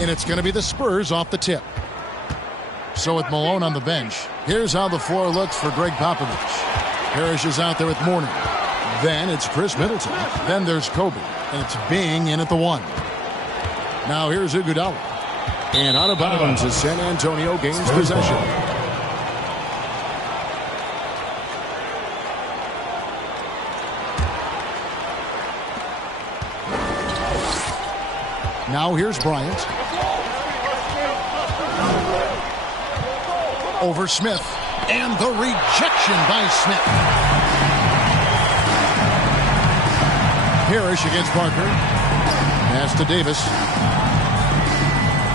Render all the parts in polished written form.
And it's going to be the Spurs off the tip. So with Malone on the bench, here's how the floor looks for Greg Popovich. Parrish is out there with Mourning. Then it's Chris Middleton. Then there's Kobe. And it's Bing in at the 1. Now here's Iguodala. And out of bounds as San Antonio gains possession. Now here's Bryant. Over Smith. And the rejection by Smith. Parrish against Parker. Pass to Davis.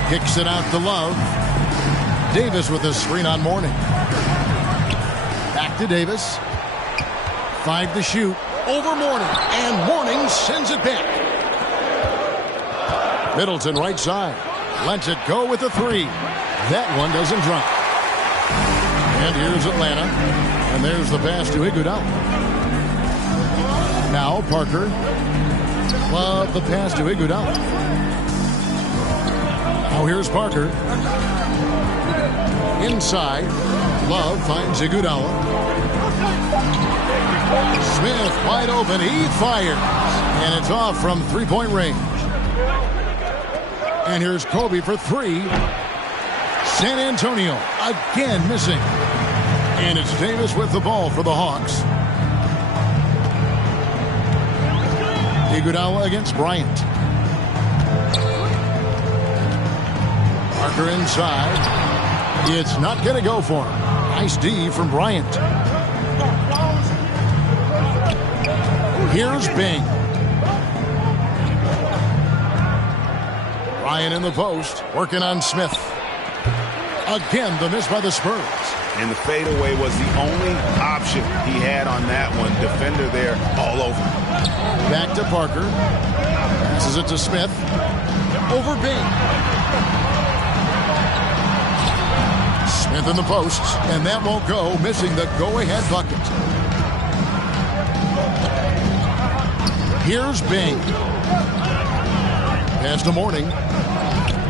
Kicks it out to Love. Davis with a screen on Mourning. Back to Davis. 5 to shoot. Over Mourning. And Mourning sends it back. Middleton right side. Lets it go with a 3. That one doesn't drop. And here's Atlanta. And there's the pass to Iguodala. Now Parker. Love the pass to Iguodala. Now here's Parker. Inside. Love finds Iguodala. Smith wide open. He fires. And it's off from three-point range. And here's Kobe for 3. San Antonio again missing. And it's Davis with the ball for the Hawks. Iguodala against Bryant. Parker inside. It's not going to go for him. Nice D from Bryant. Here's Bing. Ryan in the post, working on Smith. Again, the miss by the Spurs. And the fadeaway was the only option he had on that one. Defender there all over. Back to Parker. Passes it to Smith. Over Bing. Smith in the post, and that won't go, missing the go-ahead bucket. Here's Bing. Pass to Mourning.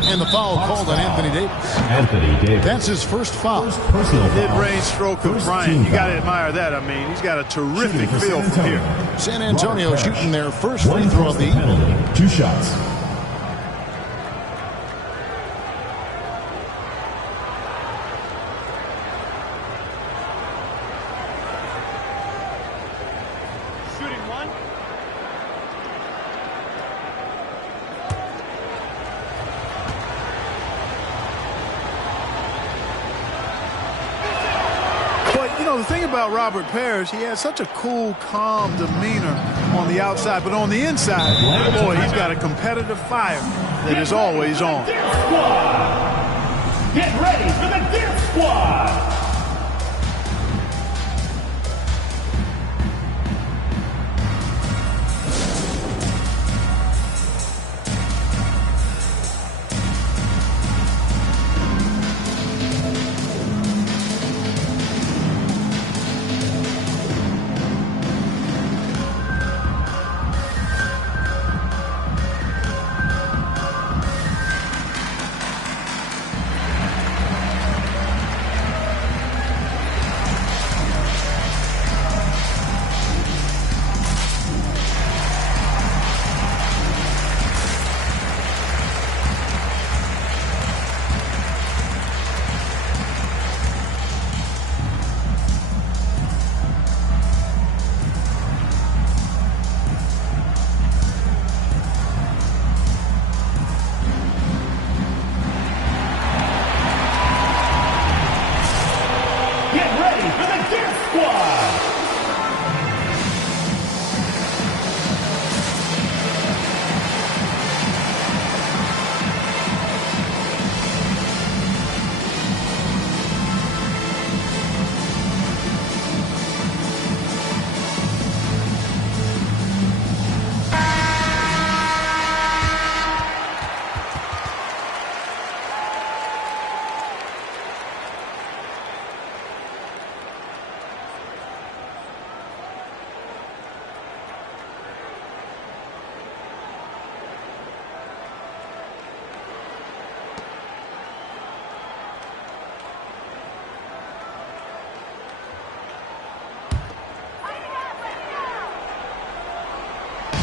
And the foul called on Anthony Davis. Anthony Davis. That's his first foul. Mid-range stroke of Bryant. You got to admire that. I mean, he's got a terrific feel from here. San Antonio shooting their first free throw of the evening. 2 shots. The thing about Robert Parrish, he has such a cool, calm demeanor on the outside, but on the inside, boy, he's got a competitive fire that is always on. Get ready for the Dip Squad.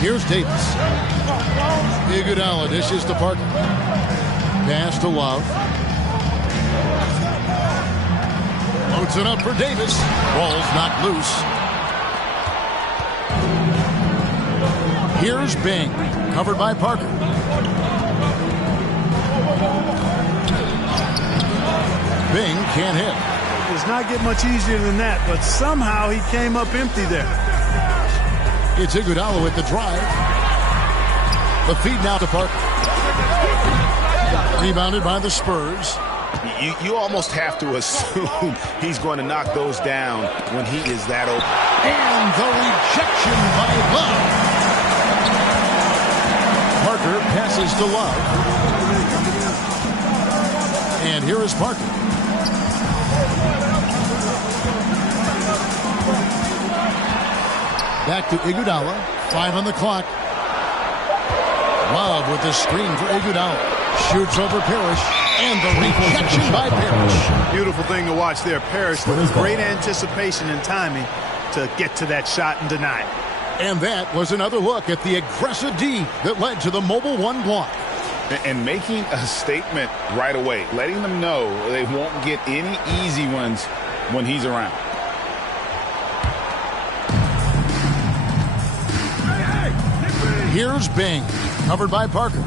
Here's Davis. Iguodala dishes to Parker. Pass to Love. Loads it up for Davis. Ball's knocked loose. Here's Bing. Covered by Parker. Bing can't hit. It does not get much easier than that, but somehow he came up empty there. It's Iguodala with the drive. The feed now to Parker. Rebounded by the Spurs. You almost have to assume he's going to knock those down when he is that open. And the rejection by Love. Parker passes to Love. And here is Parker. Back to Iguodala. 5 on the clock. Love with the screen for Iguodala. Shoots over Parrish. And the rejection by Parrish. Beautiful thing to watch there. Parrish with great anticipation and timing to get to that shot and deny it. And that was another look at the aggressive D that led to the Mobile One block. And making a statement right away, letting them know they won't get any easy ones when he's around. Here's Bing, covered by Parker.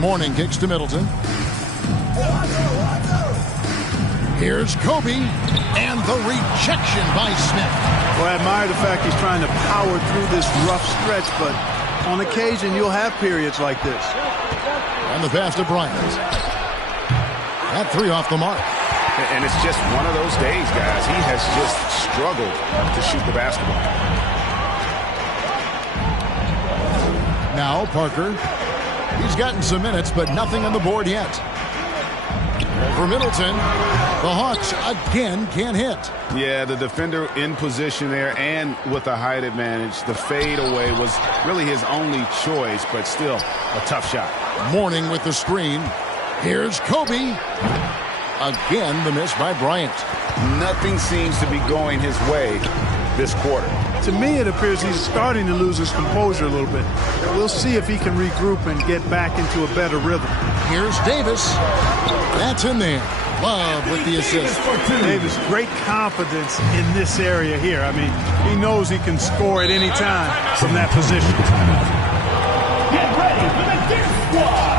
Mourning kicks to Middleton. Here's Kobe, and the rejection by Smith. Well, I admire the fact he's trying to power through this rough stretch, but on occasion you'll have periods like this. And the pass to Bryant. That 3 off the mark. And it's just one of those days, guys. He has just struggled to shoot the basketball. Now Parker. He's gotten some minutes, but nothing on the board yet. For Middleton, the Hawks again can't hit. Yeah, the defender in position there and with a height advantage. The fade away was really his only choice, but still a tough shot. Mourning with the screen. Here's Kobe. Again, the miss by Bryant. Nothing seems to be going his way this quarter. To me, it appears he's starting to lose his composure a little bit. We'll see if he can regroup and get back into a better rhythm. Here's Davis. That's in there. Love with the assist. Davis, great confidence in this area here. I mean, he knows he can score at any time from that position. Get ready for the Dip Squad.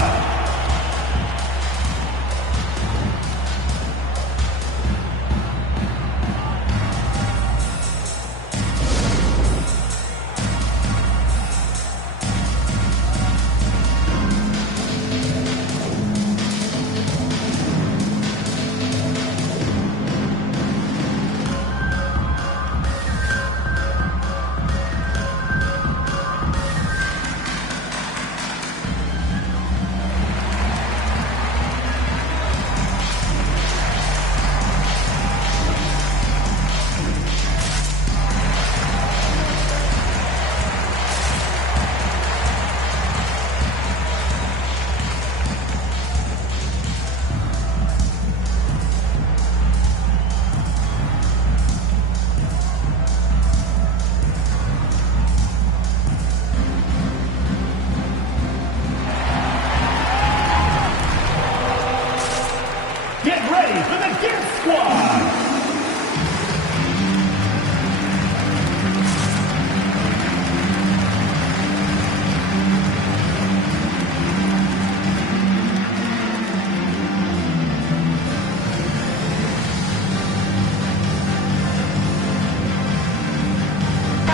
Get ready for the Dip Squad.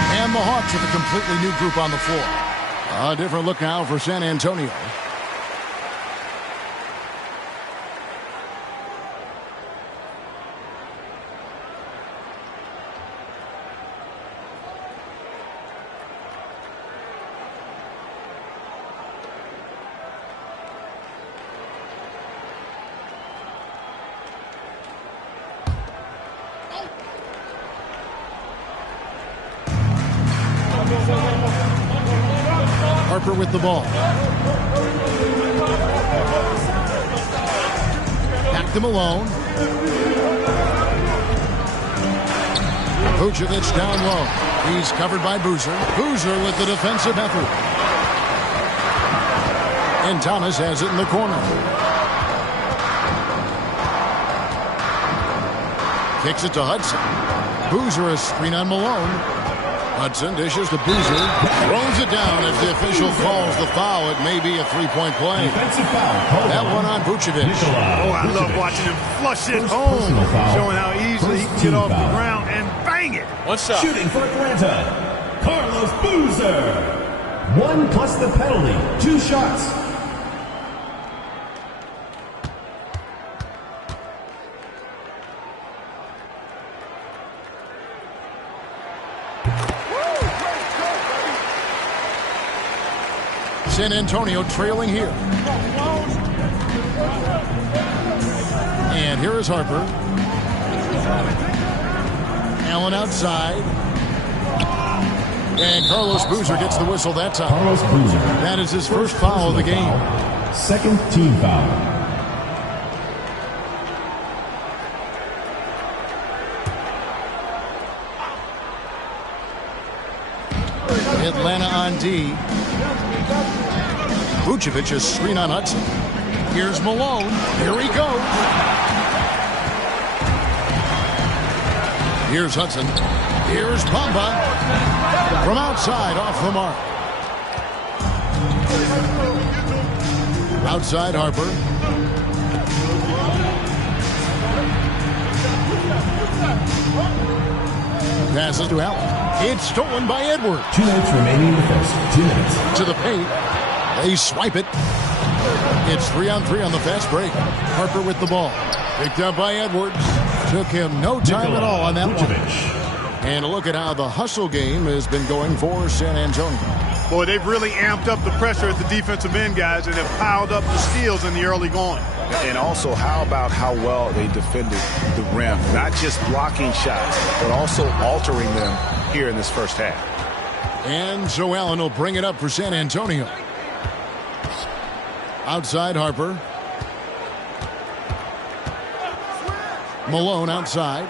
And the Hawks with a completely new group on the floor. A different look now for San Antonio. Harper with the ball. Back to Malone. Vucevic down low. He's covered by Boozer. Boozer with the defensive effort. And Thomas has it in the corner. Kicks it to Hudson. Boozer a screen on Malone. Hudson dishes to Boozer. Throws it down as the official calls the foul. It may be a three-point play. That one on Vucevic. Oh, I love watching him flush it home. Showing how easily he can get off the ground and bang it. One shot. Shooting for Atlanta, Carlos Boozer. 1 plus the penalty. 2 shots. San Antonio trailing here. And here is Harper. Allen outside. And Carlos Boozer gets the whistle that time. Carlos Boozer. That is his first foul of the game. Second team foul. Atlanta on D. Vucevic is screen on Hudson. Here's Malone. Here he goes. Here's Hudson. Here's Bamba. From outside, off the mark. Outside, Harper. Passes to Allen. It's stolen by Edwards. 2 minutes remaining in the first. 2 minutes. To the paint. They swipe it. It's 3-on-3 on the fast break. Harper with the ball. Picked up by Edwards. Took him no time at all on that one. And a look at how the hustle game has been going for San Antonio. Boy, they've really amped up the pressure at the defensive end, guys, and have piled up the steals in the early going. And also, how about how well they defended the rim? Not just blocking shots, but also altering them here in this first half. And so Allen will bring it up for San Antonio. Outside, Harper. Malone outside.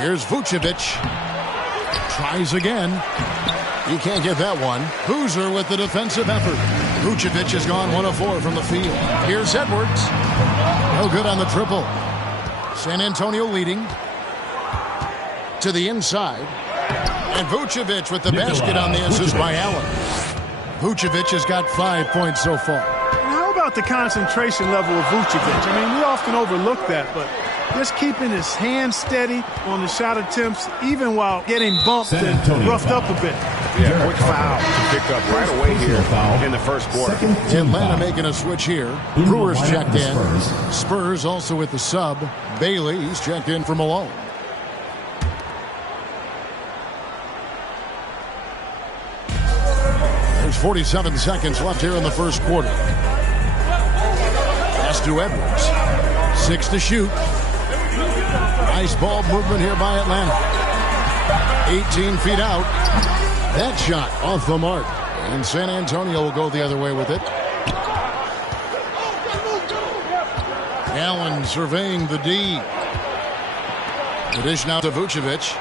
Here's Vucevic. Tries again. He can't get that one. Boozer with the defensive effort. Vucevic has gone 1 of 4 from the field. Here's Edwards. No good on the triple. San Antonio leading. To the inside. And Vucevic with the basket on the assist by Allen. Vucevic has got 5 points so far. How about the concentration level of Vucevic? I mean, we often overlook that, but just keeping his hands steady on the shot attempts, even while getting bumped and roughed up a bit. Yeah, quick foul to pick up right away here in the first quarter. Atlanta making a switch here. Brewers checked in. Spurs also with the sub. Bailey, he's checked in for Malone. There's 47 seconds left here in the first quarter. Pass to Edwards. 6 to shoot. Nice ball movement here by Atlanta. 18 feet out. That shot off the mark. And San Antonio will go the other way with it. Allen surveying the D. The dish now to Vucevic.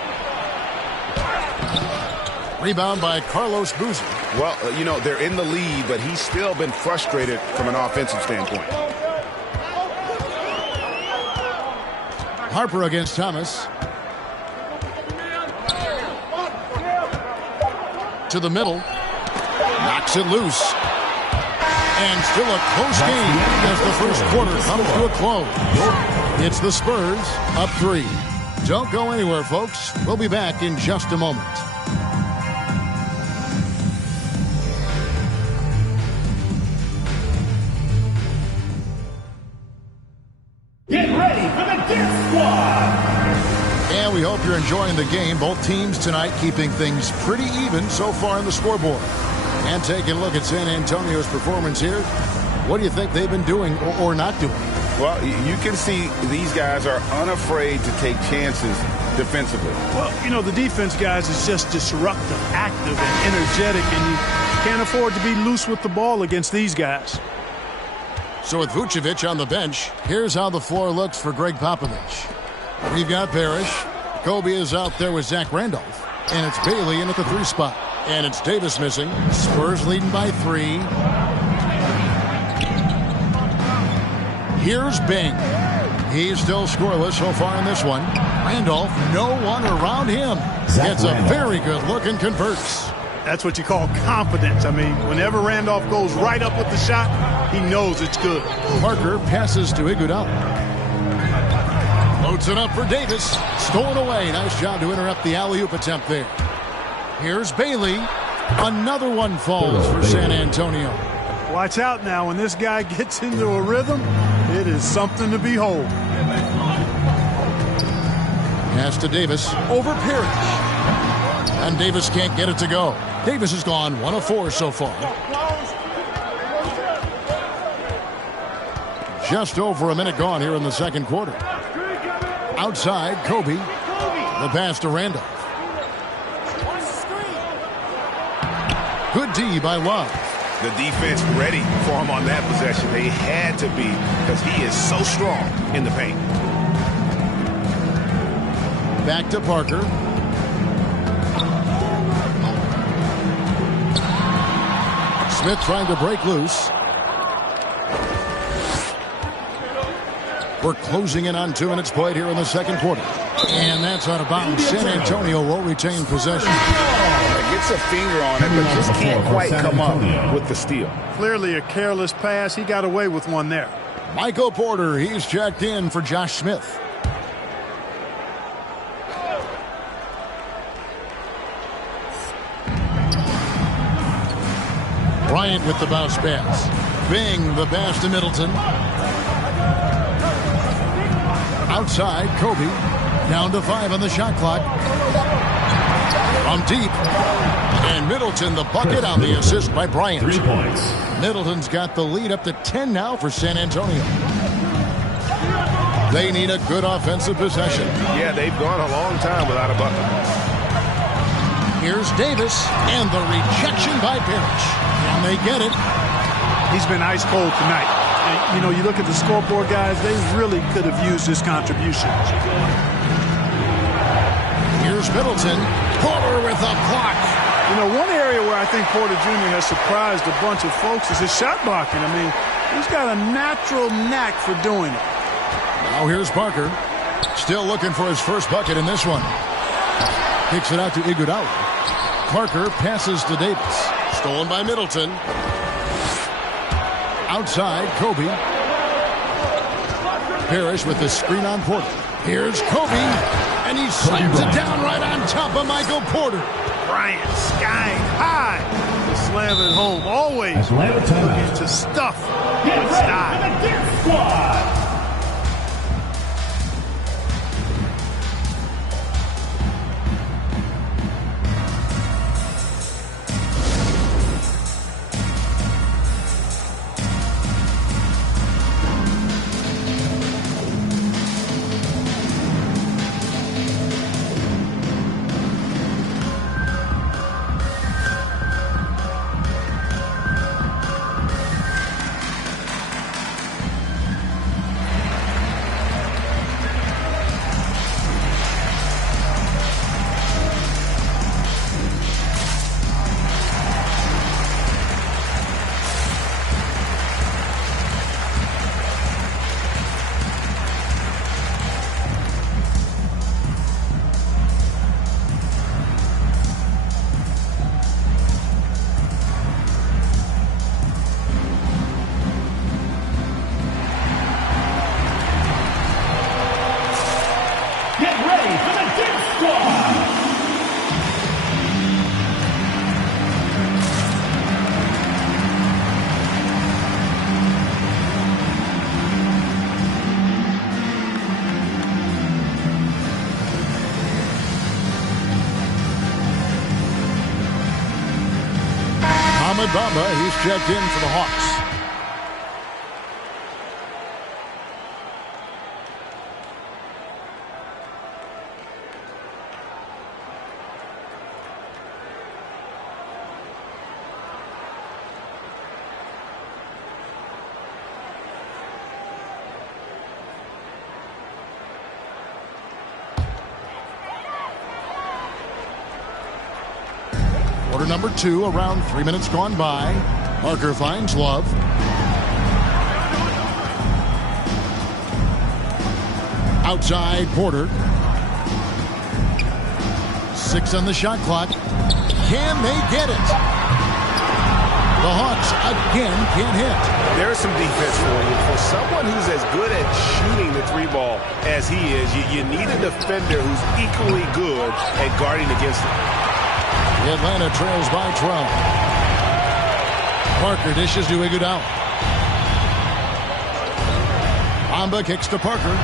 Rebound by Carlos Boozer. Well, you know, they're in the lead, but he's still been frustrated from an offensive standpoint. Harper against Thomas. To the middle. Knocks it loose. And still a close game as the first quarter comes to a close. It's the Spurs up 3. Don't go anywhere, folks. We'll be back in just a moment. Get ready for the Death Squad! And we hope you're enjoying the game. Both teams tonight keeping things pretty even so far on the scoreboard. And taking a look at San Antonio's performance here. What do you think they've been doing or not doing? Well, you can see these guys are unafraid to take chances defensively. Well, you know, the defense, guys, is just disruptive, active, and energetic, and you can't afford to be loose with the ball against these guys. So with Vucevic on the bench, here's how the floor looks for Greg Popovich. We've got Parrish. Kobe is out there with Zach Randolph. And it's Bailey in at the 3 spot. And it's Davis missing. Spurs leading by 3. Here's Bing. He's still scoreless so far in this one. Randolph, no one around him. Gets a very good look and converts. That's what you call confidence. I mean, whenever Randolph goes right up with the shot, he knows it's good. Parker passes to Iguodala. Loads it up for Davis. Stolen away. Nice job to interrupt the alley-oop attempt there. Here's Bailey. Another one falls for San Antonio. Watch out now. When this guy gets into a rhythm, it is something to behold. Pass to Davis over Parrish. And Davis can't get it to go. Davis has gone 1 of 4 so far. Just over a minute gone here in the second quarter. Outside, Kobe. The pass to Randolph. Good D by Love. The defense ready for him on that possession. They had to be because he is so strong in the paint. Back to Parker. Smith trying to break loose. We're closing in on 2 minutes played here in the second quarter. And that's out of bounds. San Antonio will retain possession. Gets a finger on it, but just can't quite come up with the steal. Clearly a careless pass. He got away with one there. Michael Porter, he's checked in for Josh Smith. Bryant with the bounce pass. Bing, the pass to Middleton. Outside, Kobe. Down to 5 on the shot clock. From deep. And Middleton, the bucket on the assist by Bryant. 3 points. Middleton's got the lead up to 10 now for San Antonio. They need a good offensive possession. Yeah, they've gone a long time without a bucket. Here's Davis, and the rejection by Parrish. And they get it. He's been ice cold tonight. And, you know, you look at the scoreboard, guys, they really could have used his contribution. Here's Middleton. Porter with a block. You know, one area where I think Porter Jr. has surprised a bunch of folks is his shot blocking. I mean, he's got a natural knack for doing it. Now here's Parker. Still looking for his first bucket in this one. Kicks it out to Iguodala. Parker passes to Davis. Stolen by Middleton. Outside, Kobe. Parrish with the screen on Porter. Here's Kobe. And he slams it down right on top of Michael Porter. Bryant skying high to slam it home. Always looking to stuff with style. Bamba, he's checked in for the Hawks. Quarter number 2, around 3 minutes gone by. Parker finds Love. Outside, Porter. 6 on the shot clock. Can they get it? The Hawks again can't hit. There's some defense for you. For someone who's as good at shooting the 3-ball as he is, you need a defender who's equally good at guarding against it. Atlanta trails by 12. Parker dishes to Iguodala. Bamba kicks to Parker.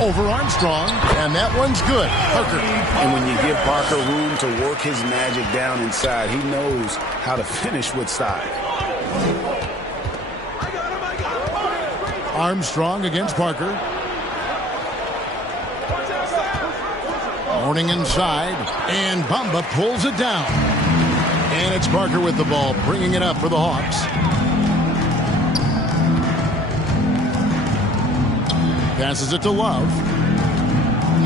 Over Armstrong, and that one's good. Parker. And when you give Parker room to work his magic down inside, he knows how to finish with style. Armstrong against Parker. Morning inside, and Bamba pulls it down. And it's Parker with the ball, bringing it up for the Hawks. Passes it to Love.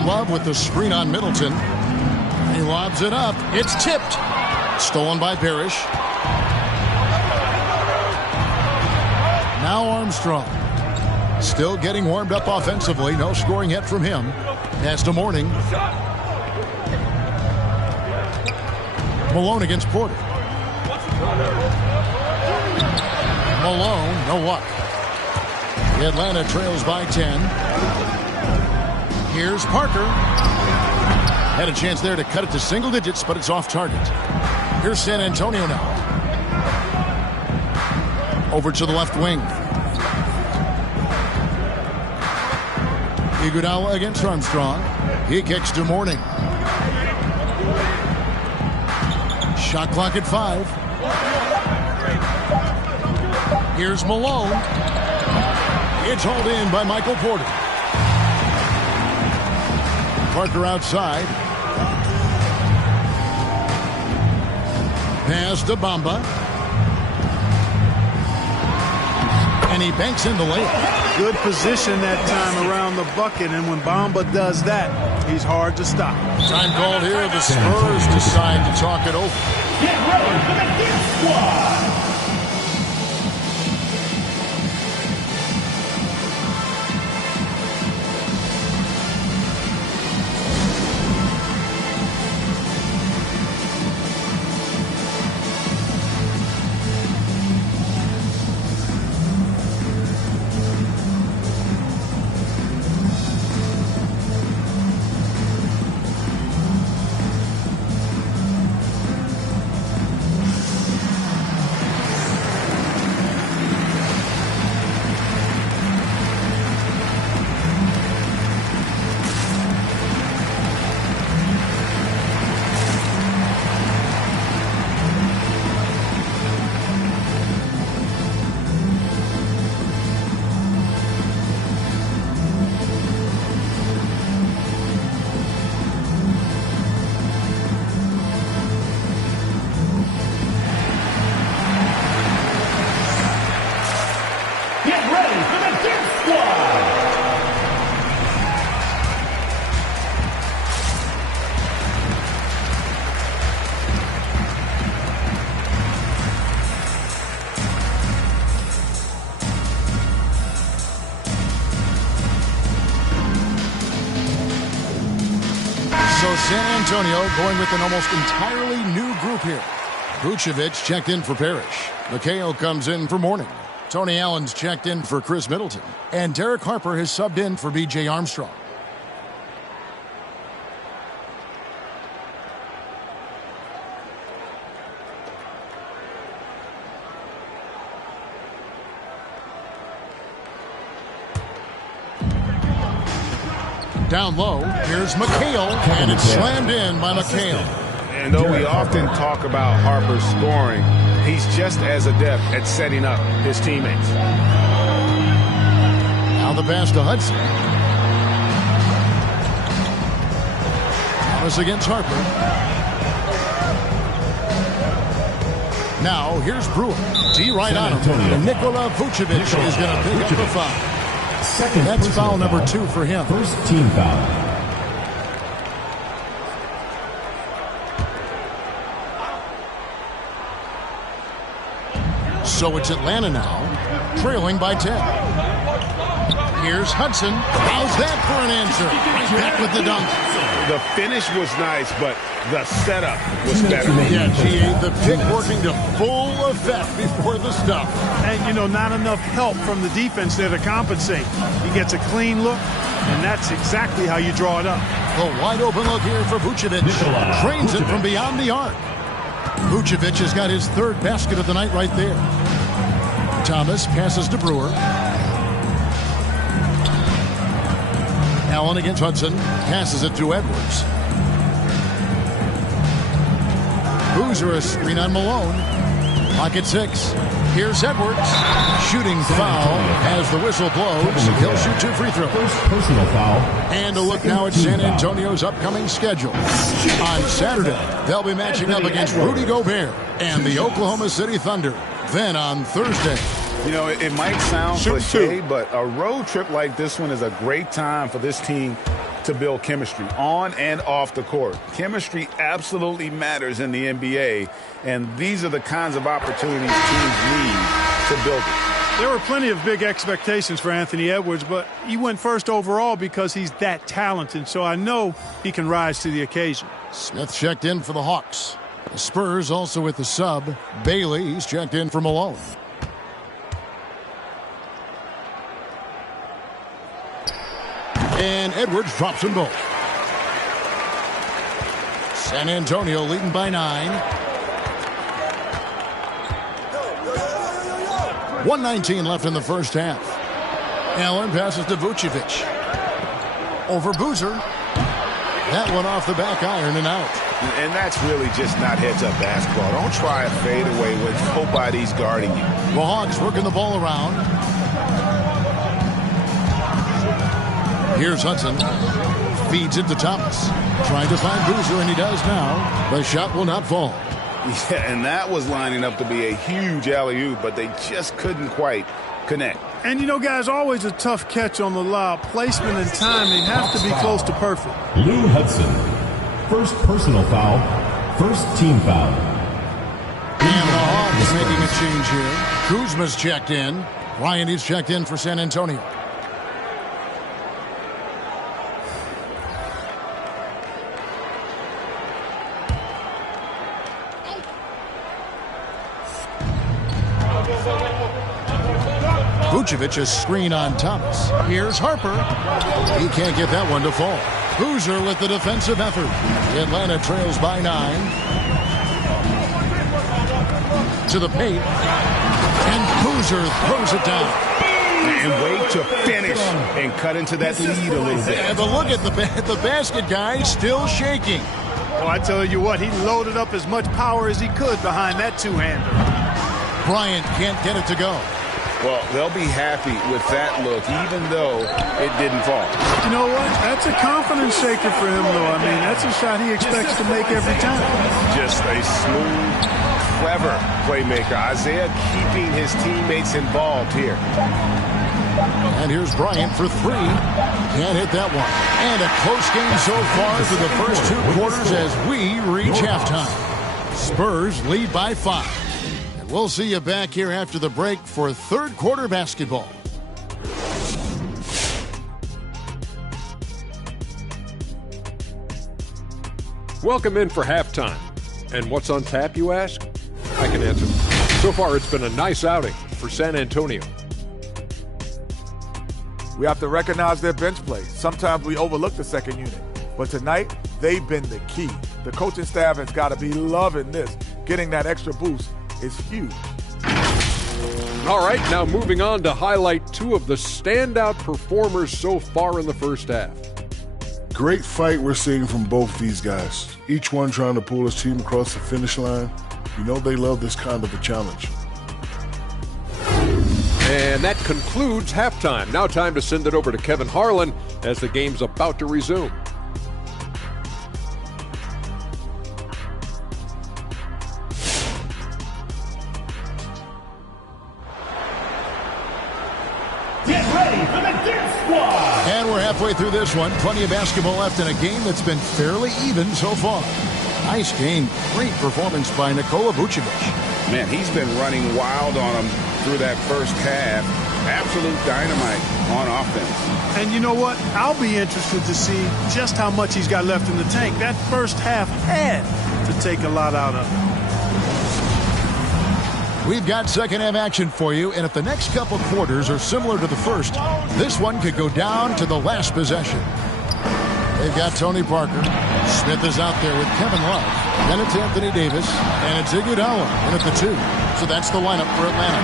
Love with the screen on Middleton. He lobs it up. It's tipped. Stolen by Parrish. Now Armstrong. Still getting warmed up offensively. No scoring yet from him. Pass to Mourning. Malone against Porter. Malone, no luck. Atlanta trails by 10. Here's Parker. Had a chance there to cut it to single digits, but it's off target. Here's San Antonio now. Over to the left wing. Iguodala against Armstrong. He kicks to Mourning. Shot clock at 5. Here's Malone. It's hauled in by Michael Porter. Parker outside. Pass to Bamba. And he banks in the layup. Good position that time around the bucket, and when Bamba does that, he's hard to stop. Time called here. The Spurs decide to talk it over. Get ready for the Death Squad. So San Antonio going with an almost entirely new group here. Vucevic checked in for Parrish. McHale comes in for Mourning. Tony Allen's checked in for Chris Middleton. And Derek Harper has subbed in for B.J. Armstrong. Down low, here's McHale, and it's slammed in by McHale. And though we often talk about Harper's scoring, he's just as adept at setting up his teammates. Now the pass to Hudson. Thomas against Harper. Now here's Brewer. D right on him. And Nikola Vucevic is going to pick up the foul. That's foul number 2 for him. First team foul. So it's Atlanta now, trailing by 10. Here's Hudson. How's that for an answer? Right back with the dunk. The finish was nice, but the setup was better. Yeah, G.A., the pick working to full effect before the stuff. And, you know, not enough help from the defense there to compensate. He gets a clean look, and that's exactly how you draw it up. A wide open look here for Vucevic. Trains it from beyond the arc. Vucevic has got his third basket of the night right there. Thomas passes to Brewer. Allen against Hudson. Passes it to Edwards. Boozer a screen on Malone. Pocket 6. Here's Edwards. Shooting foul as the whistle blows. He'll shoot 2 free throws. First personal foul. And a look now at San Antonio's upcoming schedule. On Saturday, they'll be matching up against Rudy Gobert and the Oklahoma City Thunder. Then on Thursday. You know, it might sound cliche, but a road trip like this one is a great time for this team to build chemistry on and off the court. Chemistry absolutely matters in the NBA, and these are the kinds of opportunities teams need to build it. There were plenty of big expectations for Anthony Edwards, but he went first overall because he's that talented, so I know he can rise to the occasion. Smith checked in for the Hawks. The Spurs also with the sub. Bailey, he's checked in for Malone. And Edwards drops them both. San Antonio leading by 9. 1:19 left in the first half. Allen passes to Vucevic. Over Boozer. That one off the back iron and out. And that's really just not heads-up basketball. Don't try a fadeaway when nobody's guarding you. The Hawks working the ball around. Here's Hudson. Feeds it to Thomas. Trying to find Boozer, and he does now. The shot will not fall. Yeah, and that was lining up to be a huge alley-oop, but they just couldn't quite connect. And, you know, guys, always a tough catch on the lob. Placement and timing have to be close to perfect. Lou Hudson. First personal foul. First team foul. And the Hawks making a change here. Kuzma's checked in. Ryan is checked in for San Antonio. Vucevic a screen on Thomas. Here's Harper. He can't get that one to fall. Boozer with the defensive effort. Atlanta trails by 9. To the paint. And Boozer throws it down. And wait to finish and cut into that lead a little bit. And look at the basket guy still shaking. Well, I tell you what, he loaded up as much power as he could behind that two-hander. Bryant can't get it to go. Well, they'll be happy with that look, even though it didn't fall. You know what? That's a confidence shaker for him, though. I mean, that's a shot he expects to make every time. Just a smooth, clever playmaker. Isaiah keeping his teammates involved here. And here's Bryant for 3. Can't hit that one. And a close game so far for the first 2 quarters as we reach halftime. Spurs lead by 5. We'll see you back here after the break for third quarter basketball. Welcome in for halftime. And what's on tap, you ask? I can answer. So far, it's been a nice outing for San Antonio. We have to recognize their bench play. Sometimes we overlook the second unit. But tonight, they've been the key. The coaching staff has got to be loving this. Getting that extra boost is huge. All right, now moving on to highlight 2 of the standout performers so far in the first half. Great fight we're seeing from both these guys. Each one trying to pull his team across the finish line. You know they love this kind of a challenge. And that concludes halftime. Now time to send it over to Kevin Harlan as the game's about to resume. And we're halfway through this one. Plenty of basketball left in a game that's been fairly even so far. Nice game. Great performance by Nikola Vucevic. Man, he's been running wild on him through that first half. Absolute dynamite on offense. And you know what? I'll be interested to see just how much he's got left in the tank. That first half had to take a lot out of him. We've got second half action for you, and if the next couple quarters are similar to the first, this one could go down to the last possession. They've got Tony Parker. Smith is out there with Kevin Love. Then it's Anthony Davis, and it's Iguodala in at the 2. So that's the lineup for Atlanta.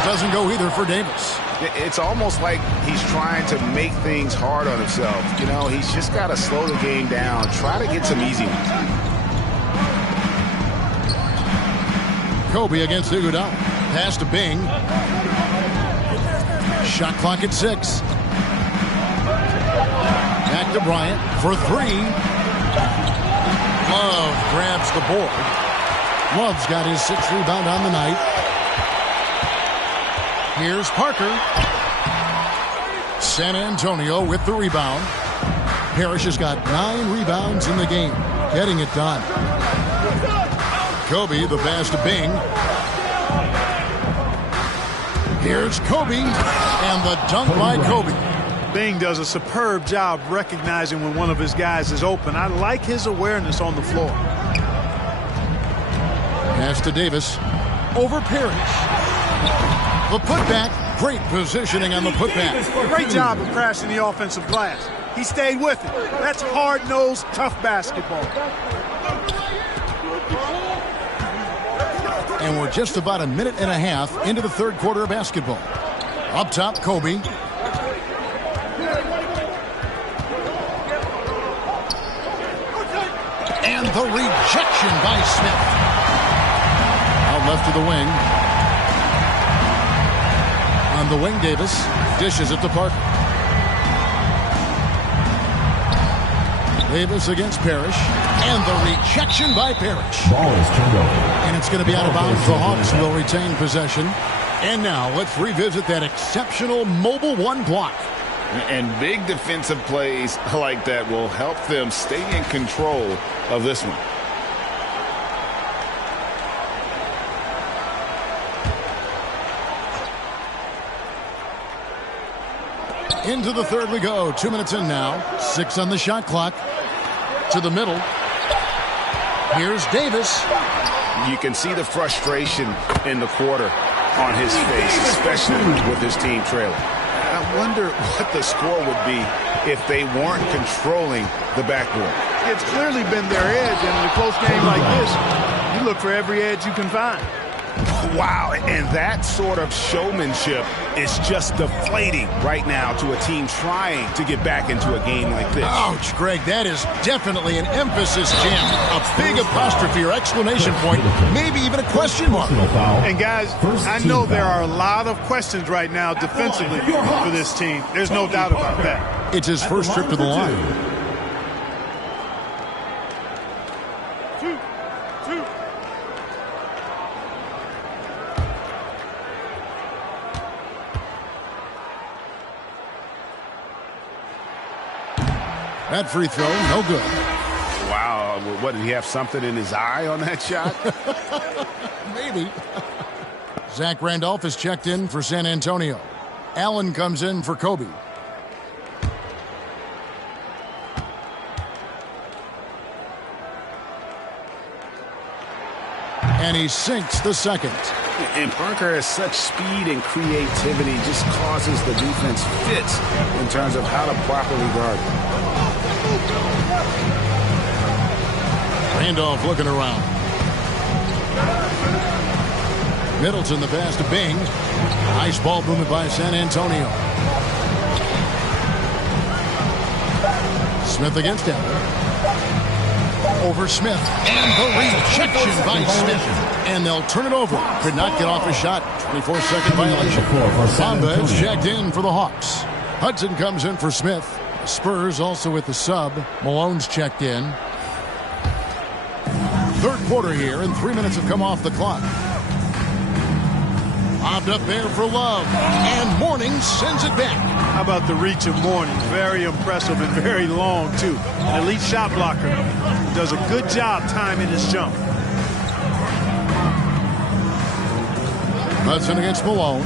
It doesn't go either for Davis. It's almost like he's trying to make things hard on himself. You know, he's just got to slow the game down, try to get some easy ones. Kobe against Iguodala. Pass to Bing. Shot clock at 6. Back to Bryant for 3. Love grabs the board. Love's got his 6th rebound on the night. Here's Parker. San Antonio with the rebound. Parrish has got 9 rebounds in the game, getting it done. Kobe, the pass to Bing. Here's Kobe, and the dunk by Kobe. Bing does a superb job recognizing when one of his guys is open. I like his awareness on the floor. Pass to Davis. Over Parrish. The putback. Great positioning on the putback. Great job of crashing the offensive glass. He stayed with it. That's hard-nosed, tough basketball. And we're just about a minute and a half into the third quarter of basketball. Up top, Kobe. And the rejection by Smith. Out left to the wing. On the wing, Davis dishes it to Parker. Davis against Parrish. And the rejection by Parrish. Ball is turned over. And it's going to be out of bounds. The Hawks will retain possession. And now let's revisit that exceptional mobile 1 block. And big defensive plays like that will help them stay in control of this one. Into the third we go. 2 minutes in now. 6 on the shot clock. To the middle. Here's Davis. You can see the frustration in the quarter on his face, especially with his team trailing. I wonder what the score would be if they weren't controlling the backboard. It's clearly been their edge, and in a close game like this, you look for every edge you can find. Wow, and that sort of showmanship is just deflating right now to a team trying to get back into a game like this. Ouch, Greg, that is definitely an emphasis jam. A big apostrophe or exclamation point, maybe even a question mark. And guys, I know there are a lot of questions right now defensively for this team. There's no doubt about that. It's his first trip to the line. That free throw, no good. Wow, what, did he have something in his eye on that shot? Maybe. Zach Randolph is checked in for San Antonio. Allen comes in for Kobe. And he sinks the second. And Parker has such speed and creativity, just causes the defense fits in terms of how to properly guard. Randolph looking around. Middleton the pass to Bing. Nice ball movement by San Antonio. Smith against him. Over Smith. And the rejection by Smith. And they'll turn it over. Could not get off a shot. 24-second violation. Bamba is checked in for the Hawks. Hudson comes in for Smith. The Spurs also with the sub. Malone's checked in. Third quarter here, and 3 minutes have come off the clock. Lobbed up there for Love. And Mourning sends it back. How about the reach of Mourning? Very impressive and very long, too. An elite shot blocker. Does a good job timing his jump. Hudson against Malone.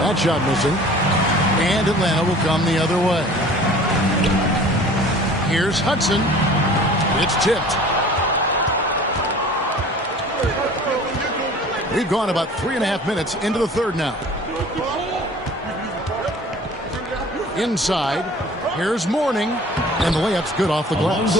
That shot missing. And Atlanta will come the other way. Here's Hudson. It's tipped. We've gone about 3.5 minutes into the third now. Inside, here's Mourning, and the layup's good off the glass.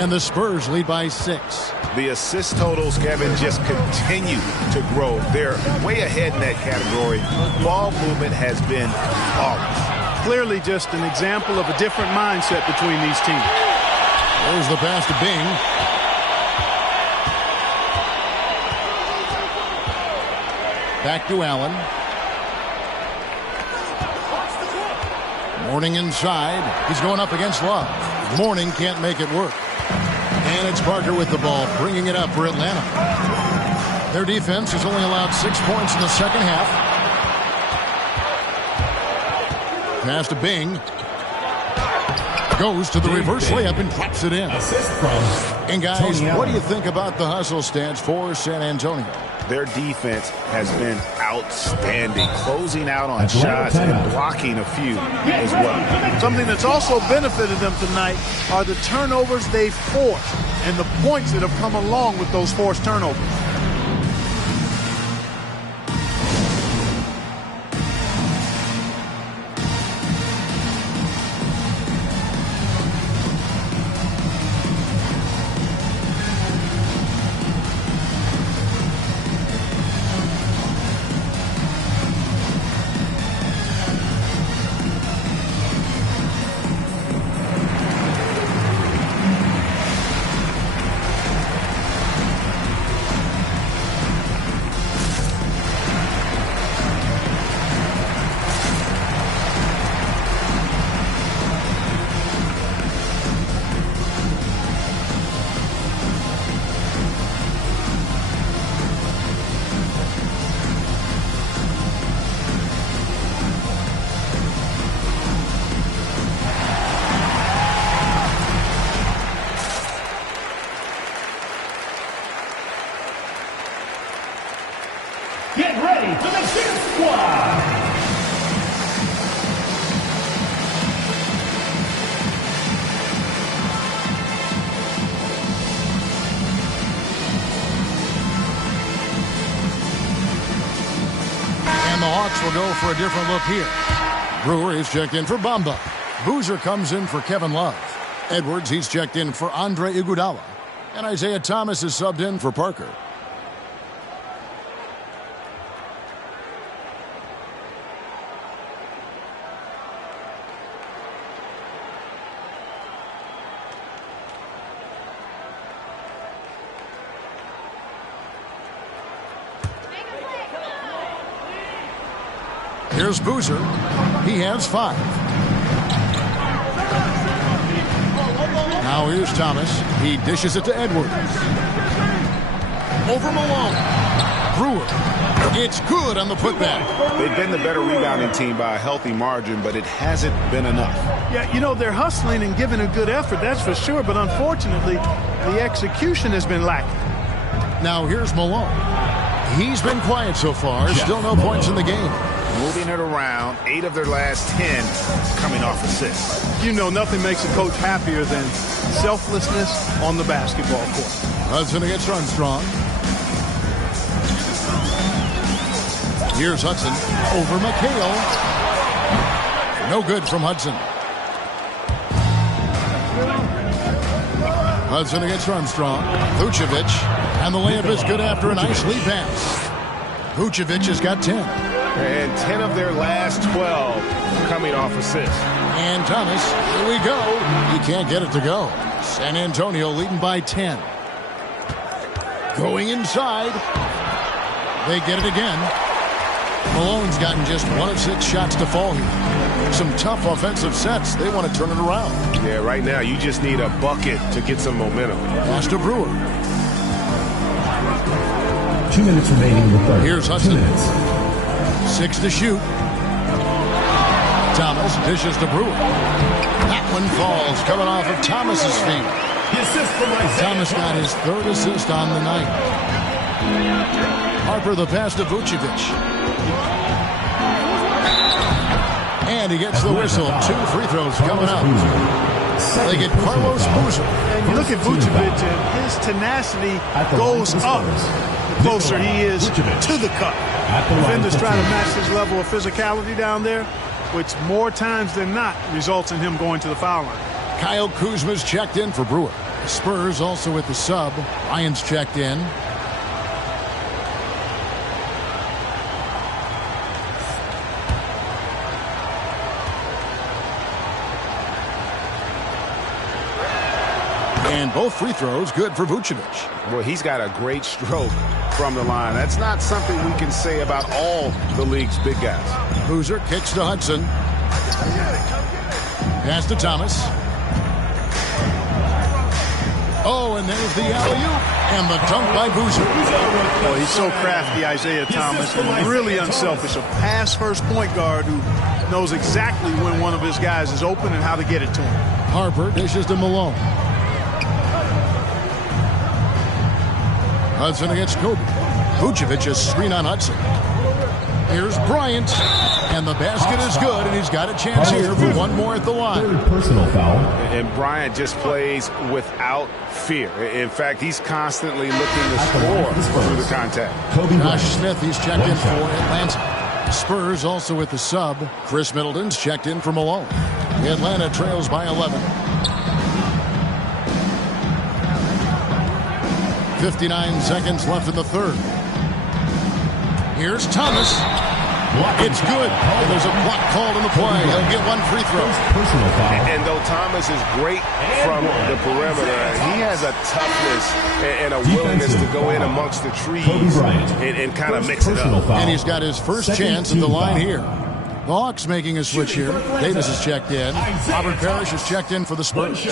And the Spurs lead by 6. The assist totals, Kevin, just continue to grow. They're way ahead in that category. Ball movement has been flawless. Clearly just an example of a different mindset between these teams. There's the pass to Bing. Back to Allen. Mourning inside. He's going up against Love. Mourning can't make it work. And it's Parker with the ball, bringing it up for Atlanta. Their defense has only allowed 6 points in the second half. Pass to Bing. Goes to the reverse layup and drops it in. And guys, what do you think about the hustle stats for San Antonio? Their defense has been outstanding, closing out on shots and blocking a few as well. Something that's also benefited them tonight are the turnovers they forced and the points that have come along with those forced turnovers. Get ready for the cheer squad. And the Hawks will go for a different look here. Brewer is checked in for Bamba. Boozer comes in for Kevin Love. Edwards, he's checked in for Andre Iguodala. And Isaiah Thomas is subbed in for Parker. Here's Boozer. He has 5. Now here's Thomas. He dishes it to Edwards. Over Malone. Brewer. It's good on the putback. They've been the better rebounding team by a healthy margin, but it hasn't been enough. Yeah, you know, they're hustling and giving a good effort, that's for sure, but unfortunately, the execution has been lacking. Now here's Malone. He's been quiet so far. Still no points in the game. Moving it around, 8 of their last 10 coming off assists. You know, nothing makes a coach happier than selflessness on the basketball court. Hudson against Armstrong. Here's Hudson over McHale. No good from Hudson. Hudson against Armstrong. Vucevic. And the layup is good after a nice lead pass. Vucevic has got 10. And 10 of their last 12 coming off assists. And Thomas, here we go. He can't get it to go. San Antonio leading by 10. Going inside. They get it again. Malone's gotten just 1 of 6 shots to fall here. Some tough offensive sets. They want to turn it around. Yeah, right now you just need a bucket to get some momentum. Pass to Brewer. 2 minutes remaining in the third. Here's Hudson. 2 minutes. 6 to shoot. Thomas dishes to Brewer. That one falls, coming off of Thomas's feet. Thomas got his 3rd assist on the night. Harper the pass to Vucevic. And he gets the whistle. 2 free throws coming up. They get Carlos Boozer. And you look at Vucevic, and his tenacity goes up the closer he is to the cup. Defenders try to match his level of physicality down there, which more times than not results in him going to the foul line. Kyle Kuzma's checked in for Brewer. The Spurs also with the sub. Ryan's checked in. And both free throws good for Vucevic. Well, he's got a great stroke from the line. That's not something we can say about all the league's big guys. Boozer kicks to Hudson. Pass to Thomas. Oh, and there's the alley-oop. And the dunk by Boozer. Oh, he's so crafty, Isaiah Thomas, and really unselfish. A pass-first point guard who knows exactly when one of his guys is open and how to get it to him. Harper dishes to Malone. Hudson against Kobe. Vucevic a screen on Hudson. Here's Bryant. And the basket is good, and he's got a chance here for one more at the line. Third personal foul. And Bryant just plays without fear. In fact, he's constantly looking to score through the contact. Josh Smith, he's checked in for Atlanta. The Spurs also with the sub. Chris Middleton's checked in for Malone. Atlanta trails by 11. 59 seconds left in the third. Here's Thomas. It's good. And there's a block called in the play. He'll get 1 free throw. And though Thomas is great from the perimeter, he has a toughness and a willingness to go in amongst the trees and kind of mix it up. And he's got his first chance at the line here. The Hawks making a switch here. Davis is checked in. Robert Parrish is checked in for the Spurs.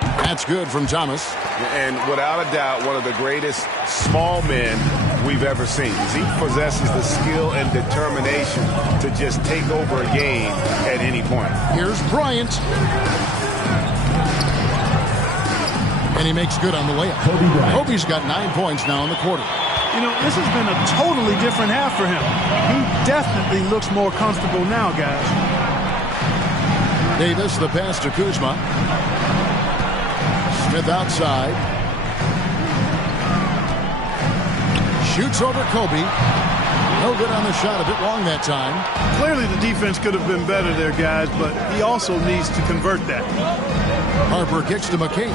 That's good from Thomas. And without a doubt, one of the greatest small men we've ever seen. He possesses the skill and determination to just take over a game at any point. Here's Bryant. And he makes good on the layup. Kobe's got 9 points now in the quarter. You know, this has been a totally different half for him. He definitely looks more comfortable now, guys. Davis, the pass to Kuzma. Smith outside. Shoots over Kobe. No good on the shot. A bit long that time. Clearly the defense could have been better there, guys, but he also needs to convert that. Harper kicks to McCain.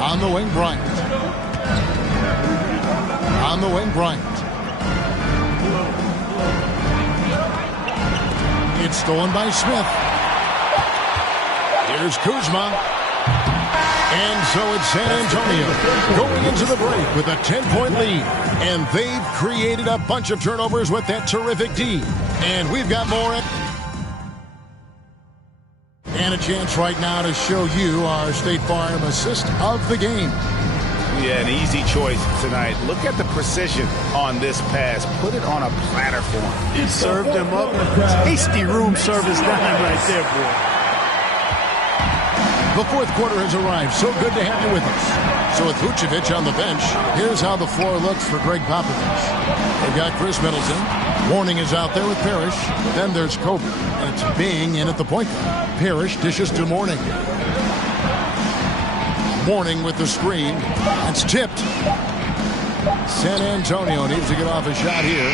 On the wing, Bryant. On the wing, Bryant. It's stolen by Smith. Here's Kuzma. And so it's San Antonio going into the break with a 10-point lead. And they've created a bunch of turnovers with that terrific D. And we've got more. And a chance right now to show you our State Farm assist of the game. Yeah, an easy choice tonight. Look at the precision on this pass. Put it on a platter for him. It served him up. Hasty room service dime right there, boy. The fourth quarter has arrived. So good to have you with us. So with Vucevic on the bench, here's how the floor looks for Greg Popovich. They've got Chris Middleton. Warning is out there with Parrish. Then there's Kobe. And it's Bing in at the point guard. Parrish dishes to Mourning. Mourning with the screen. It's tipped. San Antonio needs to get off a shot here.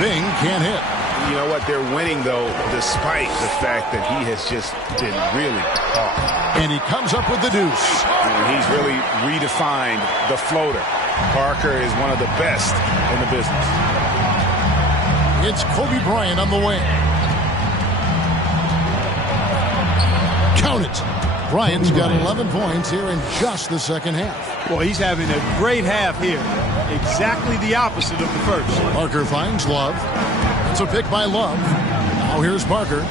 Bing can't hit. You know what? They're winning, though, despite the fact that he has just been really off. And he comes up with the deuce. And he's really redefined the floater. Parker is one of the best in the business. It's Kobe Bryant on the wing. Count it. Bryant's got 11 points here in just the second half. Well, he's having a great half here. Exactly the opposite of the first. Parker finds Love. It's a pick by Love. Now here's Parker.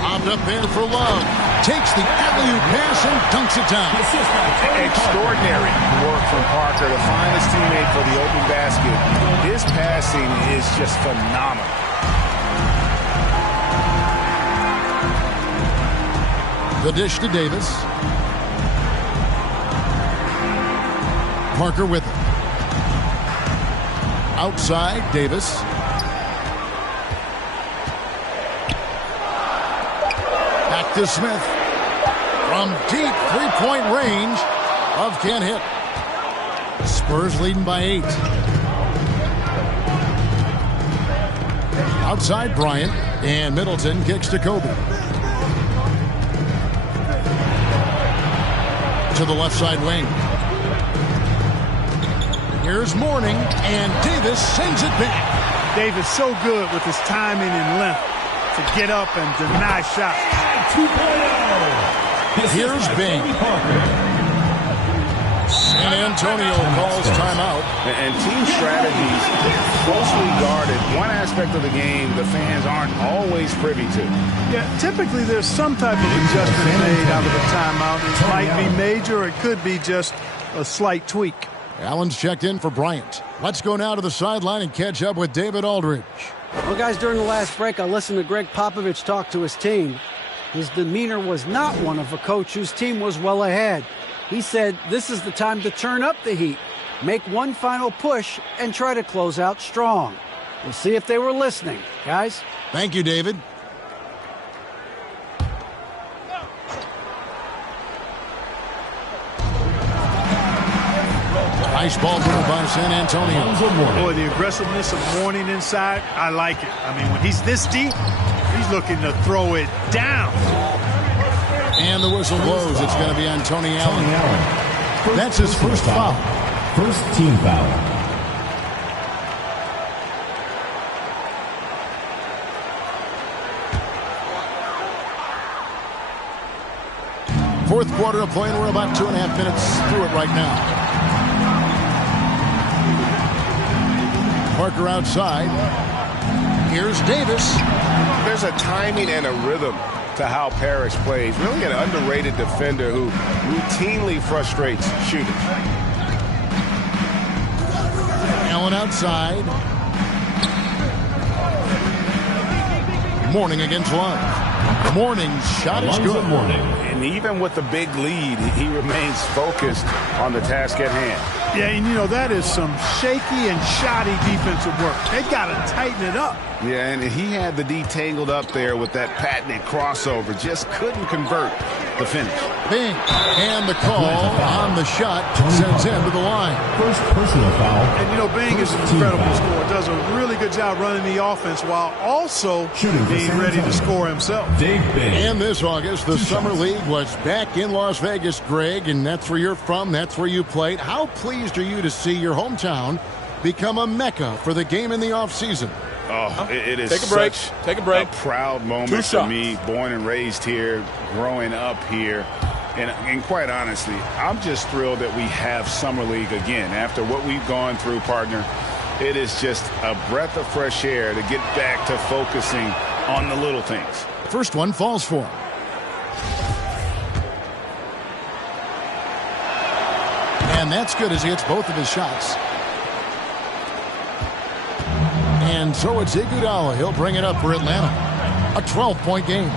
Popped up there for Love. Takes the alley-oop pass and dunks it down. Extraordinary work from Parker, the finest teammate for the open basket. His passing is just phenomenal. The dish to Davis. Parker with it. Outside, Davis. Back to Smith. From deep three-point range, Love can't hit. Spurs leading by 8. Outside Bryant, and Middleton kicks to Kobe. To the left side wing. Here's Mourning, and Davis sends it back. Davis so good with his timing and length to get up and deny shots. 2.0. Here's Bing. San Antonio calls timeout. And team strategies closely guarded. One aspect of the game the fans aren't always privy to. Yeah, typically there's some type of adjustment made out of the timeout. It might be major, or it could be just a slight tweak. Allen's checked in for Bryant. Let's go now to the sideline and catch up with David Aldridge. Well, guys, during the last break, I listened to Greg Popovich talk to his team. His demeanor was not one of a coach whose team was well ahead. He said this is the time to turn up the heat, make one final push, and try to close out strong. We'll see if they were listening, guys. Thank you, David. Nice ball move by San Antonio. Boy, the aggressiveness of Mourning inside, I like it. I mean, when he's this deep, he's looking to throw it down. And the whistle blows. It's going to be on Tony Allen. That's his first foul. First team foul. Fourth quarter of play, and we're about 2.5 minutes through it right now. Parker outside. Here's Davis. There's a timing and a rhythm to how Parrish plays. Really an underrated defender who routinely frustrates shooters. Allen outside. Mourning against Love. Mourning's shot is good. And even with the big lead, he remains focused on the task at hand. Yeah, and you know, that is some shaky and shoddy defensive work. They got to tighten it up. Yeah, and he had the D tangled up there with that patented crossover. Just couldn't convert the finish. Bing. And the call on the shot sends him to the line. First personal foul. And, you know, Bing is an incredible scorer. Does a really good job running the offense while also being ready to score himself. Dave Bing. And this August, the Summer League was back in Las Vegas, Greg, and that's where you're from. That's where you played. How pleased are you to see your hometown become a mecca for the game in the offseason? Oh, it is Take a break. such Take a break. a proud moment for me, born and raised here, growing up here. And quite honestly, I'm just thrilled that we have Summer League again. After what we've gone through, partner, it is just a breath of fresh air to get back to focusing on the little things. First one falls for him. And that's good as he hits both of his shots. And so it's Iguodala. He'll bring it up for Atlanta. A 12-point game.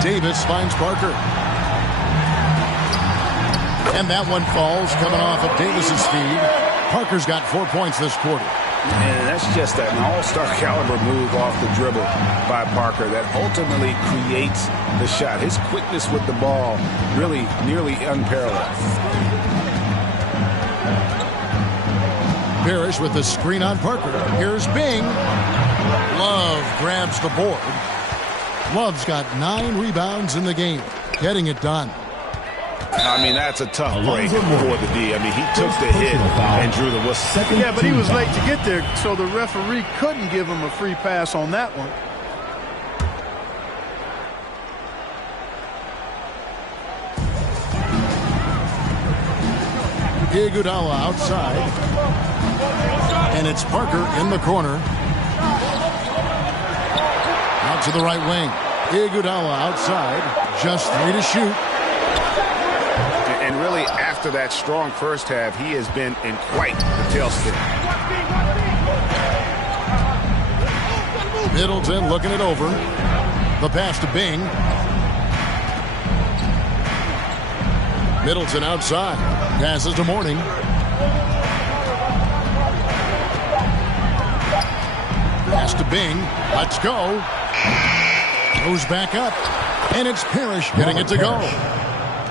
Davis finds Parker. And that one falls, coming off of Davis's feed. Parker's got 4 points this quarter. And that's just an all-star caliber move off the dribble by Parker that ultimately creates the shot. His quickness with the ball really nearly unparalleled. Parrish with the screen on Parker. Here's Bing. Love grabs the board. Love's got 9 rebounds in the game, getting it done. I mean, that's a tough break for the D. I mean, he took the hit and drew the whistle. Yeah, but he was late to get there, so the referee couldn't give him a free pass on that one. Iguodala outside. And it's Parker in the corner. Out to the right wing. Iguodala outside. Just 3 to shoot. And really, after that strong first half, he has been in quite the tailspin. Middleton looking it over. The pass to Bing. Middleton outside. Passes to Mourning. Pass to Bing. Let's go. Goes back up. And it's Parrish getting it to go.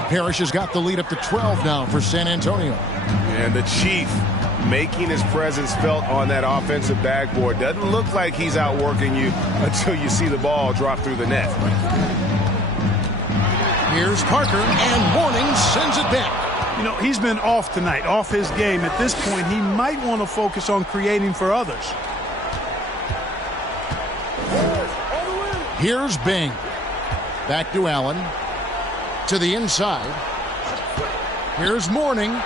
Parrish has got the lead up to 12 now for San Antonio. And the Chief making his presence felt on that offensive backboard. Doesn't look like he's outworking you until you see the ball drop through the net. Here's Parker, and Mourning sends it back. You know, he's been off tonight, off his game. At this point, he might want to focus on creating for others. Here's Bing. Back to Allen. To the inside. Here's Mourning.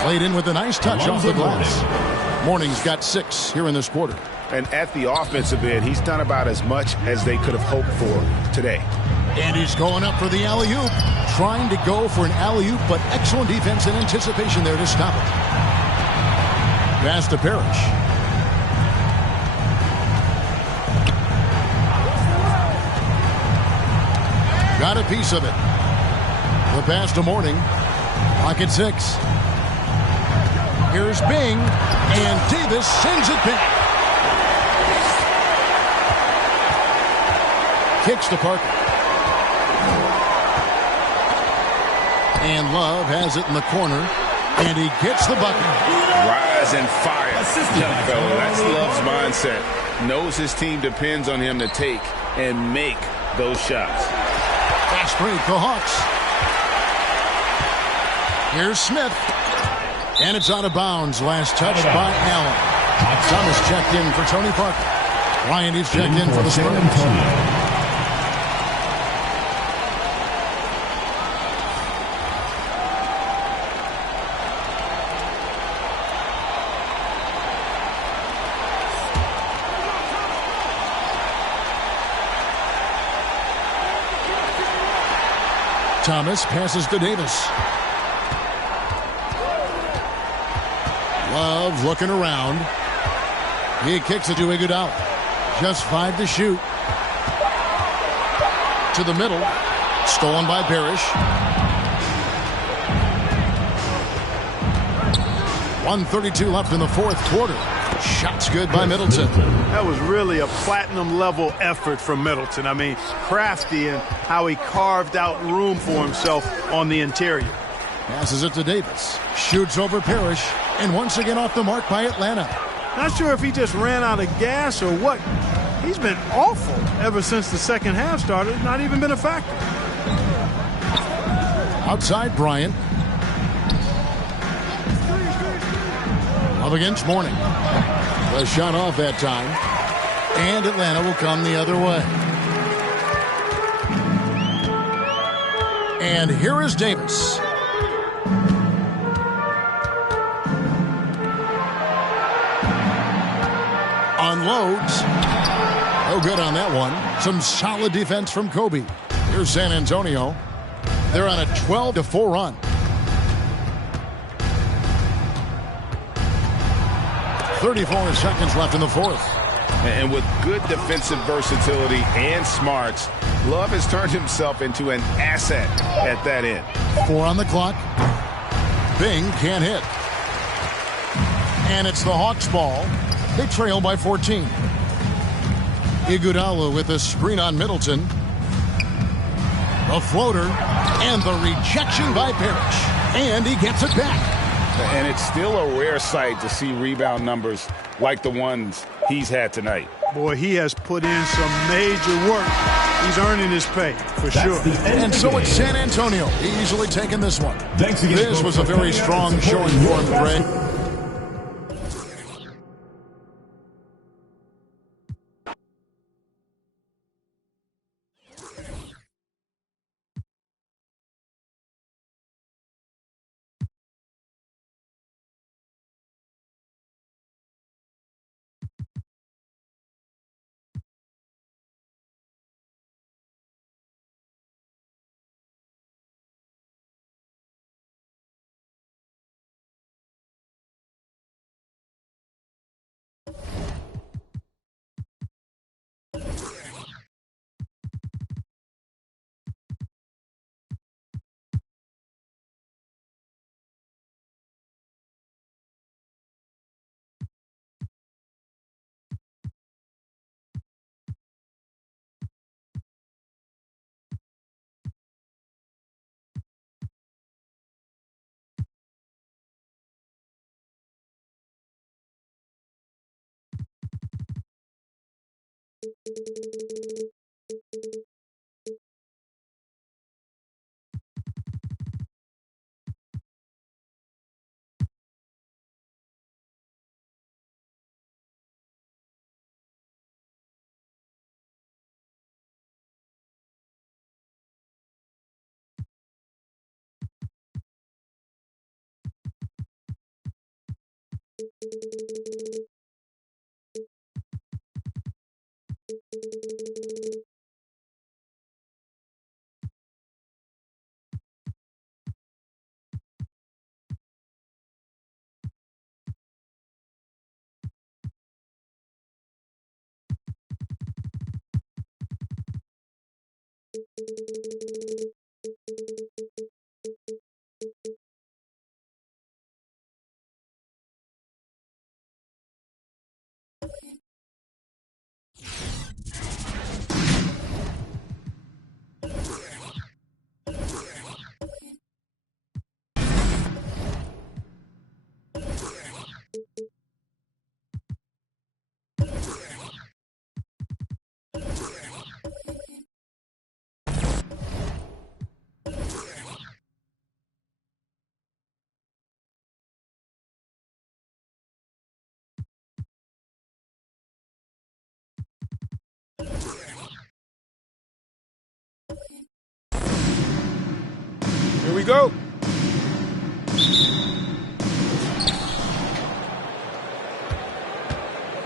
Played in with a nice touch off the glass. Mourning's got 6 here in this quarter. And at the offensive end, he's done about as much as they could have hoped for today. And he's going up for the alley-oop. Trying to go for an alley-oop, but excellent defense and anticipation there to stop it. Pass to Parrish. Got a piece of it. The pass to Mourning. Pocket 6. Here's Bing, and Davis sends it back. Kicks to Parker. And Love has it in the corner, and he gets the bucket. Rise and fire. Young fella, that's Love's mindset. Knows his team depends on him to take and make those shots. Fast break, the Hawks. Here's Smith. And it's out of bounds. Last touch by Allen. Thomas checked in for Tony Parker. Ryan is checked in for the Spurs. Thomas passes to Davis. Love looking around. He kicks it to Iguodala. Just 5 to shoot. To the middle. Stolen by Parrish. 1:32 left in the fourth quarter. Shots good by Middleton. That was really a platinum-level effort from Middleton. I mean, crafty in how he carved out room for himself on the interior. Passes it to Davis. Shoots over Parrish. And once again off the mark by Atlanta. Not sure if he just ran out of gas or what. He's been awful ever since the second half started. Not even been a factor. Outside Bryant. Up against Mourning. The shot off that time. And Atlanta will come the other way. And here is Davis. Unloads. No good on that one. Some solid defense from Kobe. Here's San Antonio. They're on a 12-4 run. 34 seconds left in the fourth. And with good defensive versatility and smarts, Love has turned himself into an asset at that end. 4 on the clock. Bing can't hit. And it's the Hawks' ball. They trail by 14. Iguodala with a screen on Middleton. The floater. And the rejection by Parrish. And he gets it back. And it's still a rare sight to see rebound numbers like the ones he's had tonight. Boy, he has put in some major work. He's earning his pay, for sure. And so it's San Antonio easily taking this one. This was a very strong showing for him, Greg. Here we go.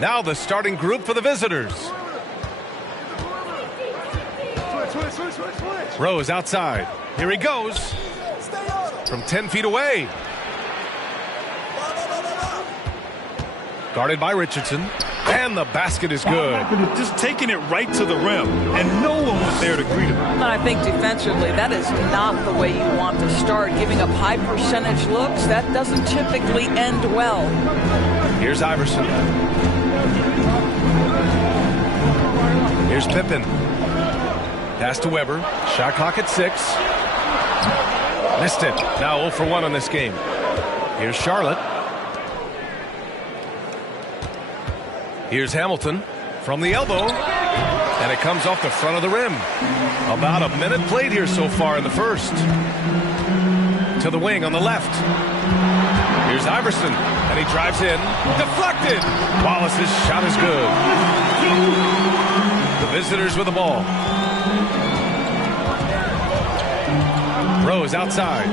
Now the starting group for the visitors. Rose outside. Here he goes. From 10 feet away. Guarded by Richardson. And the basket is good. Just taking it right to the rim, and no one was there to greet him. And I think defensively, that is not the way you want to start. Giving up high percentage looks, that doesn't typically end well. Here's Iverson. Here's Pippen. Pass to Weber. Shot clock at 6. Missed it. Now 0 for 1 on this game. Here's Charlotte. Here's Hamilton from the elbow. And it comes off the front of the rim. About a minute played here so far in the first. To the wing on the left. Here's Iverson. And he drives in. Deflected. Wallace's shot is good. The visitors with the ball. Rose outside.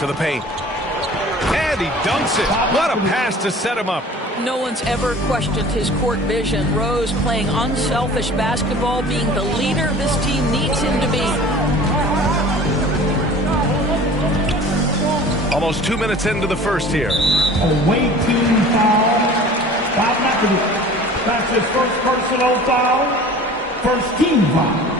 To the paint. And he dunks it. What a pass to set him up. No one's ever questioned his court vision. Rose playing unselfish basketball, being the leader this team needs him to be. Almost 2 minutes into the first here. Away team foul. Bob McAdoo. That's his first personal foul. First team foul.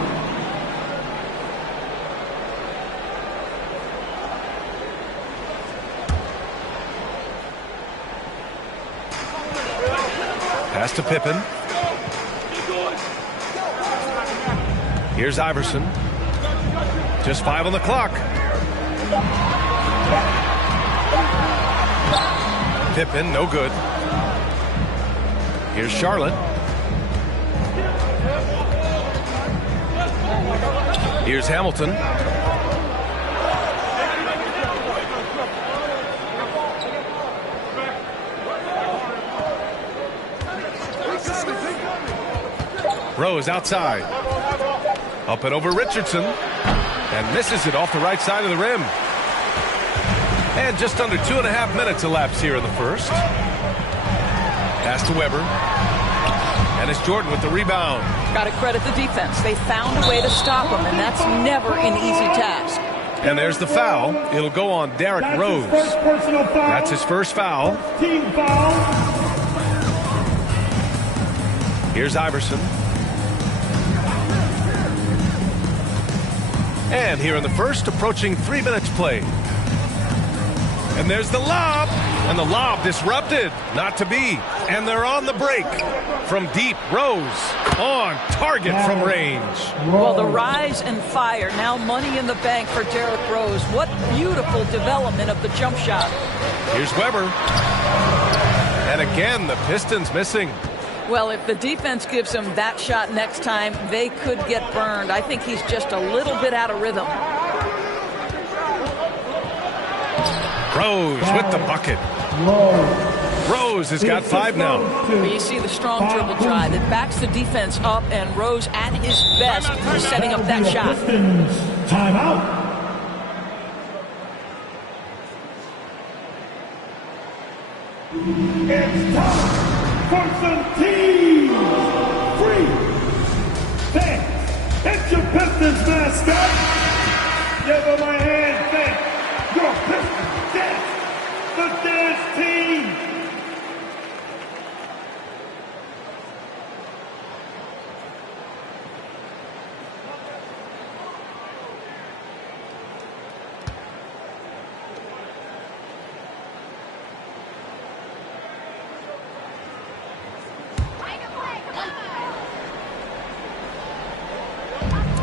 Pass to Pippen. Here's Iverson. Just 5 on the clock. Pippen, no good. Here's Charlotte. Here's Hamilton. Rose outside. Up and over Richardson. And misses it off the right side of the rim. And just under 2.5 minutes elapsed here in the first. Pass to Weber. And it's Jordan with the rebound. Got to credit the defense. They found a way to stop him, and that's never an easy task. And there's the foul. It'll go on Derrick Rose. That's his first foul. Team foul. Here's Iverson. And here in the first, approaching 3 minutes played. And there's the lob. And the lob disrupted. Not to be. And they're on the break. From deep, Rose on target from range. Well, the rise and fire. Now money in the bank for Derrick Rose. What beautiful development of the jump shot. Here's Weber. And again, the Pistons missing. Well, if the defense gives him that shot next time, they could get burned. I think he's just a little bit out of rhythm. Rose with the bucket. Rose has got 5 now. Well, you see the strong dribble drive. It backs the defense up, and Rose at his best setting up that shot. Timeout. It's time for some team free thanks. It's your Pistons mascot. Give them a hand thanks. Your Pistons dance. The dance team.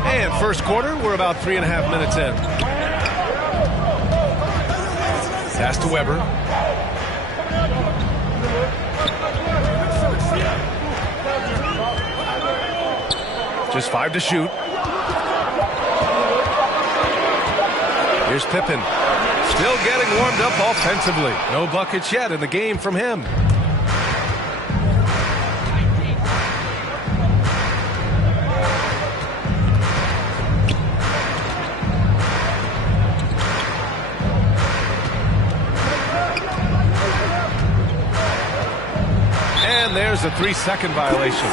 And first quarter, we're about 3.5 minutes in. Pass to Weber. Just 5 to shoot. Here's Pippen. Still getting warmed up offensively. No buckets yet in the game from him. And there's a 3-second violation.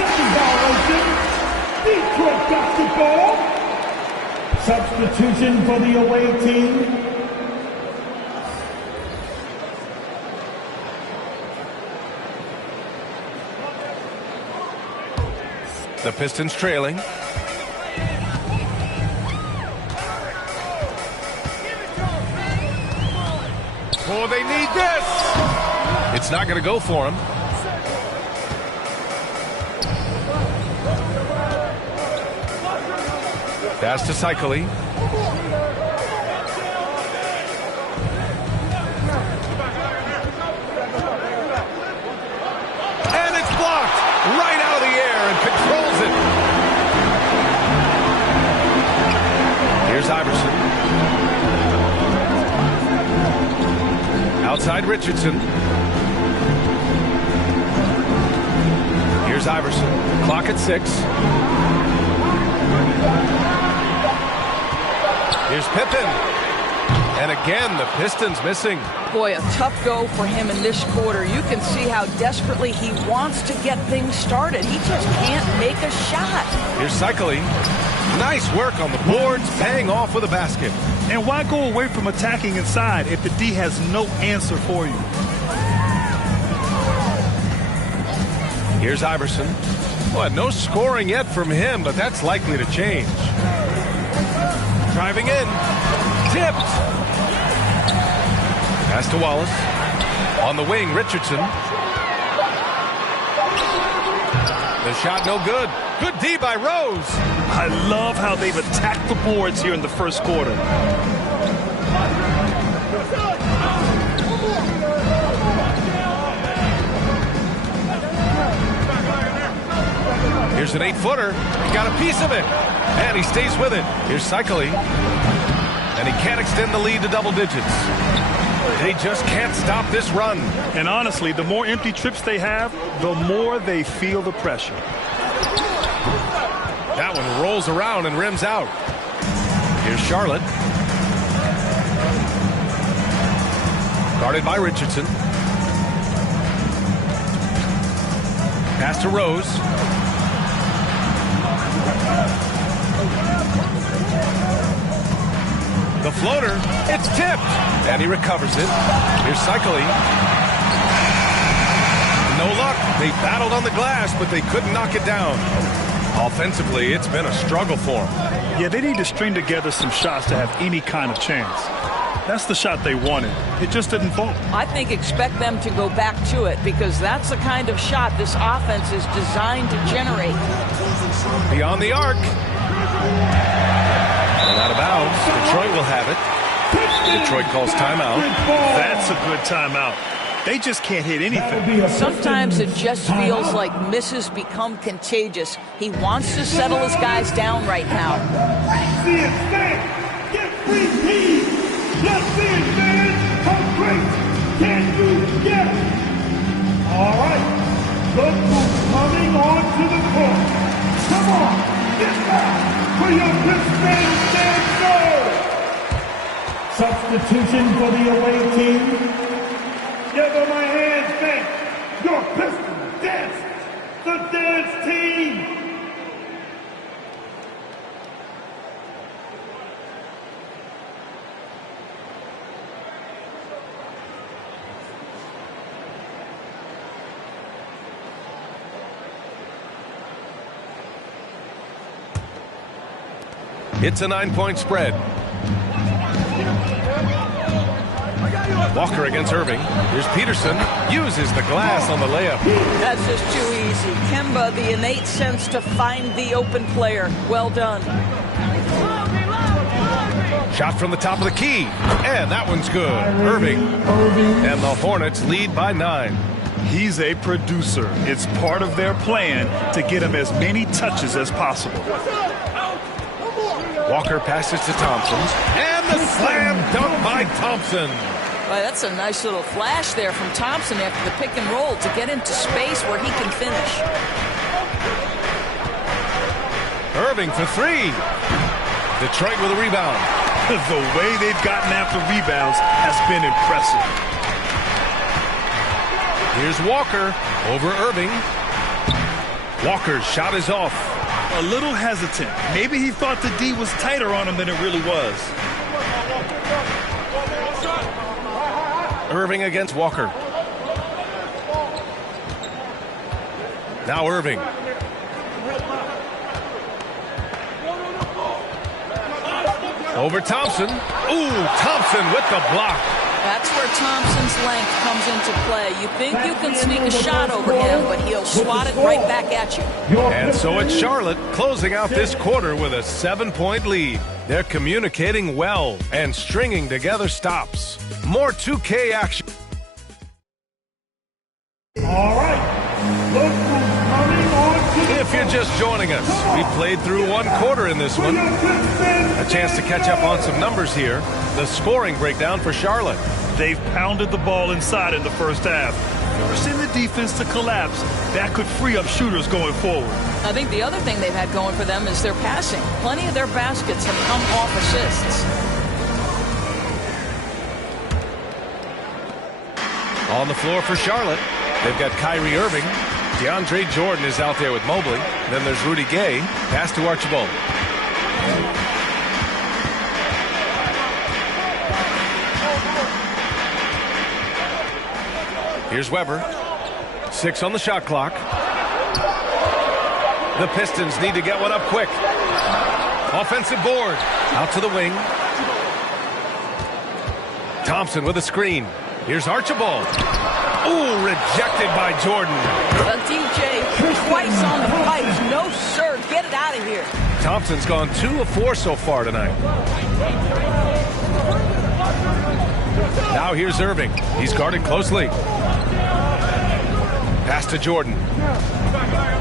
Detroit basketball. Substitution for the away team. The Pistons trailing. Oh, they need this. It's not going to go for him. Pass to Cycli. And it's blocked right out of the air and controls it. Here's Iverson. Outside Richardson. Here's Iverson. Clock at 6. Here's Pippen. And again, the Pistons missing. Boy, a tough go for him in this quarter. You can see how desperately he wants to get things started. He just can't make a shot. Here's Cycli. Nice work on the boards, paying off with a basket. And why go away from attacking inside if the D has no answer for you? Here's Iverson. Well, no scoring yet from him, but that's likely to change. Driving in. Tipped. Pass to Wallace. On the wing, Richardson. The shot no good. Good D by Rose. I love how they've attacked the boards here in the first quarter. Here's an 8-footer. He got a piece of it. And he stays with it. Here's Cycli. And he can't extend the lead to double digits. They just can't stop this run. And honestly, the more empty trips they have, the more they feel the pressure. That one rolls around and rims out. Here's Charlotte. Guarded by Richardson. Pass to Rose. The floater, it's tipped, and he recovers it. Here's Cycli. No luck. They battled on the glass, but they couldn't knock it down. Offensively, it's been a struggle for them. Yeah, they need to string together some shots to have any kind of chance. That's the shot they wanted. It just didn't fall. I think expect them to go back to it because that's the kind of shot this offense is designed to generate. Beyond the arc. And out of bounds. Detroit will have it. Detroit calls timeout. That's a good timeout. They just can't hit anything. Sometimes it just feels like misses become contagious. He wants to settle his guys down right now. See it, fans. Get free team. Let's see it, fans. How great can you get? All right. Look who's coming onto the court. Come on. Get back for your Pistons stand serve. Substitution for the away team. Give them a hand, thank your Pistons dancers, the dance team. It's a 9-point spread. Walker against Irving. Here's Peterson. Uses the glass on the layup. That's just too easy. Kemba, the innate sense to find the open player. Well done. Shot from the top of the key. And that one's good. Irving. And the Hornets lead by 9. He's a producer. It's part of their plan to get him as many touches as possible. Walker passes to Thompson. And the slam dunk by Thompson. Boy, that's a nice little flash there from Thompson after the pick and roll to get into space where he can finish. Irving for 3. Detroit with a rebound. The way they've gotten after rebounds has been impressive. Here's Walker over Irving. Walker's shot is off. A little hesitant. Maybe he thought the D was tighter on him than it really was. Irving against Walker. Now Irving. Over Thompson. Ooh, Thompson with the block. That's where Thompson's length comes into play. You think you can sneak a shot over him, but he'll swat it right back at you. And so it's Charlotte closing out this quarter with a 7-point lead. They're communicating well and stringing together stops. More 2K action. All right. Look who's coming on to the If you're just joining us, we played through 1 quarter in this one. A chance to catch up on some numbers here. The scoring breakdown for Charlotte. They've pounded the ball inside in the first half, forcing the defense to collapse. That could free up shooters going forward. I think the other thing they've had going for them is their passing. Plenty of their baskets have come off assists. On the floor for Charlotte, they've got Kyrie Irving. DeAndre Jordan is out there with Mobley. Then there's Rudy Gay. Pass to Archibald. Here's Weber. 6 on the shot clock. The Pistons need to get one up quick. Offensive board. Out to the wing. Thompson with a screen. Here's Archibald. Ooh, rejected by Jordan. DJ twice on the pipes. No, sir. Get it out of here. Thompson's gone 2 of 4 so far tonight. Now here's Irving. He's guarded closely. Pass to Jordan.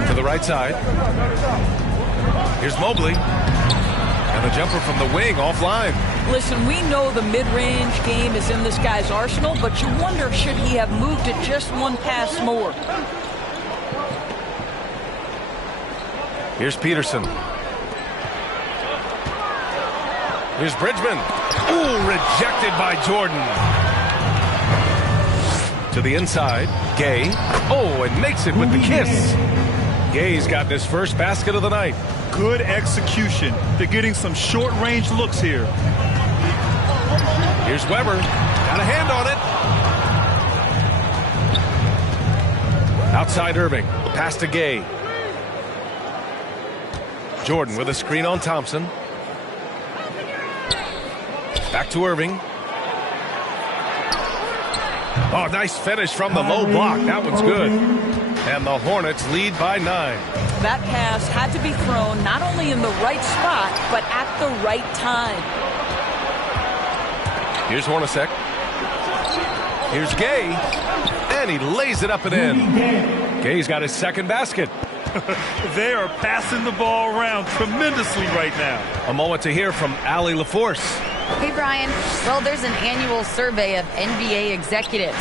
To the right side. Here's Mobley. And the jumper from the wing offline. Listen, we know the mid-range game is in this guy's arsenal, but you wonder should he have moved it just one pass more. Here's Peterson. Here's Bridgman. Ooh, rejected by Jordan. To the inside, Gay. Oh, and makes it with the kiss. Gay's gotten his first basket of the night. Good execution. They're getting some short-range looks here. Here's Weber. Got a hand on it. Outside Irving. Pass to Gay. Jordan with a screen on Thompson. Back to Irving. Oh, nice finish from the low block. That one's good. And the Hornets lead by 9. That pass had to be thrown not only in the right spot, but at the right time. Here's Hornacek. Here's Gay. And he lays it up and in. Gay's got his second basket. They are passing the ball around tremendously right now. A moment to hear from Allie LaForce. Hey, Brian. Well, there's an annual survey of NBA executives.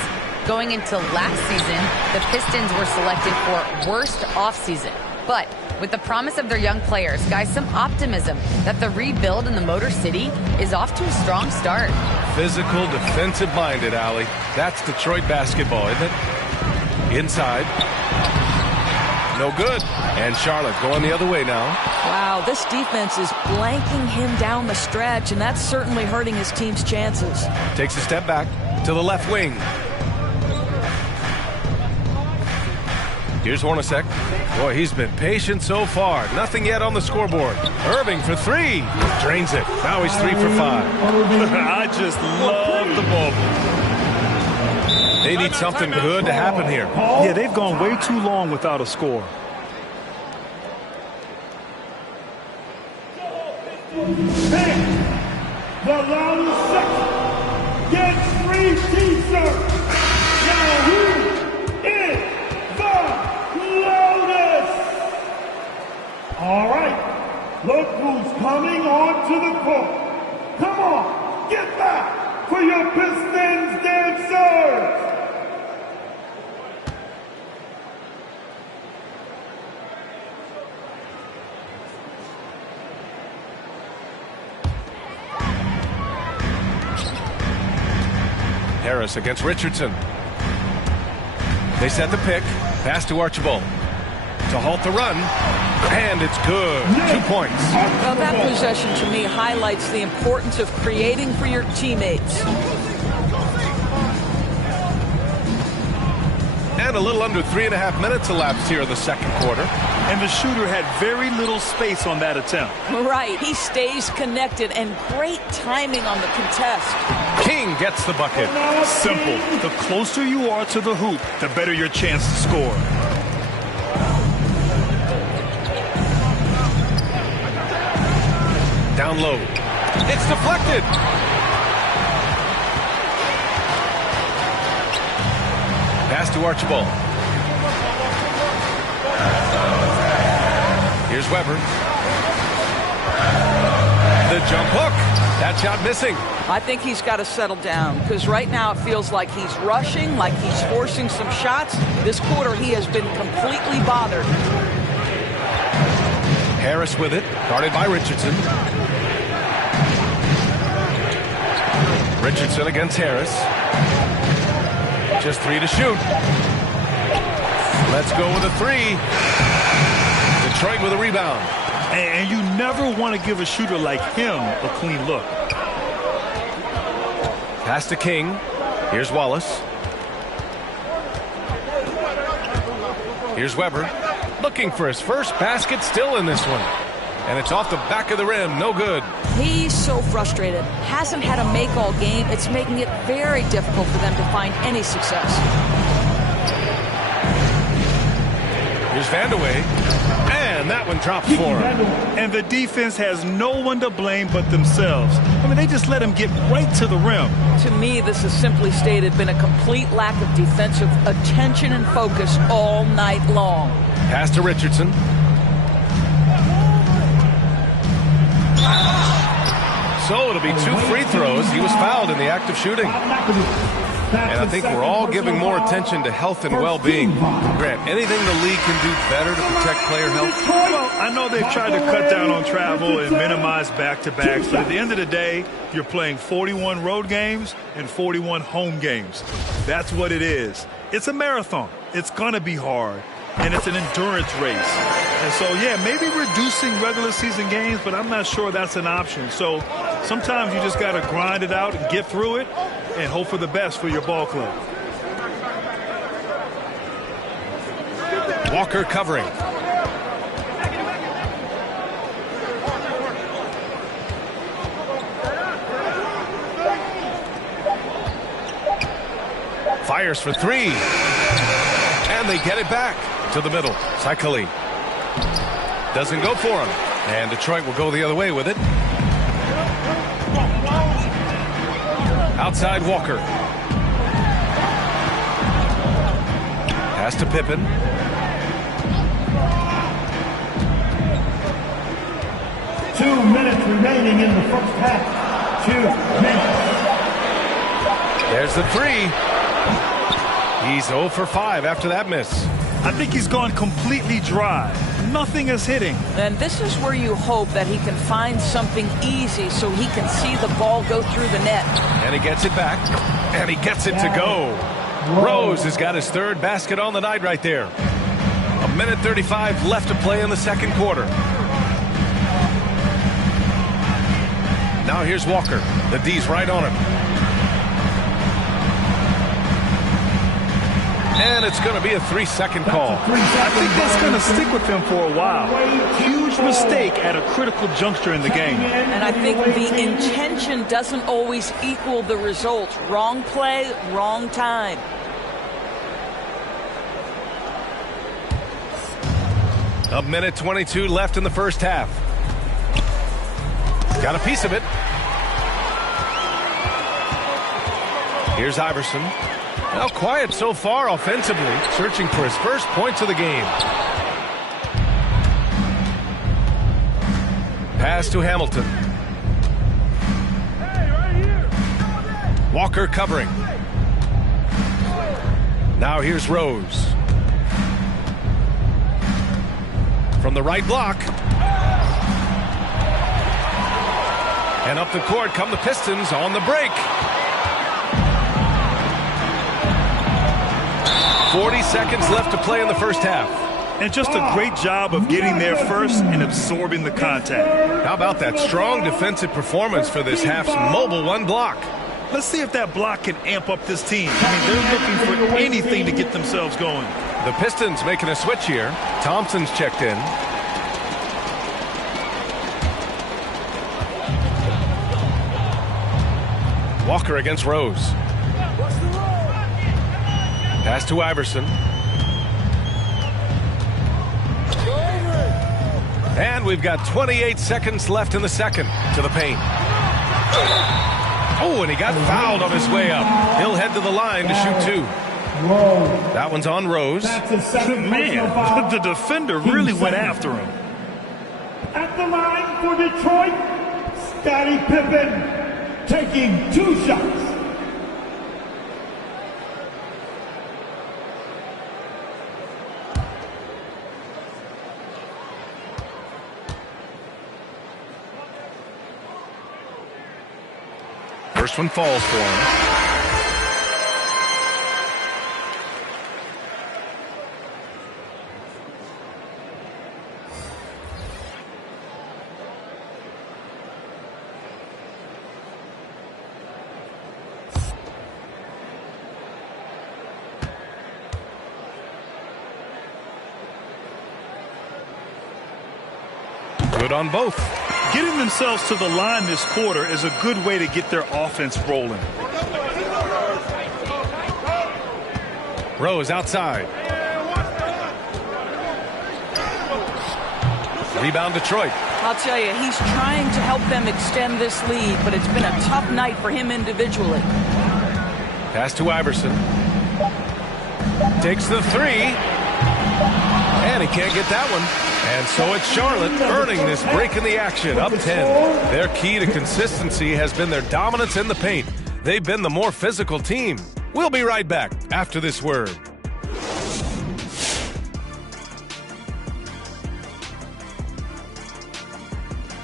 Going into last season, the Pistons were selected for worst offseason. But with the promise of their young players, guys, some optimism that the rebuild in the Motor City is off to a strong start. Physical, defensive-minded, Allie. That's Detroit basketball, isn't it? Inside. No good. And Charlotte going the other way now. Wow, this defense is blanking him down the stretch, and that's certainly hurting his team's chances. Takes a step back to the left wing. Here's Hornacek. Boy, he's been patient so far. Nothing yet on the scoreboard. Irving for 3. Drains it. Now he's 3 for 5. I just love the ball. They need something good to happen here. Yeah, they've gone way too long without a score. The loudest section gets free t-shirts. Now who is the loudest? All right, look who's coming onto the court. Come on, get back for your Pistons dancers. Harris against Richardson. They set the pick. Pass to Archibald. To halt the run. And it's good. 2 points. Well, that possession to me highlights the importance of creating for your teammates. And a little under 3.5 minutes elapsed here in the second quarter. And the shooter had very little space on that attempt. Right. He stays connected, and great timing on the contest. King gets the bucket. Simple. The closer you are to the hoop, the better your chance to score. Down low. It's deflected. Pass to Archibald. Here's Weber. The jump hook. That shot missing. I think he's got to settle down, because right now it feels like he's rushing, like he's forcing some shots. This quarter he has been completely bothered. Harris with it, guarded by Richardson. Richardson against Harris. Just 3 to shoot. Let's go with a 3. Detroit with a rebound. And you never want to give a shooter like him a clean look. Pass to King. Here's Wallace. Here's Weber. Looking for his first basket, still in this one. And it's off the back of the rim. No good. He's so frustrated. Hasn't had a make all game. It's making it very difficult for them to find any success. Here's Vandeweghe. And that one drops for him. And the defense has no one to blame but themselves. I mean, they just let him get right to the rim. To me, this has simply stated been a complete lack of defensive attention and focus all night long. Pass to Richardson. So it'll be 2 free throws. He was fouled in the act of shooting. And I think we're all giving more attention to health and well-being. Grant, anything the league can do better to protect player health? Well, I know they've tried to cut down on travel and minimize back-to-backs, but at the end of the day, you're playing 41 road games and 41 home games. That's what it is. It's a marathon. It's going to be hard, and it's an endurance race. And so, yeah, maybe reducing regular season games, but I'm not sure that's an option. So sometimes you just got to grind it out and get through it and hope for the best for your ball club. Walker covering. Fires for three. And they get it back to the middle. Saikali doesn't go for him. And Detroit will go the other way with it. Outside Walker. Pass to Pippen. Two minutes remaining in the first half. 2 minutes. There's the three. He's 0 for 5 after that miss. I think he's gone completely dry. Nothing is hitting. And this is where you hope that he can find something easy so he can see the ball go through the net. And he gets it back. And he gets it to go. Rose has got his third basket on the night right there. 1:35 left to play in the second quarter. Now here's Walker. The D's right on him. And it's going to be a 3-second call. I think that's going to stick with him for a while. Huge mistake at a critical juncture in the game. And I think the intention doesn't always equal the result. Wrong play, wrong time. A 1:22 left in the first half. Got a piece of it. Here's Iverson. Now quiet so far offensively, searching for his first points of the game. Pass to Hamilton. Walker covering. Now here's Rose. From the right block. And up the court come the Pistons on the break. 40 seconds left to play in the first half. And just a great job of getting there first and absorbing the contact. How about that strong defensive performance for this half's mobile one block? Let's see if that block can amp up this team. I mean, they're looking for anything to get themselves going. The Pistons making a switch here. Thompson's checked in. Walker against Rose. Pass to Iverson. And we've got 28 seconds left in the second to the paint. Oh, and he got fouled on his way up. He'll head to the line to shoot two. That one's on Rose. Man, the defender really went after him. At the line for Detroit, Scottie Pippen taking 2 shots. First one falls for him. Good on both. Getting themselves to the line this quarter is a good way to get their offense rolling. Rose outside. Rebound Detroit. I'll tell you, he's trying to help them extend this lead, but it's been a tough night for him individually. Pass to Iverson. Takes the three. And he can't get that one. And so it's Charlotte earning this break in the action, up 10. Their key to consistency has been their dominance in the paint. They've been the more physical team. We'll be right back after this word.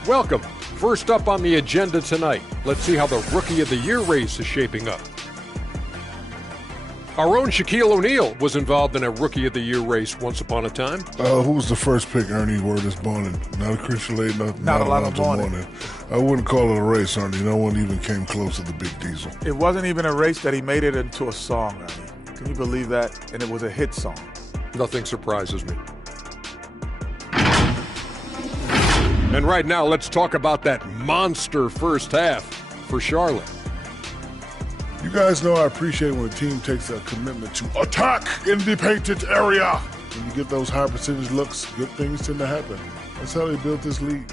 Welcome. First up on the agenda tonight, let's see how the Rookie of the Year race is shaping up. Our own Shaquille O'Neal was involved in a Rookie of the Year race once upon a time. Who was the first pick, Ernie, word this morning? Not a Christian Lade, not Alonzo Mourning. I wouldn't call it a race, Ernie. No one even came close to the Big Diesel. It wasn't even a race that he made it into a song, Ernie. Can you believe that? And it was a hit song. Nothing surprises me. And right now, let's talk about that monster first half for Charlotte. You guys know I appreciate when a team takes a commitment to attack in the painted area. When you get those high percentage looks, good things tend to happen. That's how they built this league.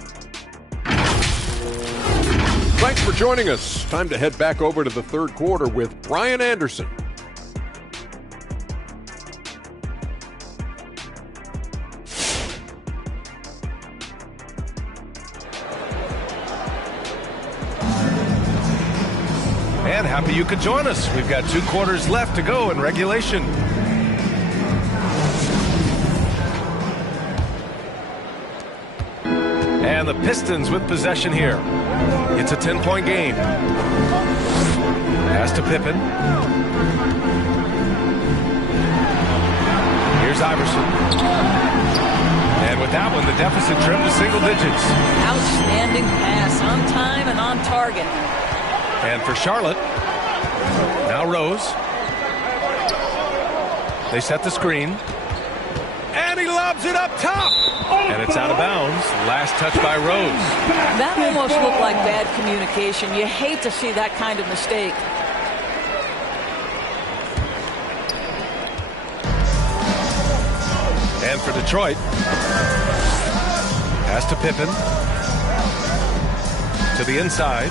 Thanks for joining us. Time to head back over to the third quarter with Brian Anderson. And happy you could join us. We've got 2 quarters left to go in regulation. And the Pistons with possession here. It's a 10-point game. Pass to Pippen. Here's Iverson. And with that one, the deficit trimmed to single digits. Outstanding pass, on time and on target. And for Charlotte, now Rose. They set the screen. And he lobs it up top. And it's out of bounds. Last touch by Rose. That almost looked like bad communication. You hate to see that kind of mistake. And for Detroit, pass to Pippen. To the inside.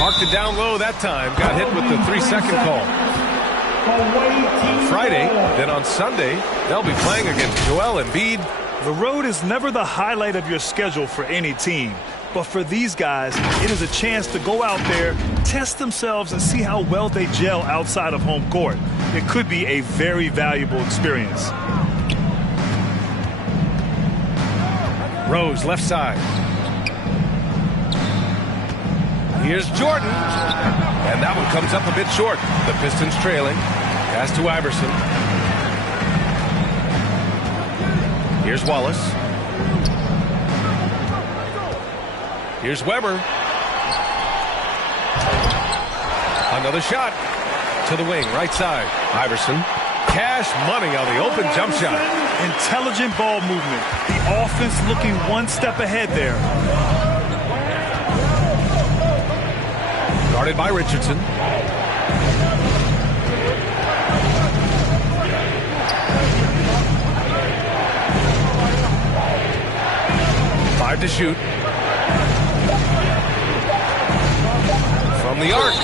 Marked it down low that time. Got hit with the 3-second call. On Friday, then on Sunday, they'll be playing against Joel Embiid. The road is never the highlight of your schedule for any team. But for these guys, it is a chance to go out there, test themselves, and see how well they gel outside of home court. It could be a very valuable experience. Rose, left side. Here's Jordan. And that one comes up a bit short. The Pistons trailing. Pass to Iverson. Here's Wallace. Here's Weber. Another shot. To the wing, right side. Iverson. Cash money on the open jump shot. Intelligent ball movement. The offense looking one step ahead there. Guarded by Richardson. Five to shoot. From the arc.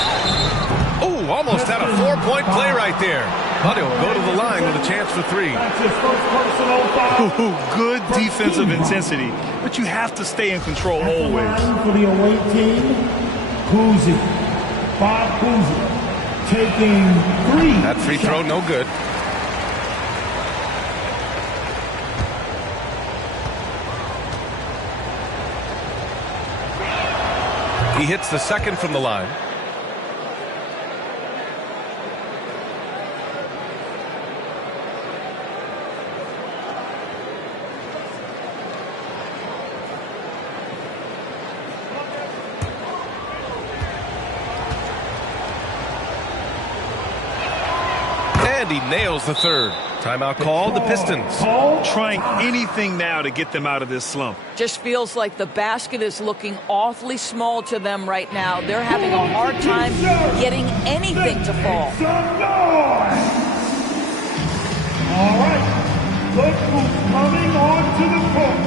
Oh, almost had a 4-point play right there. But he'll go to the line with a chance for 3. Ooh, good defensive intensity, but you have to stay in control always. For the away team, Cousy. Bob Cousy taking 3. That free throw no good. He hits the second from the line. And he nails the third. Timeout called, the Pistons. Trying anything now to get them out of this slump. Just feels like the basket is looking awfully small to them right now. They're having a hard time getting anything to fall. All right, look who's coming onto the court.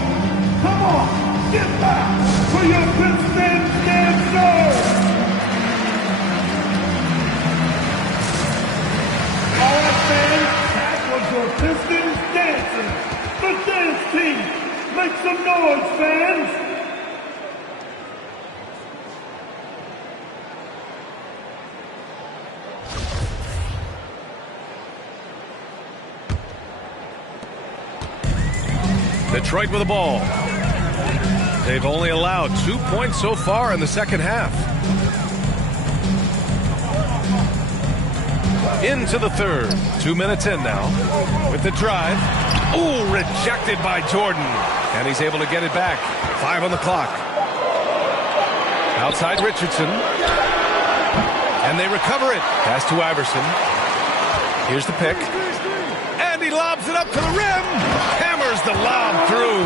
Come on, get back for your Pistons dancer. All right, fans, that was your Pistons dancing. The dance team, make some noise, fans. Detroit with the ball. They've only allowed 2 points so far in the second half. Into the third. 2 minutes in now. With the drive. Ooh, rejected by Jordan. And he's able to get it back. 5 on the clock. Outside Richardson. And they recover it. Pass to Iverson. Here's the pick. And he lobs it up to the rim. Hammers the lob through.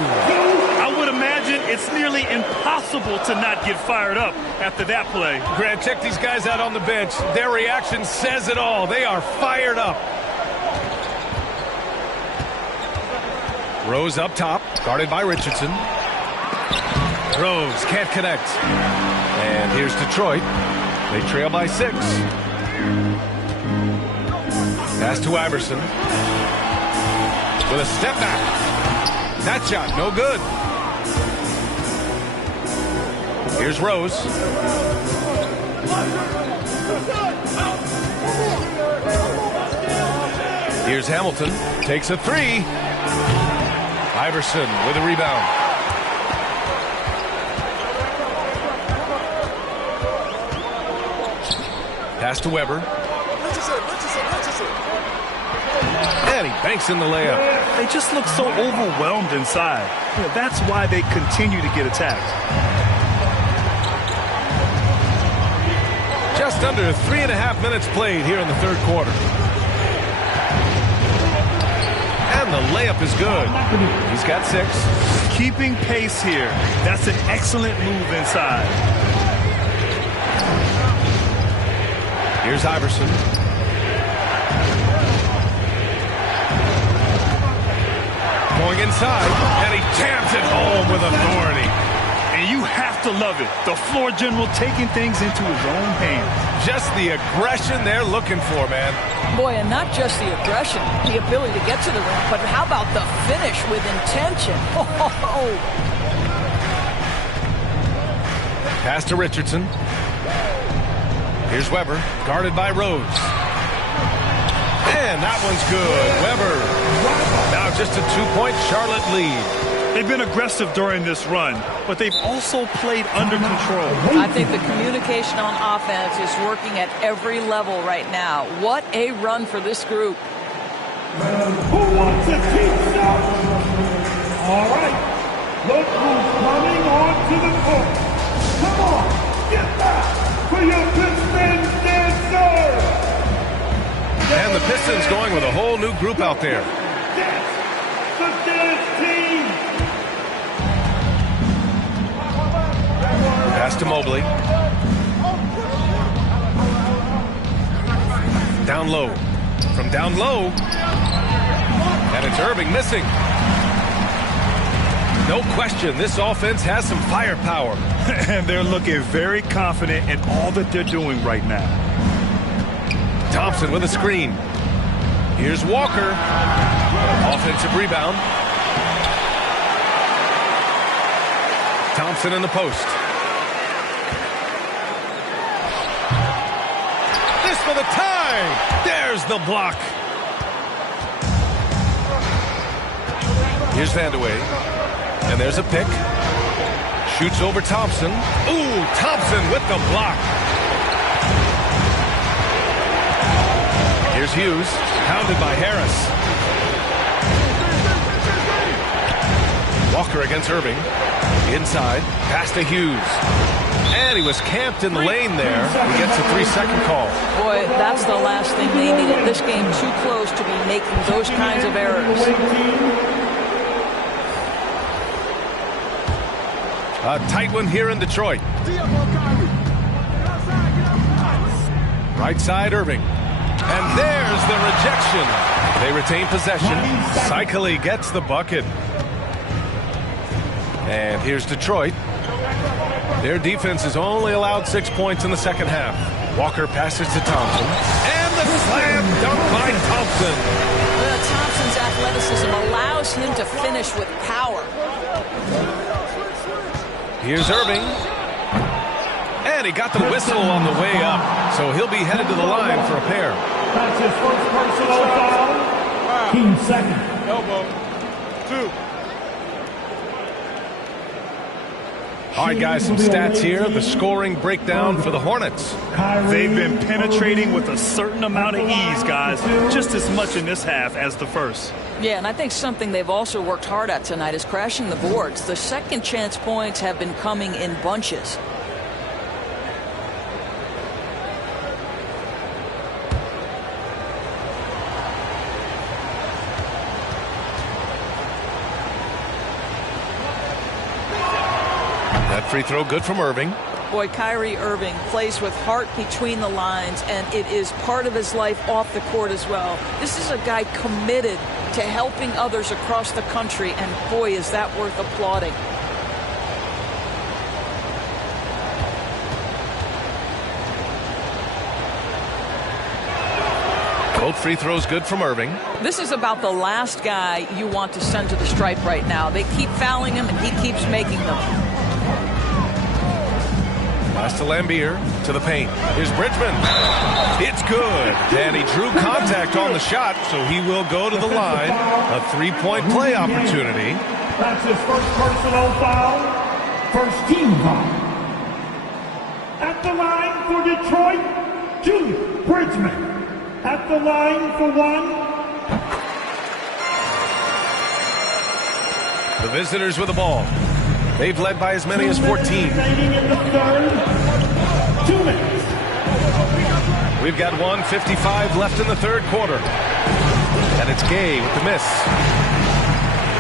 I would imagine it's nearly impossible to not get fired up after that play. Grant, check these guys out on the bench. Their reaction says it all. They are fired up. Rose up top, guarded by Richardson. Rose can't connect. And here's Detroit. They trail by 6. Pass to Iverson. With a step back. That shot, no good. Here's Rose. Here's Hamilton. Takes a 3. Iverson with a rebound. Pass to Weber. And he banks in the layup. They just look so overwhelmed inside. That's why they continue to get attacked. Just under 3.5 minutes played here in the third quarter. And the layup is good. He's got 6. Keeping pace here. That's an excellent move inside. Here's Iverson. Going inside, and he jams it home with authority. And you have to love it. The floor general taking things into his own hands. Just the aggression they're looking for, man. Boy, and not just the aggression, the ability to get to the rim, but how about the finish with intention? Oh. Pass to Richardson. Here's Weber, guarded by Rose. And that one's good. Weber. Now just a 2-point Charlotte lead. They've been aggressive during this run, but they've also played under control. I think the communication on offense is working at every level right now. What a run for this group. Who wants a team stop? All right. Look who's coming onto the court. Come on, get back for your Pistons dancer. And the Pistons going with a whole new group out there. That's the dance team. Pass to Mobley. Down low. From down low. And it's Irving missing. No question, this offense has some firepower. And they're looking very confident in all that they're doing right now. Thompson with a screen. Here's Walker. Offensive rebound. Thompson in the post. This for the tie. There's the block. Here's Vandeweghe. And there's a pick. Shoots over Thompson. Ooh, Thompson with the block. Here's Hughes, pounded by Harris. Walker against Irving. Inside, pass to Hughes. And he was camped in the lane there. He gets a 3-second call. Boy, that's the last thing they needed. This game too close to be making those kinds of errors. A tight one here in Detroit. Right side, Irving. And there's the rejection. They retain possession. Cycli gets the bucket. And here's Detroit. Their defense has only allowed 6 points in the second half. Walker passes to Thompson. And the slam dunk by Thompson. Thompson's athleticism allows him to finish with power. Here's Irving. And he got the whistle on the way up. So he'll be headed to the line for a pair. That's his first personal foul. Team second. Elbow. 2. All right, guys, some stats here. The scoring breakdown for the Hornets. They've been penetrating with a certain amount of ease, guys. Just as much in this half as the first. Yeah, and I think something they've also worked hard at tonight is crashing the boards. The second chance points have been coming in bunches. That free throw good from Irving. Boy, Kyrie Irving plays with heart between the lines, and it is part of his life off the court as well. This is a guy committed to helping others across the country, and boy, is that worth applauding. Both free throws good from Irving. This is about the last guy you want to send to the stripe right now. They keep fouling him, and he keeps making them. Pass to Lambier, to the paint. Here's Bridgman. It's good. And he drew contact on the shot, so he will go to the line. A three-point play opportunity. That's his first personal foul. First team foul. At the line for Detroit, Julius Bridgman. At the line for one. The visitors with the ball. They've led by as many as 14. Remaining in the third. 2 minutes. We've got 1:55 left in the third quarter. And it's Gay with the miss.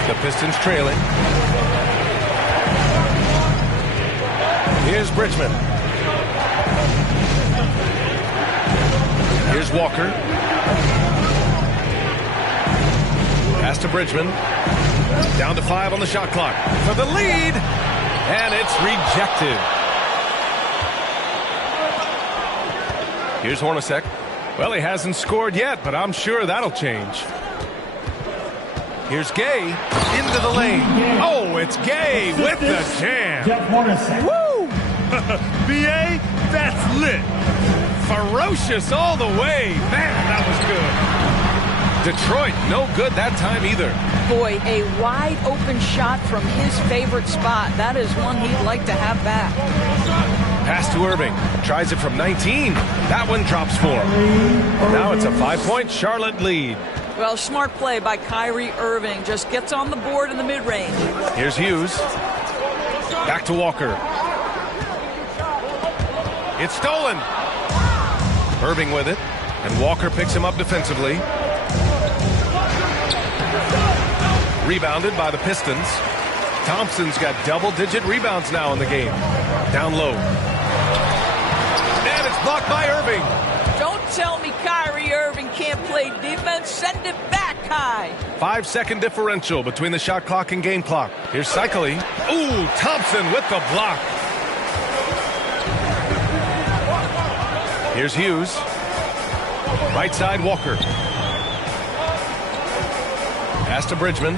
The Pistons trailing. Here's Bridgman. Here's Walker. Pass to Bridgman. Down to 5 on the shot clock. For the lead. And it's rejected. Here's Hornacek. Well, he hasn't scored yet, but I'm sure that'll change. Here's Gay into the lane. Oh, it's Gay with the jam. Jeff Hornacek. Woo! B.A., that's lit. Ferocious all the way. Man, that was good. Detroit, no good that time either. Boy, a wide open shot from his favorite spot. That is one he'd like to have back. Pass to Irving. Tries it from 19. That one drops for him. Now it's a 5-point Charlotte lead. Well, smart play by Kyrie Irving. Just gets on the board in the mid-range. Here's Hughes. Back to Walker. It's stolen. Irving with it. And Walker picks him up defensively. Rebounded by the Pistons. Thompson's got double-digit rebounds now in the game. Down low. And it's blocked by Irving. Don't tell me Kyrie Irving can't play defense. Send it back, Kai. 5-second differential between the shot clock and game clock. Here's Cycli. Ooh, Thompson with the block. Here's Hughes. Right side, Walker. Pass to Bridgman.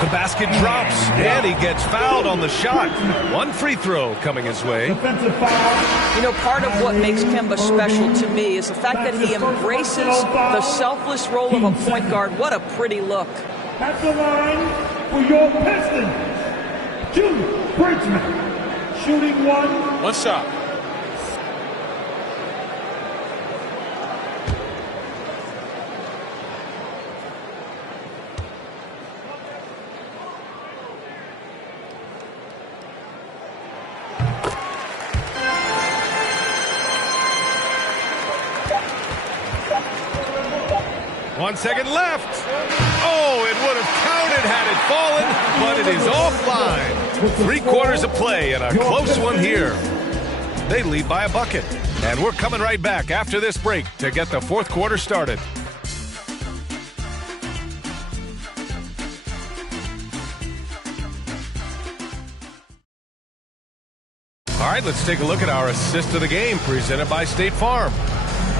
The basket drops, and he gets fouled on the shot. One free throw coming his way. You know, part of what makes Kemba special to me is the fact that he embraces the selfless role of a point guard. What a pretty look. At the line for your Pistons, Julius Bridgman. Shooting one. One shot. One second left. Oh, it would have counted had it fallen, but it is offline. 3 quarters of play and a close one here. They lead by a bucket. And we're coming right back after this break to get the fourth quarter started. All right, let's take a look at our assist of the game presented by State Farm.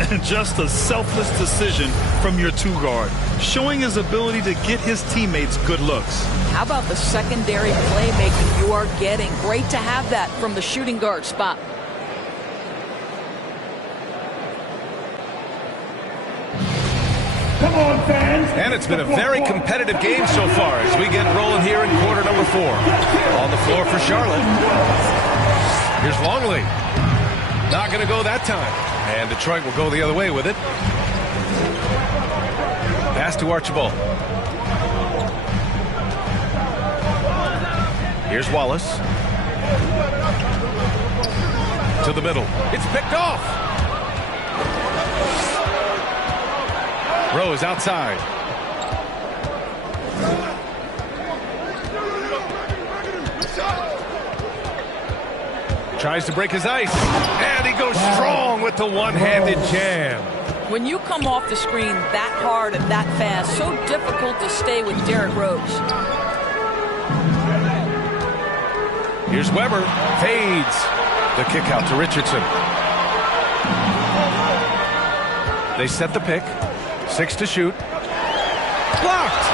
And just a selfless decision from your 2-guard, showing his ability to get his teammates good looks. How about the secondary playmaking you are getting? Great to have that from the shooting guard spot. Come on, fans. And it's been a very competitive game so far as we get rolling here in quarter number 4. On the floor for Charlotte. Here's Longley. Not going to go that time. And Detroit will go the other way with it. Pass to Archibald. Here's Wallace. To the middle. It's picked off. Rose outside. Tries to break his ice. And he goes strong with the one-handed jam. When you come off the screen that hard and that fast, so difficult to stay with Derrick Rose. Here's Weber. Fades. The kick out to Richardson. They set the pick. 6 to shoot. Blocked.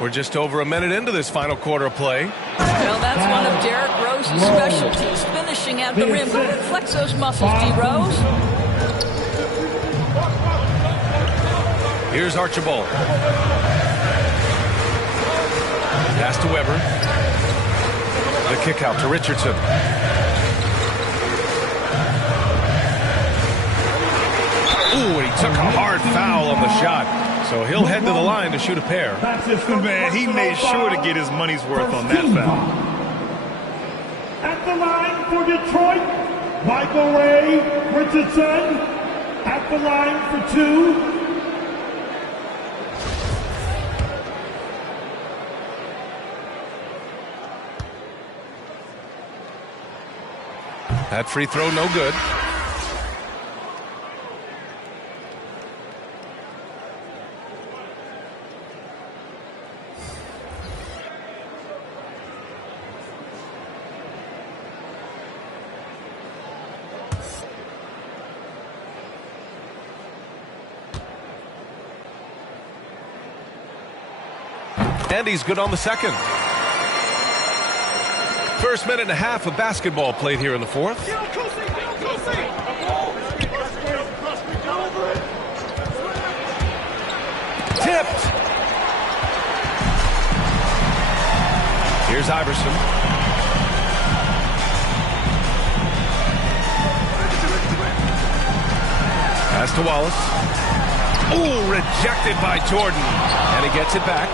We're just over a minute into this final quarter of play. Well, that's one of Derrick Rose's specialties, finishing at the rim. Go ahead, flex those muscles, D. Rose. Here's Archibald. Pass to Weber. The kick out to Richardson. Ooh, he took a hard foul on the shot. So he'll head to the line to shoot a pair. Man, he made sure to get his money's worth on that foul. At the line for Detroit, Michael Ray Richardson. At the line for 2. That free throw no good. And he's good on the second. First minute and a half of basketball played here in the fourth. Tipped. Here's Iverson. Pass to Wallace. Ooh, rejected by Jordan. And he gets it back.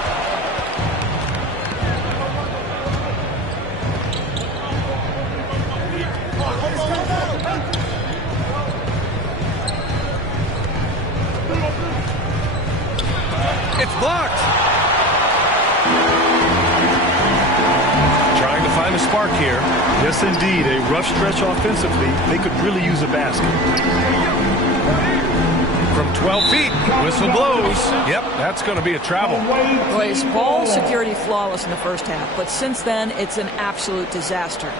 It's blocked. Trying to find a spark here. Yes, indeed. A rough stretch offensively. They could really use a basket. From 12 feet, whistle blows. Yep, that's going to be a travel. Boy, his ball security flawless in the first half, but since then, it's an absolute disaster.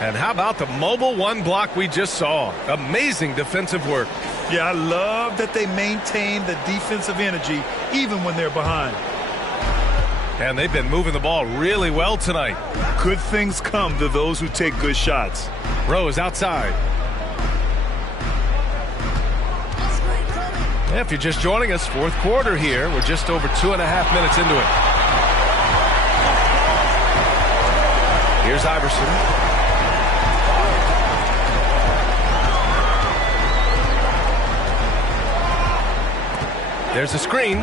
And how about the mobile one block we just saw? Amazing defensive work. Yeah, I love that they maintain the defensive energy even when they're behind. And they've been moving the ball really well tonight. Good things come to those who take good shots. Rose outside. Yeah, if you're just joining us, fourth quarter here. We're just over 2.5 minutes into it. Here's Iverson. There's a screen.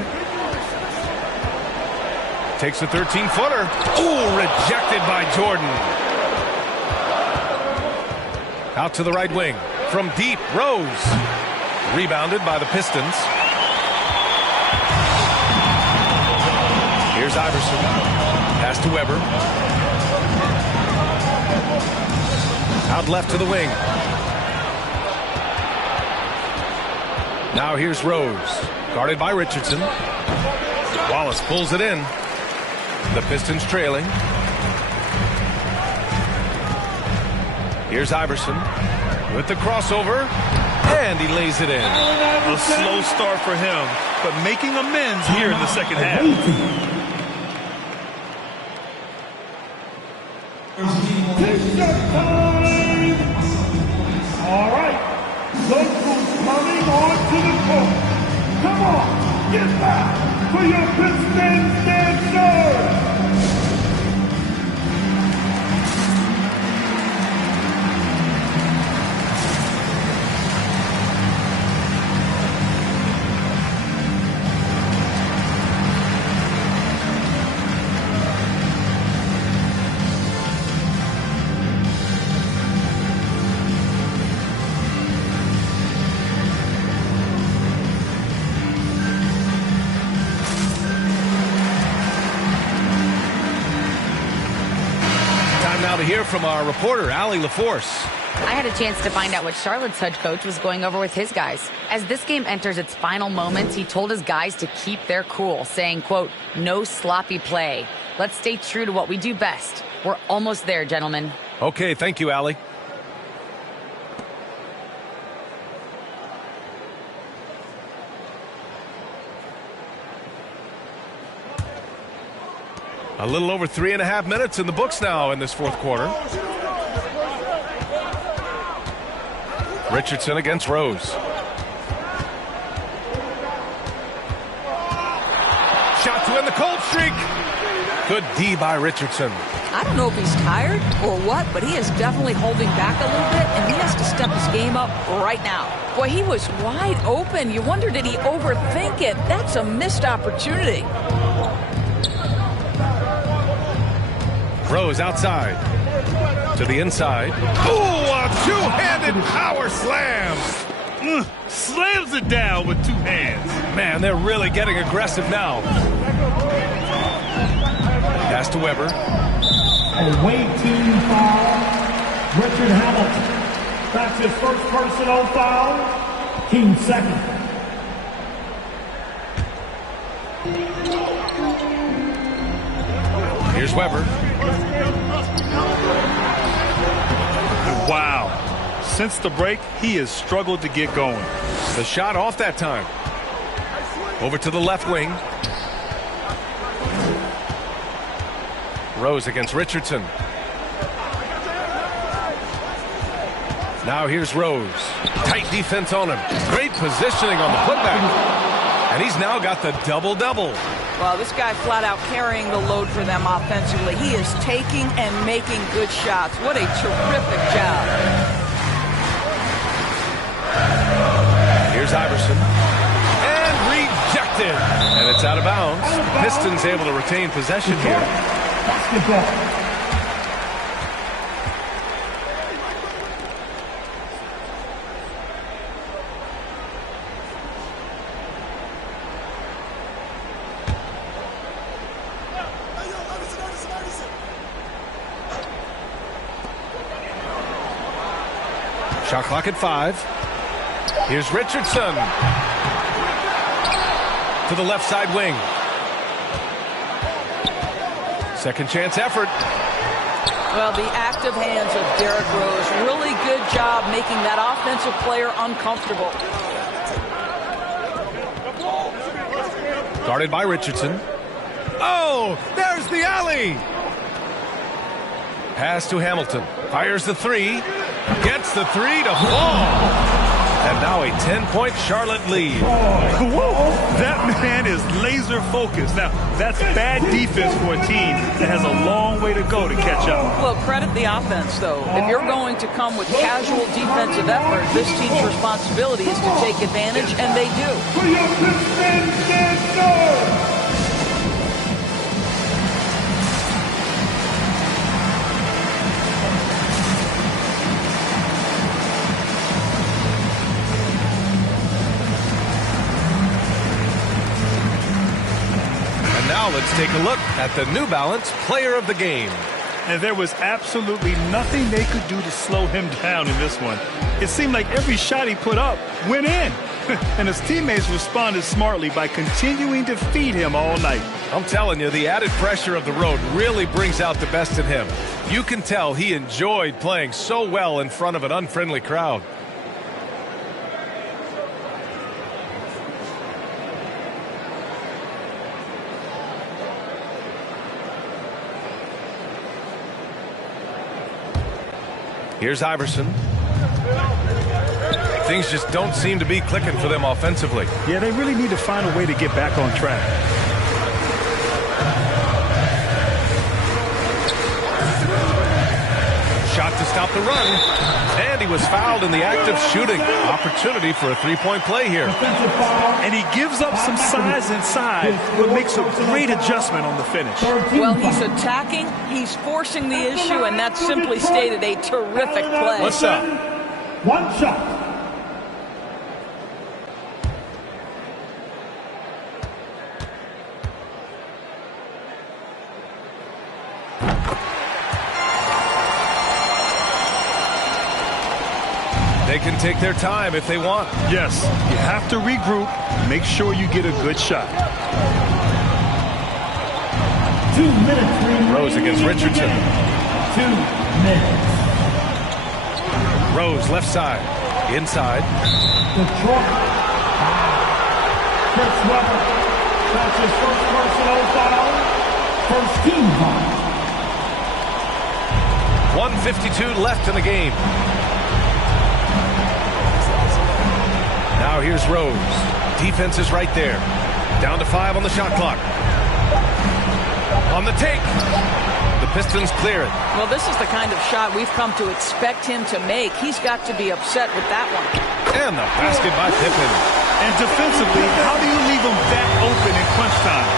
Takes a 13-footer. Ooh, rejected by Jordan. Out to the right wing. From deep, Rose. Rebounded by the Pistons. Here's Iverson. Pass to Weber. Out left to the wing. Now here's Rose. Guarded by Richardson. Wallace pulls it in. The Pistons trailing. Here's Iverson with the crossover. And he lays it in. A slow start for him, but making amends here in the second half. Picture time! All right. Look who's coming onto the court. Come on, get back for your Pistons dancers! Now to hear from our reporter, Allie LaForce. I had a chance to find out what Charlotte's head coach was going over with his guys. As this game enters its final moments, he told his guys to keep their cool, saying, quote, "No sloppy play. Let's stay true to what we do best. We're almost there, gentlemen." Okay, thank you, Allie. A little over 3.5 minutes in the books now in this fourth quarter. Richardson against Rose. Shot to end the cold streak. Good D by Richardson. I don't know if he's tired or what, but he is definitely holding back a little bit, and he has to step his game up right now. Boy, he was wide open. You wonder, did he overthink it? That's a missed opportunity. Rose outside. To the inside. Ooh, a two-handed power slam. Slams it down with two hands. Man, they're really getting aggressive now. Pass to Weber. Away team foul. Richard Hamilton. That's his first personal foul. Team second. Here's Weber. Wow. Since the break, he has struggled to get going. The shot off that time. Over to the left wing. Rose against Richardson. Now here's Rose. Tight defense on him. Great positioning on the putback. And he's now got the double-double. Well, this guy flat out carrying the load for them offensively. He is taking and making good shots. What a terrific job. Here's Iverson. And rejected. And it's out of bounds. Pistons able to retain possession here. Basketball. Shot clock at 5. Here's Richardson. To the left side wing. Second chance effort. Well, the active hands of Derrick Rose. Really good job making that offensive player uncomfortable. Guarded by Richardson. Oh, there's the alley. Pass to Hamilton. Fires the three. Gets the three to fall. And now a 10-point Charlotte lead. Whoa, that man is laser focused. Now, that's bad defense for a team that has a long way to go to catch up. Well, credit the offense, though. If you're going to come with casual defensive effort, this team's responsibility is to take advantage, and they do. For your Pistons and North. Now let's take a look at the New Balance Player of the Game. And there was absolutely nothing they could do to slow him down in this one. It seemed like every shot he put up went in. And his teammates responded smartly by continuing to feed him all night. I'm telling you, the added pressure of the road really brings out the best in him. You can tell he enjoyed playing so well in front of an unfriendly crowd. Here's Iverson. Things just don't seem to be clicking for them offensively. Yeah, they really need to find a way to get back on track. Shot to stop the run. And he was fouled in the act of shooting. Opportunity for a three-point play here. And he gives up some size inside, but makes a great adjustment on the finish. Well, he's attacking, he's forcing the issue, and that's simply stated a terrific play. What's up? One shot. They can take their time if they want. Yes, you have to regroup. Make sure you get a good shot. 2 minutes. Rose against Richardson. 2 minutes. Rose left side. Inside. Detroit. Chris Webber. That's his first personal foul. First team foul. 1:52 left in the game. Now here's Rose. Defense is right there. Down to 5 on the shot clock. On the take. The Pistons clear it. Well, this is the kind of shot we've come to expect him to make. He's got to be upset with that one. And the basket by Pippen. And defensively, how do you leave him that open in crunch time?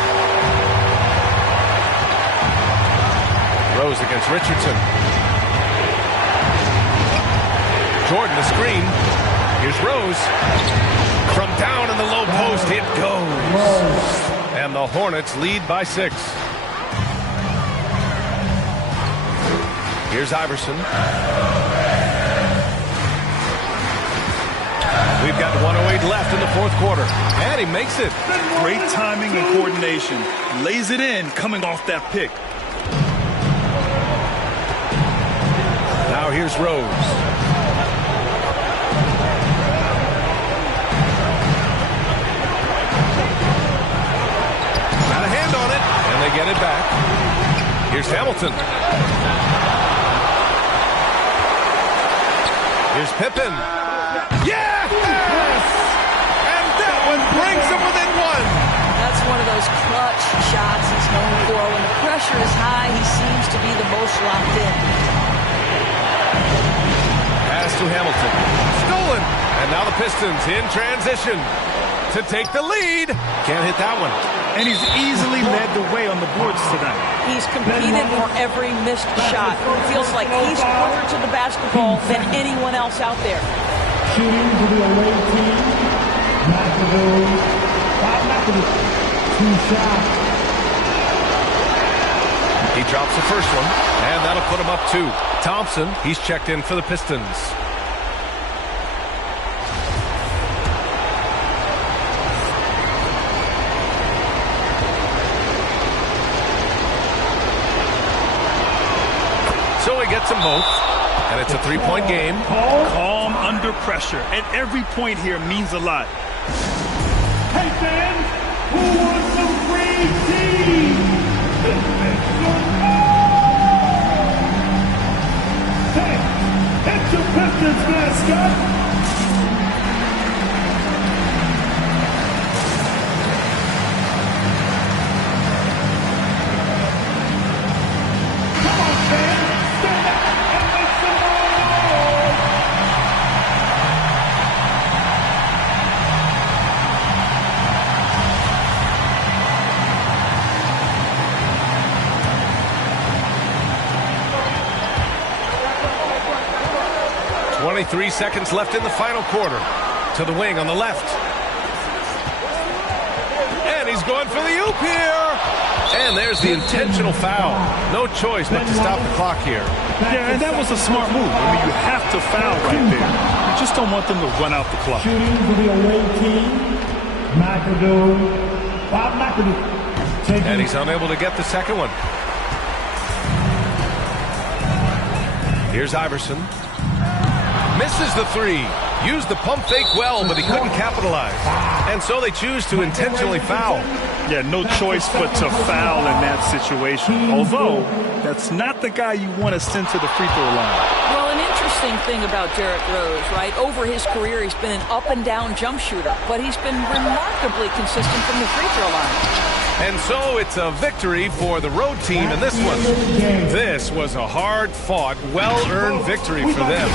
Rose against Richardson. Jordan the screen. Here's Rose. From down in the low post, it goes. And the Hornets lead by 6. Here's Iverson. We've got 1:08 left in the fourth quarter. And he makes it. Great timing and coordination. Lays it in coming off that pick. Now here's Rose. Got a hand on it. And they get it back. Here's Hamilton. Here's Pippen. Yes! And that one brings them within 1. That's one of those clutch shots he's known for. When the pressure is high, he seems to be the most locked in. Pass to Hamilton. Stolen. And now the Pistons in transition to take the lead. Can't hit that one. And he's easily led the way on the boards tonight. He's competed for every missed shot. It feels like he's closer to the basketball than anyone else out there. Shooting to the away team. McAdoo. Bob McAdoo. 2 shots. He drops the first one, and that'll put him up 2. Thompson, he's checked in for the Pistons. So he gets them both, and it's a 3-point game. Calm under pressure, and every point here means a lot. Hey fans, who wants some free tea? Hey, it's your Pistons mascot. Come on, fans, stand up and make some noise. .23 seconds left in the final quarter. To the wing on the left. And he's going for the oop here. And there's the intentional foul. No choice but to stop the clock here. Yeah, and that was a smart move. I mean, you have to foul right there. You just don't want them to run out the clock. Shooting for the away team. McAdoo. Bob McAdoo. And he's unable to get the second one. Here's Iverson. Misses the 3. Used the pump fake well, but he couldn't capitalize. And so they choose to intentionally foul. Yeah, no choice but to foul in that situation. Although, that's not the guy you want to send to the free throw line. Well, an interesting thing about Derrick Rose, right? Over his career, he's been an up-and-down jump shooter, but he's been remarkably consistent from the free throw line. And so it's a victory for the road team in this one. This was a hard-fought, well-earned victory for them.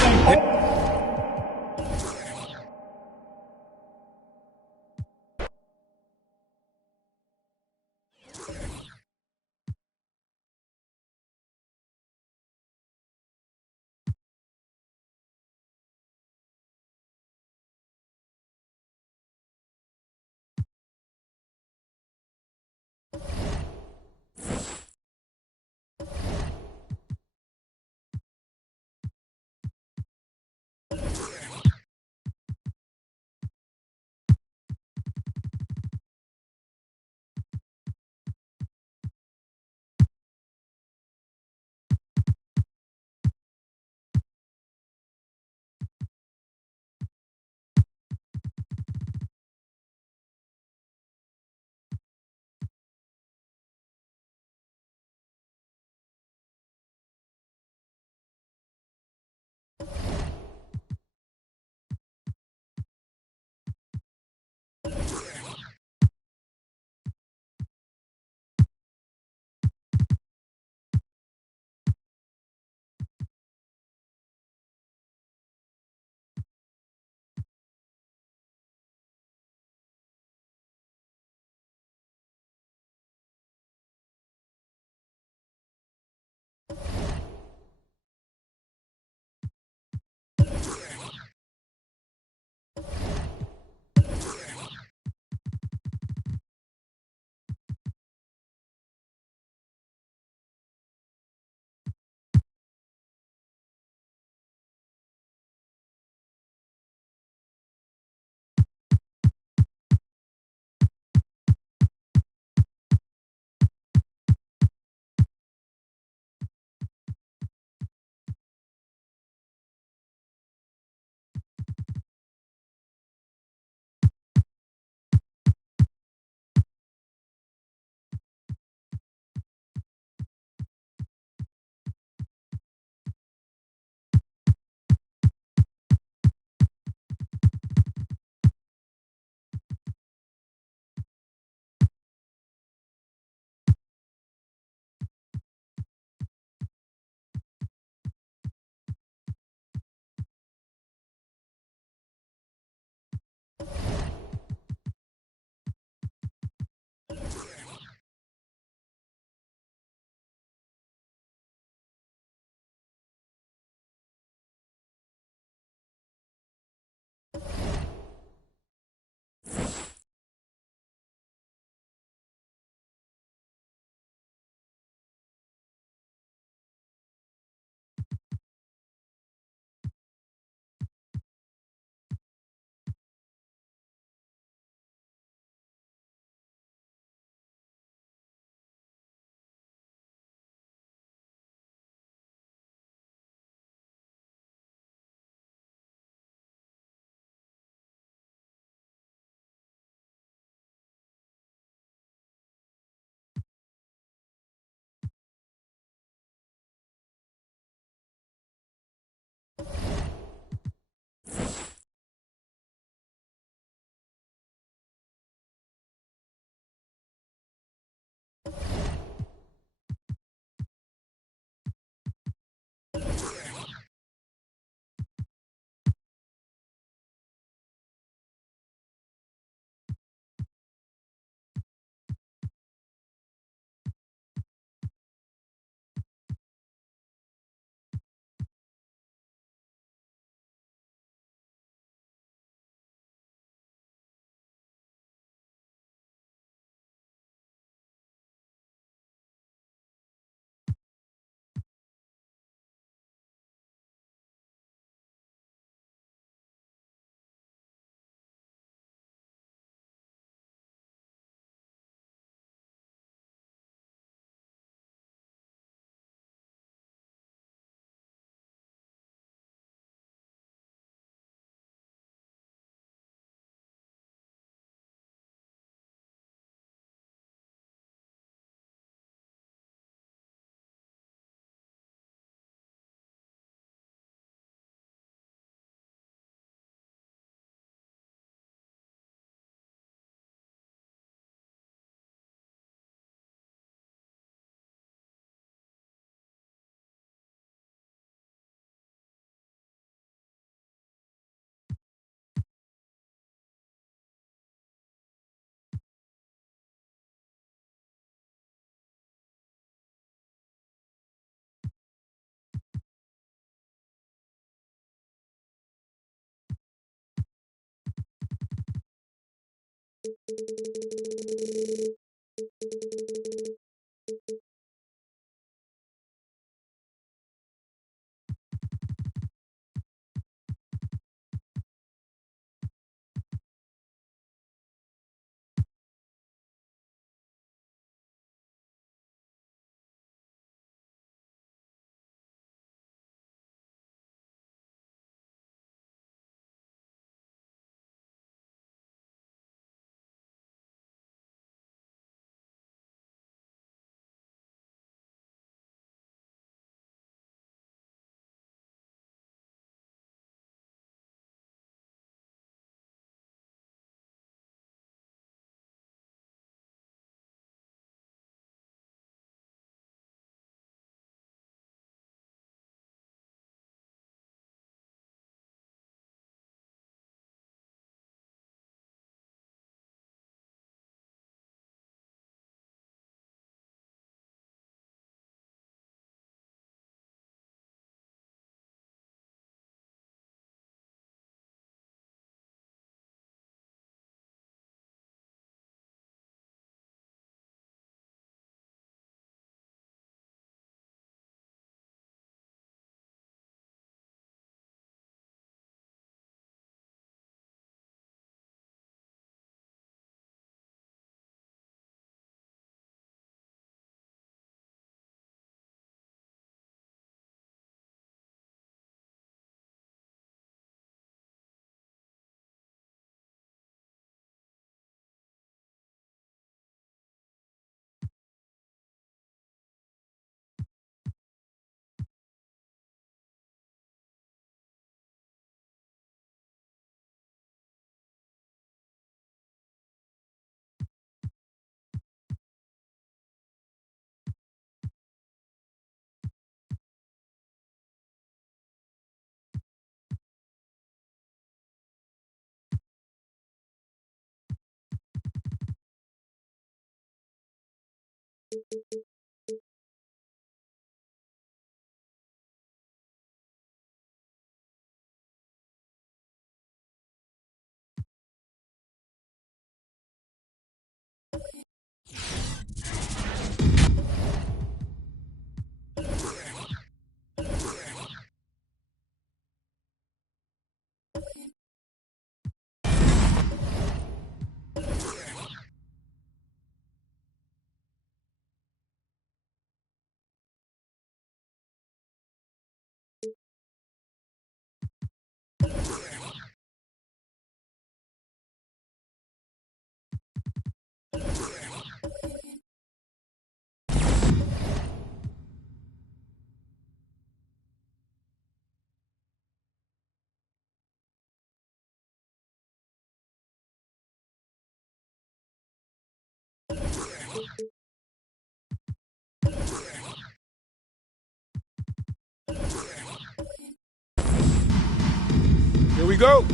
Here we go.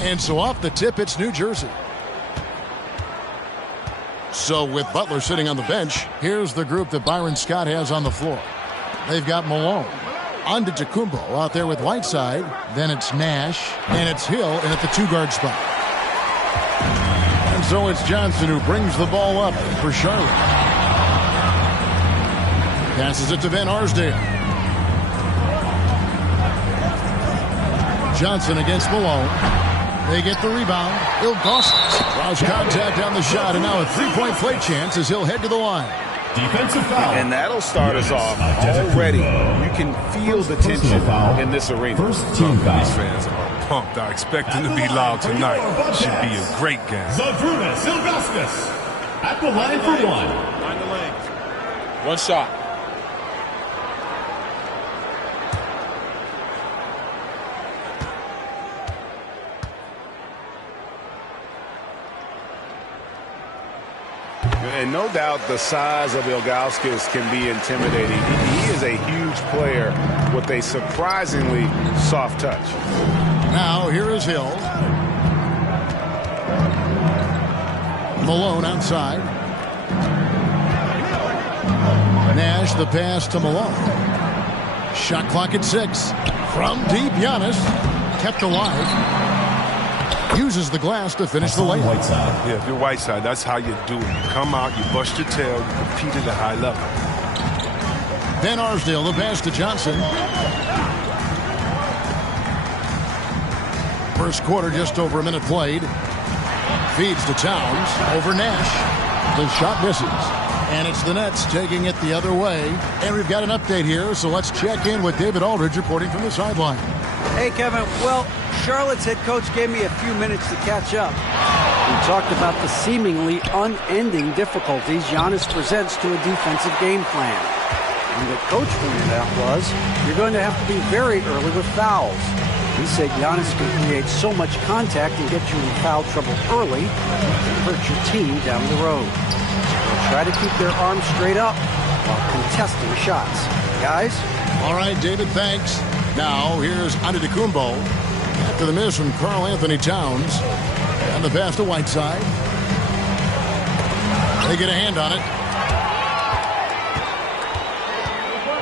And so off the tip, it's New Jersey. So with Butler sitting on the bench, here's the group that Byron Scott has on the floor. They've got Malone, Antetokounmpo out there with Whiteside. Then it's Nash, and it's Hill in at the two-guard spot. And so it's Johnson who brings the ball up for Charlotte. Passes it to Van Arsdale. Johnson against Malone. They get the rebound. Ilgauskas draws contact on the shot, and now a three-point play chance as he'll head to the line. Defensive foul. And that'll start us off already. You can feel the tension in this arena. First team foul. These fans are pumped. I expect them to be loud tonight. Should be a great game. Zydrunas Ilgauskas at the line for one. Line the lane. One shot. And no doubt the size of Ilgauskas can be intimidating. He is a huge player with a surprisingly soft touch. Now here is Hill. Malone outside. Nash the pass to Malone. Shot clock at 6. From deep, Giannis kept alive. uses the glass to finish the layup. Yeah, if you're Whiteside, that's how you do it. You come out, you bust your tail, you compete at a high level. Van Arsdale, the pass to Johnson. First quarter, just over a minute played. Feeds to Towns over Nash. The shot misses. And it's the Nets taking it the other way. And we've got an update here, so let's check in with David Aldridge reporting from the sideline. Hey, Kevin. Well, Charlotte's head coach gave me a few minutes to catch up. We talked about the seemingly unending difficulties Giannis presents to a defensive game plan. And what Coach pointed out was, you're going to have to be very early with fouls. He said Giannis can create so much contact and get you in foul trouble early and hurt your team down the road. They'll try to keep their arms straight up while contesting shots. Guys? All right, David, thanks. Now, here's Antetokounmpo after the miss from Karl Anthony Towns. And the pass to Whiteside. They get a hand on it.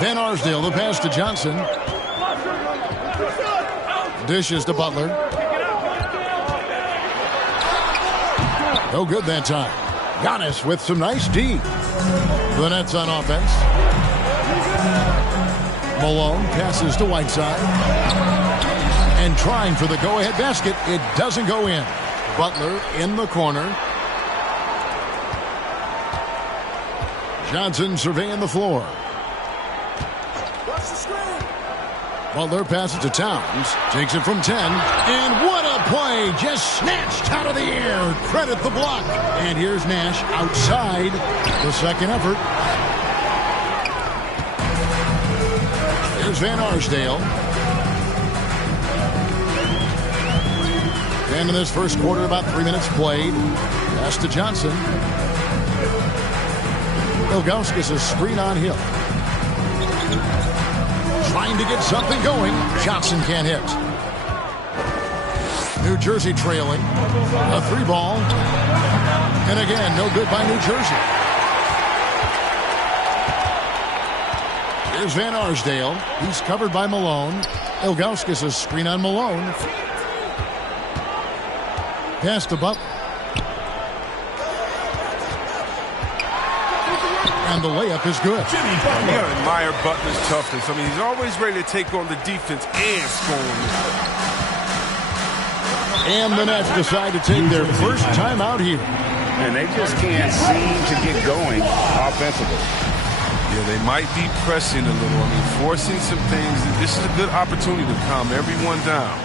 Van Arsdale, the pass to Johnson. Dishes to Butler. No good that time. Giannis with some nice D. The Nets on offense. Malone passes to Whiteside. And trying for the go-ahead basket. It doesn't go in. Butler in the corner. Johnson surveying the floor. Butler passes to Towns. Takes it from 10. And what a play. Just snatched out of the air. Credit the block. And here's Nash outside the second effort. Here's Van Arsdale. And in this first quarter, about 3 minutes played. Pass to Johnson. Ilgauskas a screen on Hill. Trying to get something going. Johnson can't hit. New Jersey trailing. A 3-ball. And again, no good by New Jersey. Here's Van Arsdale. He's covered by Malone. Ilgauskas a screen on Malone. Pass to Butler. And the layup is good. You gotta admire Butler's toughness. I mean, he's always ready to take on the defense and score. And the Nets decide to take their first time out here. And they just can't seem to get going offensively. Yeah, they might be pressing a little. I mean, forcing some things. This is a good opportunity to calm everyone down.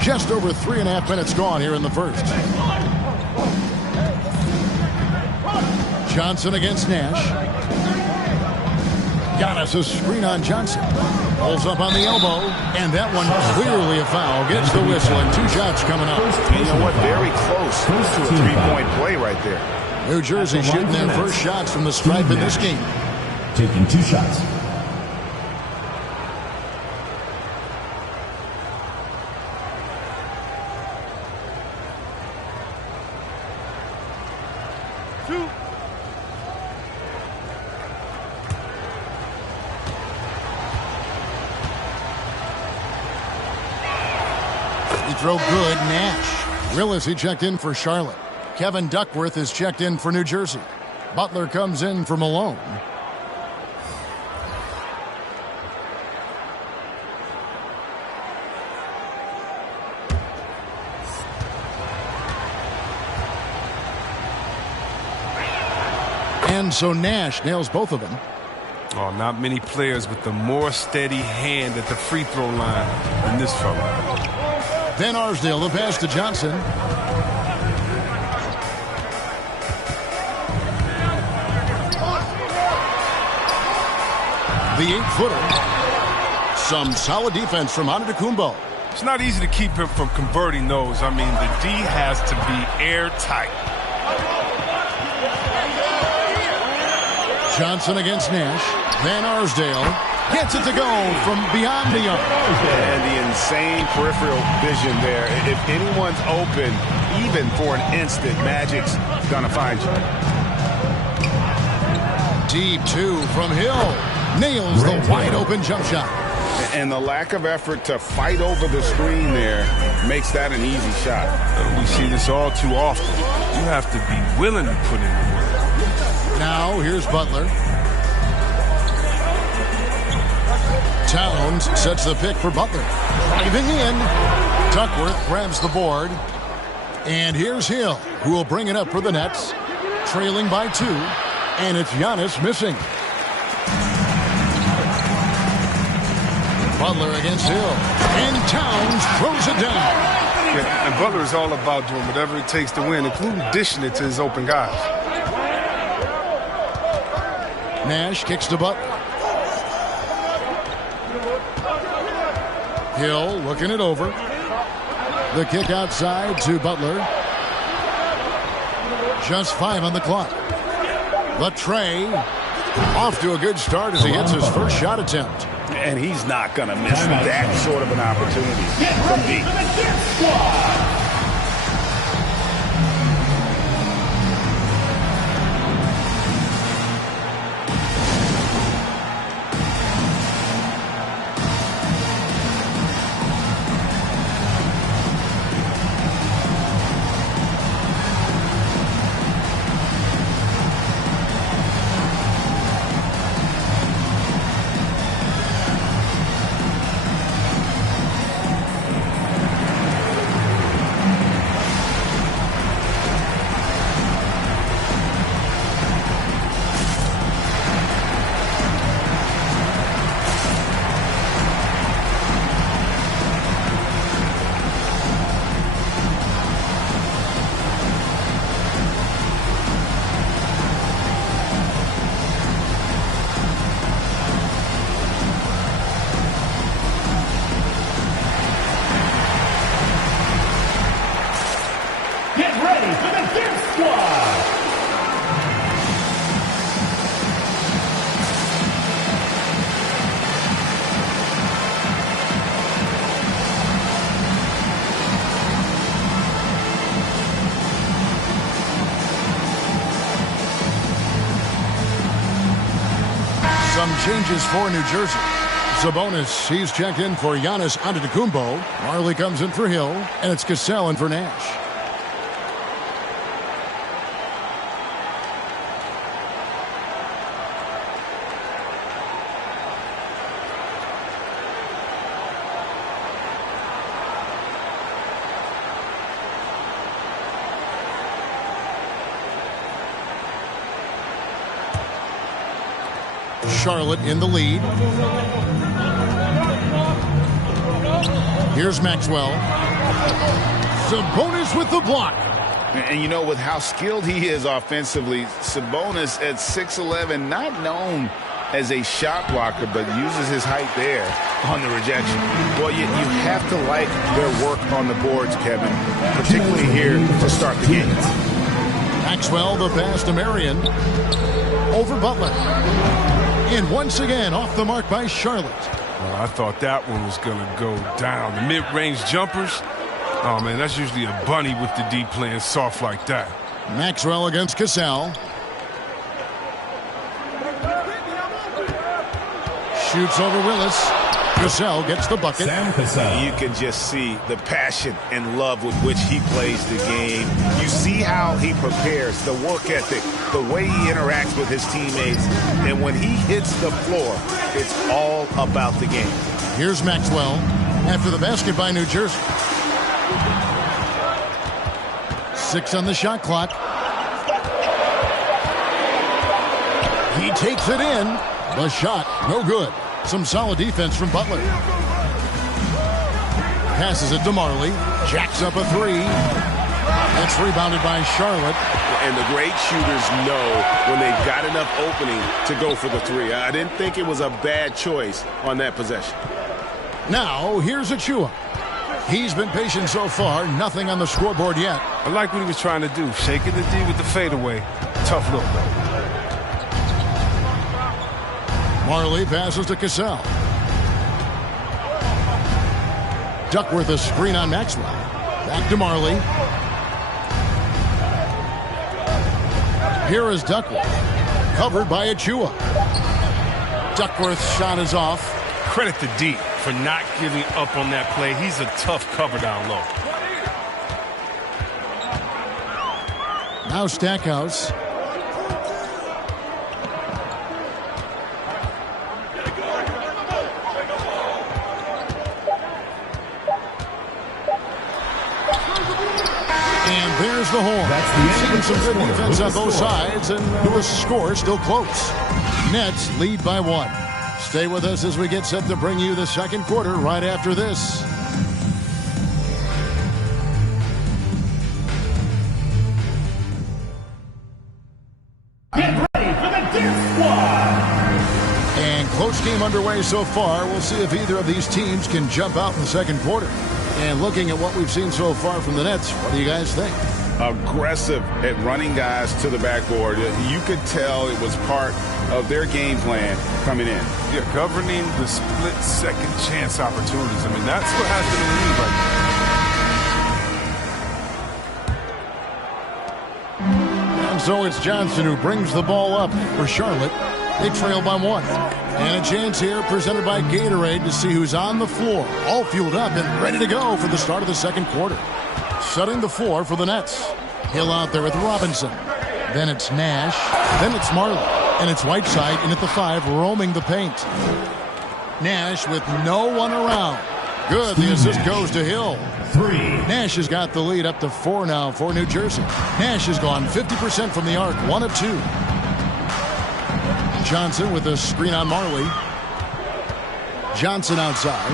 Just over 3.5 minutes gone here in the first. Johnson against Nash. Giannis a screen on Johnson. Pulls up on the elbow, and that one clearly a foul. Gets the whistle, and 2 shots coming up. You know what? Very close to a 3-point play right there. New Jersey shooting their first shots from the stripe in this game. Taking 2 shots. Throw good, Nash. Willis, he checked in for Charlotte. Kevin Duckworth is checked in for New Jersey. Butler comes in for Malone. And so Nash nails both of them. Oh, not many players with a more steady hand at the free throw line than this fella. Van Arsdale, the pass to Johnson. The 8-footer. Some solid defense from Antetokounmpo. It's not easy to keep him from converting those. I mean, the D has to be airtight. Johnson against Nash. Van Arsdale gets it to go from beyond the arc. And the insane peripheral vision there. If anyone's open, even for an instant, Magic's gonna find you. Deep 2 from Hill. Nails the wide open jump shot. And the lack of effort to fight over the screen there makes that an easy shot. We see this all too often. You have to be willing to put in the work. Now here's Butler. Towns sets the pick for Butler. Driving in. Duckworth grabs the board. And here's Hill, who will bring it up for the Nets. Trailing by 2. And it's Giannis missing. Butler against Hill. And Towns throws it down. Yeah, and Butler is all about doing whatever it takes to win, including dishing it to his open guys. Nash kicks to Butler. Hill looking it over. The kick outside to Butler. Just 5 on the clock. The tray. Off to a good start as he hits his first shot attempt. And he's not going to miss that sort of an opportunity from deep. Some changes for New Jersey. Sabonis, he's checked in for Giannis Antetokounmpo. Marley comes in for Hill, and it's Cassell in for Nash. Charlotte in the lead. Here's Maxwell. Sabonis with the block. And you know, with how skilled he is offensively, Sabonis at 6'11", not known as a shot blocker, but uses his height there on the rejection. Well, you have to like their work on the boards, Kevin, particularly here to start the game. Maxwell, the pass to Marion. Over Butler. And once again, off the mark by Charlotte. Well, I thought that one was going to go down. The mid-range jumpers, oh, man, that's usually a bunny with the D playing soft like that. Maxwell against Cassell. Shoots over Willis. Cassell gets the bucket. You can just see the passion and love with which he plays the game. You see how he prepares, the work ethic, the way he interacts with his teammates. And when he hits the floor, it's all about the game. Here's Maxwell after the basket by New Jersey. 6 on the shot clock. He takes it in. The shot, no good. Some solid defense from Butler. Passes it to Marley. Jacks up a 3. That's rebounded by Charlotte. And the great shooters know when they've got enough opening to go for the 3. I didn't think it was a bad choice on that possession. Now, here's Achua. He's been patient so far. Nothing on the scoreboard yet. I like what he was trying to do. Shaking the D with the fadeaway. Tough look, though. Marley passes to Cassell. Duckworth a screen on Maxwell. Back to Marley. Here is Duckworth. Covered by Achua. Duckworth's shot is off. Credit to D for not giving up on that play. He's a tough cover down low. Now Stackhouse. And there's the horn. We've seen some good defense on both sides, and the score is still close. Nets lead by 1. Stay with us as we get set to bring you the second quarter right after this. Get ready for the Dip Squad! And close game underway so far. We'll see if either of these teams can jump out in the second quarter. And looking at what we've seen so far from the Nets, what do you guys think? Aggressive at running guys to the backboard. You could tell it was part of their game plan coming in. Yeah, governing the split second chance opportunities. I mean, that's what has to be right now. And so it's Johnson who brings the ball up for Charlotte. They trail by 1. And a chance here presented by Gatorade to see who's on the floor. All fueled up and ready to go for the start of the second quarter. Setting the floor for the Nets. Hill out there with Robinson. Then it's Nash. Then it's Marley. And it's Whiteside in at the 5, roaming the paint. Nash with no one around. Good, the assist goes to Hill. 3. Nash has got the lead up to 4 now for New Jersey. Nash has gone 50% from the arc, 1 of 2. Johnson with a screen on Marley. Johnson outside.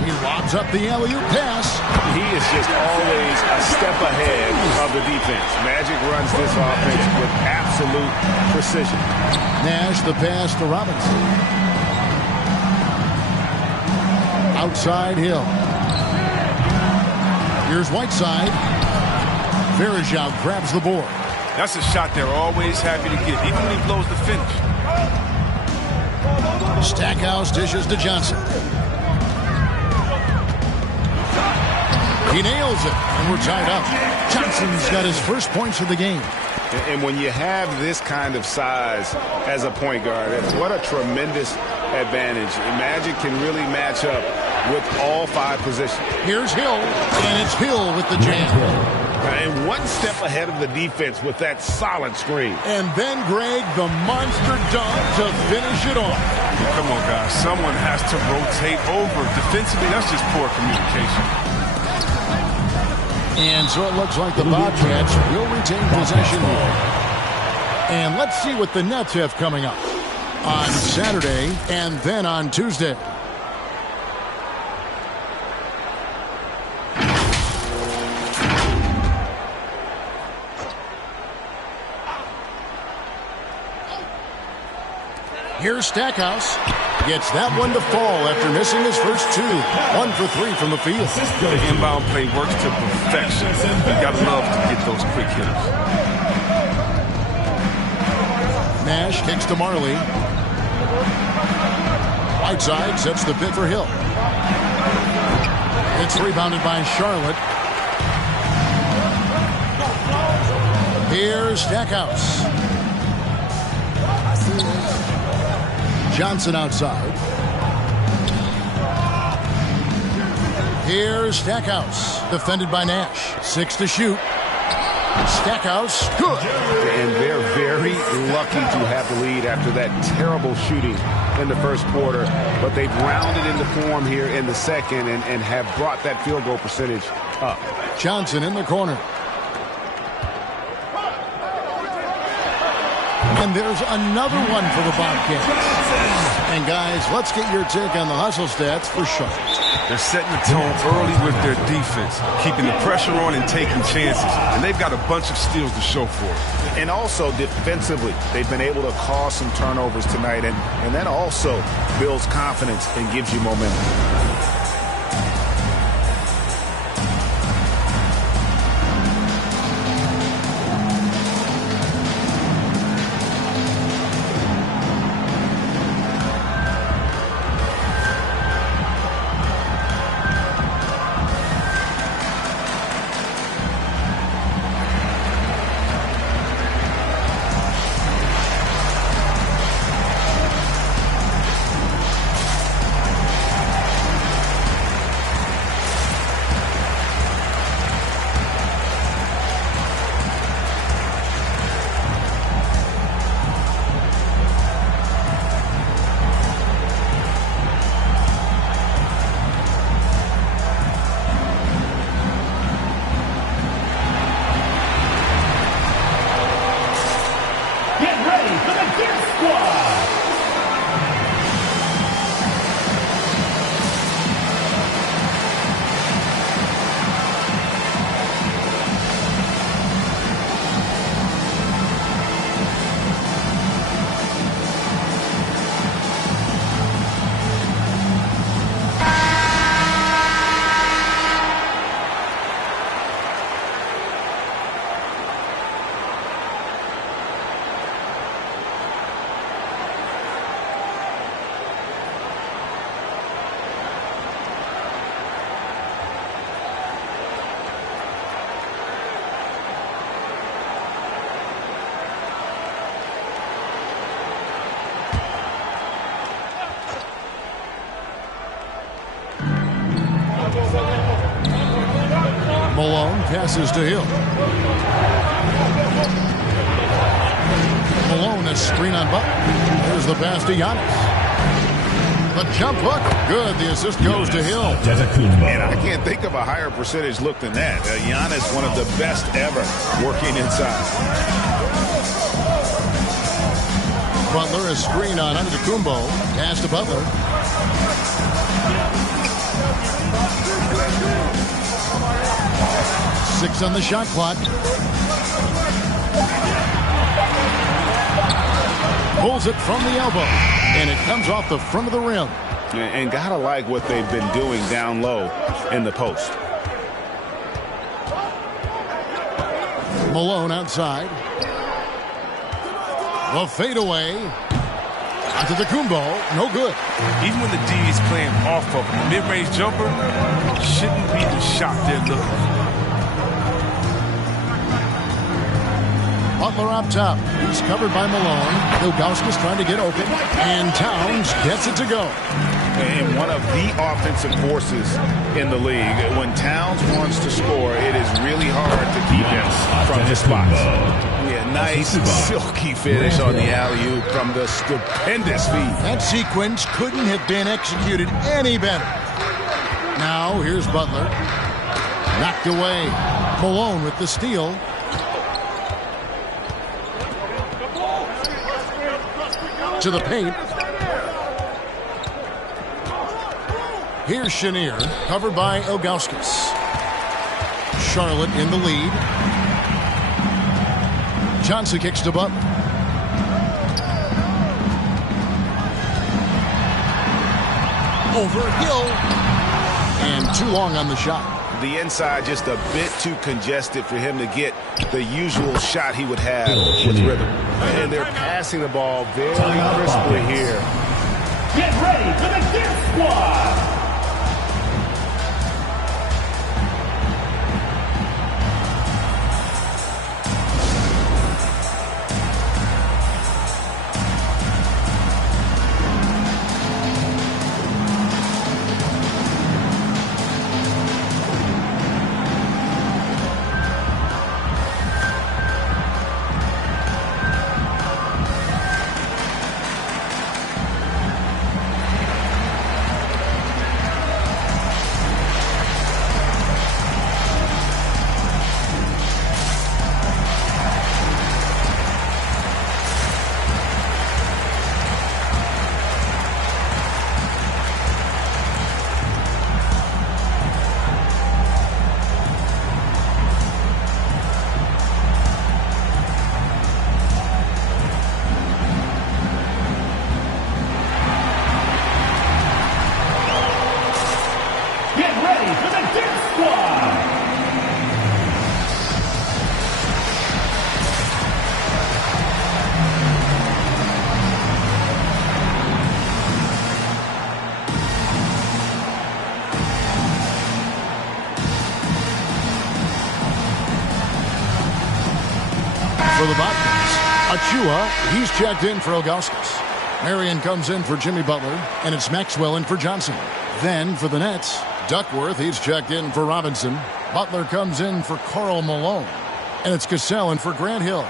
He lobs up the alley-oop pass. He is just always a step ahead of the defense. Magic runs this offense with absolute precision. Nash the pass to Robinson. Outside Hill. Here's Whiteside. Verajao grabs the board. That's a shot they're always happy to get, even when he blows the finish. Stackhouse dishes to Johnson. He nails it, and we're tied up. Johnson's got his first points of the game. And when you have this kind of size as a point guard, what a tremendous advantage. Magic can really match up with all 5 positions. Here's Hill, and it's Hill with the jam. And one step ahead of the defense with that solid screen. And then, Greg, the monster dunk to finish it off. Come on, guys. Someone has to rotate over. Defensively, that's just poor communication. And so it looks like the Bobcats will retain possession here. And let's see what the Nets have coming up on Saturday and then on Tuesday. Here's Stackhouse. Gets that one to fall after missing his first 2. 1 for 3 from the field. The inbound play works to perfection. You gotta love to get those quick hitters. Nash kicks to Marley. Whiteside sets the bit for Hill. It's rebounded by Charlotte. Here's Stackhouse. Johnson outside. Here's Stackhouse. Defended by Nash. 6 to shoot. Stackhouse, good. And they're very lucky to have the lead after that terrible shooting in the first quarter. But they've rounded into form here in the second and have brought that field goal percentage up. Johnson in the corner. And there's another one for the Bobcats. And guys, let's get your take on the hustle stats for Charlotte. They're setting the tone early with their defense, keeping the pressure on and taking chances. And they've got a bunch of steals to show for it. And also defensively, they've been able to cause some turnovers tonight. And that also builds confidence and gives you momentum. Malone passes to Hill. Malone, a screen on Butler. There's the pass to Giannis. The jump hook, good. The assist goes to Hill. And I can't think of a higher percentage look than that. Giannis, one of the best ever working inside. Butler, a screen on Antetokounmpo. Pass to Butler. Six on the shot clock. Pulls it from the elbow, and it comes off the front of the rim. And gotta like what they've been doing down low in the post. Malone outside. The fadeaway. Antetokounmpo, no good. Even when the D is playing off of a mid-range jumper, shouldn't be the shot they're looking for. Butler up top. He's covered by Malone. Ilgauskas trying to get open. And Towns gets it to go. And one of the offensive forces in the league. When Towns wants to score, it is really hard to keep him from his spots. Yeah, nice silky finish on the alley-oop from the stupendous feed. That sequence couldn't have been executed any better. Now here's Butler. Knocked away. Malone with the steal. To the paint. Here's Chenier, covered by Ilgauskas. Charlotte in the lead. Johnson kicks to Butler. Over Hill. And too long on the shot. The inside just a bit too congested for him to get the usual shot he would have with rhythm. And they're passing the ball very crisply here. Get ready for the Gear Squad. For the Bobcats, Achua, he's checked in for Ilgauskas. Marion comes in for Jimmy Butler, and it's Maxwell in for Johnson. Then for the Nets, Duckworth, he's checked in for Robinson. Butler comes in for Karl Malone, and it's Cassell in for Grant Hill.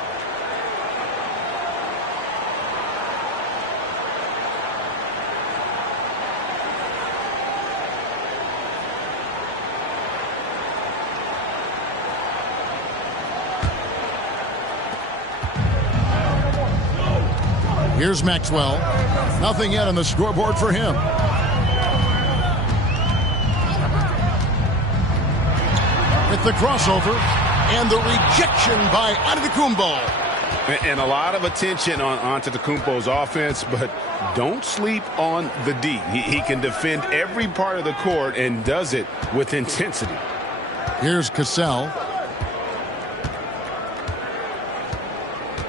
Here's Maxwell. Nothing yet on the scoreboard for him. With the crossover and the rejection by Antetokounmpo. And a lot of attention on Antetokounmpo's offense, but don't sleep on the D. He can defend every part of the court and does it with intensity. Here's Cassell.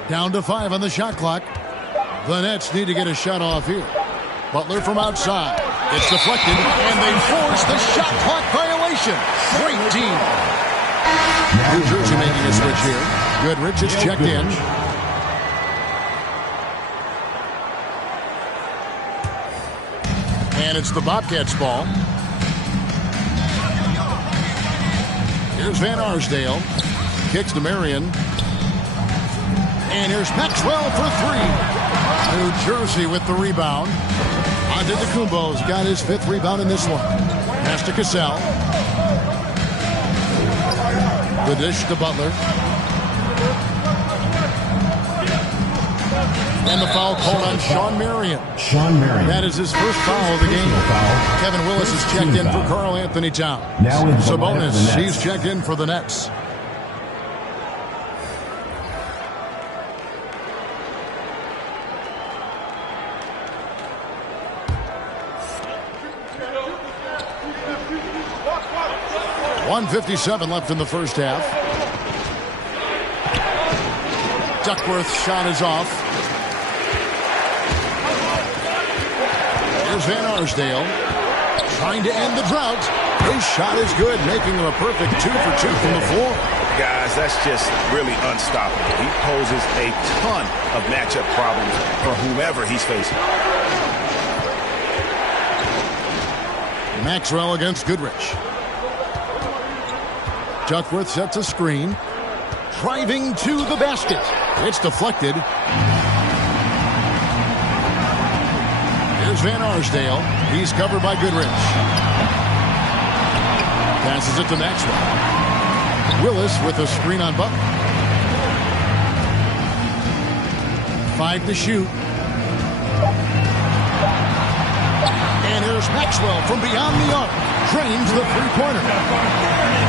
Down to 5 on the shot clock. The Nets need to get a shot off here. Butler from outside. It's deflected, and they force the shot clock violation. Great team. New Jersey making a switch here. Goodrich is checked in. And it's the Bobcats' ball. Here's Van Arsdale. Kicks to Marion. And here's Maxwell for 3. New Jersey with the rebound. Antetokounmpo's got his 5th rebound in this one. Pass to Cassell. The dish to Butler. And the foul called on Sean Marion. That is his first foul of the game. Kevin Willis is checked in for Karl Anthony Towns. Sabonis, he's checked in for the Nets. .157 left in the first half. Duckworth's shot is off. Here's Van Arsdale trying to end the drought. His shot is good, making him a perfect 2 for 2 from the floor. Guys, that's just really unstoppable. He poses a ton of matchup problems for whomever he's facing. Maxwell against Goodrich. Duckworth sets a screen. Driving to the basket. It's deflected. Here's Van Arsdale. He's covered by Goodrich. Passes it to Maxwell. Willis with a screen on Butler. 5 to shoot. And here's Maxwell from beyond the arc. drains the three-pointer.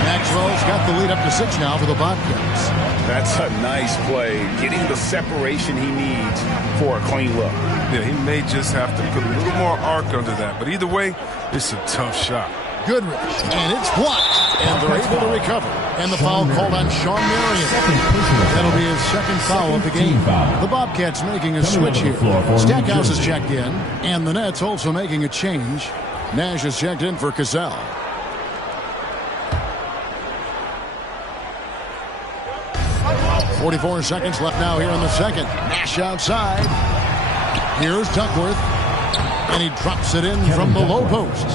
Maxwell's got the lead up to 6 now for the Bobcats. That's a nice play, getting the separation he needs for a clean look. Yeah, he may just have to put a little more arc under that, but either way, it's a tough shot. Goodrich, and it's blocked, and they're able to recover. And the foul called on Sean Marion. That'll be his second foul of the game. The Bobcats making a switch here. Stackhouse is checked in, and the Nets also making a change. Nash is checked in for Cassell. .44 seconds left now here in the second. Nash outside. Here's Duckworth, and he drops it in from the low post.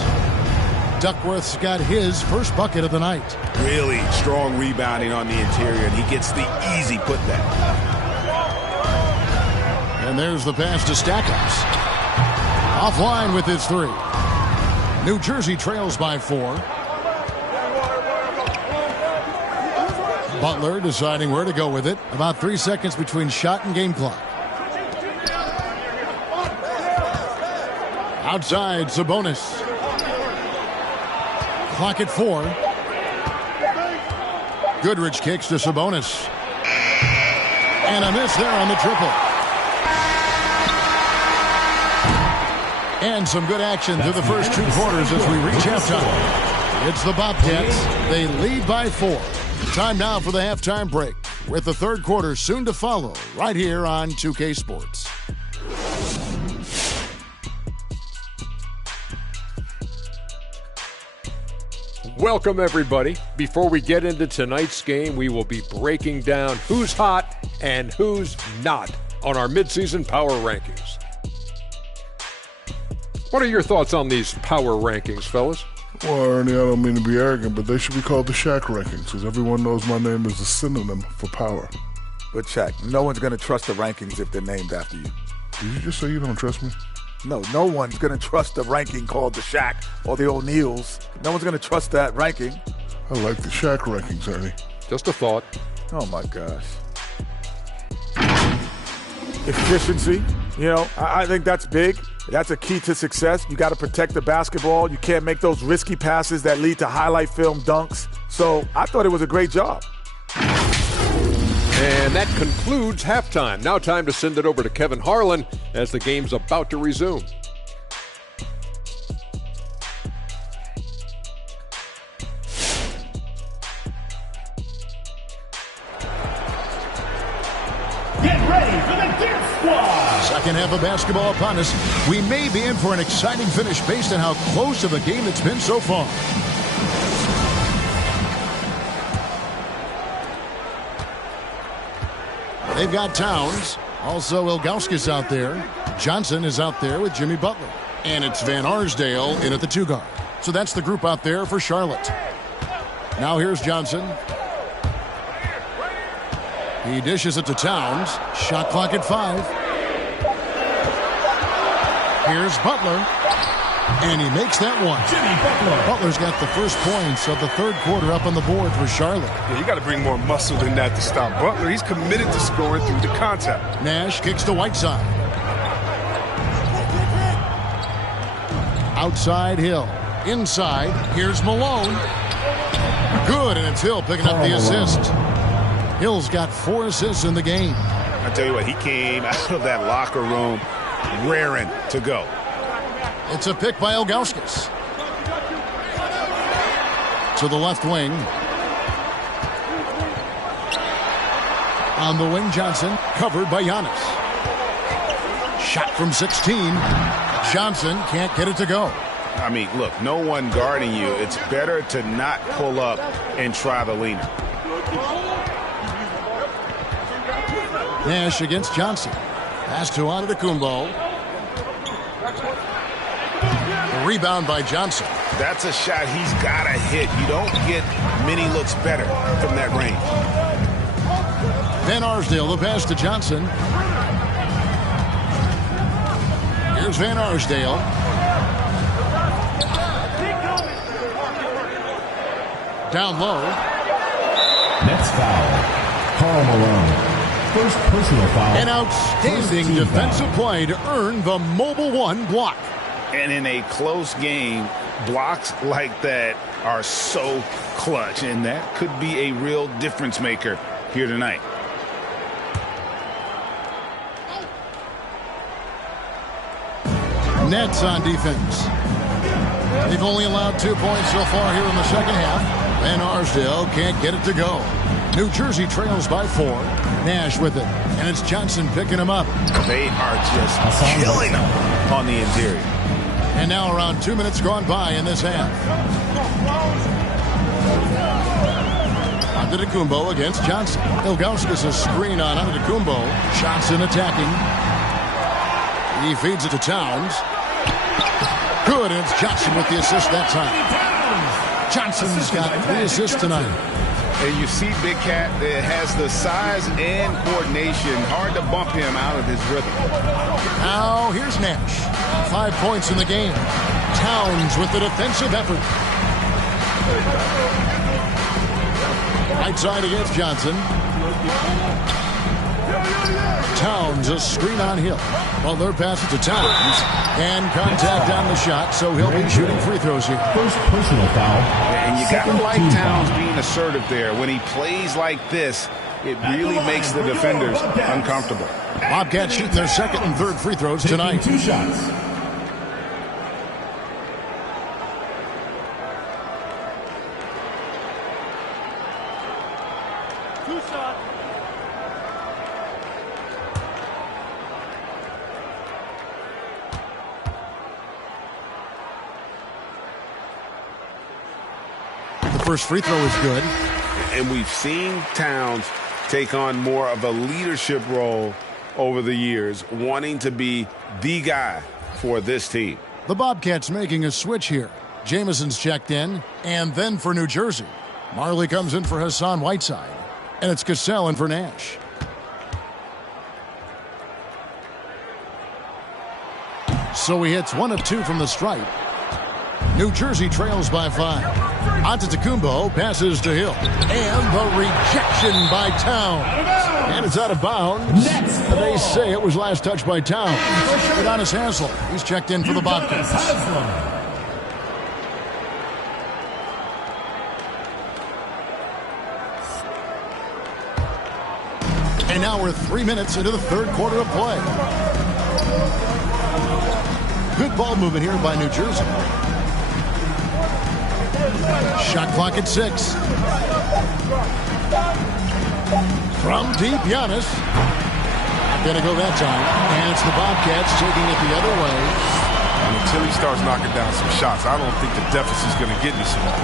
Duckworth's got his first bucket of the night. Really strong rebounding on the interior, and he gets the easy putback. And there's the pass to Stackhouse. Offline with his 3. New Jersey trails by 4. Butler deciding where to go with it. About 3 seconds between shot and game clock. Outside, Sabonis. Clock at 4. Goodrich kicks to Sabonis. And a miss there on the triple. And some good action through the first 2 quarters as we reach halftime. It's the Bobcats. They lead by 4. Time now for the halftime break, with the third quarter soon to follow right here on 2K Sports. Welcome, everybody. Before we get into tonight's game, we will be breaking down who's hot and who's not on our midseason power rankings. What are your thoughts on these power rankings, fellas? Well, Ernie, I don't mean to be arrogant, but they should be called the Shaq rankings, because everyone knows my name is a synonym for power. But Shaq, no one's going to trust the rankings if they're named after you. Did you just say you don't trust me? No one's going to trust the ranking called the Shaq or the O'Neills. No one's going to trust that ranking. I like the Shaq rankings, Ernie. Just a thought. Oh, my gosh. Efficiency. You know, I think that's big. That's a key to success. You got to protect the basketball. You can't make those risky passes that lead to highlight film dunks. So I thought it was a great job. And that concludes halftime. Now time to send it over to Kevin Harlan as the game's about to resume. Get ready for the Deer Squad. Second half of basketball upon us. We may be in for an exciting finish based on how close of a game it's been so far. They've got Towns. Also, Ilgauskas out there. Johnson is out there with Jimmy Butler. And it's Van Arsdale in at the 2 guard. So that's the group out there for Charlotte. Now here's Johnson. He dishes it to Towns. Shot clock at 5. Here's Butler. And he makes that one. Jimmy Butler. Butler's got the first points of the third quarter up on the board for Charlotte. Yeah, you got to bring more muscle than that to stop Butler. He's committed to scoring through the contact. Nash kicks to Whiteside. Outside Hill. Inside. Here's Malone. Good, and it's Hill picking up the assist. Hill's got 4 assists in the game. I tell you what, he came out of that locker room raring to go. It's a pick by Ilgauskas. To the left wing. On the wing, Johnson, covered by Giannis. Shot from 16. Johnson can't get it to go. I mean, look, no one guarding you. It's better to not pull up and try the leaner. Nash against Johnson. Pass to Antetokounmpo. Rebound by Johnson. That's a shot he's got to hit. You don't get many looks better from that range. Van Arsdale, the pass to Johnson. Here's Van Arsdale. Down low. Next foul. Karl Malone. First personal foul. An outstanding defensive play to earn the Mobile One block. And in a close game, Blocks like that are so clutch, and that could be a real difference maker here tonight. Nets on defense. They've only allowed 2 points so far here in the second half. Van Arsdale can't get it to go. New Jersey trails by 4. Nash with it. And it's Johnson picking him up. They are just killing him on the interior. And now around 2 minutes gone by in this half. Antetokounmpo against Johnson. Ilgauskas a screen on Antetokounmpo. Johnson attacking. He feeds it to Towns. Good, and it's Johnson with the assist that time. Johnson's got 3 assists tonight. And you see Big Cat that has the size and coordination. Hard to bump him out of his rhythm. Now here's Nash. 5 points in the game. Towns with the defensive effort. Right side against Johnson. Towns a screen on Hill. Butler passes to Towns. And contact on the shot, so he'll be shooting free throws here. First personal foul. And you got to like Towns being assertive there. When he plays like this, it really makes the defenders uncomfortable. Bobcats shooting their second and third free throws tonight. 2 shots. First free throw is good. And we've seen Towns take on more of a leadership role over the years, wanting to be the guy for this team. The Bobcats making a switch here. Jamison's checked in, and then for New Jersey. Marley comes in for Hassan Whiteside, and it's Cassell in for Nash. So he hits 1 of 2 from the stripe. New Jersey trails by 5. Antetokounmpo passes to Hill. And the rejection by Towns. And it's out of bounds. They say it was last touched by Towns. Udonis Haslem. He's checked in for the Bobcats. And now we're 3 minutes into the third quarter of play. Good ball movement here by New Jersey. Shot clock at 6. From deep, Giannis. Not going to go that time. And it's the Bobcats taking it the other way. And until he starts knocking down some shots, I don't think the deficit's going to get any smaller.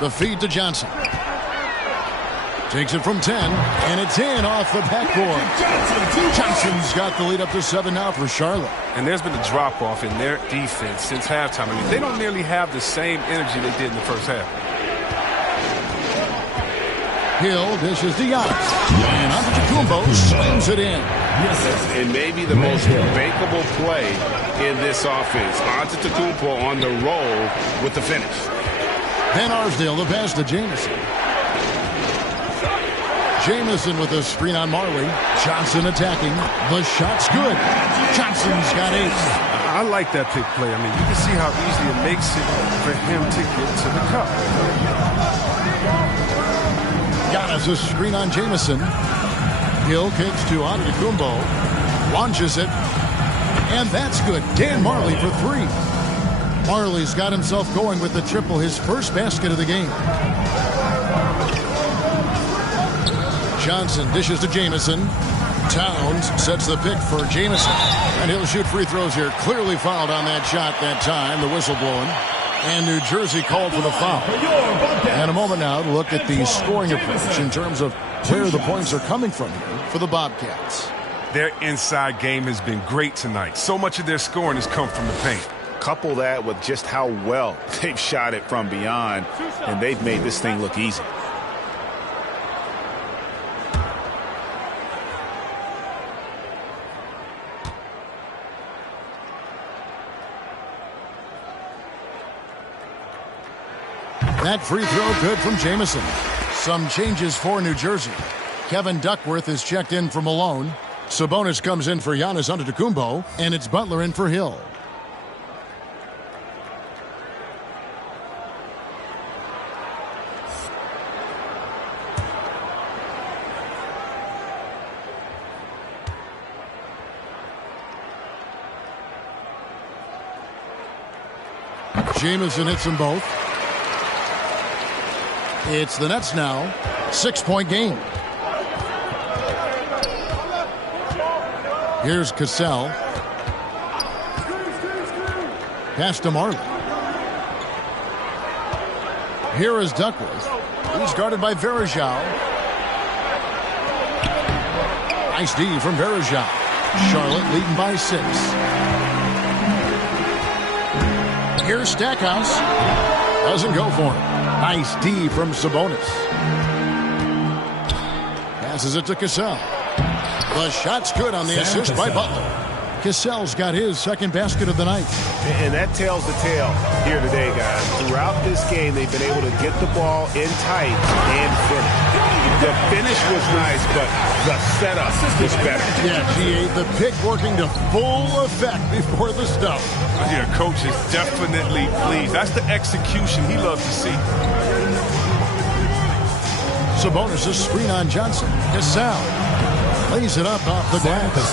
The feed to Johnson. Takes it from 10, and it's in off the backboard. Johnson's got the lead up to 7 now for Charlotte. And there's been a drop-off in their defense since halftime. I mean, they don't nearly have the same energy they did in the first half. Hill dishes to Giannis. And Antetokounmpo slams it in. And maybe the most bankable play in this offense. Antetokounmpo on the roll with the finish. Van Arsdale the pass to Jamison. Jamison with a screen on Marley. Johnson attacking. The shot's good. Johnson's got 8. I like that pick play. I mean, you can see how easy it makes it for him to get to the cup. Giannis a screen on Jamison. Hill kicks to Antetokounmpo. Launches it. And that's good. Dan Marley for 3. Marley's got himself going with the triple, his first basket of the game. Johnson dishes to Jamison. Towns sets the pick for Jamison. And he'll shoot free throws here. Clearly fouled on that shot that time. The whistle blowing. And New Jersey called for the foul. And a moment now to look at the scoring approach in terms of where the points are coming from here for the Bobcats. Their inside game has been great tonight. So much of their scoring has come from the paint. Couple that with just how well they've shot it from beyond, and they've made this thing look easy. That free throw good from Jamison. Some changes for New Jersey. Kevin Duckworth is checked in for Malone. Sabonis comes in for Giannis Antetokounmpo, and it's Butler in for Hill. Jamison hits them both. It's the Nets now. 6-point game. Here's Cassell. Pass to Marley. Here is Duckworth. He's guarded by Varejao. Nice D from Varejao. Charlotte leading by 6. Here's Stackhouse. Doesn't go for him. Nice D from Sabonis. Passes it to Cassell. The shot's good on the assist by Butler. Cassell's got his second basket of the night. And that tells the tale here today, guys. Throughout this game, they've been able to get the ball in tight and finish. The finish was nice, but the setup was better. Yeah, G.A., the pick working to full effect before the stuff. Yeah, coach is definitely pleased. That's the execution he loves to see. Sabonis' screen on Johnson. Cassell lays it up off the glass.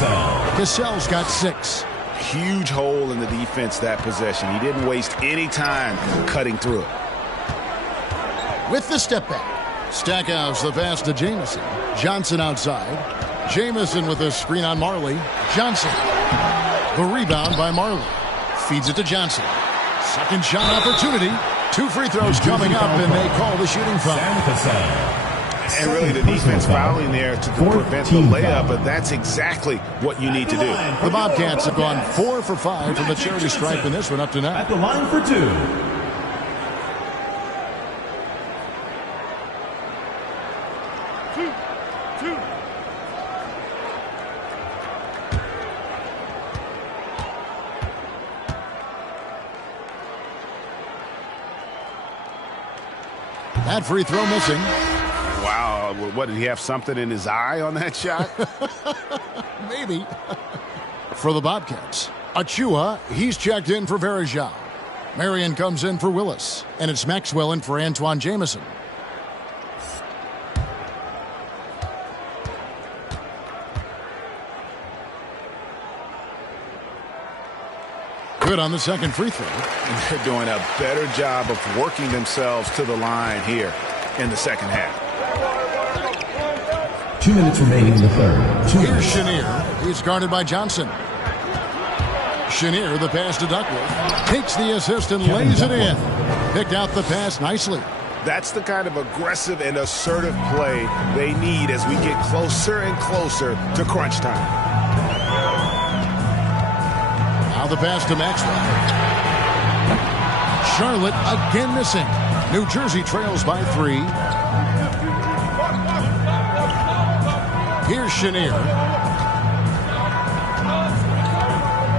Cassell's got 6. Huge hole in the defense that possession. He didn't waste any time cutting through it. With the step back. Stackhouse the pass to Jamison. Johnson outside. Jamison with a screen on Marley. Johnson. The rebound by Marley. Feeds it to Johnson. Second shot opportunity. 2 free throws coming up, and they call the shooting foul. And really the defense fouling there to prevent the layup, but that's exactly what you need to do. The Bobcats have gone 4 for 5 from the charity stripe in this one up to now. At the line for 2. That free throw missing. Wow, what, did he have something in his eye on that shot? Maybe. For the Bobcats, Achua, he's checked in for Varejao. Marion comes in for Willis, and it's Maxwell in for Antoine Jamison. Good on the second free throw. And they're doing a better job of working themselves to the line here in the second half. 2 minutes remaining in the third. Here's Chenier. He's guarded by Johnson. Chenier, the pass to Duckworth. Takes the assist and lays it in. Picked out the pass nicely. That's the kind of aggressive and assertive play they need as we get closer and closer to crunch time. Now the pass to Maxwell. Charlotte again missing. New Jersey trails by 3. Here's Chenier.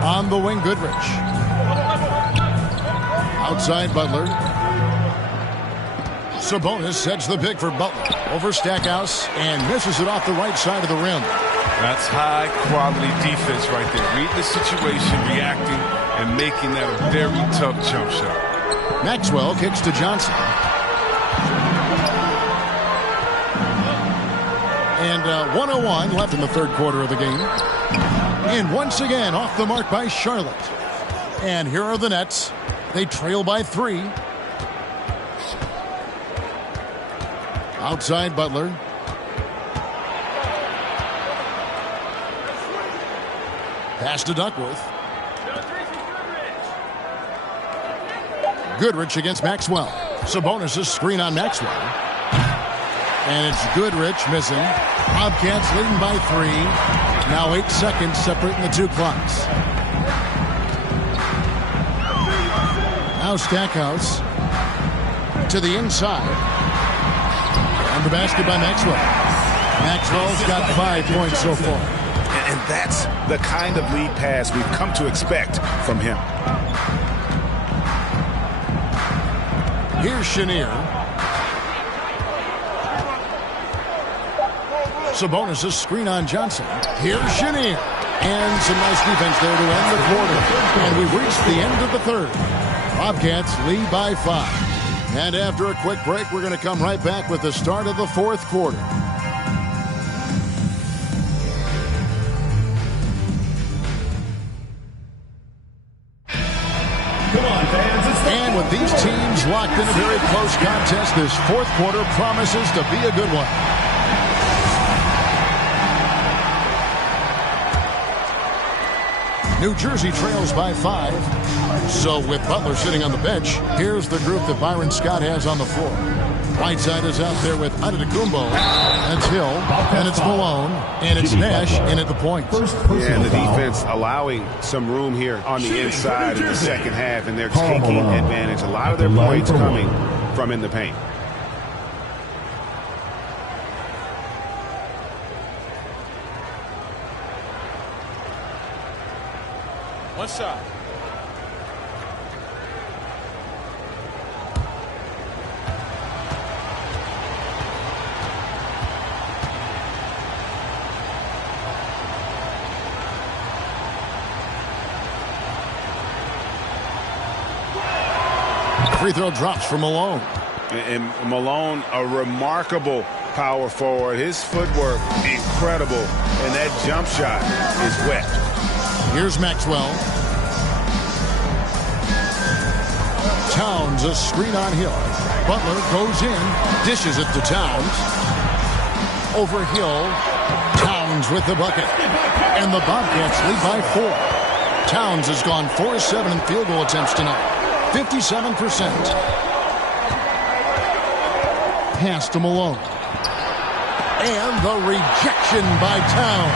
On the wing, Goodrich. Outside Butler. Sabonis sets the pick for Butler. Over Stackhouse and misses it off the right side of the rim. That's high-quality defense right there. Reading the situation, reacting, and making that a very tough jump shot. Maxwell kicks to Johnson. And 1:01 left in the third quarter of the game. And once again, off the mark by Charlotte. And here are the Nets. They trail by 3. Outside Butler. Pass to Duckworth. Goodrich against Maxwell. Sabonis' screen on Maxwell. And it's Goodrich missing. Bobcats leading by 3. Now 8 seconds separating the 2 clocks. Now Stackhouse to the inside. On the basket by Maxwell. Maxwell's got 5 points so far. And that's the kind of lead pass we've come to expect from him. Here's Chenier. Sabonis' screen on Johnson. Here's Chenier. And some nice defense there to end the quarter. And we've reached the end of the third. Bobcats lead by 5. And after a quick break, we're going to come right back with the start of the fourth quarter. with these teams locked in a very close contest, this fourth quarter promises to be a good one. New Jersey trails by 5. So with Butler sitting on the bench, here's the group that Byron Scott has on the floor. Whiteside is out there with Antetokounmpo, and it's Hill, and it's Malone, and it's Nash in at the point. Yeah, and the defense allowing some room here on the inside in the second half, and they're taking advantage. A lot of their points coming from in the paint. One shot. Free throw drops for Malone. And Malone, a remarkable power forward. His footwork, incredible. And that jump shot is wet. Here's Maxwell. Towns, a screen on Hill. Butler goes in, dishes it to Towns. Over Hill. Towns with the bucket. And the Bobcats lead by 4. Towns has gone 4-7 in field goal attempts tonight. 57%. Pass to Malone. And the rejection by Towns.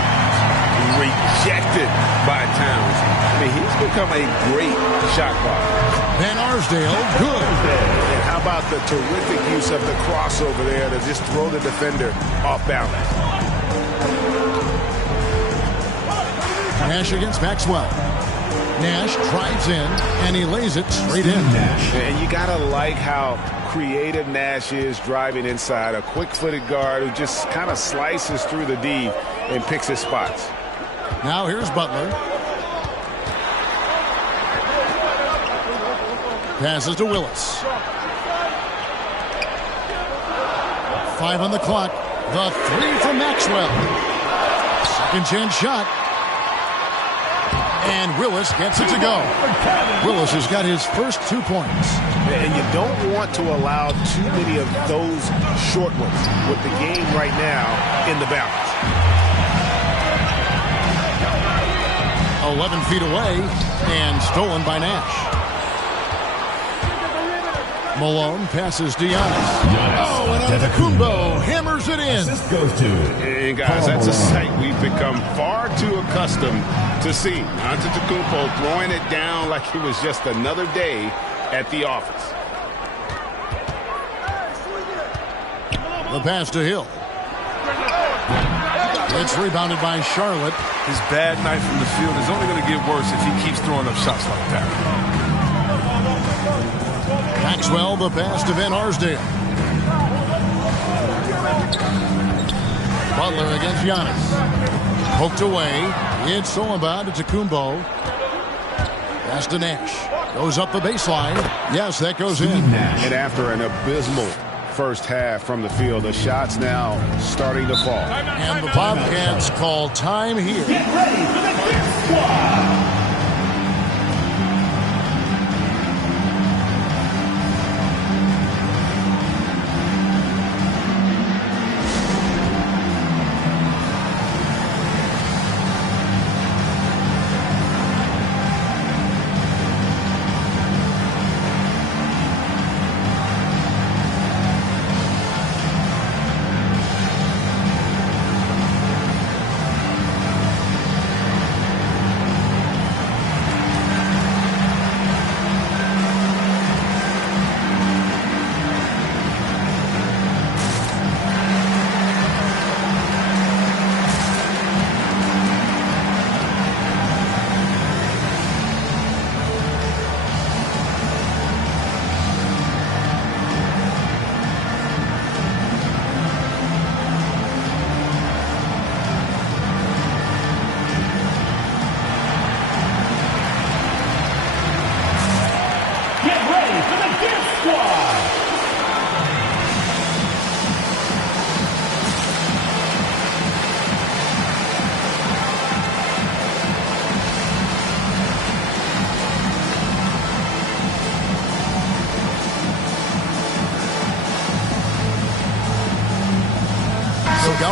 Rejected by Towns. I mean, he's become a great shot blocker. Van Arsdale, good. And how about the terrific use of the crossover there to just throw the defender off balance. Nash against Maxwell. Nash drives in, and he lays it straight in. And you got to like how creative Nash is driving inside. A quick-footed guard who just kind of slices through the D and picks his spots. Now here's Butler. Passes to Willis. 5 on the clock. The 3 from Maxwell. Second chance shot. And Willis gets it to go. Willis has got his first 2 points. And you don't want to allow too many of those short ones with the game right now in the balance. 11 feet away and stolen by Nash. Malone passes to Giannis. Oh, and Antetokounmpo hammers it in. And guys, that's a sight we've become far too accustomed to seeing. Antetokounmpo throwing it down like it was just another day at the office. The pass to Hill. It's rebounded by Charlotte. His bad night from the field is only going to get worse if he keeps throwing up shots like that. Maxwell, the pass to Van Arsdale. Butler against Giannis. Poked away. It's stolen by Antetokounmpo. Pass to Nash. Goes up the baseline. Yes, that goes in. And after an abysmal first half from the field, the shots now starting to fall. And the Bobcats call time here. Get ready for the next squad.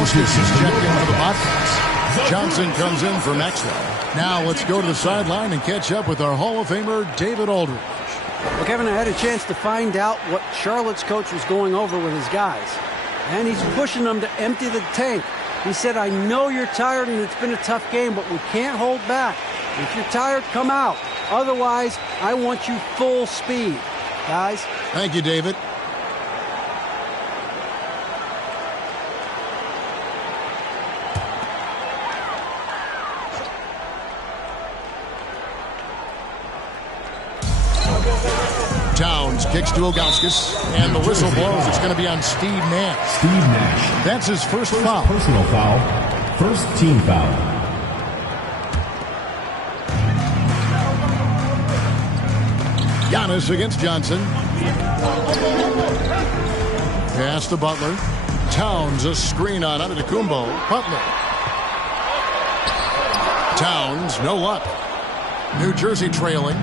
Ilgauskas is checked in for the Bobcats. Johnson comes in for Maxwell. Now let's go to the sideline and catch up with our Hall of Famer, David Aldridge. Well, Kevin, I had a chance to find out what Charlotte's coach was going over with his guys. And he's pushing them to empty the tank. He said, I know you're tired and it's been a tough game, but we can't hold back. If you're tired, come out. Otherwise, I want you full speed. Guys. Thank you, David. Towns kicks to Ilgauskas, and the whistle blows. It's going to be on Steve Nash. Steve Nash. That's his first foul. Personal foul. First team foul. Giannis against Johnson. Pass to Butler. Towns a screen on Antetokounmpo. Butler. Towns, no luck. New Jersey trailing.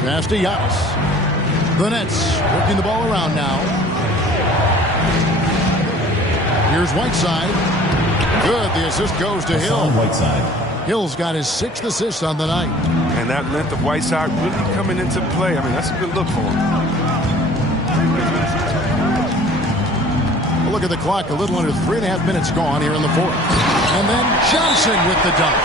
Pass to Giannis. The Nets working the ball around now. Here's Whiteside. Good. The assist goes to Hill. Whiteside. Hill's got his 6th assist on the night. And that length of Whiteside really coming into play. I mean, that's a good look for him. Look at the clock. A little under 3.5 minutes gone here in the 4th. And then Johnson with the dunk.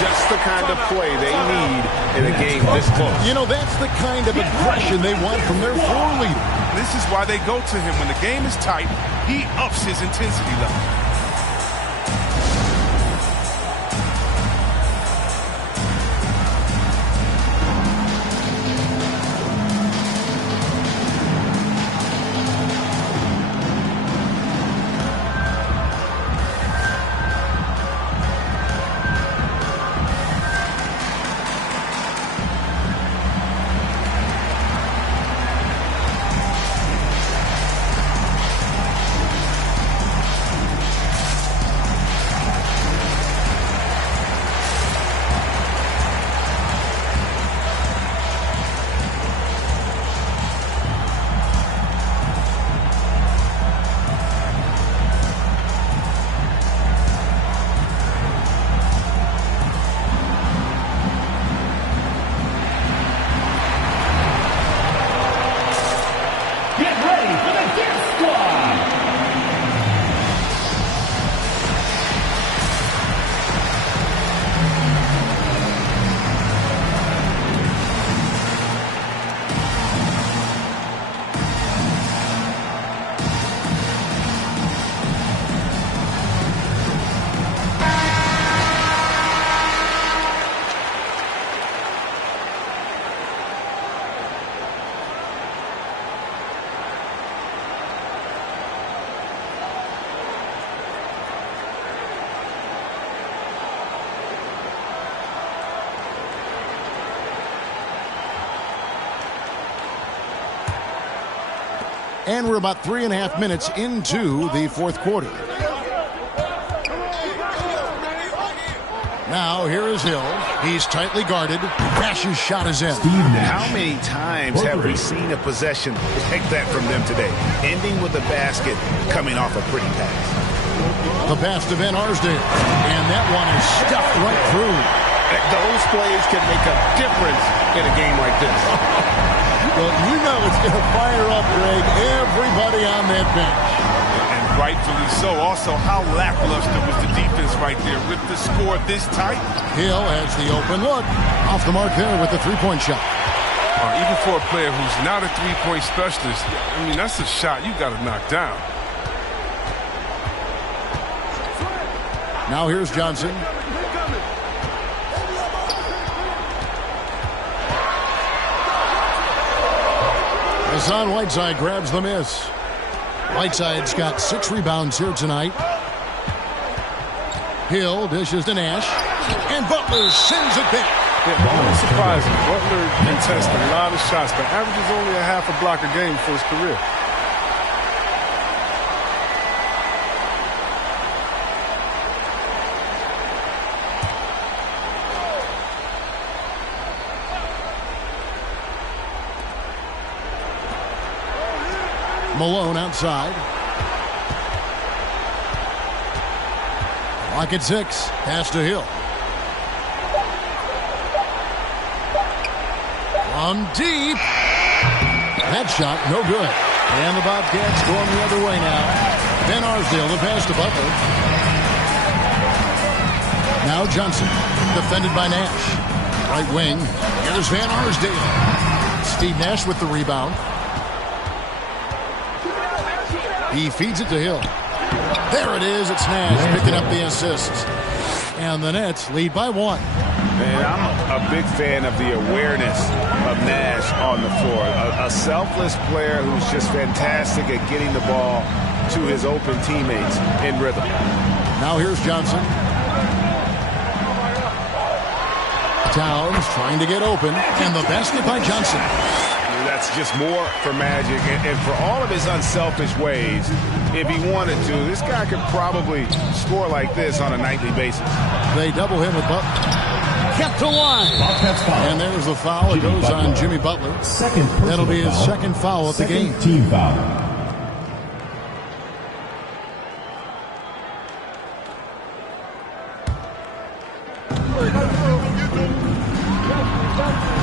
Just the kind of play they need in a game this close. You know, that's the kind of aggression they want from their floor leader. This is why they go to him. When the game is tight, he ups his intensity level. And we're about 3.5 minutes into the 4th quarter. Now here is Hill. He's tightly guarded. Nash's shot is in. How many times have we seen a possession like that from them today? Ending with a basket, coming off a pretty pass. The pass to Van Arsdale. And that one is stuffed right through. Those plays can make a difference in a game like this. Well, you know it's going to fire up, Greg, everybody on that bench. And rightfully so. Also, how lackluster was the defense right there with the score this tight? Hill has the open look. Off the mark there with the three-point shot. Even for a player who's not a three-point specialist, I mean, that's a shot you got to knock down. Now here's Johnson. Hassan Whiteside grabs the miss. Whiteside's got 6 rebounds here tonight. Hill dishes to Nash. And Butler sends it back. Yeah, surprising. Butler contests a lot of shots, but averages only a half a block a game for his career. Malone outside. Clock at 6. Pass to Hill. From deep. That shot, no good. And the Bobcats going the other way now. Van Arsdale, the pass to Butler. Now Johnson, defended by Nash. Right wing, here's Van Arsdale. Steve Nash with the rebound. He feeds it to Hill. There it is, it's Nash picking up the assist. And the Nets lead by 1. Man, I'm a big fan of the awareness of Nash on the floor. A selfless player who's just fantastic at getting the ball to his open teammates in rhythm. Now here's Johnson. Towns trying to get open, and the basket by Johnson. That's just more for Magic, and for all of his unselfish ways, if he wanted to, this guy could probably score like this on a nightly basis. They double him with Butler. Kept to line. And there's the foul. It goes on Jimmy Butler. That'll be his second foul of the game. Team foul.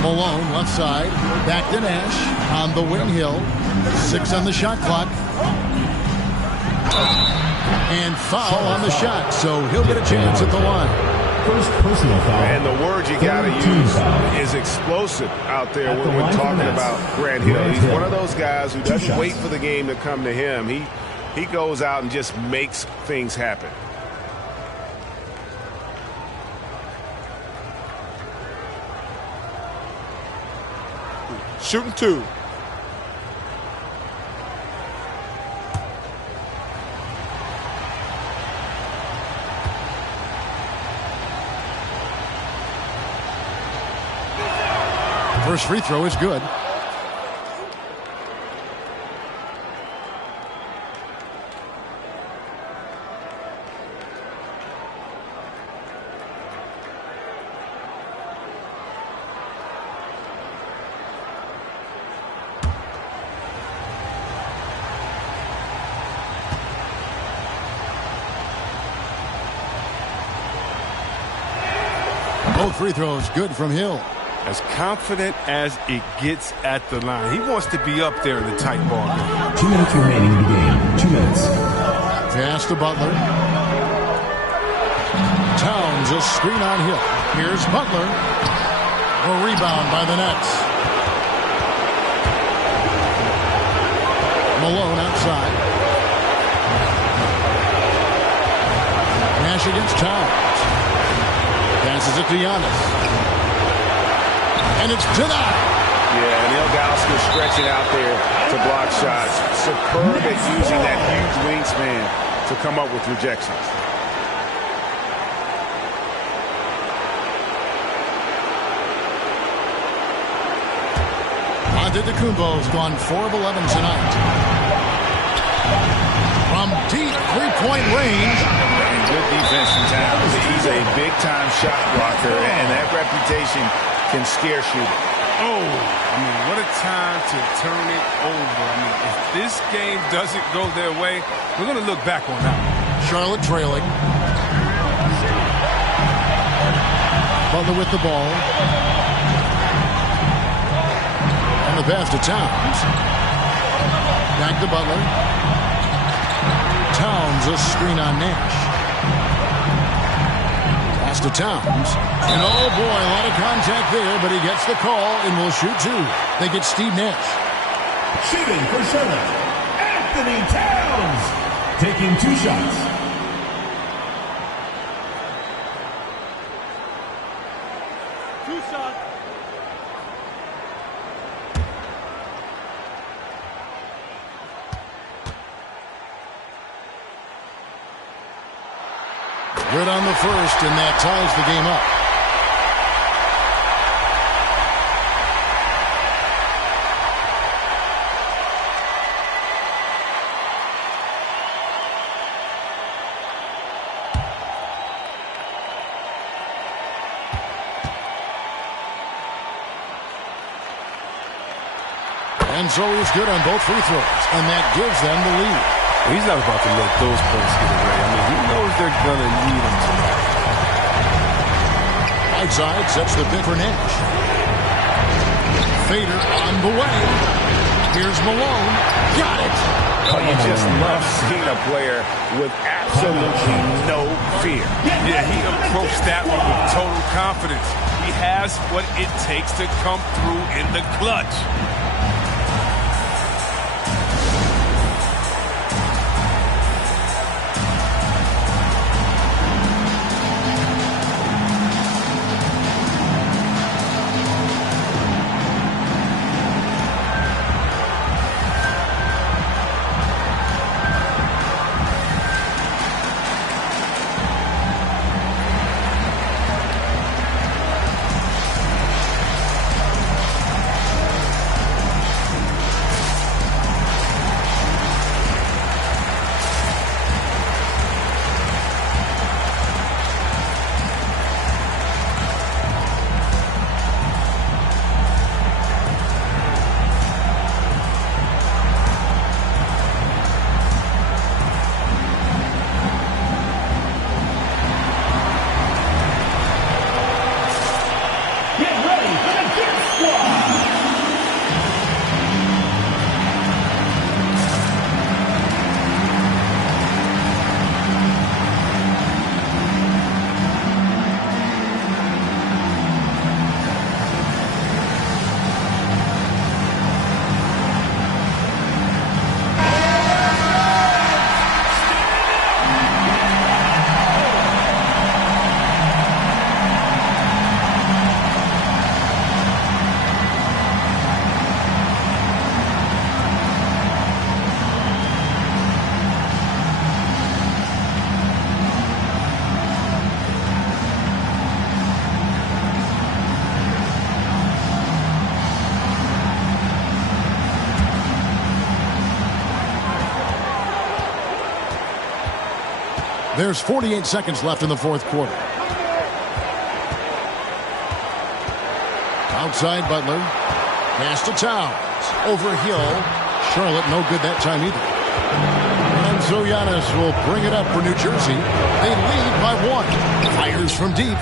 Malone, left side. Back to Nash. On the wing, Hill. 6 on the shot clock. And foul on the shot. So he'll get a chance at the line. First personal foul. And the word you got to use is explosive out there when we're talking about Grant Hill. He's one of those guys who doesn't wait for the game to come to him. He goes out and just makes things happen. Shooting 2. First free throw is good. Both free throws good from Hill. As confident as it gets at the line. He wants to be up there in the tight ball game. 2 minutes remaining in the game. 2 minutes. Pass to Butler. Towns a screen on Hill. Here's Butler. A rebound by the Nets. Malone outside. Nash against Towns. Passes it to Giannis. And it's denied. Yeah, Neil Gauskas stretching out there to block shots. Superb at using that huge wingspan to come up with rejections. Antetokounmpo's gone 4 of 11 tonight. From deep three-point range. And good defense from Towns. He's a big-time shot blocker, and that reputation can scare shooters. Oh, I mean, what a time to turn it over. I mean, if this game doesn't go their way, we're going to look back on that. Charlotte trailing. Butler with the ball. And the pass to Towns. Back to Butler. Towns a screen on Nash. To Towns. And oh boy, a lot of contact there, but he gets the call and will shoot 2. They get Steve Nash. Shooting for Charlotte, Anthony Towns. Taking 2 shots. Good on the first, and that ties the game up. And so he's good on both free throws, and that gives them the lead. He's not about to let those points get away. I mean, he knows they're going to need him tonight. Whiteside sets the pick for Nash. Fader on the way. Here's Malone. Got it. Oh, you just love seeing a player with absolutely no fear. Yeah, he approached that one with total confidence. He has what it takes to come through in the clutch. There's 48 seconds left in the fourth quarter. Outside Butler. Pass to Towns. Over Hill. Charlotte no good that time either. And so Giannis will bring it up for New Jersey. They lead by 1. Fires from deep.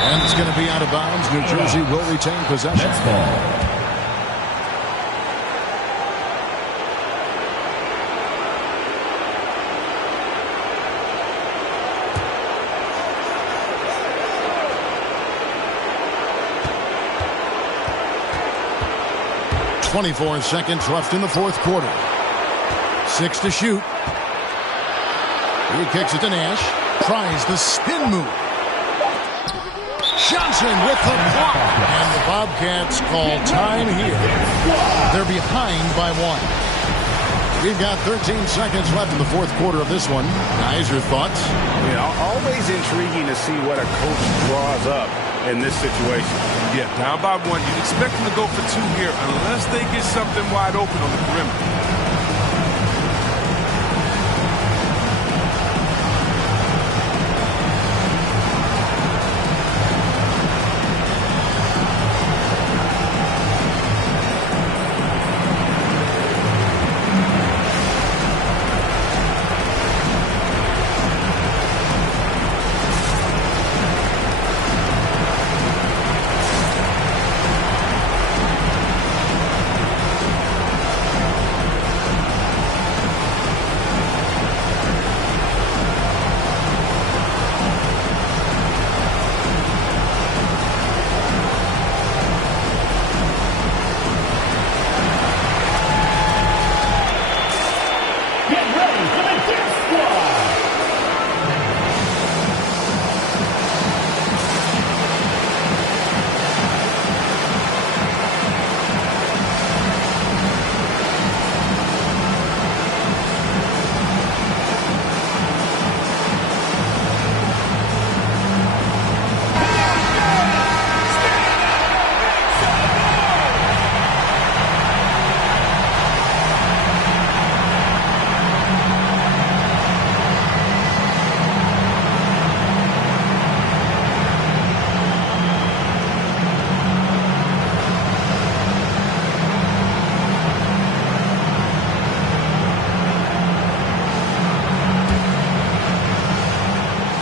And it's going to be out of bounds. New Jersey will retain possession. That's ball. .24 seconds left in the fourth quarter. 6 to shoot. He kicks it to Nash. Tries the spin move. Johnson with the block. And the Bobcats call time here. They're behind by 1. We've got 13 seconds left in the fourth quarter of this one. Guys, your thoughts? Yeah, always intriguing to see what a coach draws up in this situation. Yeah, down by 1. You'd expect them to go for 2 here unless they get something wide open on the perimeter.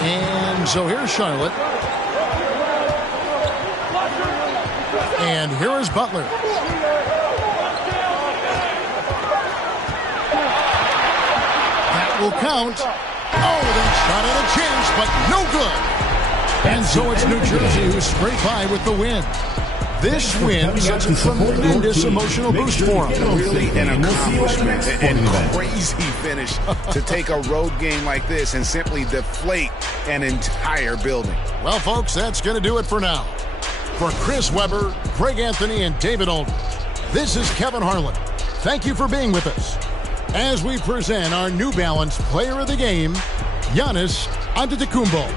And so here's Charlotte. And here is Butler. That will count. Oh, they shot at a chance, but no good. And so it's New Jersey who scraped by with the win. This win sets a tremendous emotional boost for them. Really an accomplishment and crazy finish to take a road game like this and simply deflate an entire building. Well, folks, that's going to do it for now. For Chris Webber, Greg Anthony, and David Aldridge, this is Kevin Harlan. Thank you for being with us as we present our New Balance Player of the Game, Giannis Antetokounmpo.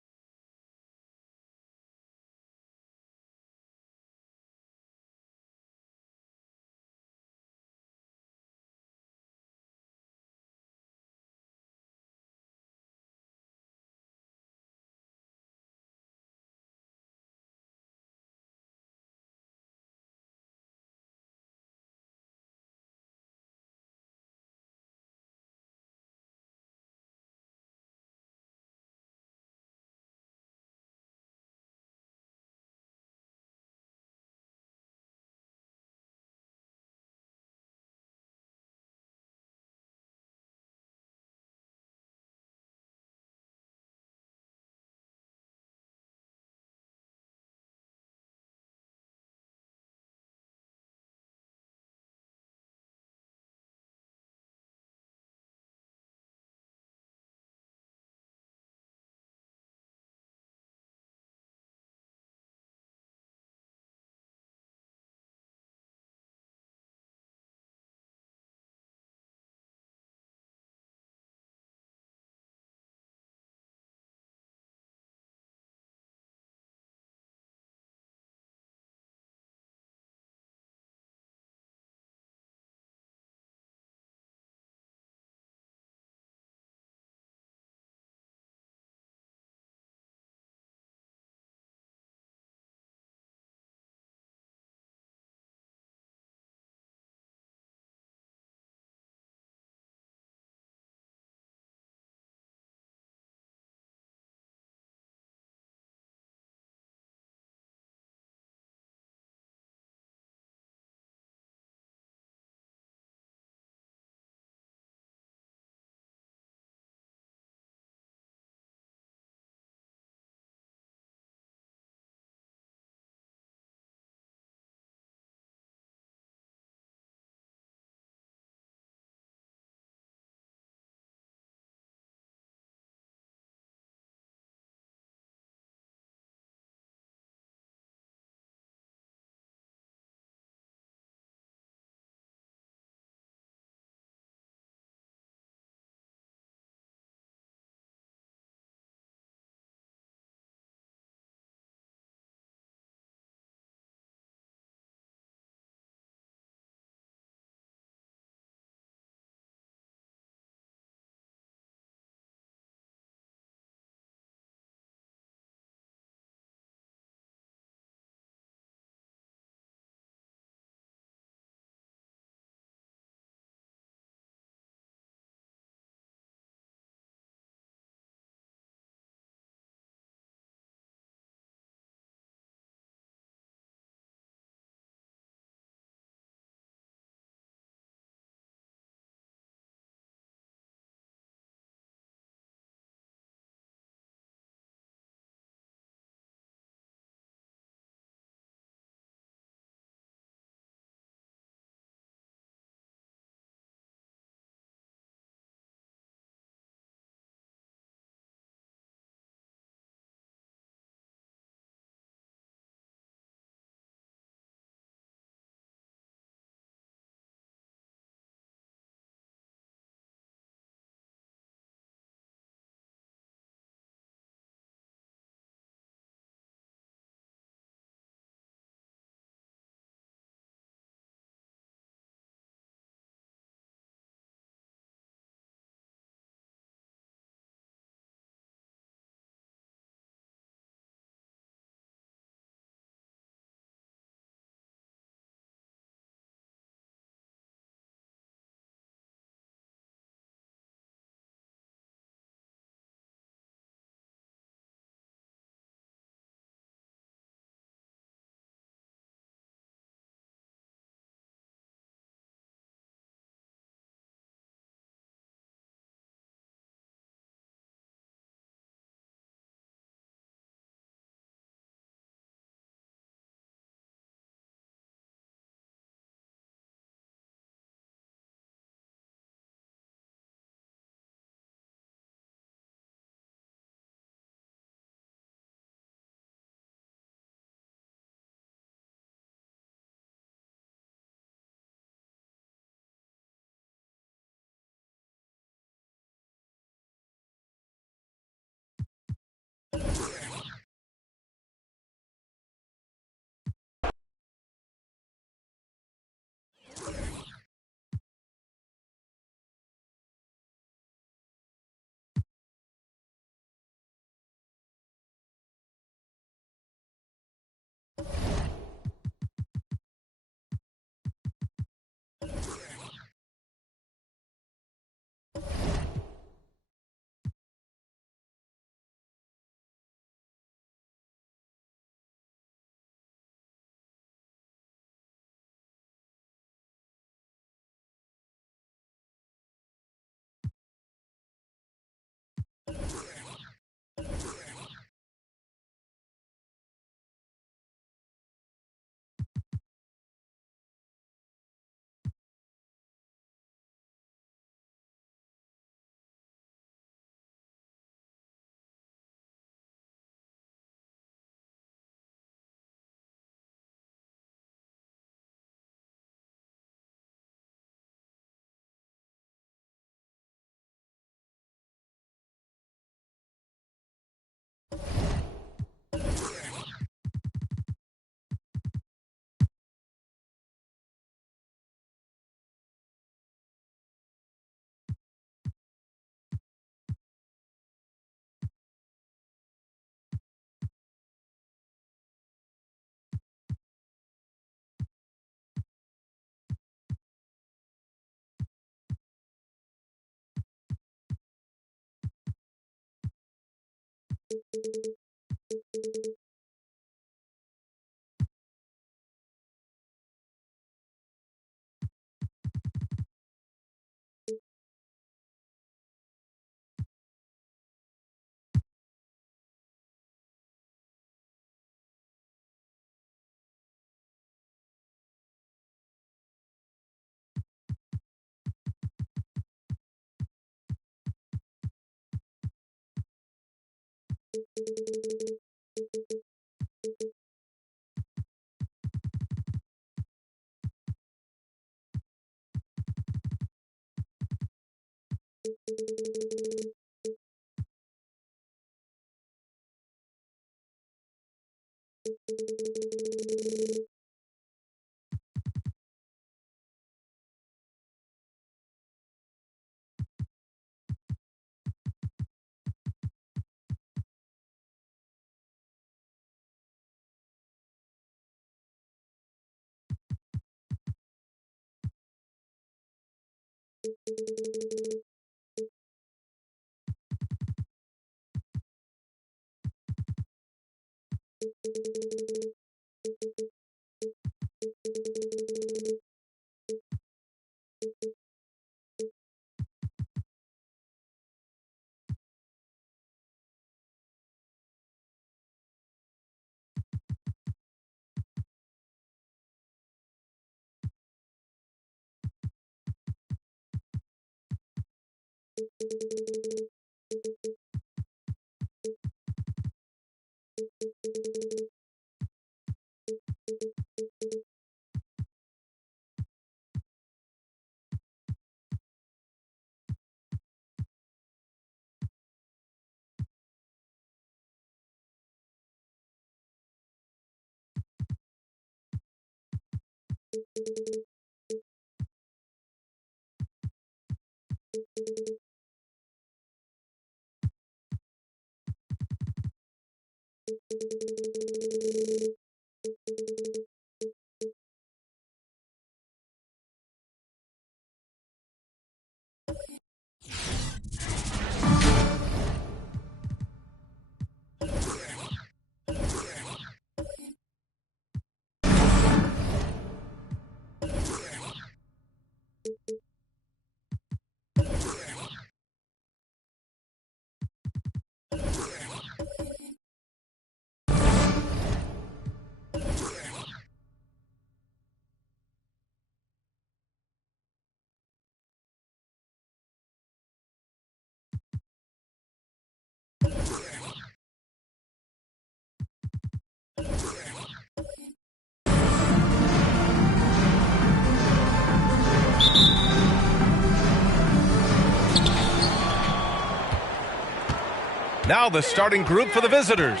Now the starting group for the visitors.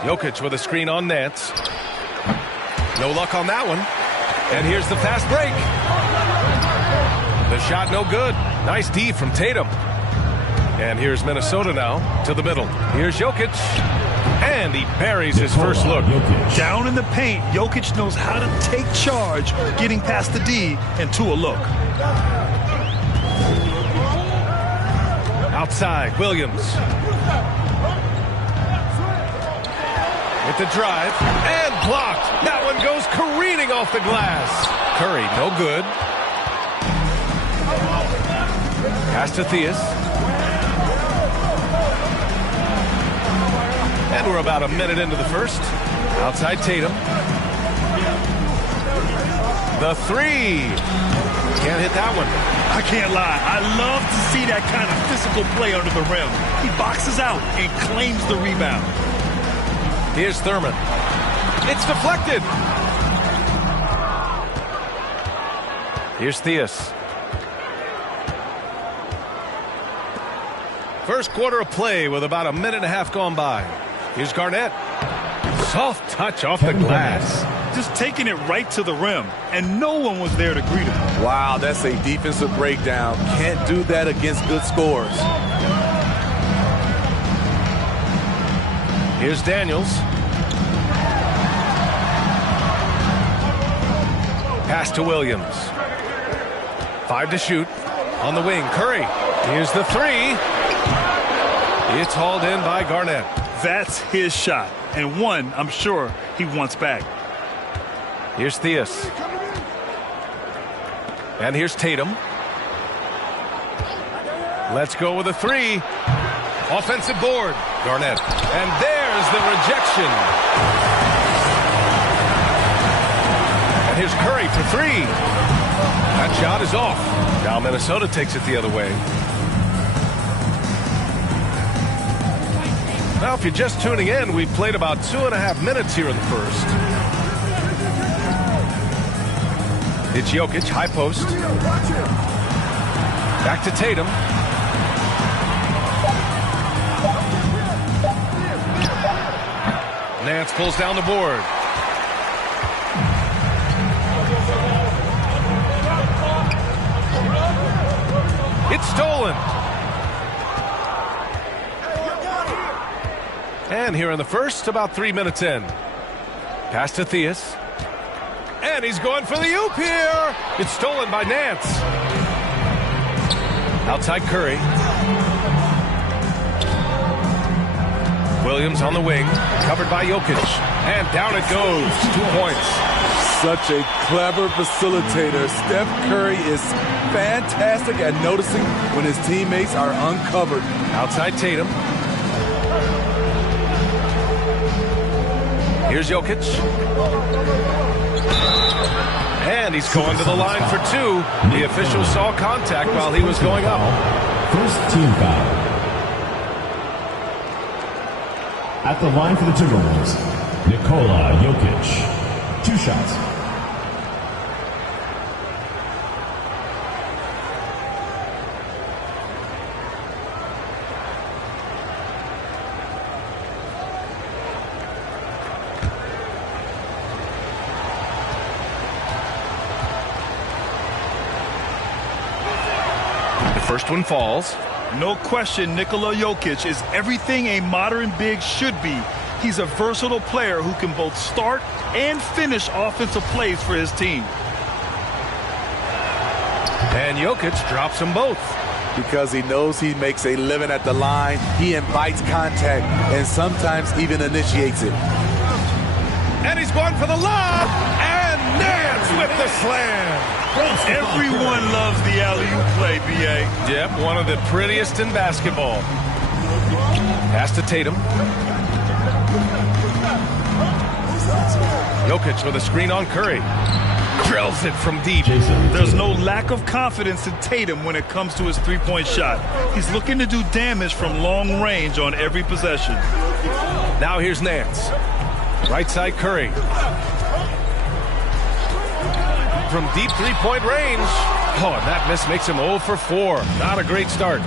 Jokic with a screen on Nance. No luck on that one. And here's the fast break. The shot no good. Nice D from Tatum. And here's Minnesota now to the middle. Here's Jokic. And he buries his first look. Down in the paint, Jokic knows how to take charge, getting past the D and to a look. Outside, Williams. With the drive, and blocked. That one goes careening off the glass. Curry, no good. Pass to Theus. And we're about a minute into the first. Outside Tatum. The three. Can't hit that one. I can't lie. I love to see that kind of physical play under the rim. He boxes out and claims the rebound. Here's Thurman. It's deflected. Here's Theus. First quarter of play with about a minute and a half gone by. Here's Garnett. Soft touch off the glass. Just taking it right to the rim, and no one was there to greet him. Wow, that's a defensive breakdown. Can't do that against good scores. Here's Daniels. Pass to Williams. 5 to shoot. On the wing, Curry. Here's the three. It's hauled in by Garnett. That's his shot, and one I'm sure he wants back. Here's Theus. And here's Tatum. Let's go with a three. Offensive board. Garnett. And there's the rejection. And here's Curry for three. That shot is off. Now Minnesota takes it the other way. Now, if you're just tuning in, we've played about 2.5 minutes here in the first. It's Jokic, high post. Back to Tatum. Nance pulls down the board. It's stolen. And here in the first, about 3 minutes in. Pass to Theus. And he's going for the oop here. It's stolen by Nance. Outside Curry. Williams on the wing. Covered by Jokic. And down it goes. 2 points. Such a clever facilitator. Steph Curry is fantastic at noticing when his teammates are uncovered. Outside Tatum. Here's Jokic. And he's going to the line for two. The official saw contact while he was going up. First team foul. At the line for the Timberwolves, Nikola Jokic. 2 shots. First one falls. No question, Nikola Jokic is everything a modern big should be. He's a versatile player who can both start and finish offensive plays for his team. And Jokic drops them both. Because he knows he makes a living at the line, he invites contact and sometimes even initiates it. And he's going for the lob. And Nance with the slam. Everyone loves the alley-oop play, B.A. Yep, one of the prettiest in basketball. Pass to Tatum. Jokic with a screen on Curry. Drills it from deep. There's no lack of confidence in Tatum when it comes to his three-point shot. He's looking to do damage from long range on every possession. Now here's Nance. Right side Curry. From deep three-point range. Oh, and that miss makes him 0 for 4. Not a great start.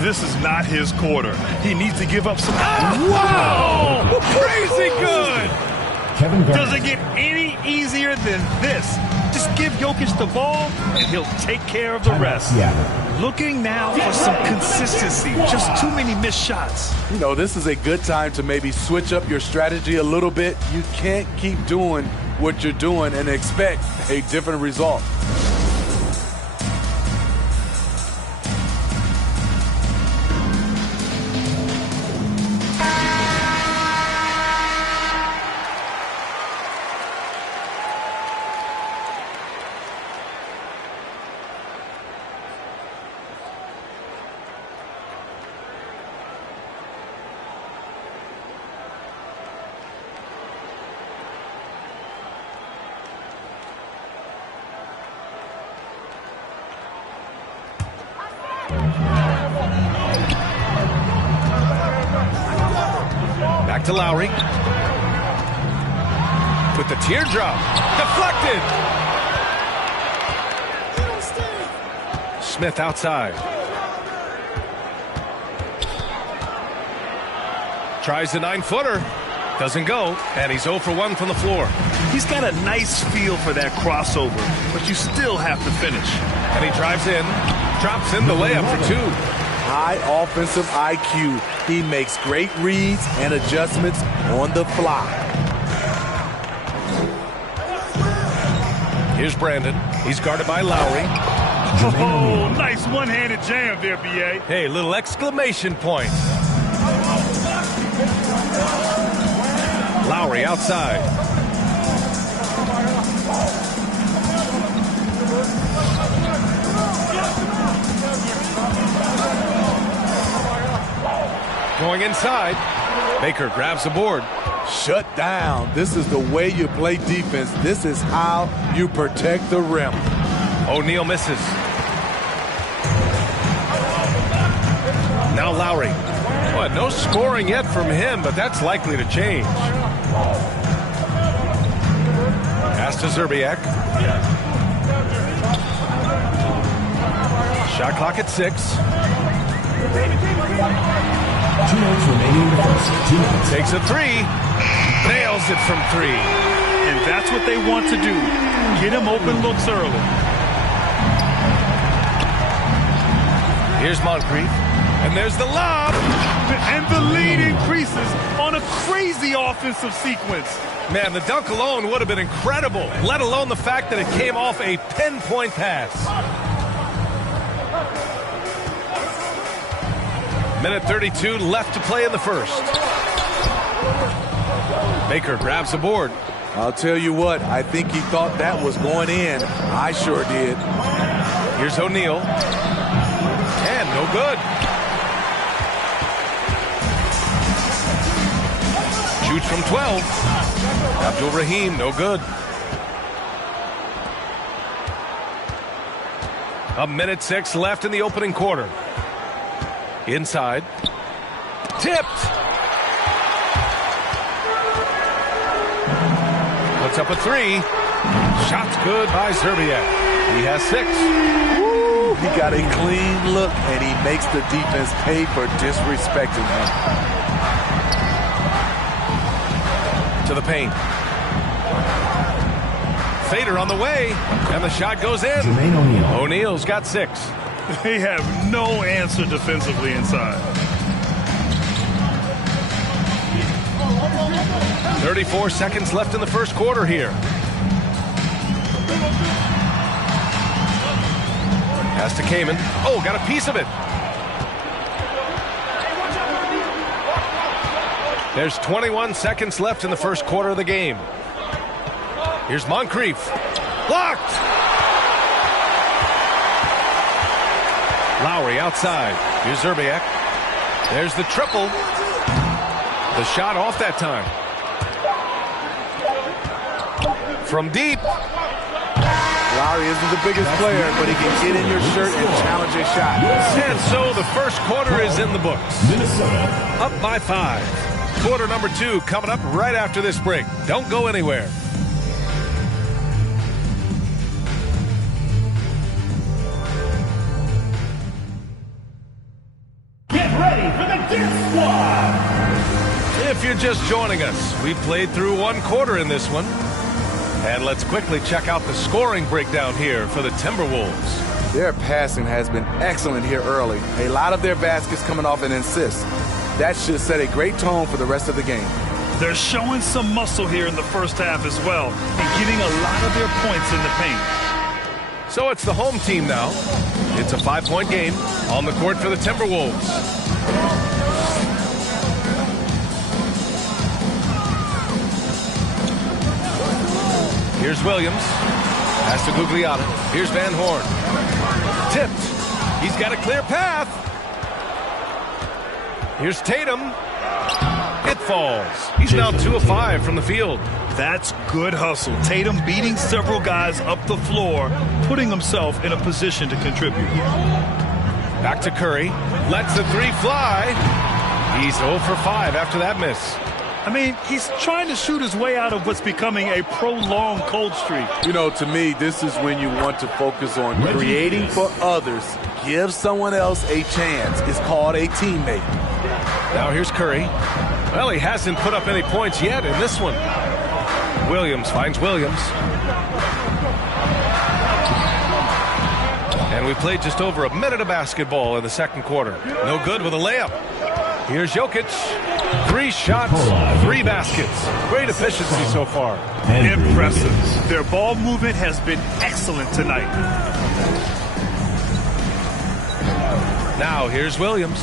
This is not his quarter. He needs to give up some... Wow! Crazy good! Doesn't get any easier than this. Just give Jokic the ball, and he'll take care of the rest. Looking now for some consistency. Just too many missed shots. You know, this is a good time to maybe switch up your strategy a little bit. You can't keep doing what you're doing and expect a different result. Back to Lowry. With the teardrop. Deflected. Smith outside. Tries the 9-footer. Doesn't go. And he's 0 for 1 from the floor. He's got a nice feel for that crossover, but you still have to finish. And he drives in. Drops in the layup for 2. High offensive IQ. He makes great reads and adjustments on the fly. Here's Brandon. He's guarded by Lowry. Oh, nice one-handed jam there, B.A. Hey, little exclamation point. Lowry outside. Going inside. Baker grabs the board. Shut down. This is the way you play defense. This is how you protect the rim. O'Neal misses. Now Lowry. Well, no scoring yet from him, but that's likely to change. Pass to Szczerbiak. Shot clock at 6. 2 minutes remaining in the first. 2 minutes. Takes a 3. Nails it from 3. And that's what they want to do. Get him open looks early. Here's Moncrief. And there's the lob. And the lead increases on a crazy offensive sequence. Man, the dunk alone would have been incredible, let alone the fact that it came off a pinpoint pass. Minute 32 left to play in the first. Baker grabs the board. I'll tell you what, I think he thought that was going in. I sure did. Here's O'Neal. And no good. Shoots from 12. Abdul-Rahim, no good. A minute 6 left in the opening quarter. Inside. Tipped. Puts up a 3. Shot's good by Szczerbiak. He has 6. Woo, he got a clean look, and he makes the defense pay for disrespecting him. To the paint. Fader on the way, and the shot goes in. O'Neal's got 6. They have no answer defensively inside. 34 seconds left in the first quarter here. Pass to Kaman. Oh, got a piece of it. There's 21 seconds left in the first quarter of the game. Here's Moncrief. Blocked! Lowry outside. Here's Szczerbiak. There's the triple. The shot off that time. From deep. Lowry isn't the biggest player, but he can get in your shirt and challenge a shot. And so the first quarter is in the books. Minnesota up by 5. Quarter number 2 coming up right after this break. Don't go anywhere. Get ready for the Death Squad! If you're just joining us, we've played through one quarter in this one. And let's quickly check out the scoring breakdown here for the Timberwolves. Their passing has been excellent here early. A lot of their baskets coming off an assist. That should set a great tone for the rest of the game. They're showing some muscle here in the first half as well, and getting a lot of their points in the paint. So it's the home team now. It's a 5-point game on the court for the Timberwolves. Here's Williams. Pass to Gugliotta. Here's Van Horn. Tipped. He's got a clear path. Here's Tatum. It falls. He's now 2 of 5 from the field. That's good hustle. Tatum beating several guys up the floor, putting himself in a position to contribute. Back to Curry. Lets the 3 fly. He's 0 for 5 after that miss. I mean, he's trying to shoot his way out of what's becoming a prolonged cold streak. You know, to me, this is when you want to focus on creating for others. Give someone else a chance. It's called a teammate. Now here's Curry. Well, he hasn't put up any points yet in this one. Williams finds Williams. And we played just over a minute of basketball in the second quarter. No good with a layup. Here's Jokic. 3 shots, 3 baskets. Great efficiency so far. Impressive. Their ball movement has been excellent tonight. Now here's Williams.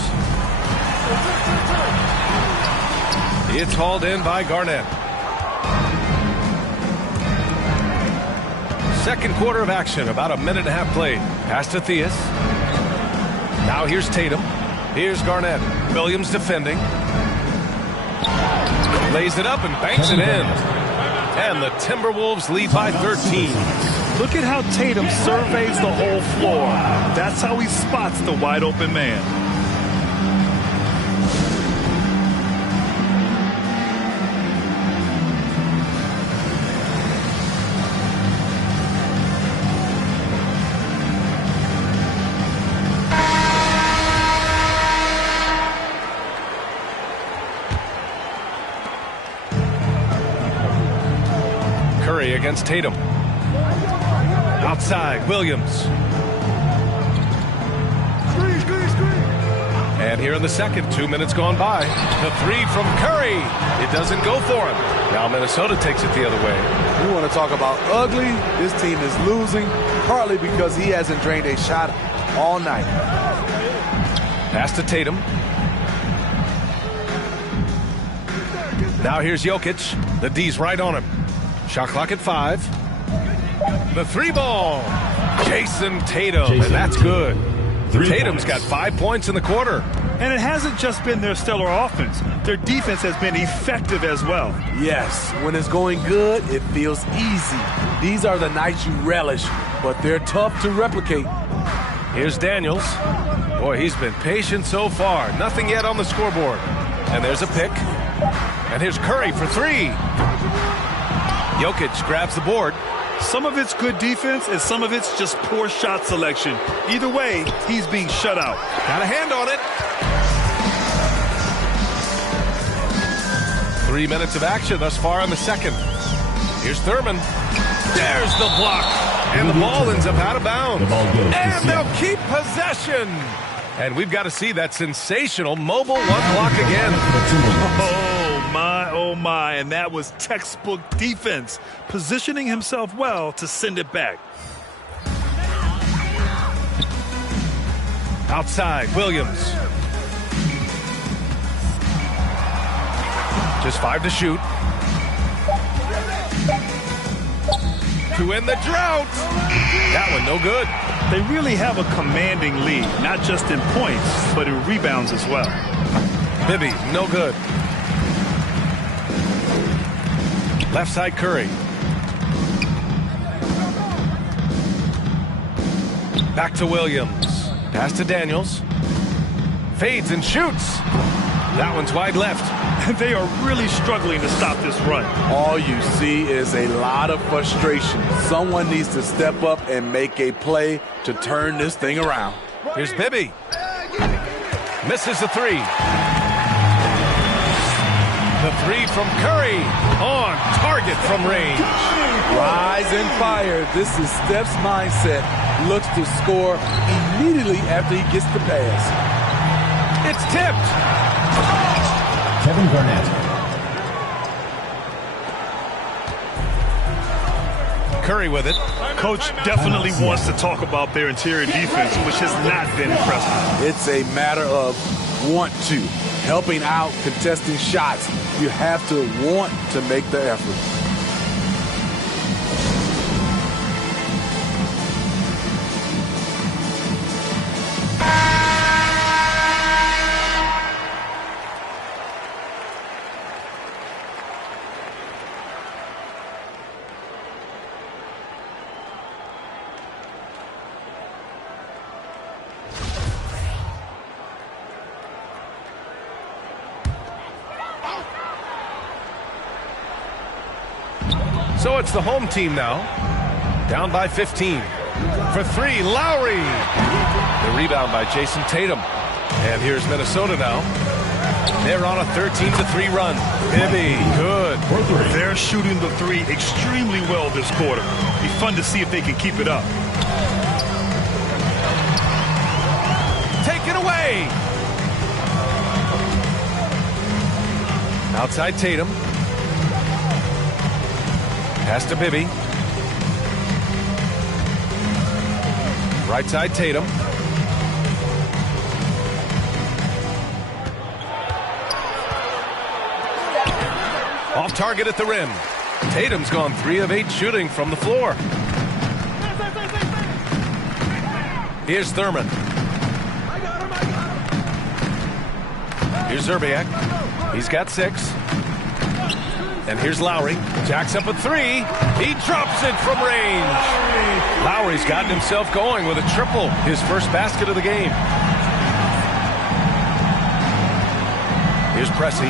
It's hauled in by Garnett. Second quarter of action, about a minute and a half played. Pass to Theus. Now here's Tatum. Here's Garnett. Williams defending. Lays it up and banks it in. And the Timberwolves lead by 13. Look at how Tatum surveys the whole floor. That's how he spots the wide open man. Against Tatum. Outside, Williams. And here in the second, 2 minutes gone by. The three from Curry. It doesn't go for him. Now Minnesota takes it the other way. You want to talk about ugly? This team is losing, partly because he hasn't drained a shot all night. Pass to Tatum. Now here's Jokic. The D's right on him. Shot clock at 5. The three ball. Jason Tatum, and that's good. Tatum's got 5 points in the quarter. And it hasn't just been their stellar offense. Their defense has been effective as well. Yes, when it's going good, it feels easy. These are the nights you relish, but they're tough to replicate. Here's Daniels. Boy, he's been patient so far. Nothing yet on the scoreboard. And there's a pick. And here's Curry for three. Jokic grabs the board. Some of it's good defense and some of it's just poor shot selection. Either way, he's being shut out. Got a hand on it. 3 minutes of action thus far in the second. Here's Thurman. There's the block. And the ball ends up out of bounds. And they'll keep possession. And we've got to see that sensational mobile one block again. Oh my, and that was textbook defense, positioning himself well to send it back. Outside, Williams. Just 5 to shoot. To end the drought. That one no good. They really have a commanding lead, not just in points, but in rebounds as well. Bibby, no good. Left side, Curry. Back to Williams. Pass to Daniels. Fades and shoots. That one's wide left. They are really struggling to stop this run. All you see is a lot of frustration. Someone needs to step up and make a play to turn this thing around. Here's Bibby. Misses the three. The three from Curry. On target from range. Rise and fire. This is Steph's mindset. Looks to score immediately after he gets the pass. It's tipped. Kevin Garnett. Curry with it. Coach definitely wants to talk about their interior defense, which has not been impressive. It's a matter of want to. Helping out, contesting shots. You have to want to make the effort. So it's the home team now. Down by 15. For three, Lowry. The rebound by Jason Tatum. And here's Minnesota now. They're on a 13-3 run. Bibby, good. They're shooting the three extremely well this quarter. Be fun to see if they can keep it up. Take it away. Outside Tatum. Pass to Bibby. Right side Tatum. off target at the rim. Tatum's gone 3 of 8 shooting from the floor. Here's Thurman. Here's Zerbiak. He's got 6. And here's Lowry. Jacks up a 3. He drops it from range. Lowry's gotten himself going with a triple. His first basket of the game. Here's Pressey.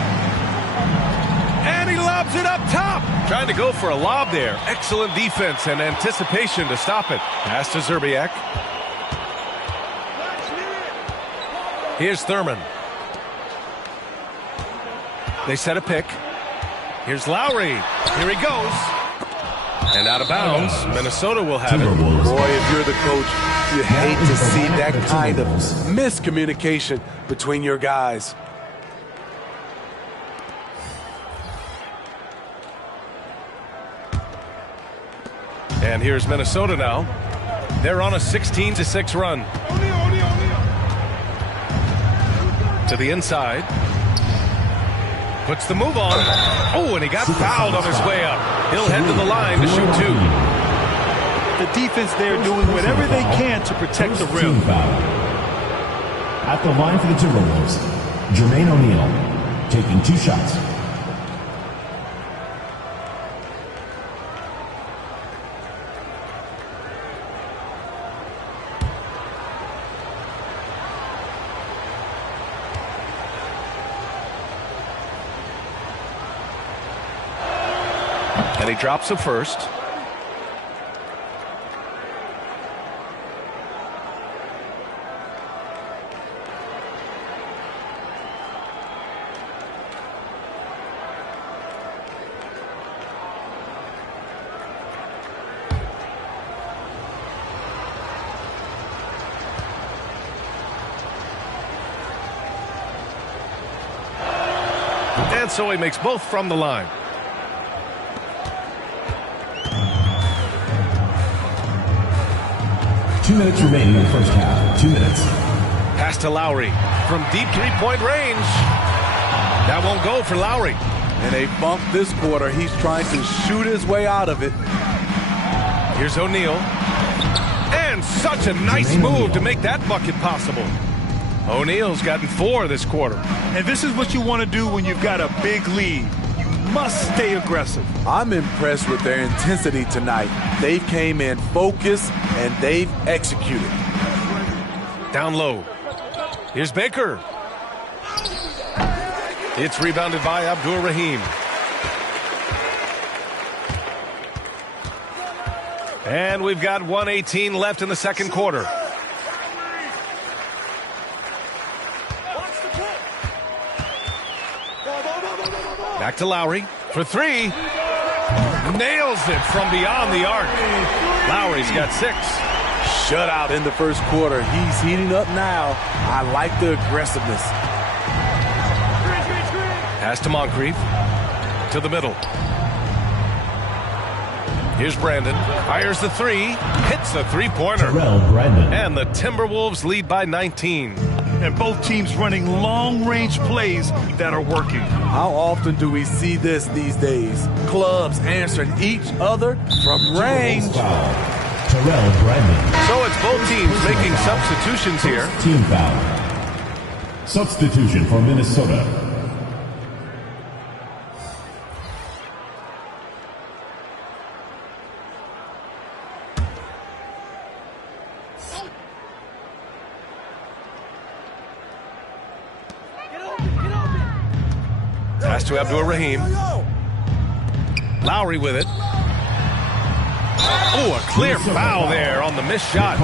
And he lobs it up top. Trying to go for a lob there. Excellent defense and anticipation to stop it. Pass to Zerbiak. Here's Thurman. They set a pick. Here's Lowry. Here he goes. And out of bounds. Minnesota will have it. Boy, if you're the coach, you hate to see that kind of miscommunication between your guys. And here's Minnesota now. They're on a 16-6 run. To the inside. Puts the move on. Oh, and he got fouled on his way up. He'll head to the line to shoot 2. The defense there doing whatever they can to protect the rim. At the line for the Timberwolves, Jermaine O'Neal taking 2 shots. And he drops the first. And so he makes both from the line. Two minutes remaining in the first half. 2 minutes. Pass to Lowry from deep three-point range. That won't go for Lowry. In a bump this quarter, he's trying to shoot his way out of it. Here's O'Neal. And such a nice move to make that bucket possible. O'Neal's gotten 4 this quarter. And this is what you want to do when you've got a big lead. You must stay aggressive. I'm impressed with their intensity tonight. They came in focused and they've executed. Down low. Here's Baker. It's rebounded by Abdur-Rahim. And we've got 1:18 left in the second quarter. Back to Lowry for 3. Nails it from beyond the arc. Lowry's got 6. Shutout in the first quarter. He's heating up now. I like the aggressiveness. Pass to Moncrief. To the middle. Here's Brandon. Fires the 3. Hits the three-pointer. And the Timberwolves lead by 19. And both teams running long-range plays that are working. How often do we see this these days? Clubs answering each other from range. Terrell Brandon. So it's both teams making substitutions here. Team foul. Substitution for Minnesota. Pass to Abdur-Rahim. Lowry with it. Oh, a clear foul there on the missed shot.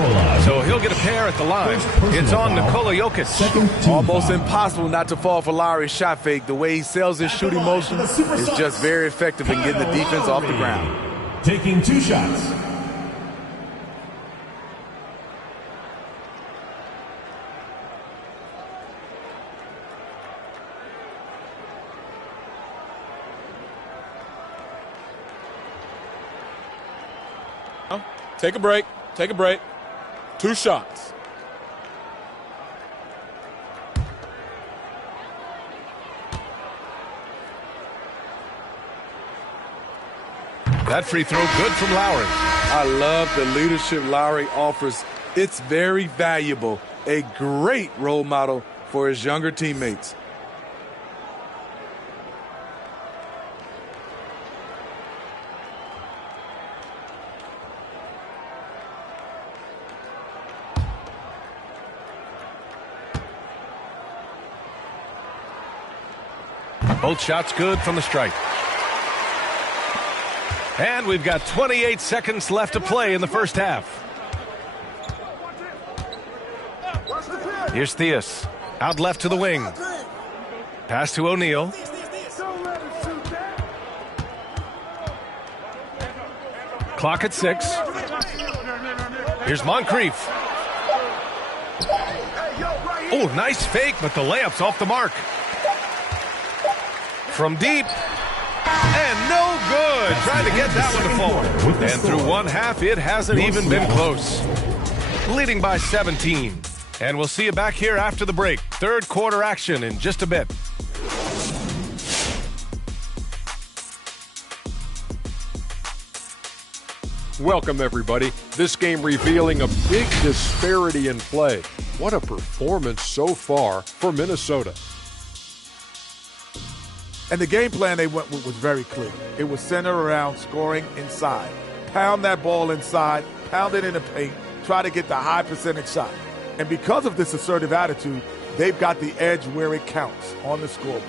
So he'll get a pair at the line. It's on Nikola Jokic. Almost impossible not to fall for Lowry's shot fake. The way he sells his shooting motion is just very effective in getting the defense off the ground. Taking 2 shots. Take a break. Take a break. 2 shots. That free throw good from Lowry. I love the leadership Lowry offers. It's very valuable. A great role model for his younger teammates. Both shots good from the stripe. And we've got 28 seconds left to play in the first half. Here's Theus. Out left to the wing. Pass to O'Neal. Clock at 6. Here's Moncrief. Oh, nice fake, but the layup's off the mark. From deep. And no good. Trying to get that one to fall. And through one half, it hasn't even been close. Leading by 17. And we'll see you back here after the break. Third quarter action in just a bit. Welcome, everybody. This game revealing a big disparity in play. What a performance so far for Minnesota. And the game plan they went with was very clear. It was centered around scoring inside. Pound that ball inside, pound it in the paint, try to get the high percentage shot. And because of this assertive attitude, they've got the edge where it counts on the scoreboard.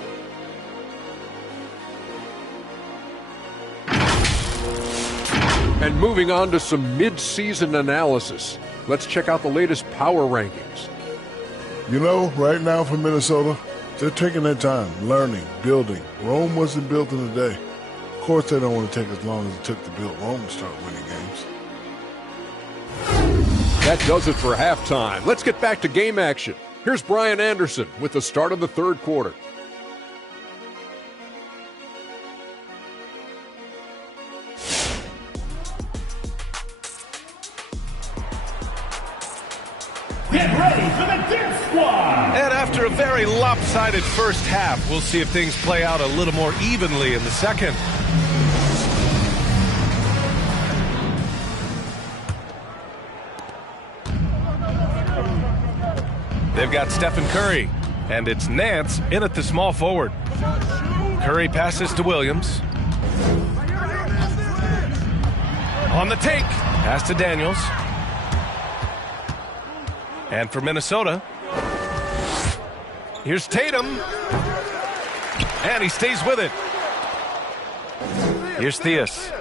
And moving on to some mid-season analysis. Let's check out the latest power rankings. You know, right now for Minnesota, they're taking their time, learning, building. Rome wasn't built in a day. Of course, they don't want to take as long as it took to build Rome to start winning games. That does it for halftime. Let's get back to game action. Here's Brian Anderson with the start of the third quarter. Get ready for the Dip Squad! And after a very lopsided first half, we'll see if things play out a little more evenly in the second. They've got Stephen Curry, and it's Nance in at the small forward. Curry passes to Williams. On the take, pass to Daniels. And for Minnesota, here's Tatum. And he stays with it. Here's Theus.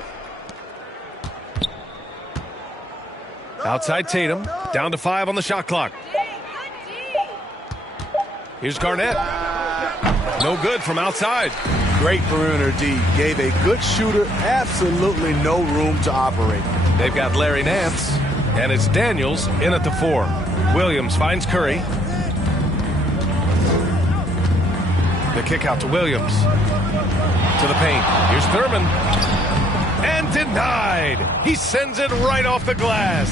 Outside Tatum, down to 5 on the shot clock. Here's Garnett. No good from outside. Great perimeter D. Gave a good shooter absolutely no room to operate. They've got Larry Nance, and it's Daniels in at the 4. Williams finds Curry. The kick out to Williams. To the paint. Here's Thurman. And denied. He sends it right off the glass.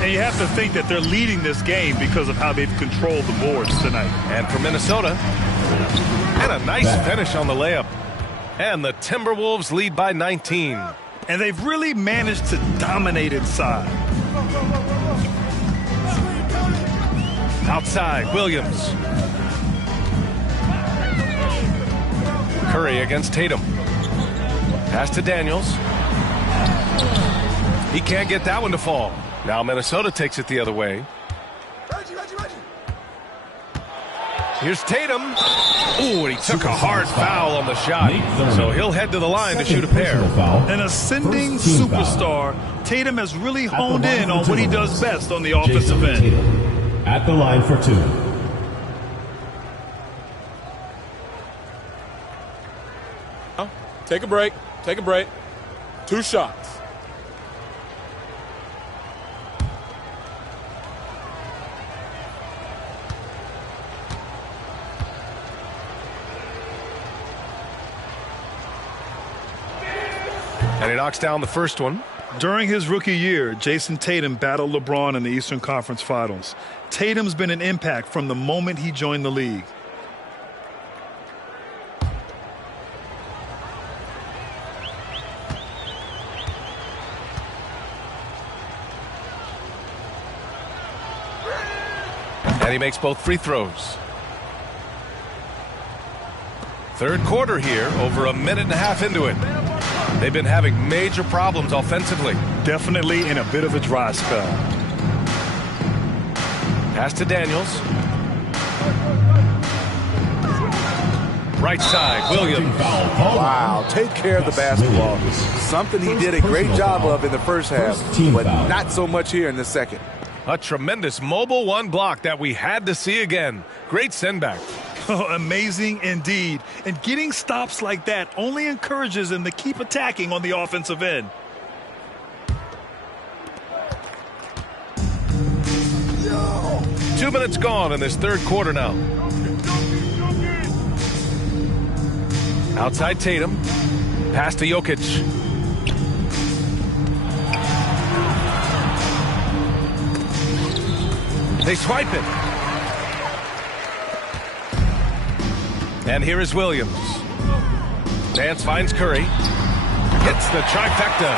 And you have to think that they're leading this game because of how they've controlled the boards tonight. And for Minnesota, and a nice finish on the layup. And the Timberwolves lead by 19. And they've really managed to dominate inside. Outside, Williams. Curry against Tatum. Pass to Daniels. He can't get that one to fall. Now Minnesota takes it the other way. Here's Tatum. Ooh, and he took a hard foul on the shot. So he'll head to the line to shoot a pair. An ascending superstar, Tatum has really honed in on what he does best on the offensive end. At the line for 2. Take a break. Take a break. 2 shots. And he knocks down the first one. During his rookie year, Jason Tatum battled LeBron in the Eastern Conference Finals. Tatum's been an impact from the moment he joined the league. And he makes both free throws. Third quarter here, over a minute and a half into it. They've been having major problems offensively. Definitely in a bit of a dry spell. Pass to Daniels. Right side, Williams. Wow, take care of the basketball. Something he did a great job of in the first half, but not so much here in the second. A tremendous mobile one block that we had to see again. Great send back. Oh, amazing indeed. And getting stops like that only encourages them to keep attacking on the offensive end. No. 2 minutes gone in this third quarter now. Outside Tatum. Pass to Jokic. They swipe it. And here is Williams. Nance finds Curry. Hits the trifecta.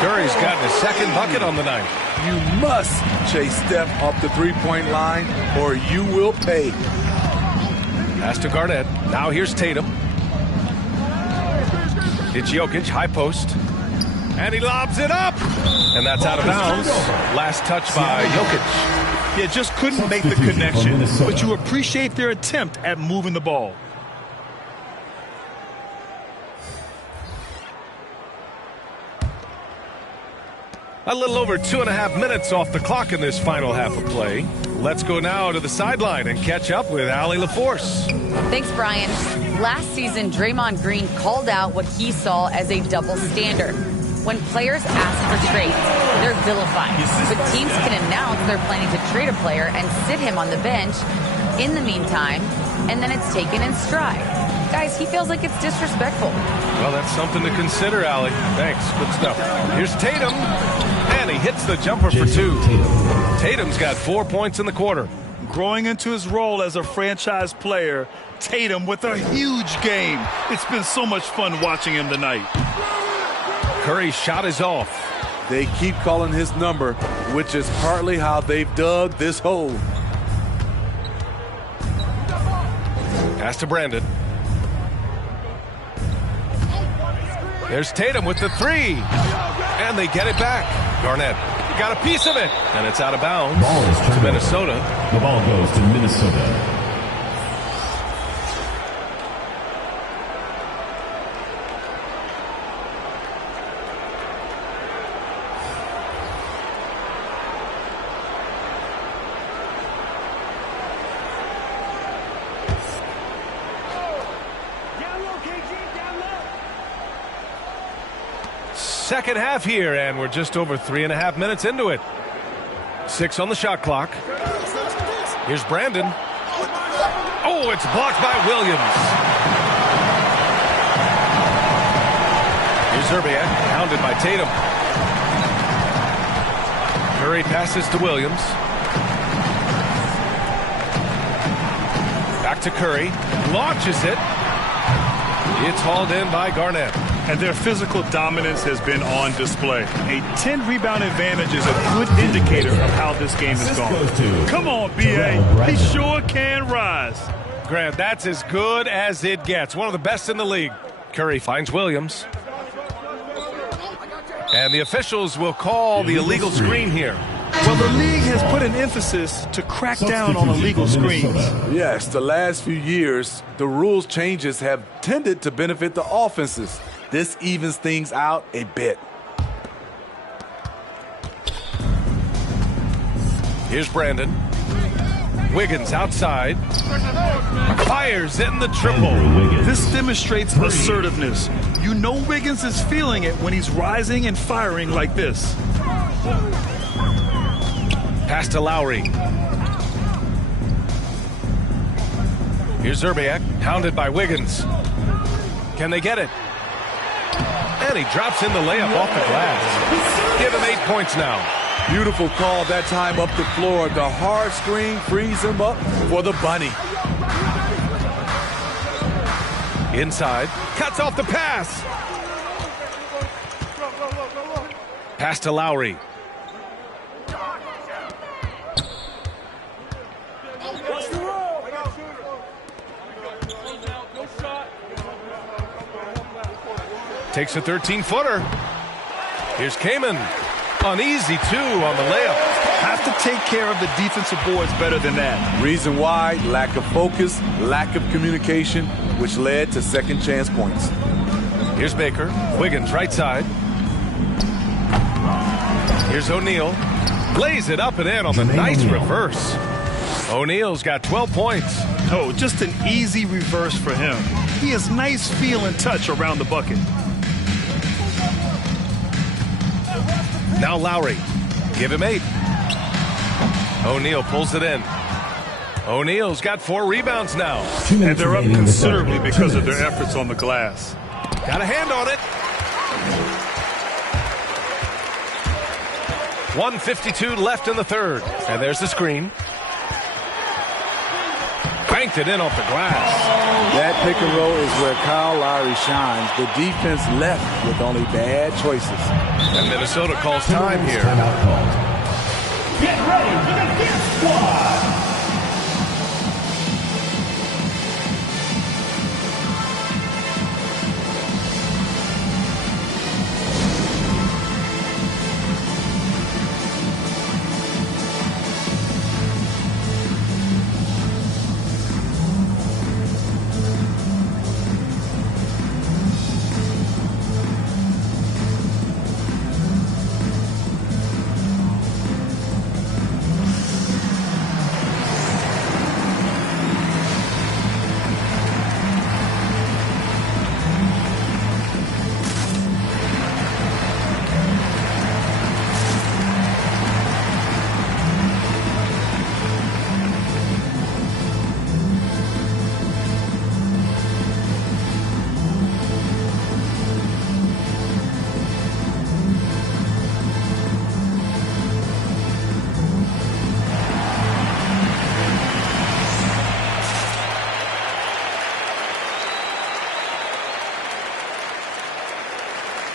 Curry's gotten his second bucket on the night. You must chase Steph up the three-point line or you will pay. Pass to Garnett. Now here's Tatum. It's Jokic, high post. And he lobs it up. And that's out of bounds. Last touch by Jokic. Yeah, just couldn't make the connection, but you appreciate their attempt at moving the ball. A little over 2.5 minutes off the clock in this final half of play. Let's go now to the sideline and catch up with Allie LaForce. Thanks, Brian. Last season, Draymond Green called out what he saw as a double standard. When players ask for trades, they're vilified. But teams can announce they're planning to trade a player and sit him on the bench in the meantime, and then it's taken in stride. Guys, he feels like it's disrespectful. Well, that's something to consider, Allie. Thanks. Good stuff. Here's Tatum, and he hits the jumper for two. Tatum's got 4 points in the quarter. Growing into his role as a franchise player, Tatum with a huge game. It's been so much fun watching him tonight. Curry's shot is off. They keep calling his number, which is partly how they've dug this hole. Pass to Brandon. There's Tatum with the three. And they get it back. Garnett got a piece of it. And it's out of bounds. Ball is to Minnesota. The ball goes to Minnesota. Second half here, and we're just over 3.5 minutes into it. 6 on the shot clock. Here's Brandon. Oh, it's blocked by Williams. Here's Zerbiak, hounded by Tatum. Curry passes to Williams. Back to Curry. Launches it. It's hauled in by Garnett. And their physical dominance has been on display. A 10-rebound advantage is a good indicator of how this game is going. Come on, B.A. He sure can rise. Grant, that's as good as it gets. One of the best in the league. Curry finds Williams. And the officials will call the illegal screen here. Well, the league has put an emphasis to crack down on illegal screens. Yes, the last few years, the rules changes have tended to benefit the offenses. This evens things out a bit. Here's Brandon. Wiggins outside. Fires in the triple. This demonstrates assertiveness. You know Wiggins is feeling it when he's rising and firing like this. Pass to Lowry. Here's Zerbiak, hounded by Wiggins. Can they get it? And he drops in the layup off the glass. Give him 8 points now. Beautiful call that time up the floor. The hard screen frees him up for the bunny. Inside, cuts off the pass. Pass to Lowry. Takes a 13-footer. Here's Kaman. An easy 2 on the layup. Have to take care of the defensive boards better than that. Reason why, lack of focus, lack of communication, which led to second chance points. Here's Baker. Wiggins right side. Here's O'Neal. Lays it up and in on the nice reverse. O'Neal's got 12 points. Oh, just an easy reverse for him. He has nice feel and touch around the bucket. Now Lowry. Give him 8. O'Neal pulls it in. O'Neal's got 4 rebounds now. And they're up considerably because of their efforts on the glass. Got a hand on it. 1:52 left in the third. And there's the screen. Banked it in off the glass. That pick and roll is where Kyle Lowry shines. The defense left with only bad choices. And Minnesota calls time here. Get ready for the Gift Squad.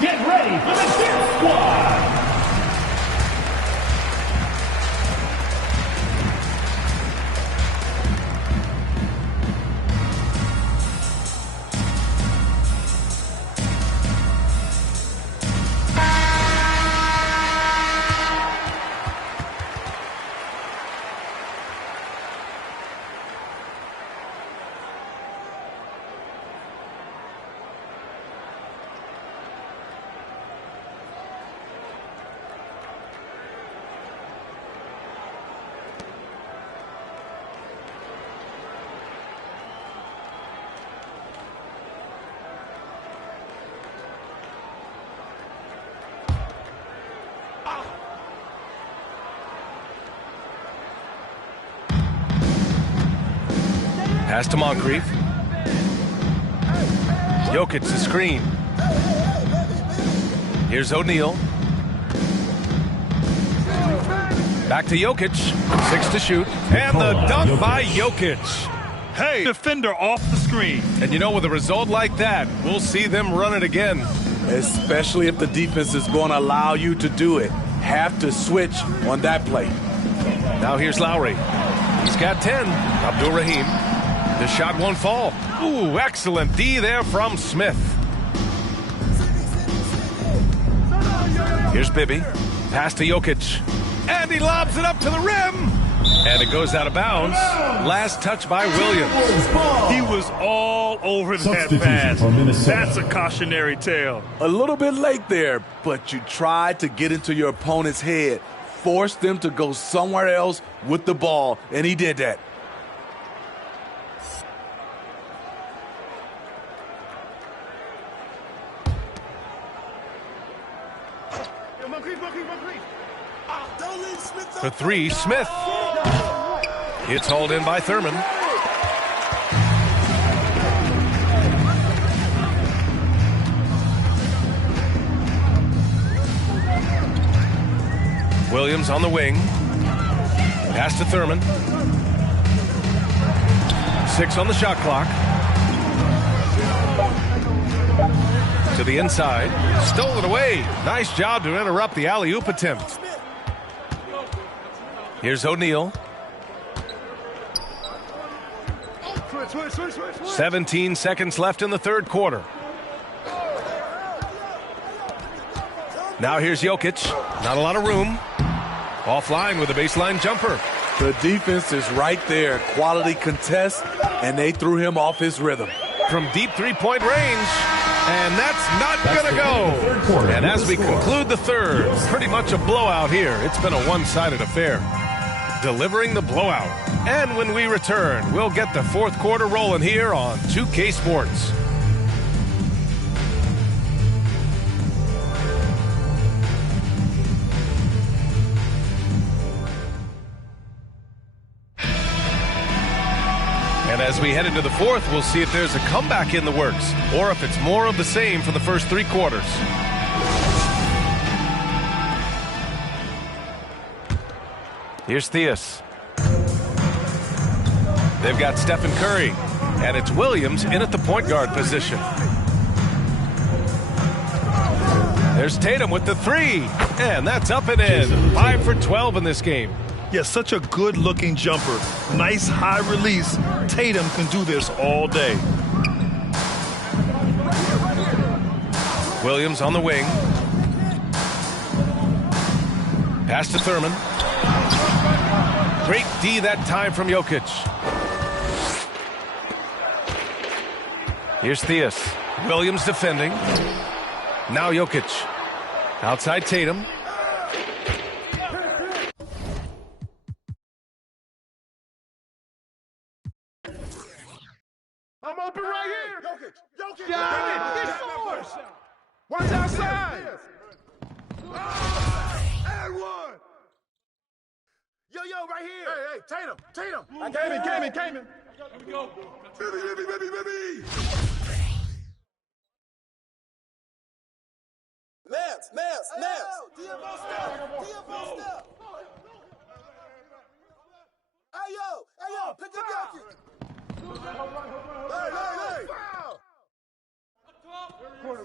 Get ready for the Gift Squad! Pass to Moncrief. Jokic the screen. Here's O'Neal. Back to Jokic. 6 to shoot. And the dunk by Jokic. Hey, defender off the screen. And you know, with a result like that, we'll see them run it again. Especially if the defense is going to allow you to do it. Have to switch on that play. Now here's Lowry. He's got 10. Abdul Rahim. The shot won't fall. Ooh, excellent D there from Smith. Here's Bibby. Pass to Jokic. And he lobs it up to the rim. And it goes out of bounds. Last touch by Williams. He was all over that pass. That's a cautionary tale. A little bit late there, but you tried to get into your opponent's head. Forced them to go somewhere else with the ball, and he did that. For 3, Smith. It's hauled in by Thurman. Williams on the wing. Pass to Thurman. 6 on the shot clock. To the inside. Stole it away. Nice job to interrupt the alley-oop attempt. Here's O'Neal. 17 seconds left in the third quarter. Now here's Jokic. Not a lot of room. Offline with a baseline jumper. The defense is right there. Quality contest, and they threw him off his rhythm. From deep three-point range, and that's not going to go. And as we conclude the third, pretty much a blowout here. It's been a one-sided affair. Delivering the blowout. And when we return, we'll get the fourth quarter rolling here on 2K Sports. And as we head into the fourth, we'll see if there's a comeback in the works or if it's more of the same for the first three quarters. Here's Theus. They've got Stephen Curry, and it's Williams in at the point guard position. There's Tatum with the three, and that's up and in. 5 for 12 in this game. Yeah, such a good-looking jumper. Nice high release. Tatum can do this all day. Williams on the wing. Pass to Thurman. Great D that time from Jokic. Here's Theus. Williams defending. Now Jokic. Outside Tatum. I'm open right here. Jokic. Got it. Scores. Watch outside. And one. Yo, right here. Hey, Tatum. I came in. Here we go. Baby. Nance. DMO step. Hey, yo, pick up Jokic. Hey. Corner.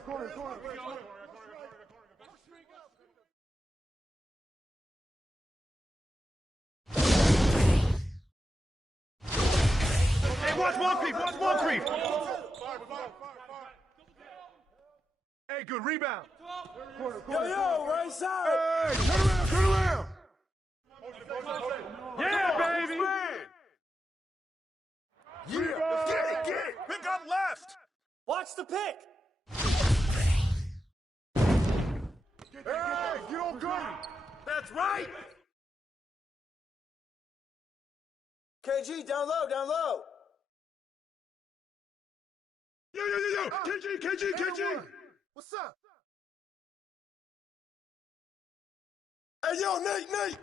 Hey, watch one creep. Hey, good rebound. Corner. Yo, right side. Hey, turn around. Yeah, baby. Yeah, get it. Pick up left. Watch the pick. Hey, get on good. That's right. KG, down low. Yo. KG. What's up? Hey, yo, Nate.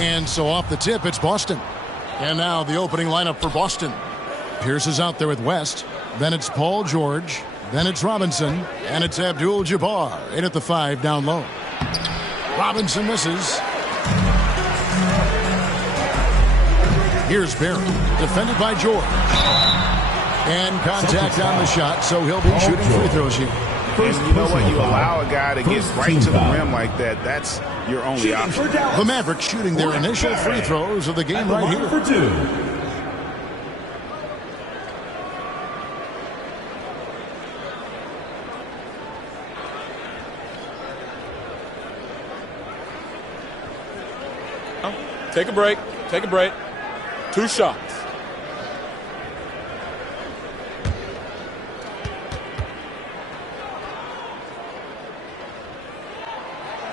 And so off the tip, it's Boston. And now the opening lineup for Boston. Pierce is out there with West. Then it's Paul George. Then it's Robinson. And it's Abdul-Jabbar. In at the 5 down low. Robinson misses. Here's Barry. Defended by George. And contact on the shot, so he'll be shooting free throws here. And you know what? You allow a guy to get right to the rim like that. That's your only option. The Mavericks shooting their initial free throws of the game right here. For 2. Take a break. Take a break. 2 shots.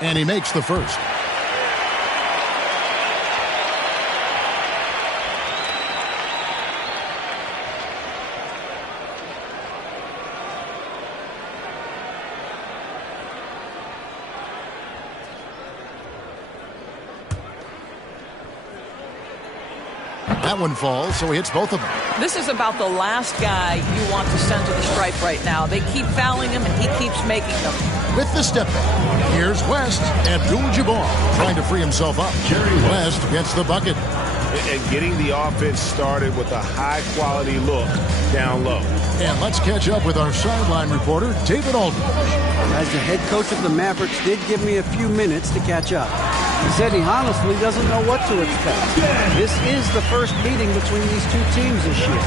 And he makes the first. That one falls, so he hits both of them. This is about the last guy you want to send to the stripe right now. They keep fouling him, and he keeps making them. With the step back, here's West. Abdul-Jabbar trying to free himself up. West gets the bucket. And getting the offense started with a high-quality look down low. And let's catch up with our sideline reporter, David Aldridge. As the head coach of the Mavericks did give me a few minutes to catch up. He said he honestly doesn't know what to expect. This is the first meeting between these two teams this year,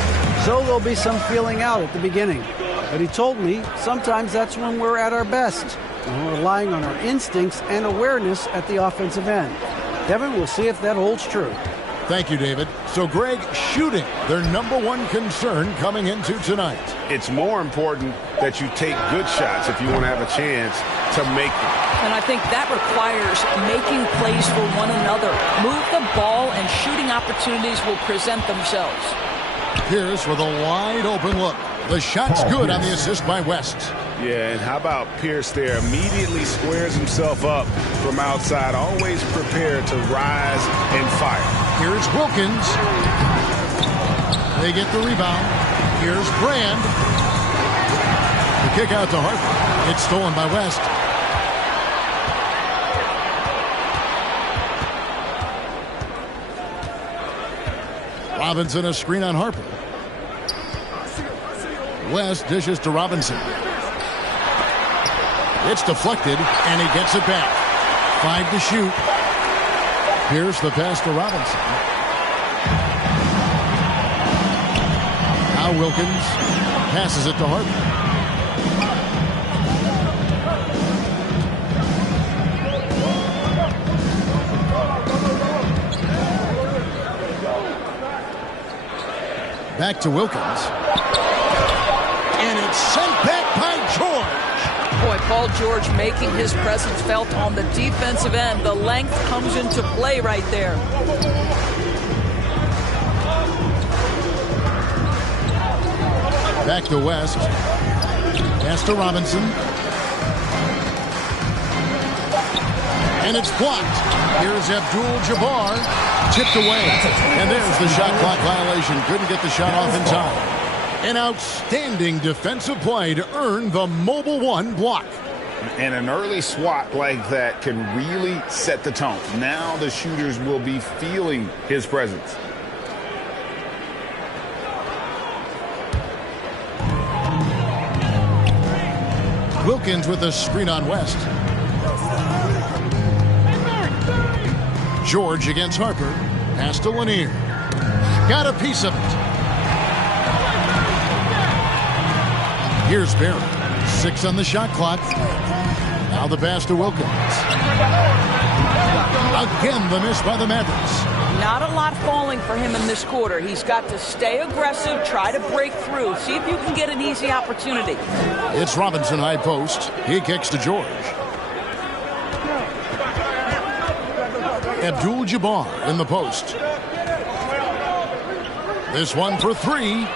so there'll be some feeling out at the beginning. But he told me sometimes that's when we're at our best, when we're relying on our instincts and awareness at the offensive end. Devin, we'll see if that holds true. Thank you, David. So, Greg, shooting, their number one concern coming into tonight. It's more important that you take good shots if you want to have a chance to make them. And I think that requires making plays for one another. Move the ball and shooting opportunities will present themselves. Pierce with a wide open look. The shot's good on the assist by West. Yeah, and how about Pierce there? Immediately squares himself up from outside, always prepared to rise and fire. Here's Wilkins. They get the rebound. Here's Brand. The kick out to Harper. It's stolen by West. Robinson a screen on Harper. West dishes to Robinson. It's deflected, and he gets it back. 5 to shoot. Here's the pass to Robinson. Now Wilkins passes it to Harper. Back to Wilkins. And it's sent back by George. Boy, Paul George making his presence felt on the defensive end. The length comes into play right there. Back to West. Pass to Robinson. And it's blocked. Here's Abdul-Jabbar. Tipped away. And there's the shot clock violation. Couldn't get the shot off in time. An outstanding defensive play to earn the Mobile One block. And an early swat like that can really set the tone. Now the shooters will be feeling his presence. Wilkins with a screen on West. George against Harper. Pass to Lanier. Got a piece of it. Here's Barrett. 6 on the shot clock. Now the pass to Wilkins. Again, the miss by the Mavericks. Not a lot falling for him in this quarter. He's got to stay aggressive, try to break through, see if you can get an easy opportunity. It's Robinson high post. He kicks to George. Abdul-Jabbar in the post. This one for 3.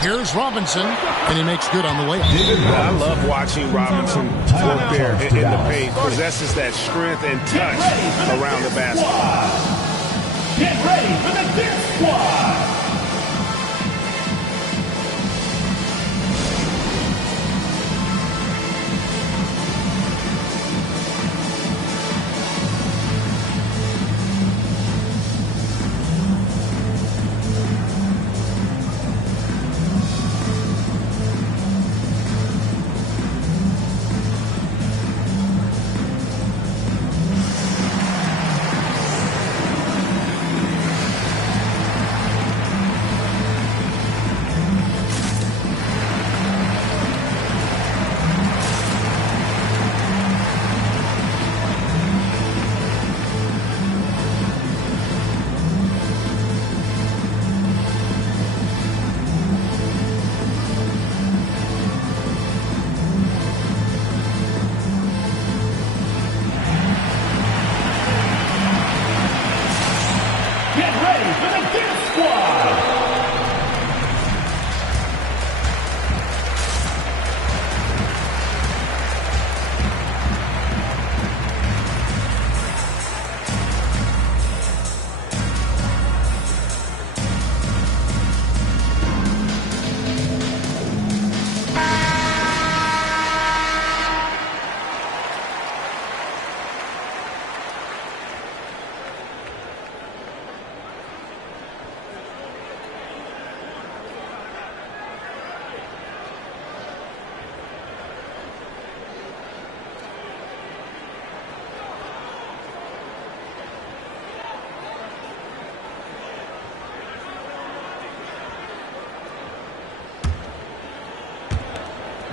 Here's Robinson, and he makes good on the way. I love watching Robinson work there in the paint. Possesses that strength and touch around the basket. Get ready for the Dip Squad!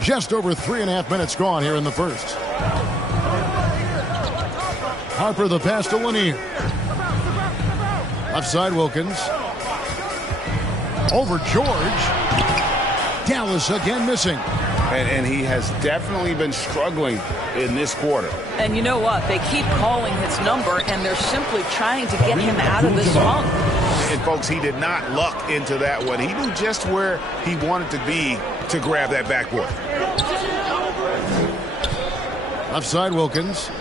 Just over 3.5 minutes gone here in the first. Harper the pass to Lanier. Left side Wilkins. Over George. Dallas again missing. And he has definitely been struggling in this quarter. And you know what? They keep calling his number, and they're simply trying to get him out of this funk. And, folks, he did not luck into that one. He knew just where he wanted to be to grab that backboard. Left side Wilkins.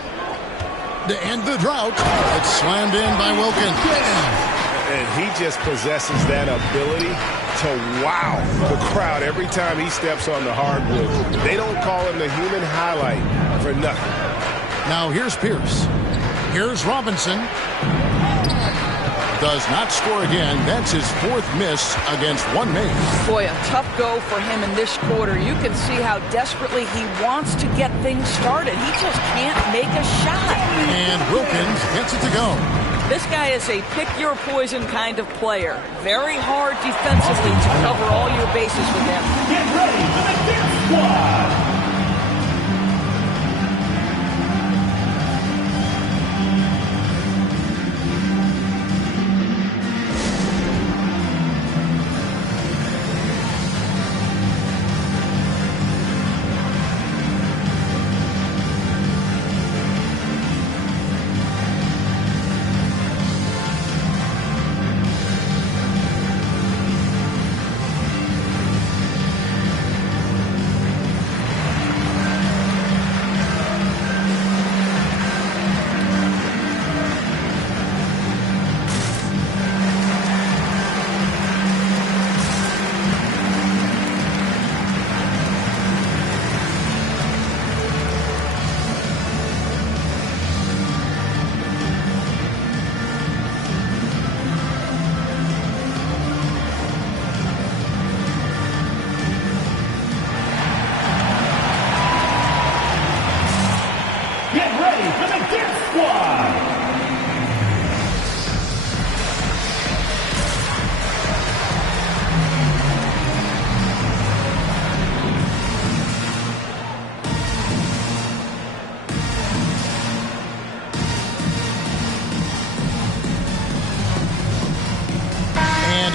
To end the drought. It's slammed in by Wilkins. And he just possesses that ability to wow the crowd every time he steps on the hardwood. They don't call him the human highlight for nothing. Now here's Pierce. Here's Robinson. Does not score again. That's his 4th miss against one man. Boy, a tough go for him in this quarter. You can see how desperately he wants to get things started. He just can't make a shot. And Wilkins gets it to go. This guy is a pick-your-poison kind of player. Very hard defensively to cover all your bases with him. Get ready for the Dip Squad.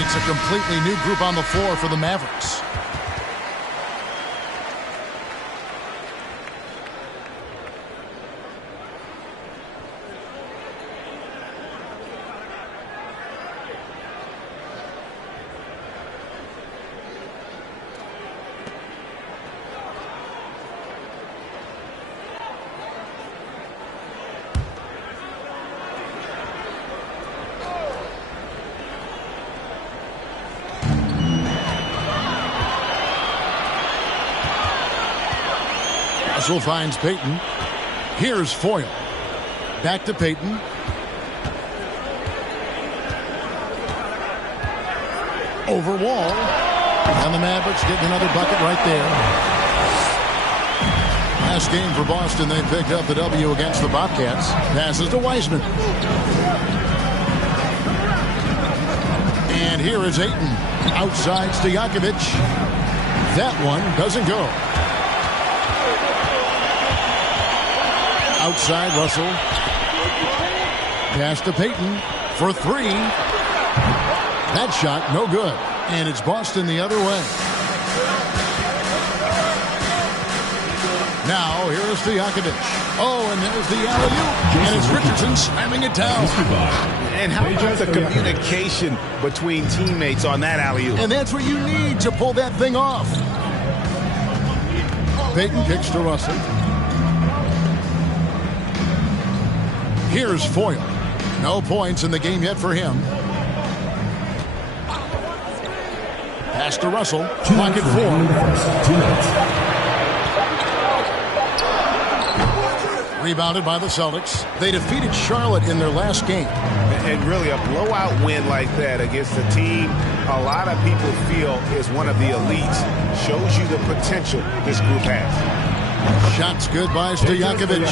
It's a completely new group on the floor for the Mavericks. Russell finds Payton. Here's Foyle. Back to Payton. Over Wall. And the Mavericks getting another bucket right there. Last game for Boston, they picked up the W against the Bobcats. Passes to Wiseman. And here is Ayton. Outside Stojakovic. That one doesn't go. Outside Russell. Pass to Payton for 3. That shot no good. And it's Boston the other way. Now here's Stojakovic. Oh, and there's the alley-oop. And it's Richardson slamming it down. And how about the communication between teammates on that alley-oop? And that's what you need to pull that thing off. Payton kicks to Russell. Here's Foyle. No points in the game yet for him. Pass to Russell. Clock at 4. Rebounded by the Celtics. They defeated Charlotte in their last game. And really a blowout win like that against a team a lot of people feel is one of the elites shows you the potential this group has. Shots good by Stojakovic.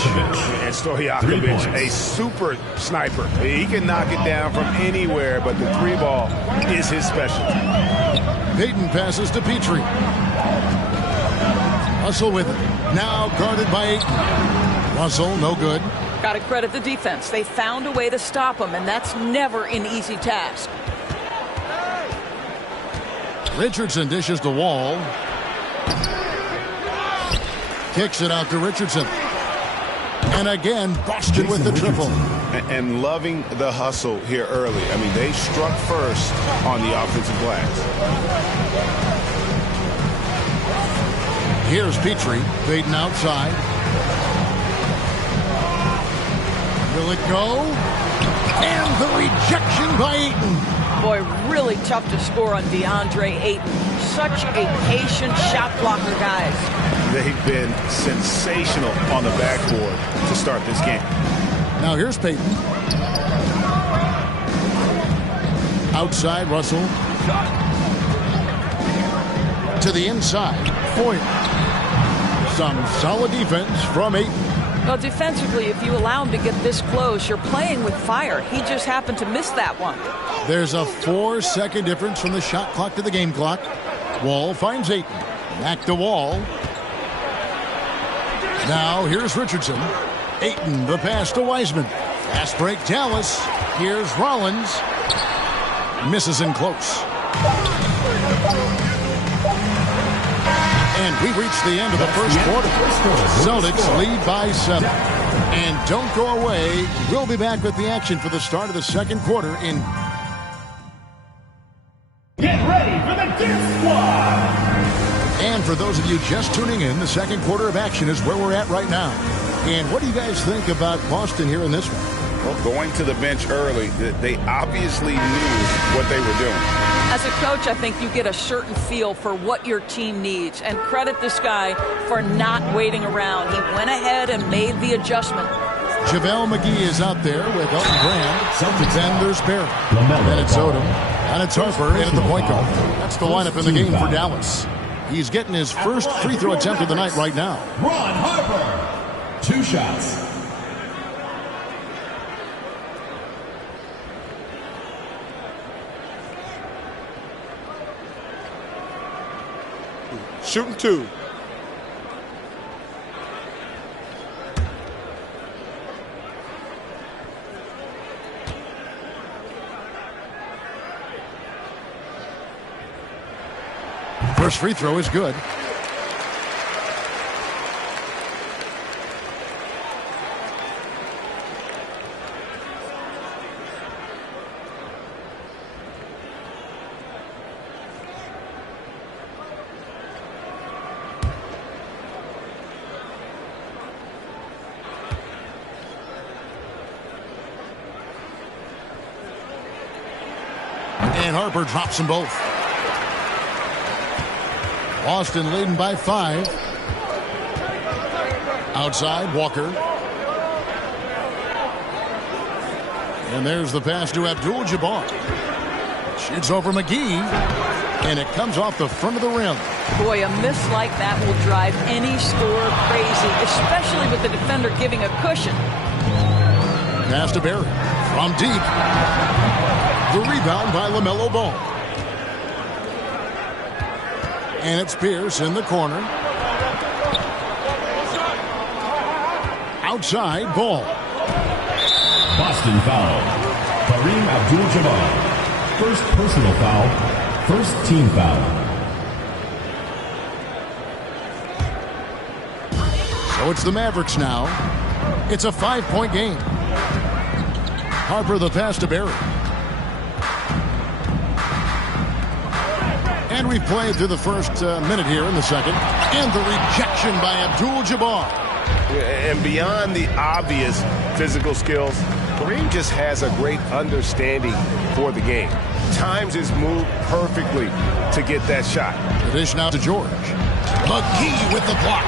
And Stojakovic, a super sniper. He can knock it down from anywhere, but the 3-ball is his specialty. Payton passes to Petrie. Russell with it. Now guarded by Ayton. Russell, no good. Got to credit the defense. They found a way to stop him, and that's never an easy task. Richardson dishes the Wall. Kicks it out to Richardson. And again, Boston with the triple. And loving the hustle here early. I mean, they struck first on the offensive glass. Here's Petrie, Payton outside. Will it go? And the rejection by Ayton. Boy, really tough to score on DeAndre Ayton. Such a patient shot blocker, guys. They've been sensational on the backboard to start this game. Now here's Payton. Outside, Russell. To the inside, Foyt. Some solid defense from Ayton. Well, defensively, if you allow him to get this close, you're playing with fire. He just happened to miss that one. There's a 4-second difference from the shot clock to the game clock. Wall finds Ayton. Back to Wall. Now here's Richardson. Ayton, the pass to Wiseman. Fast break, Dallas. Here's Rollins. Misses in close. And we reach the end of the first quarter. Celtics lead by 7. And don't go away. We'll be back with the action for the start of the second quarter in... Get ready for the Deer Squad! And for those of you just tuning in, the second quarter of action is where we're at right now. And what do you guys think about Boston here in this one? Well, going to the bench early, they obviously knew what they were doing. As a coach, I think you get a certain feel for what your team needs. And credit this guy for not waiting around. He went ahead and made the adjustment. JaVale McGee is out there with Elton Brand. Then there's Barry. Then it's Odom. And it's Harper in at the point guard. That's the lineup in the game for Dallas. He's getting his first free throw attempt of the night right now. Ron Harper. 2 shots. Shooting 2. First free throw is good. And Harper drops them both. Boston leading by 5. Outside, Walker. And there's the pass to Abdul-Jabbar. Shoots over McGee. And it comes off the front of the rim. Boy, a miss like that will drive any scorer crazy, especially with the defender giving a cushion. Pass to Barry. From deep. The rebound by LaMelo Ball. And it's Pierce in the corner. Outside, Ball. Boston foul. Kareem Abdul-Jabbar. First personal foul. First team foul. So it's the Mavericks now. It's a 5-point game. Harper the pass to Barry. And we've played through the first minute here in the second. And the rejection by Abdul-Jabbar. And beyond the obvious physical skills, Kareem just has a great understanding for the game. Times his move perfectly to get that shot. The dish now to George. McGee with the block.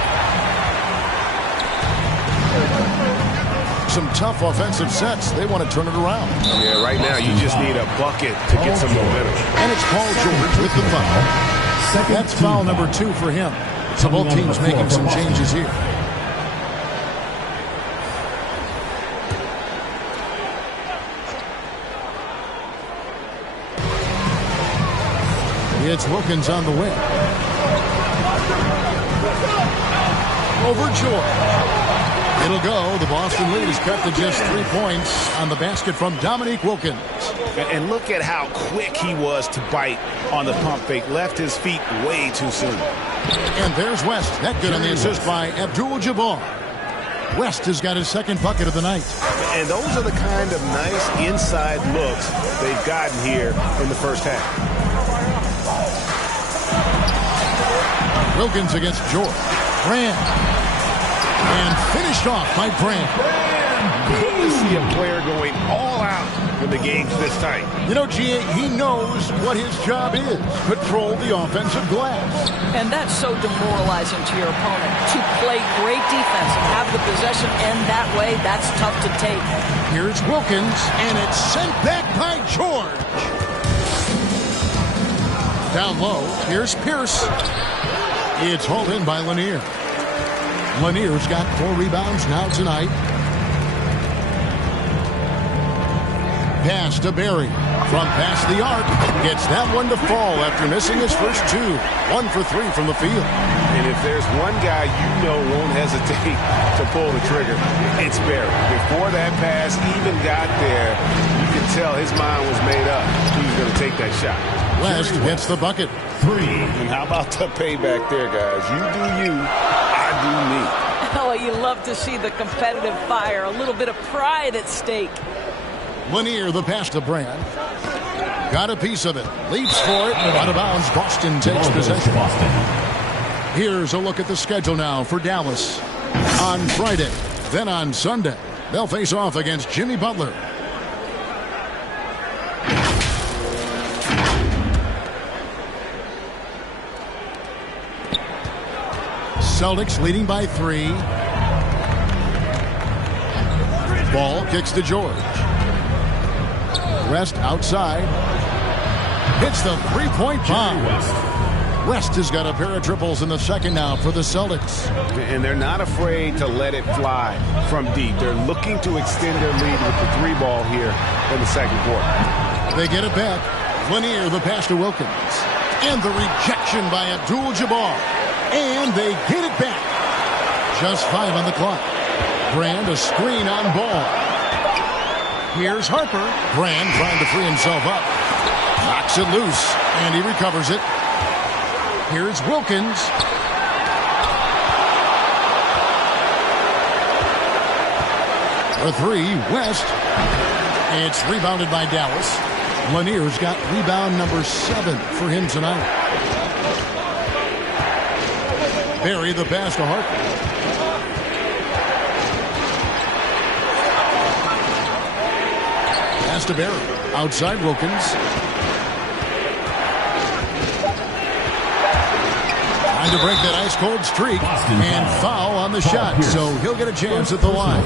Some tough offensive sets. They want to turn it around. Yeah, right now you just need a bucket to get some momentum. And it's Paul George with the foul. That's foul number 2 for him. So both teams making some changes here. It's Wilkins on the wing. over George. It'll go. The Boston lead is cut to just 3 points on the basket from Dominique Wilkins. And look at how quick he was to bite on the pump fake. Left his feet way too soon. And there's West. That good on the assist by Abdul-Jabbar. West has got his second bucket of the night. And those are the kind of nice inside looks they've gotten here in the first half. Wilkins against George. Brand. And finished off by Brand. Good to see a player going all out when the game's this tight. You know, G.A., he knows what his job is. Control the offensive glass. And that's so demoralizing to your opponent. To play great defense and have the possession end that way, that's tough to take. Here's Wilkins, and it's sent back by George. Down low, here's Pierce. It's hauled in by Lanier. Lanier's got 4 rebounds now tonight. Pass to Barry. From past the arc. Gets that one to fall after missing his first 2. 1 for 3 from the field. And if there's one guy you know won't hesitate to pull the trigger, it's Barry. Before that pass even got there, you can tell his mind was made up. He was going to take that shot. West hits the bucket. 3. And how about the payback there, guys? You do you, I do me. Oh, you love to see the competitive fire. A little bit of pride at stake. Lanier, the pass to Brand. Got a piece of it. Leaps for it. Out of bounds. Boston takes possession. Here's a look at the schedule now for Dallas. On Friday, then on Sunday, they'll face off against Jimmy Butler. Celtics leading by 3. Ball kicks to George. West outside. Hits the three-point bomb. West has got a pair of triples in the second now for the Celtics. And they're not afraid to let it fly from deep. They're looking to extend their lead with the 3-ball here in the second quarter. They get it back. Lanier, the pass to Wilkins. And the rejection by Abdul-Jabbar. And they get it back. Just 5 on the clock. Brand a screen on ball. Here's Harper. Brand trying to free himself up. Knocks it loose, and he recovers it. Here's Wilkins. For 3, West. It's rebounded by Dallas. Lanier's got rebound number 7 for him tonight. Barry, the pass to Harper. Pass to Barry. Outside Wilkins. Trying to break that ice-cold streak. And foul on the shot. So he'll get a chance at the line.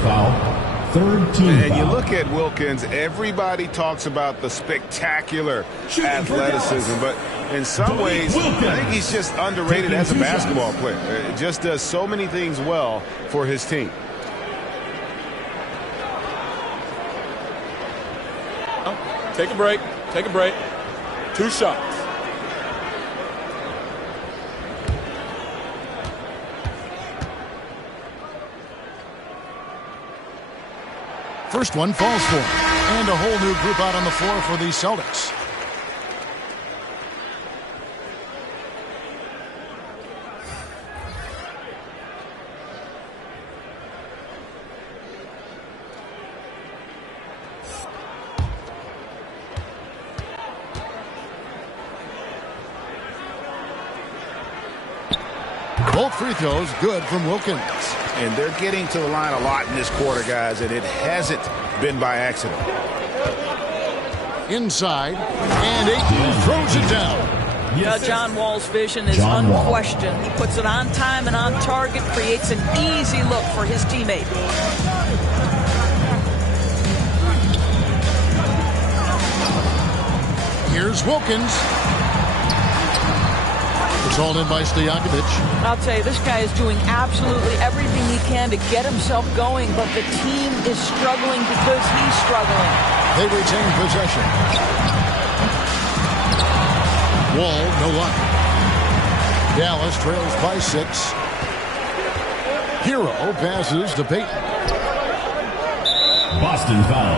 Third team. And you look at Wilkins, everybody talks about the spectacular athleticism, but in some ways, I think he's just underrated as a basketball player. It just does so many things well for his team. Take a break. Take a break. 2 shots. First one falls for him. And a whole new group out on the floor for the Celtics. Both free throws good from Wilkins. And they're getting to the line a lot in this quarter, guys, and it hasn't been by accident. Inside, and Ayton throws it down. Yeah, John Wall's vision is unquestioned. He puts it on time and on target, creates an easy look for his teammate. Here's Wilkins. It's hauled in by Stojakovic. I'll tell you, this guy is doing absolutely everything he can to get himself going, but the team is struggling because he's struggling. They retain possession. Wall, no luck. Dallas trails by 6. Hero passes to Payton. Boston foul.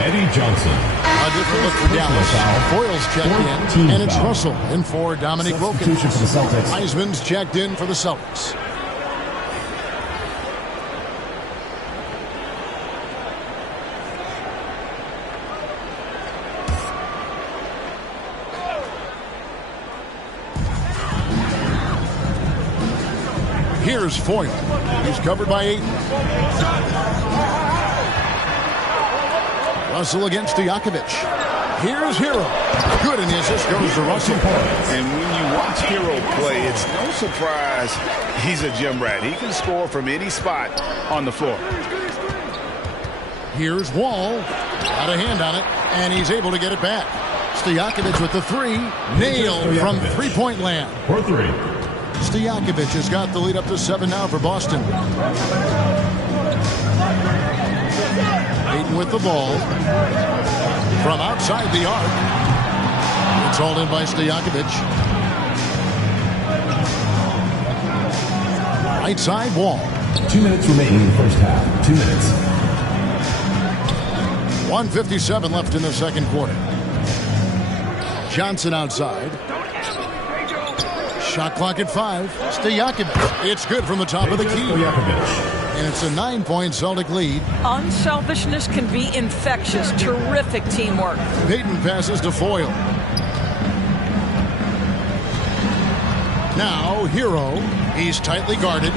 Eddie Johnson. A different look for Dallas. Foyle's checked in, and it's Russell in for Dominique Wilkins. For the Celtics. Wiseman's checked in for the Celtics. Here's Foyle. He's covered by 8. Russell against Stojakovic. Here's Hero. Good, and the assist goes to Russell. And when you watch Hero play, it's no surprise he's a gym rat. He can score from any spot on the floor. Here's Wall. Got a hand on it, and he's able to get it back. Stojakovic with the 3. Nailed from three-point land. For 3. Stojakovic has got the lead up to 7 now for Boston. Payton with the ball. From outside the arc. It's hauled in by Stojakovic. Right side Wall. 2 minutes remaining in the first half. 2 minutes. 1:57 left in the second quarter. Johnson outside. Shot clock at 5. Stojakovic. It's good from the top of the key. And it's a 9-point Celtic lead. Unselfishness can be infectious. Terrific teamwork. Payton passes to Foyle. Now Hero. He's tightly guarded.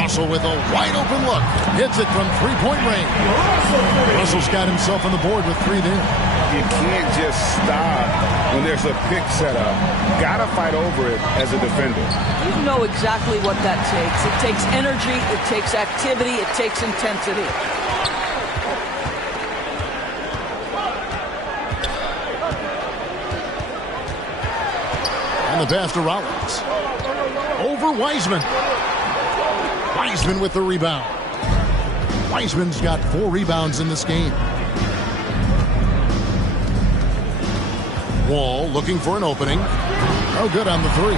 Russell with a wide open look. Hits it from three-point range. Russell's got himself on the board with 3 there. You can't just stop when there's a pick set up. Gotta fight over it as a defender. You know exactly what that takes. It takes energy, it takes activity, it takes intensity. And the pass to Rollins. Over Wiseman. Wiseman with the rebound. Wiseman's got 4 rebounds in this game. Wall looking for an opening. No good on the 3.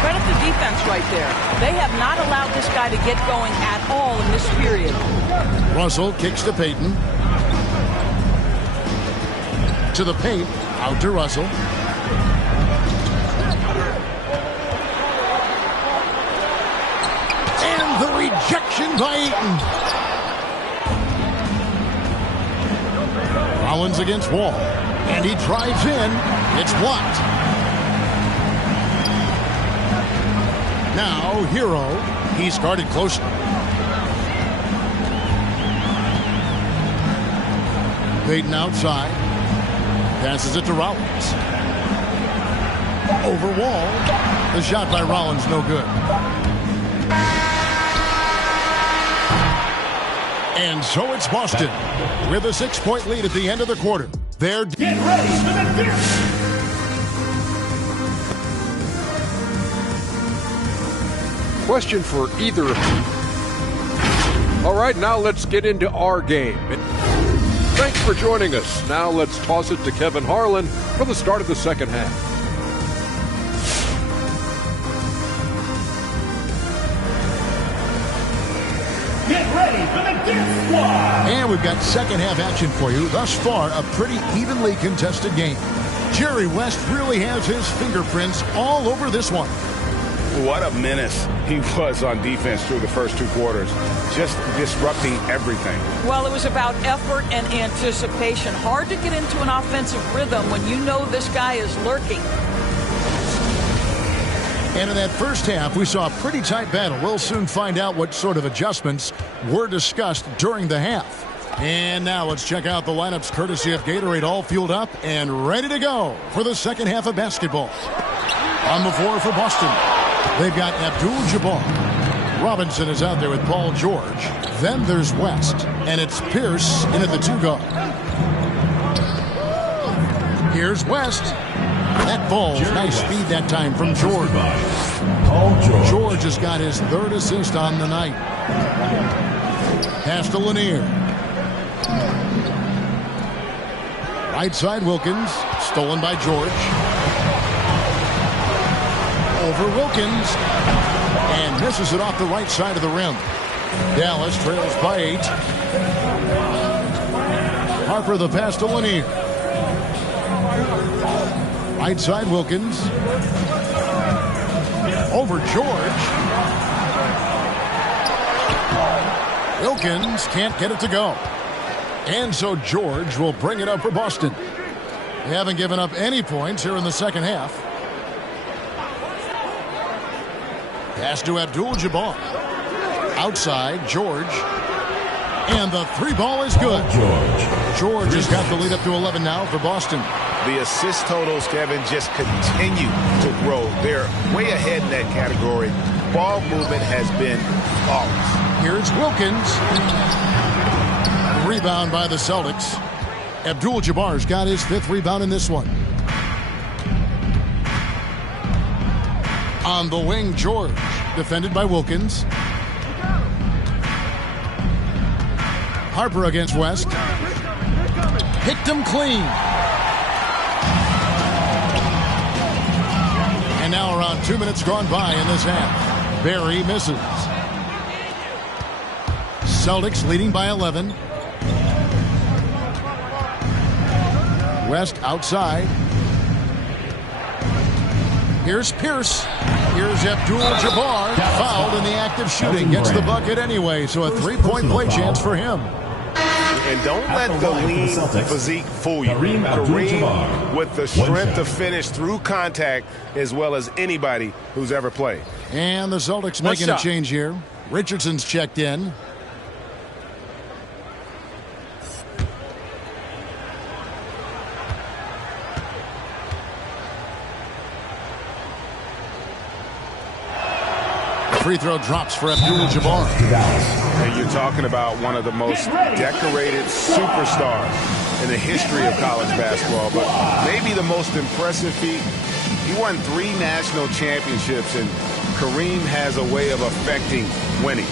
Credit the defense right there. They have not allowed this guy to get going at all in this period. Russell kicks to Payton. To the paint. Out to Russell. And the rejection by Ayton. Rollins against Wall. And he drives in. It's blocked. Now Hero. He's guarded closely. Payton outside. Passes it to Rollins. Over Wall. The shot by Rollins no good. And so it's Boston with a 6-point lead at the end of the quarter. They're get ready for the fifth. Question for either of you. All right, now let's get into our game. Thanks for joining us. Now let's toss it to Kevin Harlan for the start of the second half. Get ready for the Death Squad. And we've got second half action for you. Thus far, a pretty evenly contested game. Jerry West really has his fingerprints all over this one. What a menace he was on defense through the first 2 quarters. Just disrupting everything. Well, it was about effort and anticipation. Hard to get into an offensive rhythm when you know this guy is lurking. And in that first half, we saw a pretty tight battle. We'll soon find out what sort of adjustments were discussed during the half. And now let's check out the lineups courtesy of Gatorade, all fueled up and ready to go for the second half of basketball. On the floor for Boston, they've got Abdul-Jabbar. Robinson is out there with Paul George. Then there's West, and it's Pierce in at the 2 guard. Here's West. That falls. Nice speed that time from George. George has got his 3rd assist on the night. Pass to Lanier. Right side Wilkins. Stolen by George. Over Wilkins. And misses it off the right side of the rim. Dallas trails by 8. Harper the pass to Lanier. Right side Wilkins. Over George. Wilkins can't get it to go. And so George will bring it up for Boston. They haven't given up any points here in the second half. Pass to Abdul-Jabbar. Outside, George. And the 3 ball is good. George has got the lead up to 11 now for Boston. The assist totals, Kevin, just continue to grow. They're way ahead in that category. Ball movement has been flawless. Here's Wilkins. Rebound by the Celtics. Abdul-Jabbar's got his 5th rebound in this one. On the wing, George. Defended by Wilkins. Harper against West. Picked him clean. And now around 2 minutes gone by in this half. Barry misses. Celtics leading by 11. West outside. Here's Pierce. Here's Abdul-Jabbar. Fouled in the act of shooting. Gets the bucket anyway, so a 3-point play chance for him. And don't let the lean physique fool you. Kareem with the strength to finish through contact as well as anybody who's ever played. And the Celtics making a change here. Richardson's checked in. Free throw drops for Abdul-Jabbar. And you're talking about one of the most decorated superstars in the history of college basketball, but maybe the most impressive feat. He won 3 national championships, and Kareem has a way of affecting winning.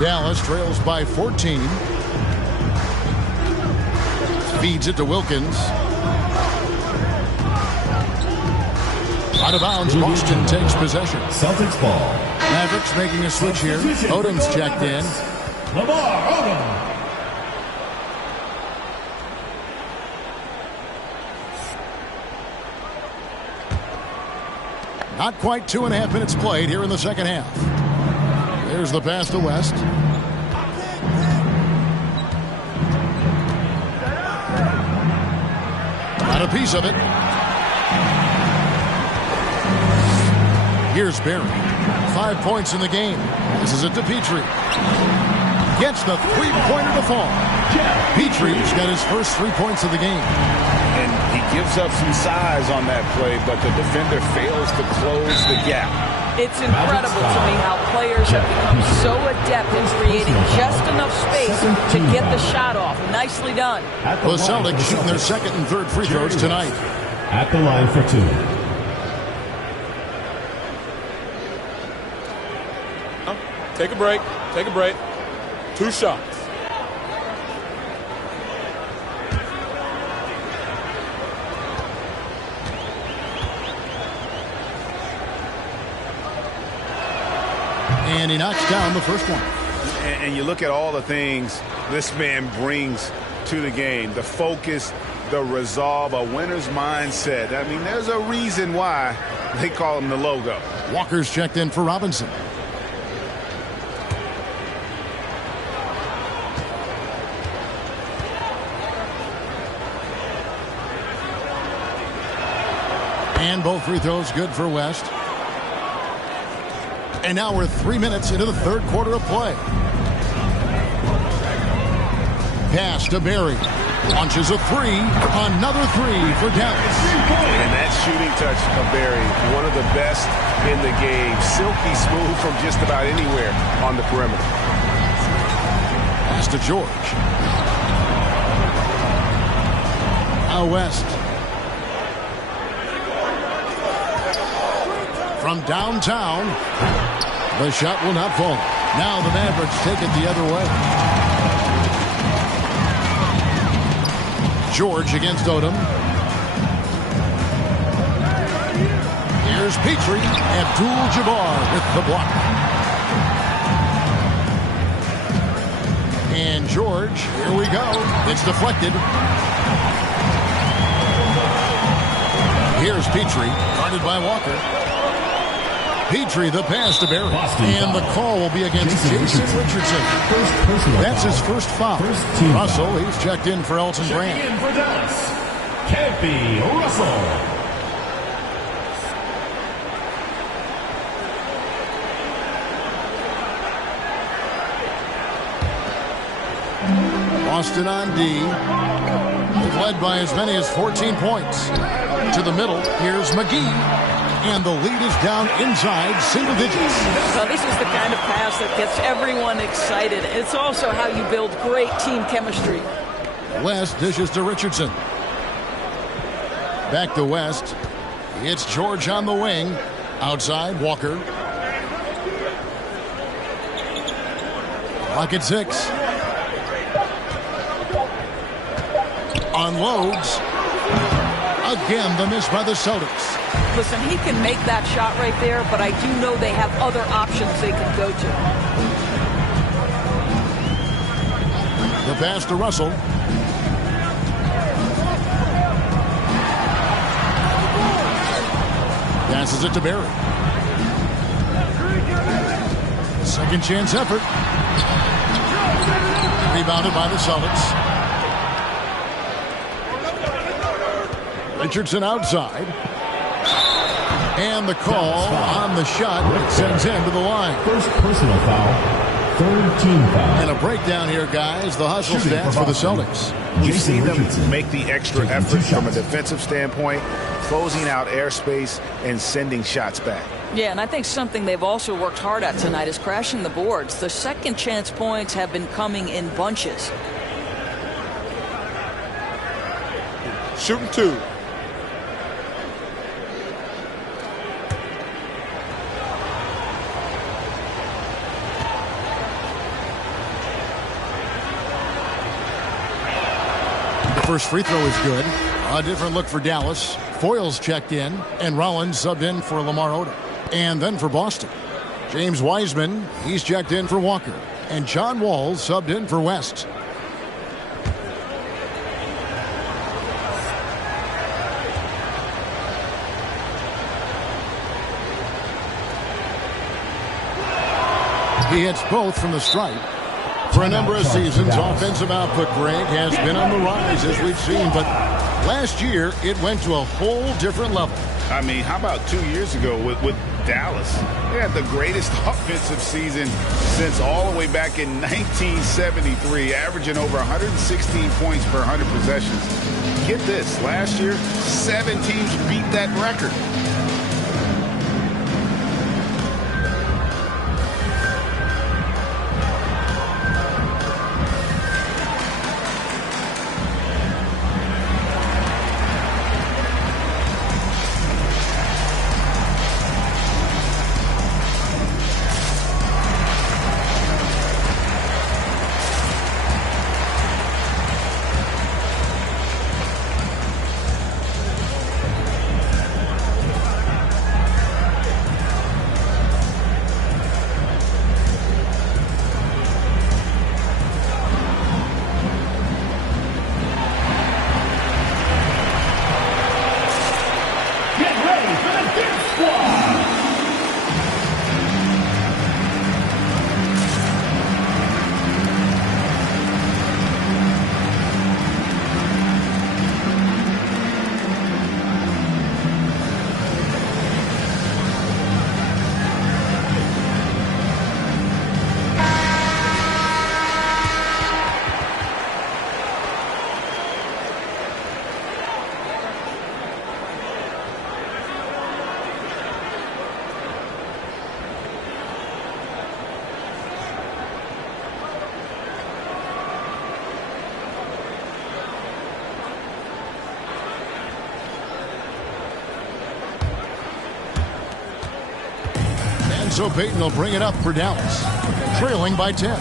Dallas trails by 14. Feeds it to Wilkins. Out of bounds, Boston takes possession. Celtics ball. Mavericks making a switch here. Odom's checked in. Lamar Odom. Not quite 2.5 minutes played here in the second half. There's the pass to West. Got a piece of it. Here's Barry. 5 points in the game. This is it to Petrie. Gets the 3-pointer to fall. Petrie's got his first 3 points of the game. And he gives up some size on that play, but the defender fails to close the gap. It's incredible to me how players have become so adept in creating just enough space to get the shot off. Nicely done. The Celtics shooting their second and third free throws tonight. At the line for two. Take a break. Take a break. 2 shots. And he knocks down the first one. And you look at all the things this man brings to the game. The focus, the resolve, a winner's mindset. I mean, there's a reason why they call him the logo. Walker's checked in for Robinson. And both free throws good for West. And now we're 3 minutes into the third quarter of play. Pass to Berry. Launches a three. Another three for Dallas. And that shooting touch of Berry, one of the best in the game. Silky smooth from just about anywhere on the perimeter. Pass to George. Now West. From downtown, the shot will not fall. Now the Mavericks take it the other way. George against Odom. Here's Petrie. Abdul-Jabbar with the block. And George, here we go. It's deflected. Here's Petrie, guarded by Walker. Petrie, the pass to Berry. And the call will be against Jason Richardson. That's his first foul. Russell, he's checked in for Elton Brand. In for Dallas, Campy Russell. Boston on D. They've led by as many as 14 points. To the middle, here's McGee. And the lead is down inside single digits. So this is the kind of pass that gets everyone excited. It's also how you build great team chemistry. West dishes to Richardson. Back to West. It's George on the wing. Outside, Walker. Clock at 6. Unloads. Again, the miss by the Celtics. Listen, he can make that shot right there, but I do know they have other options they can go to. The pass to Russell. Passes it to Berry. Second chance effort. Rebounded by the Celtics. Richardson outside. And the call on the shot sends him to the line. First personal foul. Third team foul. And a breakdown here, guys. The hustle stats for the Celtics. You've seen them make the extra effort from a defensive standpoint, closing out airspace and sending shots back. Yeah, and I think something they've also worked hard at tonight is crashing the boards. The second chance points have been coming in bunches. Shooting 2. First free throw is good. A different look for Dallas. Foyles checked in, and Rollins subbed in for Lamar Odom. And then for Boston, James Wiseman, he's checked in for Walker. And John Wall subbed in for West. He hits both from the stripe. For a number of seasons, offensive output, Greg, has been on the rise, as we've seen. But last year, it went to a whole different level. I mean, how about 2 years ago with Dallas? They had the greatest offensive season since all the way back in 1973, averaging over 116 points per 100 possessions. get this, last year, 7 teams beat that record. So Payton will bring it up for Dallas, trailing by 10.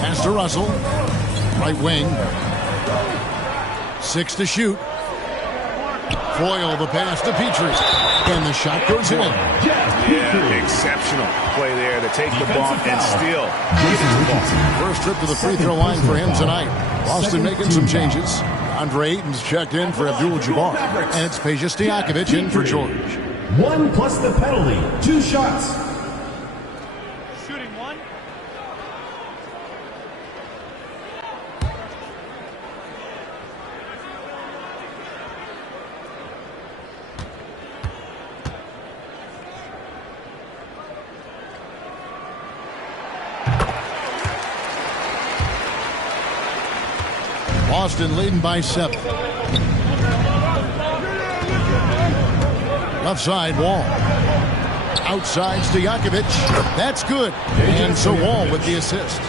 Pass to Russell, right wing. 6 to shoot. Foyle the pass to Petrie, and the shot goes in. Yeah, exceptional play there to take the bump and still get it to the ball. First trip to the free throw line for him tonight. Boston making some changes. Andre Ayton's checked in for Abdul-Jabbar, and it's Peja Stojakovic in for George. 1 plus the penalty. 2 shots. Shooting 1. Boston leading by 7. Left side, Wall. Outside, Stojakovic. That's good. And so Wall with the assist.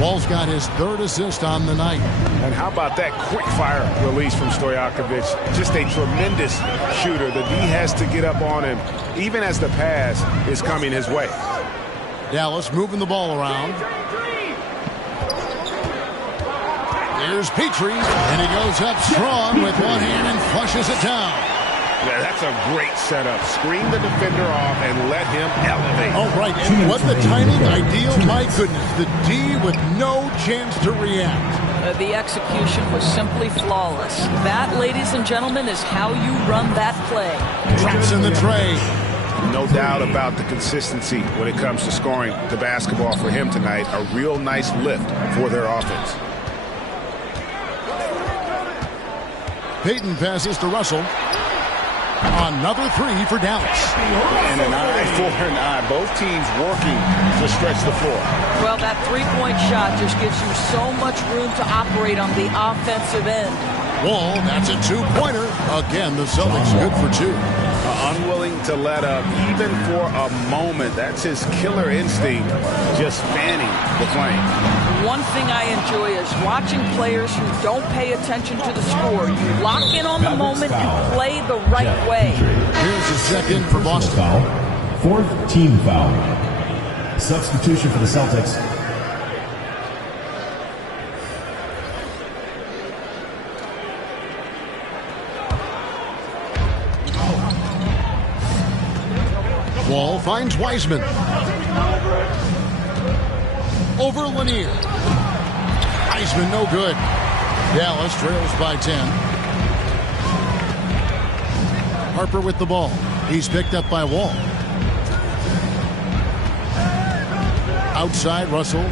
Wall's got his 3rd assist on the night. And how about that quick fire release from Stojakovic? Just a tremendous shooter. The D has to get up on him, even as the pass is coming his way. Dallas moving the ball around. Here's Petrie, and he goes up strong with one hand and flushes it down. Yeah, that's a great setup. Screen the defender off and let him elevate. Oh, right, and what the timing ideal. My goodness, the D with no chance to react. The execution was simply flawless. That, ladies and gentlemen, is how you run that play. Drops in the tray. No doubt about the consistency when it comes to scoring the basketball for him tonight. A real nice lift for their offense. Payton passes to Russell. Another 3 for Dallas. And an eye for an eye. Both teams working to stretch the floor. Well, that three-point shot just gives you so much room to operate on the offensive end. Wall, that's a 2-pointer. Again, the Celtics good for 2. Unwilling to let up, even for a moment. That's his killer instinct, just fanning the flame. One thing I enjoy is watching players who don't pay attention to the score. You lock in on the moment and play the right way. Here's the second for Boston. Foul. 4th team foul. Substitution for the Celtics. Wall finds Wiseman. Over Lanier. Wiseman no good. Dallas trails by 10. Harper with the ball. He's picked up by Wall. Outside, Russell.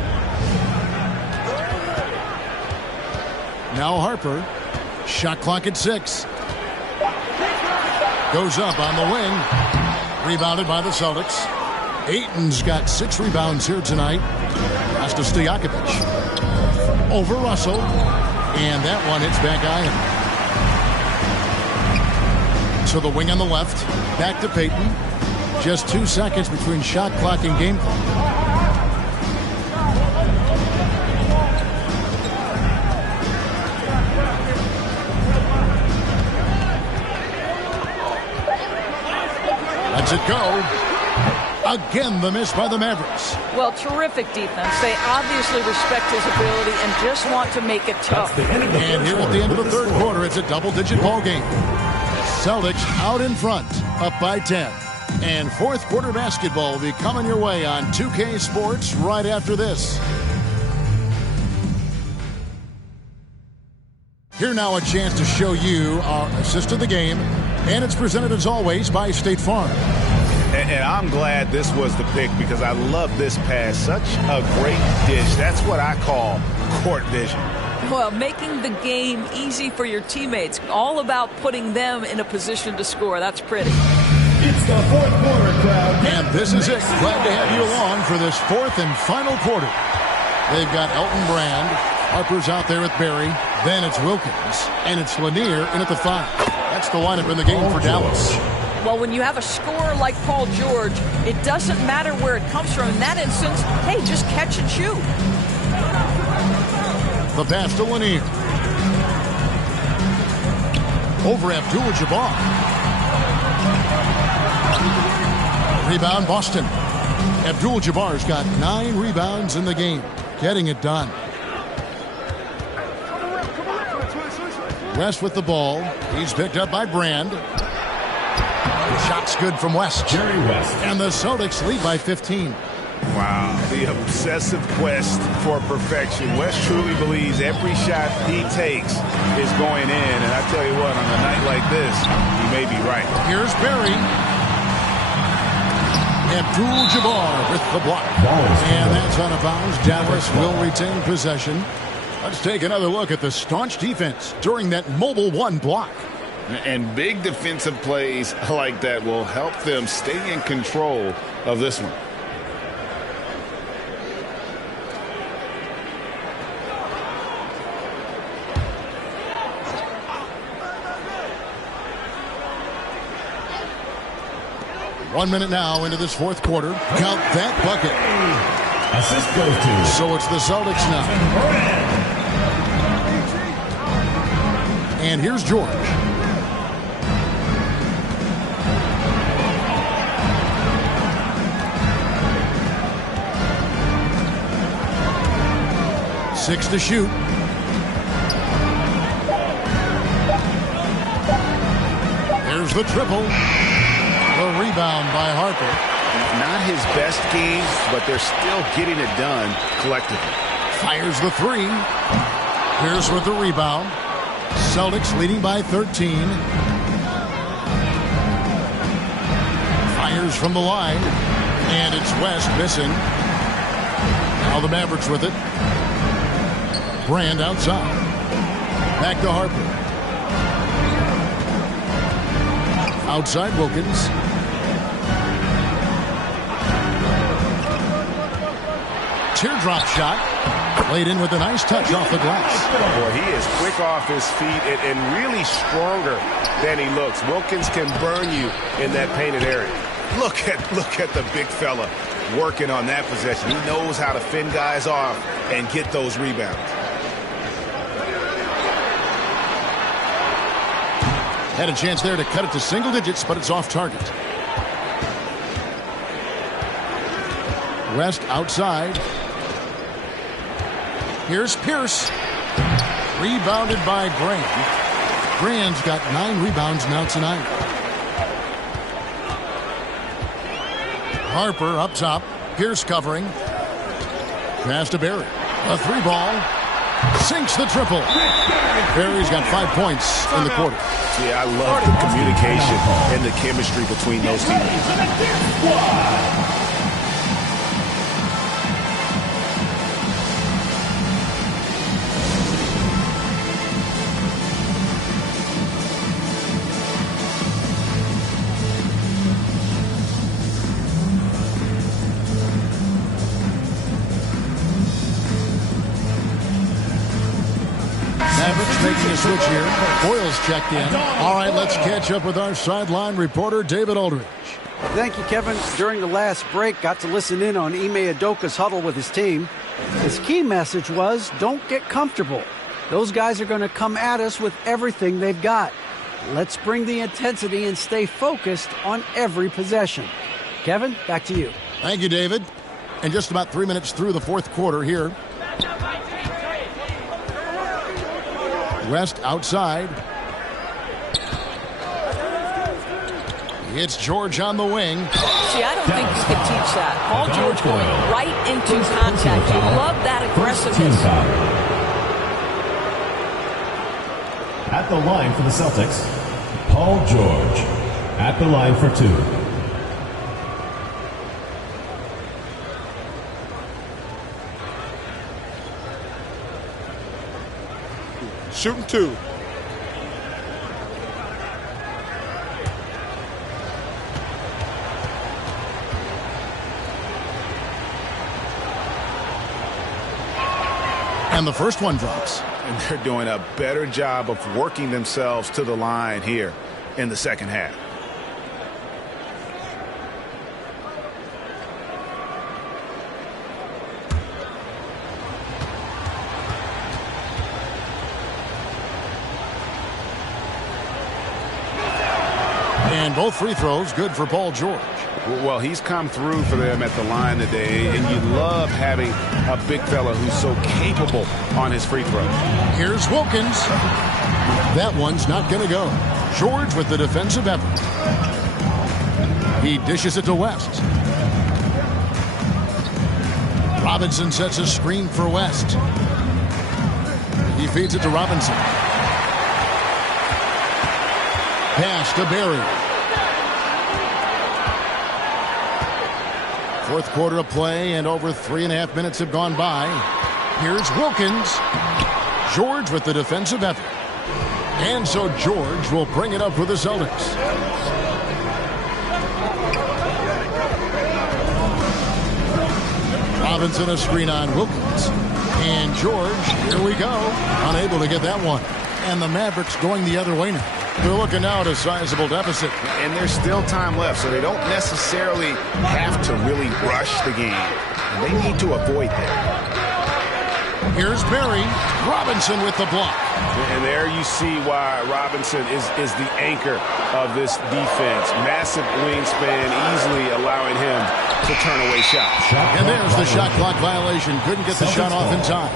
Now Harper. Shot clock at 6. Goes up on the wing. Rebounded by the Celtics. Ayton's got 6 rebounds here tonight. Pass to Stojakovic. Over Russell. And that one hits back iron. To the wing on the left. Back to Payton. Just 2 seconds between shot clock and game clock. Lets it go. Again, the miss by the Mavericks. Well, terrific defense. They obviously respect his ability and just want to make it tough. And here at the end of the third quarter, it's a double-digit ball game. Celtics out in front, up by 10. And fourth quarter basketball will be coming your way on 2K Sports right after this. Here now a chance to show you our assist of the game. And it's presented as always by State Farm. And I'm glad this was the pick because I love this pass. Such a great dish. That's what I call court vision. Well, making the game easy for your teammates. All about putting them in a position to score. That's pretty. It's the fourth quarter, crowd. And this is it. Glad to have you along for this fourth and final quarter. They've got Elton Brand. Harper's out there with Barry. Then it's Wilkins. And it's Lanier in at the 5. That's the lineup in the game for Dallas. Well, when you have a scorer like Paul George, it doesn't matter where it comes from. In that instance, hey, just catch and shoot. The pass to Lanier. Over Abdul-Jabbar. Rebound, Boston. Abdul-Jabbar's got 9 rebounds in the game. Getting it done. West with the ball. He's picked up by Brand. The shot's good from West. Jerry West. And the Celtics lead by 15. Wow, the obsessive quest for perfection. West truly believes every shot he takes is going in. And I tell you what, on a night like this, he may be right. Here's Barry. Abdul-Jabbar with the block. And that's out of bounds. Dallas will retain possession. Let's take another look at the staunch defense during that mobile 1 block. And big defensive plays like that will help them stay in control of this one. One minute now into this fourth quarter. Count that bucket. Assist goes to. So it's the Celtics now. And here's George. Six to shoot. There's the triple. The rebound by Harper. Not his best game, but they're still getting it done collectively. Fires the 3. Pierce with the rebound. Celtics leading by 13. Fires from the line. And it's West missing. Now the Mavericks with it. Brand outside. Back to Harper. Outside Wilkins. Teardrop shot. Laid in with a nice touch off the glass. Boy, he is quick off his feet and really stronger than he looks. Wilkins can burn you in that painted area. Look at the big fella working on that possession. He knows how to fend guys off and get those rebounds. Had a chance there to cut it to single digits, but it's off target. West outside. Here's Pierce. Rebounded by Brand. Brand's got 9 rebounds now tonight. Harper up top. Pierce covering. Pass to Barry. A 3-ball. Sinks the triple. Barry's got 5 points in the quarter. Yeah, I love the communication and the chemistry between those teams. Mavericks making a switch here. Boyle's checked in. All right, let's catch up with our sideline reporter, David Aldridge. Thank you, Kevin. During the last break, got to listen in on Ime Udoka's huddle with his team. His key message was, don't get comfortable. Those guys are going to come at us with everything they've got. Let's bring the intensity and stay focused on every possession. Kevin, back to you. Thank you, David. And just about 3 minutes through the fourth quarter here. West outside. It's George on the wing. See, I don't think you can teach that. Paul George going right into contact. You love that aggressiveness. At the line for the Celtics, Paul George. At the line for 2. Shooting 2. And the first one drops. And they're doing a better job of working themselves to the line here in the second half. And both free throws good for Paul George. Well, he's come through for them at the line today, and you love having a big fella who's so capable on his free throw. Here's Wilkins. That one's not going to go. George with the defensive effort. He dishes it to West. Robinson sets a screen for West. He feeds it to Robinson. Pass to Barry. Fourth quarter of play, and over 3.5 minutes have gone by. Here's Wilkins. George with the defensive effort. And so George will bring it up for the Celtics. Robinson a screen on Wilkins. And George, here we go. Unable to get that one. And the Mavericks going the other way now. They're looking now at a sizable deficit. And there's still time left, so they don't necessarily have to really rush the game. They need to avoid that. Here's Barry. Robinson with the block. And there you see why Robinson is the anchor of this defense. Massive wingspan, easily allowing him to turn away shots. And there's the shot clock violation. Couldn't get the shot off in time.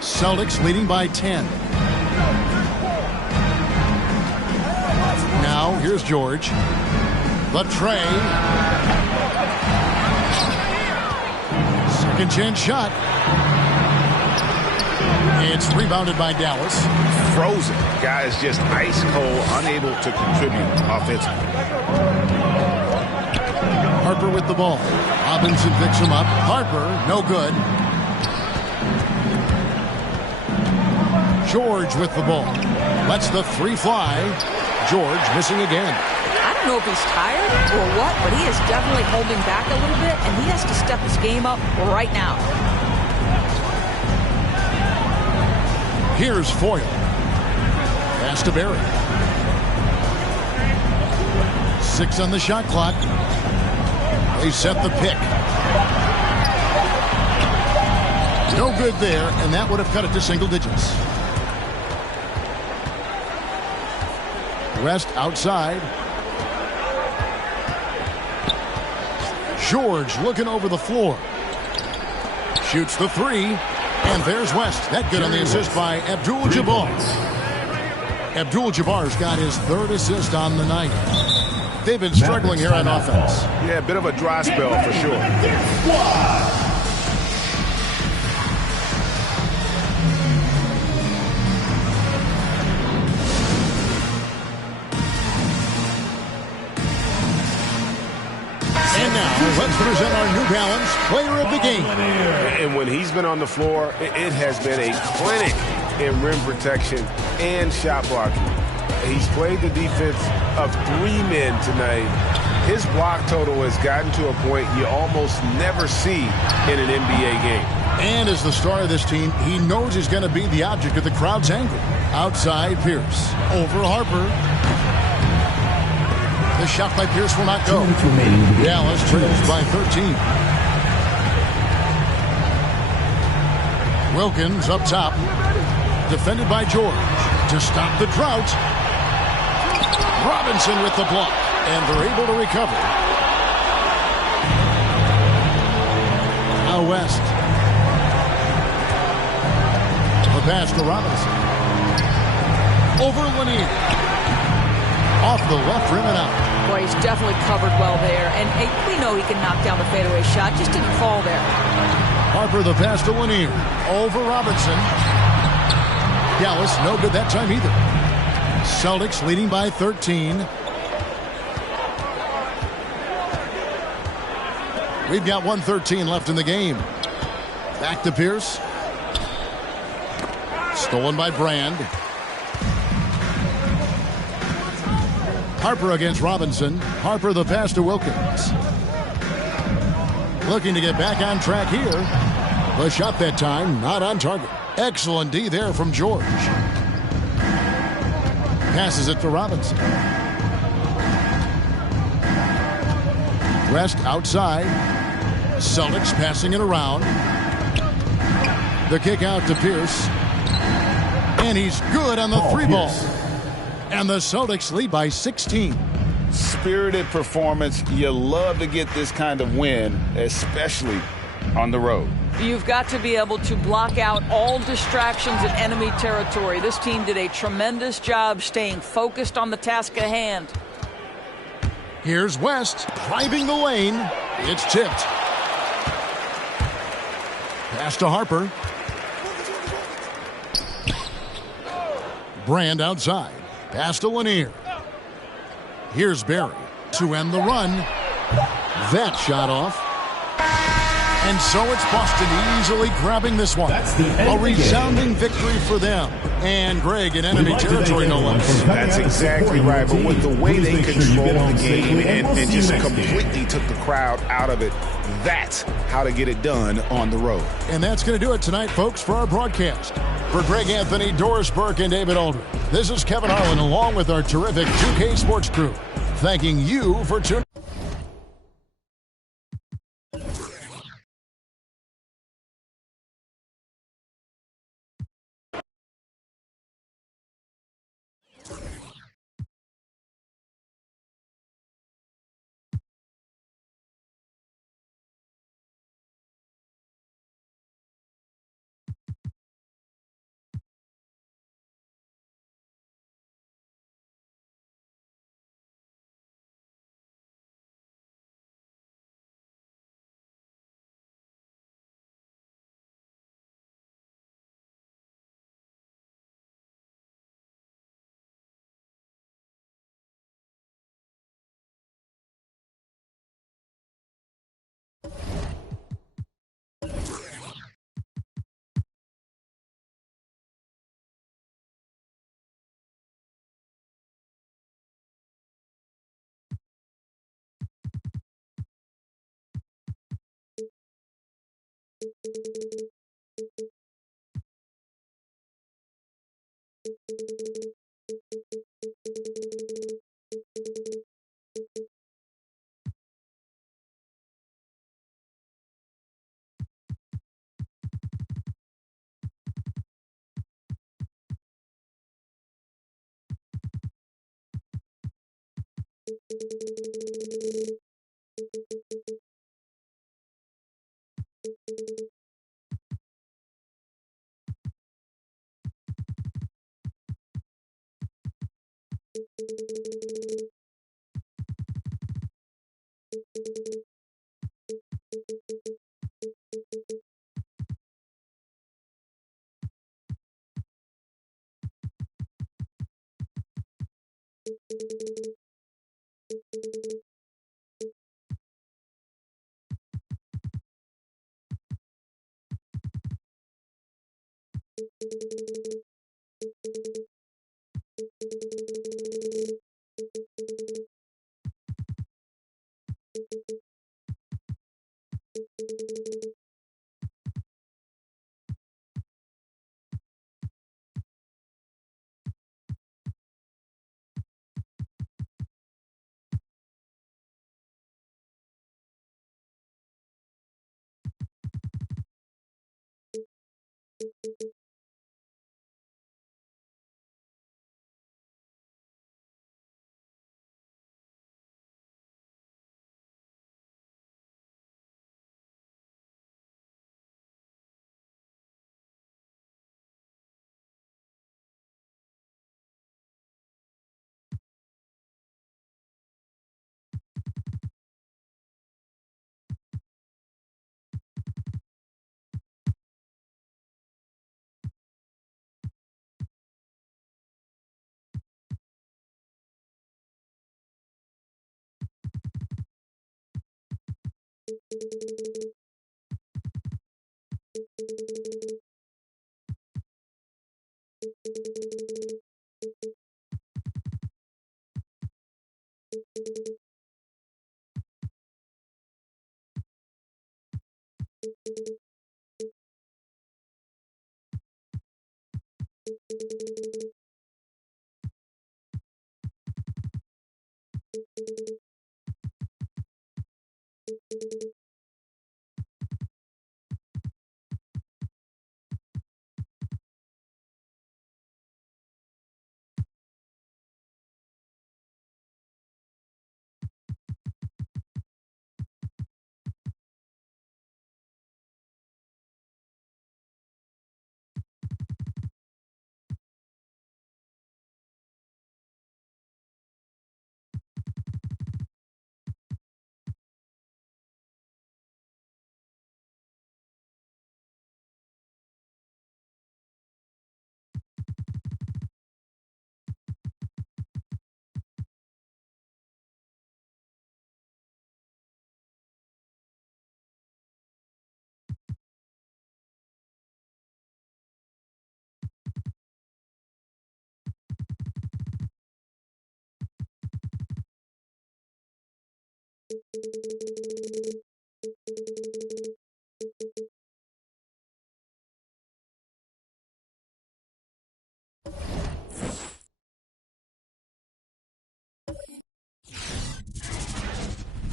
Celtics leading by 10. Now, here's George. The tray. Second chance shot. It's rebounded by Dallas. Frozen. Guy is just ice cold, unable to contribute offensively. Harper with the ball. Robinson picks him up. Harper, no good. George with the ball. Lets the three fly. George missing again. I don't know if he's tired or what, but he is definitely holding back a little bit, and he has to step his game up right now. Here's Foyle. Pass to Barry. 6 on the shot clock. They set the pick. No good there, and that would have cut it to single digits. West outside. George looking over the floor. Shoots the three. And there's West. That good on the assist by Abdul-Jabbar. Abdul-Jabbar's got his 3rd assist on the night. They've been struggling here on offense. Yeah, a bit of a dry spell for sure. Let's present our New Balance Player of the Game. And when he's been on the floor, it has been a clinic in rim protection and shot blocking. He's played the defense of 3 men tonight, His block total has gotten to a point you almost never see in an NBA game. And as the star of this team, he knows he's going to be the object of the crowd's anger. Outside Pierce. Over Harper. The shot by Pierce will not go. Dallas trails by 13. Wilkins up top. Defended by George. To stop the drought. Robinson with the block. And they're able to recover. Now West. The pass to Robinson. Over Lanier. Off the left rim and out. Boy, he's definitely covered well there. And hey, we know he can knock down the fadeaway shot. Just didn't fall there. Harper the pass to Lanier. Over Robinson. Dallas no good that time either. Celtics leading by 13. We've got 1:13 left in the game. Back to Pierce. Stolen by Brand. Harper against Robinson. Harper the pass to Wilkins. Looking to get back on track here. The shot that time not on target. Excellent D there from George. Passes it to Robinson. West outside. Celtics passing it around. The kick out to Pierce. And he's good on the three ball. And the Celtics lead by 16. Spirited performance. You love to get this kind of win, especially on the road. You've got to be able to block out all distractions in enemy territory. This team did a tremendous job staying focused on the task at hand. Here's West driving the lane. It's tipped. Pass to Harper. Brand outside. Pass to Lanier. Here's Barry to end the run. That shot off. And so it's Boston easily grabbing this one. A resounding victory for them. And Greg in enemy territory, no less. That's exactly right. But with the way they controlled the game and just completely took the crowd out of it, that's how to get it done on the road. And that's going to do it tonight, folks, for our broadcast. For Greg Anthony, Doris Burke, and David Aldridge, this is Kevin Harlan along with our terrific 2K Sports crew, thanking you for tuning in.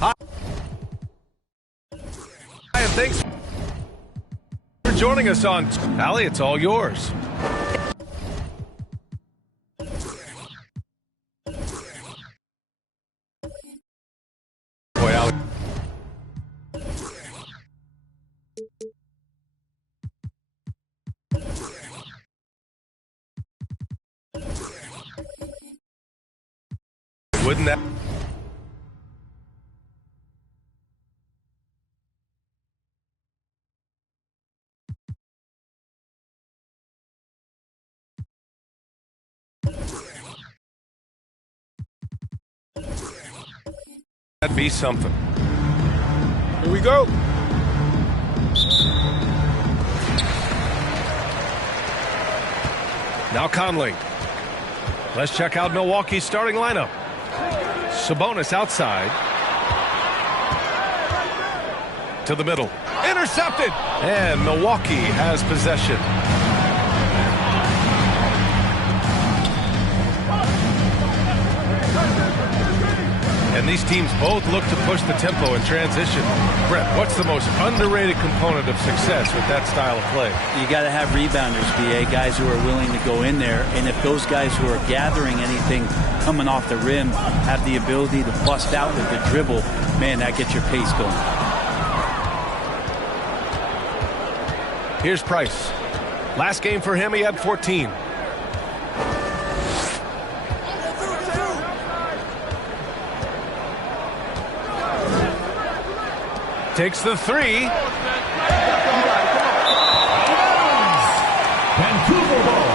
Hi, and thanks for joining us on Allie. It's all yours. Boy, Allie. Wouldn't that? That'd be something. Here we go. Now Conley. Let's check out Milwaukee's starting lineup. Sabonis outside. To the middle. Intercepted. And Milwaukee has possession. And these teams both look to push the tempo in transition. Brett, what's the most underrated component of success with that style of play? You got to have rebounders, BA, guys who are willing to go in there. And if those guys who are gathering anything coming off the rim have the ability to bust out with the dribble, man, that gets your pace going. Here's Price. Last game for him, he had 14. Takes the three. Vancouver ball.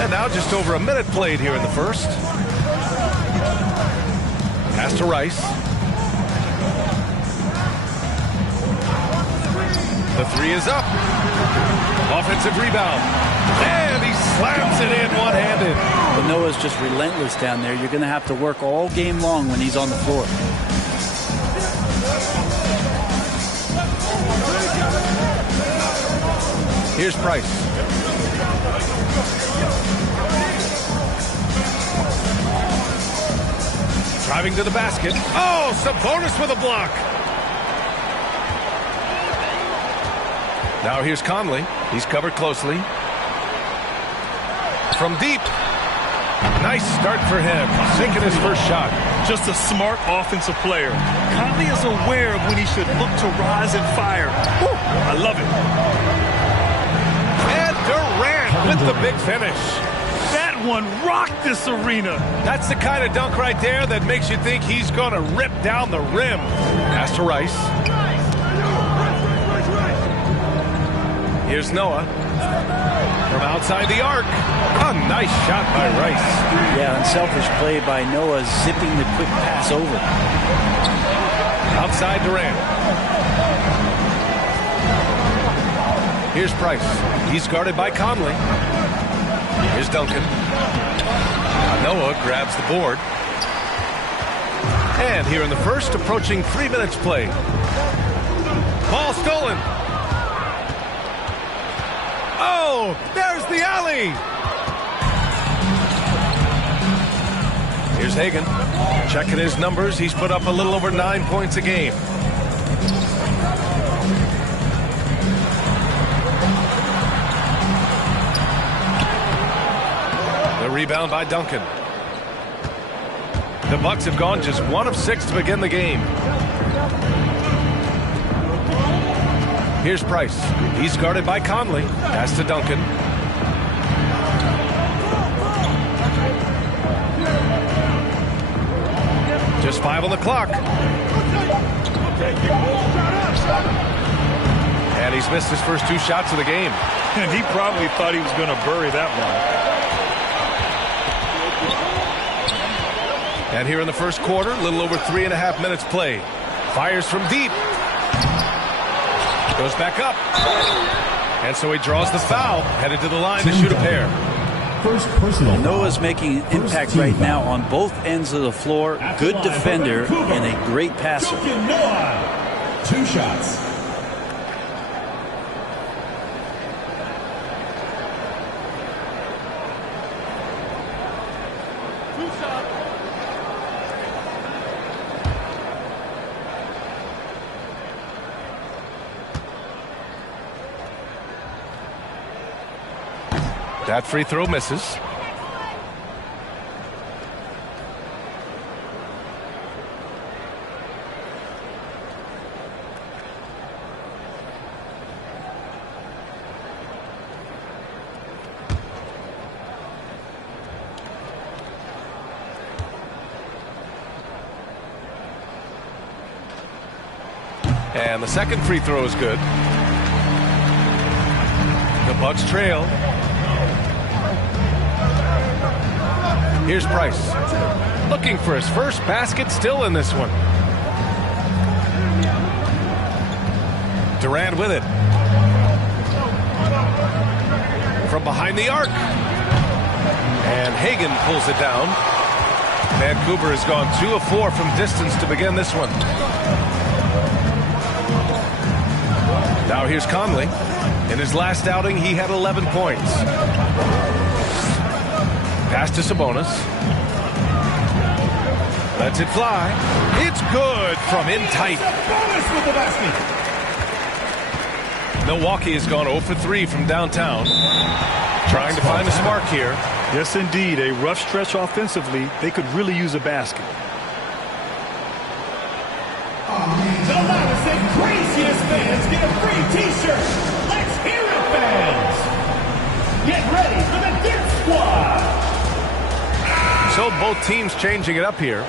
And now just over a minute played here in the first. Pass to Rice. The three is up. Offensive rebound. And he slams it in one-handed. But Noah's just relentless down there. You're going to have to work all game long when he's on the floor. Here's Price. Driving to the basket. Oh, Sabonis with a block. Now here's Conley. He's covered closely. From deep. Nice start for him. Sinking his first shot. Just a smart offensive player. Conley is aware of when he should look to rise and fire. Woo, I love it. And Durant with the big finish. That one rocked this arena. That's the kind of dunk right there that makes you think he's going to rip down the rim. Pass to Rice. Here's Noah. From outside the arc. A nice shot by Rice. Yeah, unselfish play by Noah, zipping the quick pass over. Outside Durant. Here's Price. He's guarded by Conley. Here's Duncan. Noah grabs the board. And here in the first, approaching 3 minutes play. Ball stolen. Oh, there's the alley. Here's Hagan. Checking his numbers. He's put up a little over 9 points a game. The rebound by Duncan. The Bucks have gone just 1 of 6 to begin the game. Here's Price. He's guarded by Conley. Pass to Duncan. Just 5 on the clock. And he's missed his first 2 shots of the game. And he probably thought he was going to bury that one. And here in the first quarter, a little over 3.5 minutes played. Fires from deep. Goes back up. And so he draws the foul, headed to the line to shoot a pair. First personal. Noah's making an impact right now on both ends of the floor. Good defender and a great passer. Noah, 2 shots. That free throw misses. And the second free throw is good. The Bucks trail. Here's Price. Looking for his first basket, still in this one. Durant with it. From behind the arc. And Hagan pulls it down. Vancouver has gone 2 of 4 from distance to begin this one. Now here's Conley. In his last outing, he had 11 points. Pass to Sabonis. Lets it fly. It's good from in tight. Sabonis with the basket. Milwaukee has gone 0 for 3 from downtown. Trying to find a spark here. Yes, indeed. A rough stretch offensively. They could really use a basket. The loudest and craziest fans get a free T-shirt. Let's hear it, fans. Get ready for the Dirt Squad. So both teams changing it up here.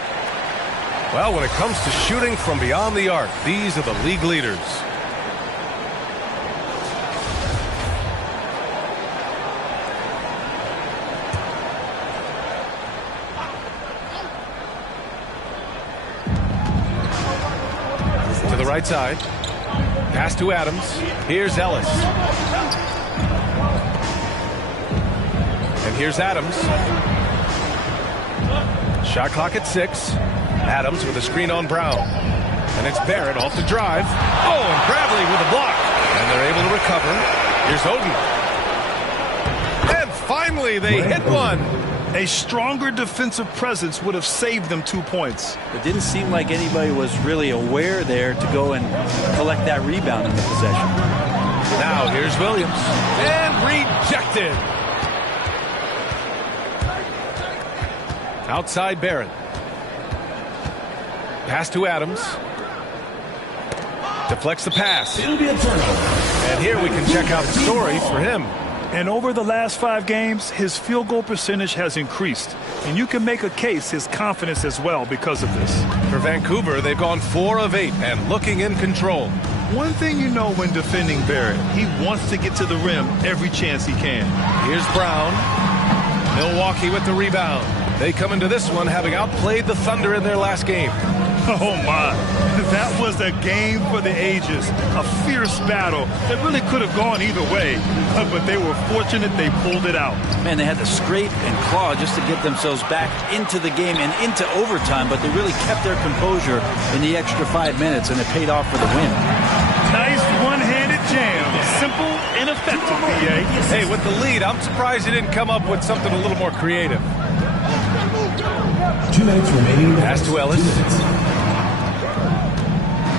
Well, when it comes to shooting from beyond the arc, these are the league leaders. To the right side. Pass to Adams. Here's Ellis. And here's Adams. Shot clock at 6. Adams with a screen on Brown. And it's Barrett off the drive. Oh, and Bradley with a block. And they're able to recover. Here's Oden. And finally, they hit one. A stronger defensive presence would have saved them 2 points. It didn't seem like anybody was really aware there to go and collect that rebound in the possession. Now here's Williams. And rejected. Outside Barrett. Pass to Adams. Deflects the pass. It'll be a turnover. And here we can check out the story for him. And over the last 5 games, his field goal percentage has increased. And you can make a case his confidence as well because of this. For Vancouver, they've gone 4 of 8 and looking in control. One thing you know when defending Barrett, he wants to get to the rim every chance he can. Here's Brown. Milwaukee with the rebound. They come into this one having outplayed the Thunder in their last game. Oh, my. That was a game for the ages. A fierce battle that really could have gone either way. But they were fortunate they pulled it out. Man, they had to scrape and claw just to get themselves back into the game and into overtime, but they really kept their composure in the extra 5 minutes, and it paid off for the win. Nice one-handed jam. Simple and effective, PA. Hey, with the lead, I'm surprised he didn't come up with something a little more creative. 2 minutes remaining. Pass to Ellis.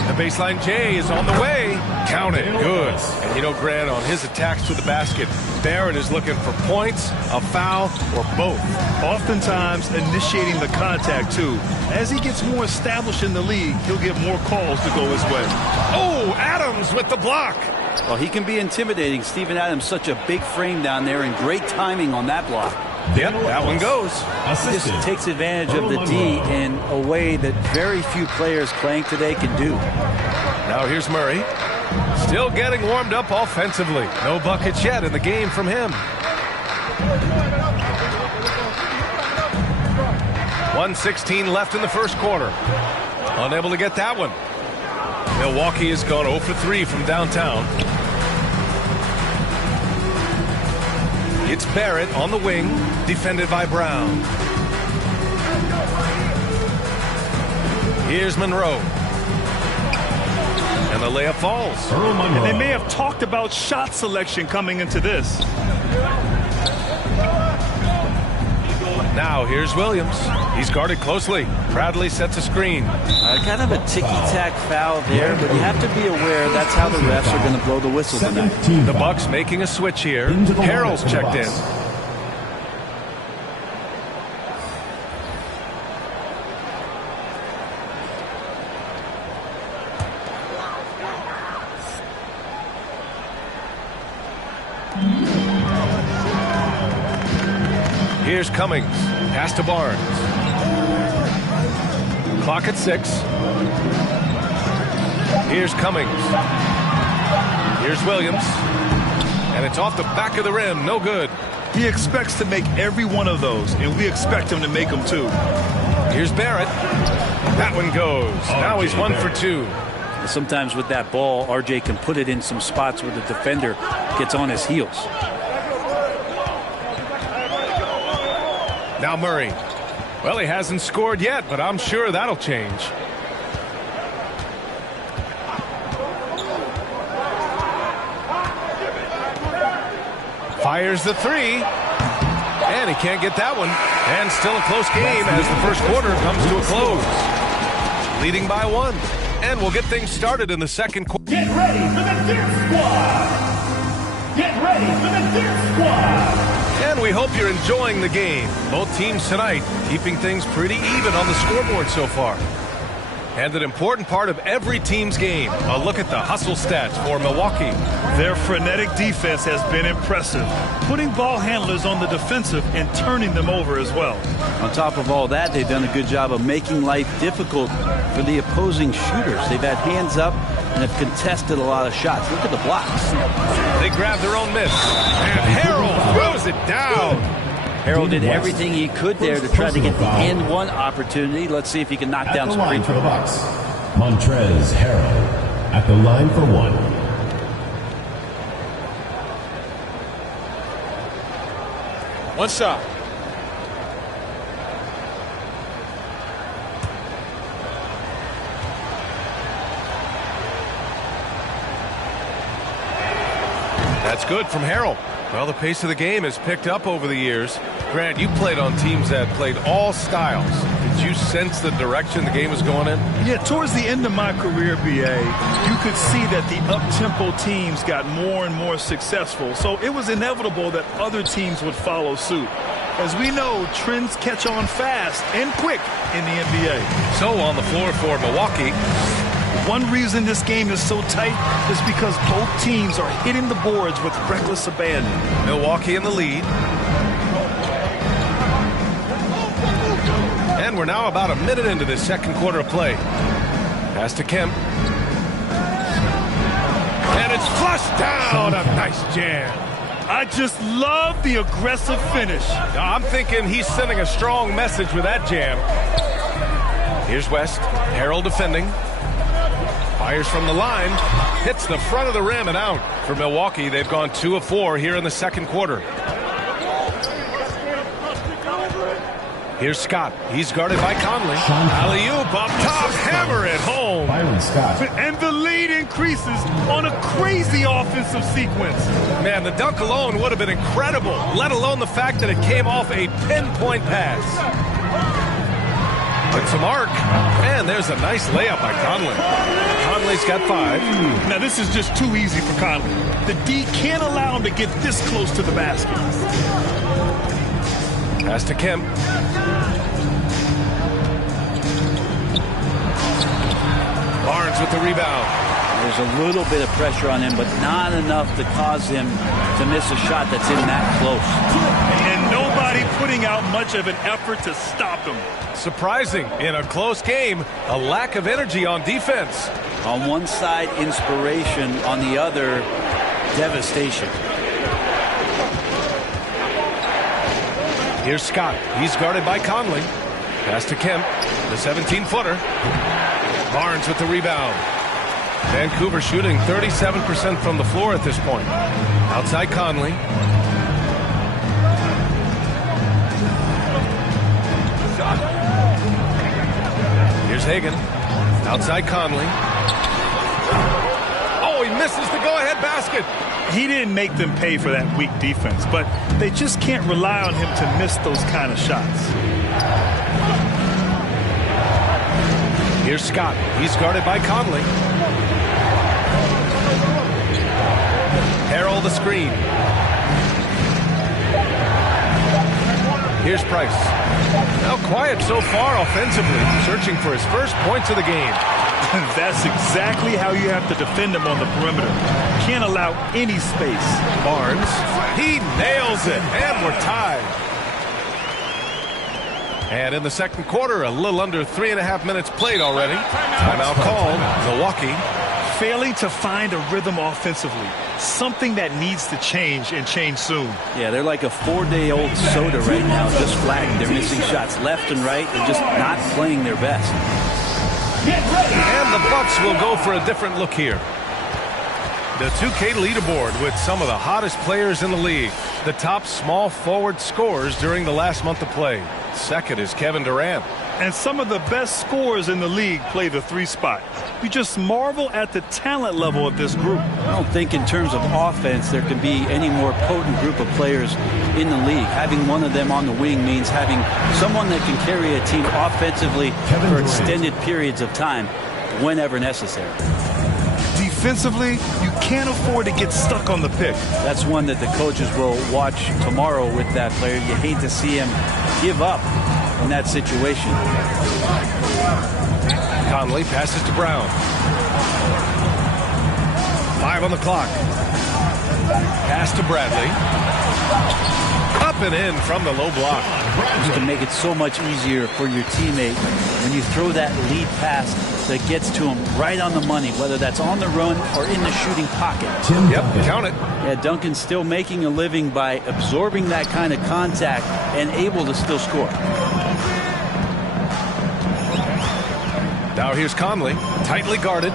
The baseline J is on the way. Count it. Good. And you know, Grant, on his attacks to the basket, Barrett is looking for points, a foul, or both. Oftentimes initiating the contact, too. As he gets more established in the league, he'll get more calls to go his way. Oh, Adams with the block. Well, he can be intimidating. Steven Adams, such a big frame down there, and great timing on that block. Yep, that one goes. This takes advantage of the D in a way that very few players playing today can do. Now here's Murray. Still getting warmed up offensively. No buckets yet in the game from him. 1:16 left in the first quarter. Unable to get that one. Milwaukee has gone 0 for 3 from downtown. It's Barrett on the wing, defended by Brown. Here's Monroe. And the layup falls. And they may have talked about shot selection coming into this. Now here's Williams. He's guarded closely. Bradley sets a screen. Kind of a ticky-tack foul there, but you have to be aware that's how the refs are going to blow the whistle tonight. The Bucks making a switch here. Harrell's checked in. Here's Cummings. Pass to Barnes. Clock at 6. Here's Cummings. Here's Williams. And it's off the back of the rim. No good. He expects to make every one of those, and we expect him to make them too. Here's Barrett. That one goes. Now he's 1 for 2. Sometimes with that ball, RJ can put it in some spots where the defender gets on his heels. Now Murray. Well, he hasn't scored yet, but I'm sure that'll change. Fires the 3. And he can't get that one. And still a close game as the first quarter comes to a close. Leading by 1. And we'll get things started in the second quarter. Get ready for the Dirt Squad! Get ready for the Dirt Squad! And we hope you're enjoying the game. Both teams tonight keeping things pretty even on the scoreboard so far. And an important part of every team's game, a look at the hustle stats for Milwaukee. Their frenetic defense has been impressive, putting ball handlers on the defensive and turning them over as well. On top of all that, they've done a good job of making life difficult for the opposing shooters. They've had hands up and have contested a lot of shots. Look at the blocks. They grab their own miss. And Harrell throws it down. Harrell did everything he could there to try to get the and one opportunity. Let's see if he can knock down some free throws. Montrezl Harrell. at the line for one. One shot. That's good from Harrell. Well, the pace of the game has picked up over the years. Grant, you played on teams that played all styles. Did you sense the direction the game was going in? Yeah, towards the end of my career, BA, you could see that the up-tempo teams got more and more successful. So it was inevitable that other teams would follow suit. As we know, trends catch on fast and quick in the NBA. So on the floor for Milwaukee. One reason this game is so tight is because both teams are hitting the boards with reckless abandon. Milwaukee in the lead. And we're now about a minute into this second quarter of play. Pass to Kemp. And it's flushed down. A nice jam. I just love the aggressive finish. I'm thinking he's sending a strong message with that jam. Here's West. Harrell defending. Fires from the line. Hits the front of the rim and out. For Milwaukee, they've gone 2 of 4 here in the second quarter. Here's Scott. He's guarded by Conley. Alley-oop up top. Hammer it home. Byron Scott. And the lead increases on a crazy offensive sequence. Man, the dunk alone would have been incredible, let alone the fact that it came off a pinpoint pass. It's a mark. And there's a nice layup by Conley. Conley's got 5. Now, this is just too easy for Conley. The D can't allow him to get this close to the basket. Pass to Kemp. Barnes with the rebound. There's a little bit of pressure on him, but not enough to cause him to miss a shot that's in that close. And nobody putting out much of an effort to stop him. Surprising in a close game, a lack of energy on defense. On one side, inspiration. On the other, devastation. Here's Scott. He's guarded by Conley. Pass to Kemp. The 17-footer. Barnes with the rebound. Vancouver shooting 37% from the floor at this point. Outside Conley. Here's Hagan. Outside Conley. Oh, he misses the go-ahead basket. He didn't make them pay for that weak defense, but they just can't rely on him to miss those kind of shots. Here's Scott. He's guarded by Conley. Harrell the screen. Here's Price. Now quiet so far offensively, searching for his first points of the game. That's exactly how you have to defend him on the perimeter. Can't allow any space. Barnes. He nails it, and we're tied. And in the second quarter, a little under 3.5 minutes played already. Timeout called. Milwaukee. Failing to find a rhythm offensively. Something that needs to change and change soon. Yeah, they're like a 4-day-old soda right now, just flattened. They're missing shots left and right. They're just not playing their best. And the Bucks will go for a different look here. The 2K leaderboard with some of the hottest players in the league. The top small forward scorers during the last month of play. Second is Kevin Durant. And some of the best scorers in the league play the 3 spot. You just marvel at the talent level of this group. I don't think in terms of offense there can be any more potent group of players in the league. Having one of them on the wing means having someone that can carry a team offensively for extended periods of time whenever necessary. Defensively, you can't afford to get stuck on the pick. That's one that the coaches will watch tomorrow with that player. You hate to see him give up in that situation. Conley passes to Brown. 5 on the clock. Pass to Bradley. Up and in from the low block. Just to make it so much easier for your teammate when you throw that lead pass that gets to him right on the money, whether that's on the run or in the shooting pocket. Yep, count it. Yeah, Duncan's still making a living by absorbing that kind of contact and able to still score. Now here's Conley, tightly guarded.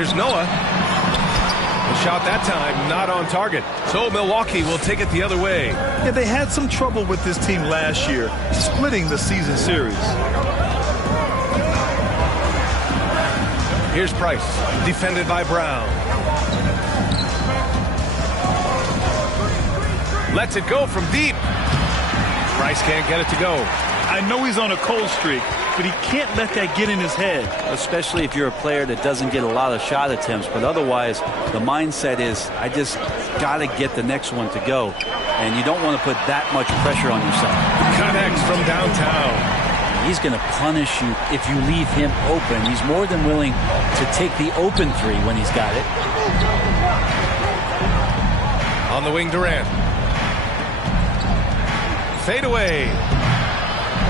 Here's Noah. The shot that time not on target. So Milwaukee will take it the other way. Yeah, they had some trouble with this team last year, splitting the season series. Here's Price, defended by Brown. Lets it go from deep. Price can't get it to go. I know he's on a cold streak, but he can't let that get in his head. Especially if you're a player that doesn't get a lot of shot attempts, but otherwise the mindset is, I just got to get the next one to go. And you don't want to put that much pressure on yourself. Connects from downtown. He's going to punish you if you leave him open. He's more than willing to take the open three when he's got it. On the wing, Durant. Fade away.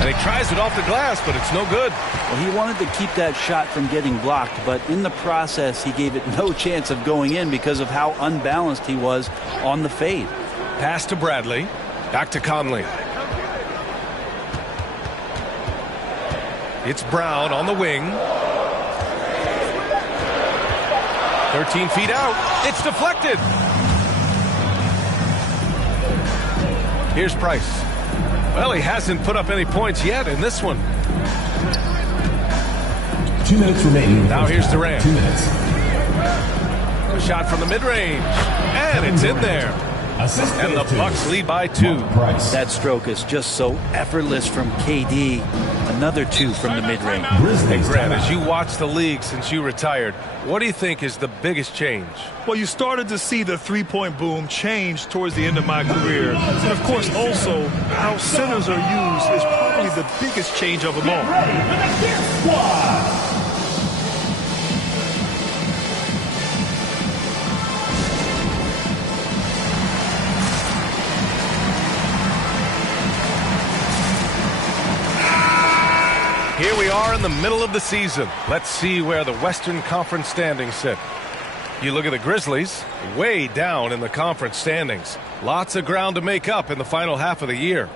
And he tries it off the glass, but it's no good. Well, he wanted to keep that shot from getting blocked, but in the process, he gave it no chance of going in because of how unbalanced he was on the fade. Pass to Bradley. Back to Conley. It's Brown on the wing. 13 feet out. It's deflected. Here's Price. Well, he hasn't put up any points yet in this one. 2 minutes remaining. Now here's Durant. 2 minutes. A shot from the mid-range. And it's in there. And the Bucks lead by 2. That stroke is just so effortless from KD. Another 2 from the mid-range. Hey, Grant, as you watch the league since you retired, what do you think is the biggest change? Well, you started to see the three-point boom change towards the end of my career. And, of course, also how centers are used is probably the biggest change of them all. Here we are in the middle of the season. Let's see where the Western Conference standings sit. You look at the Grizzlies, way down in the conference standings. Lots of ground to make up in the final half of the year.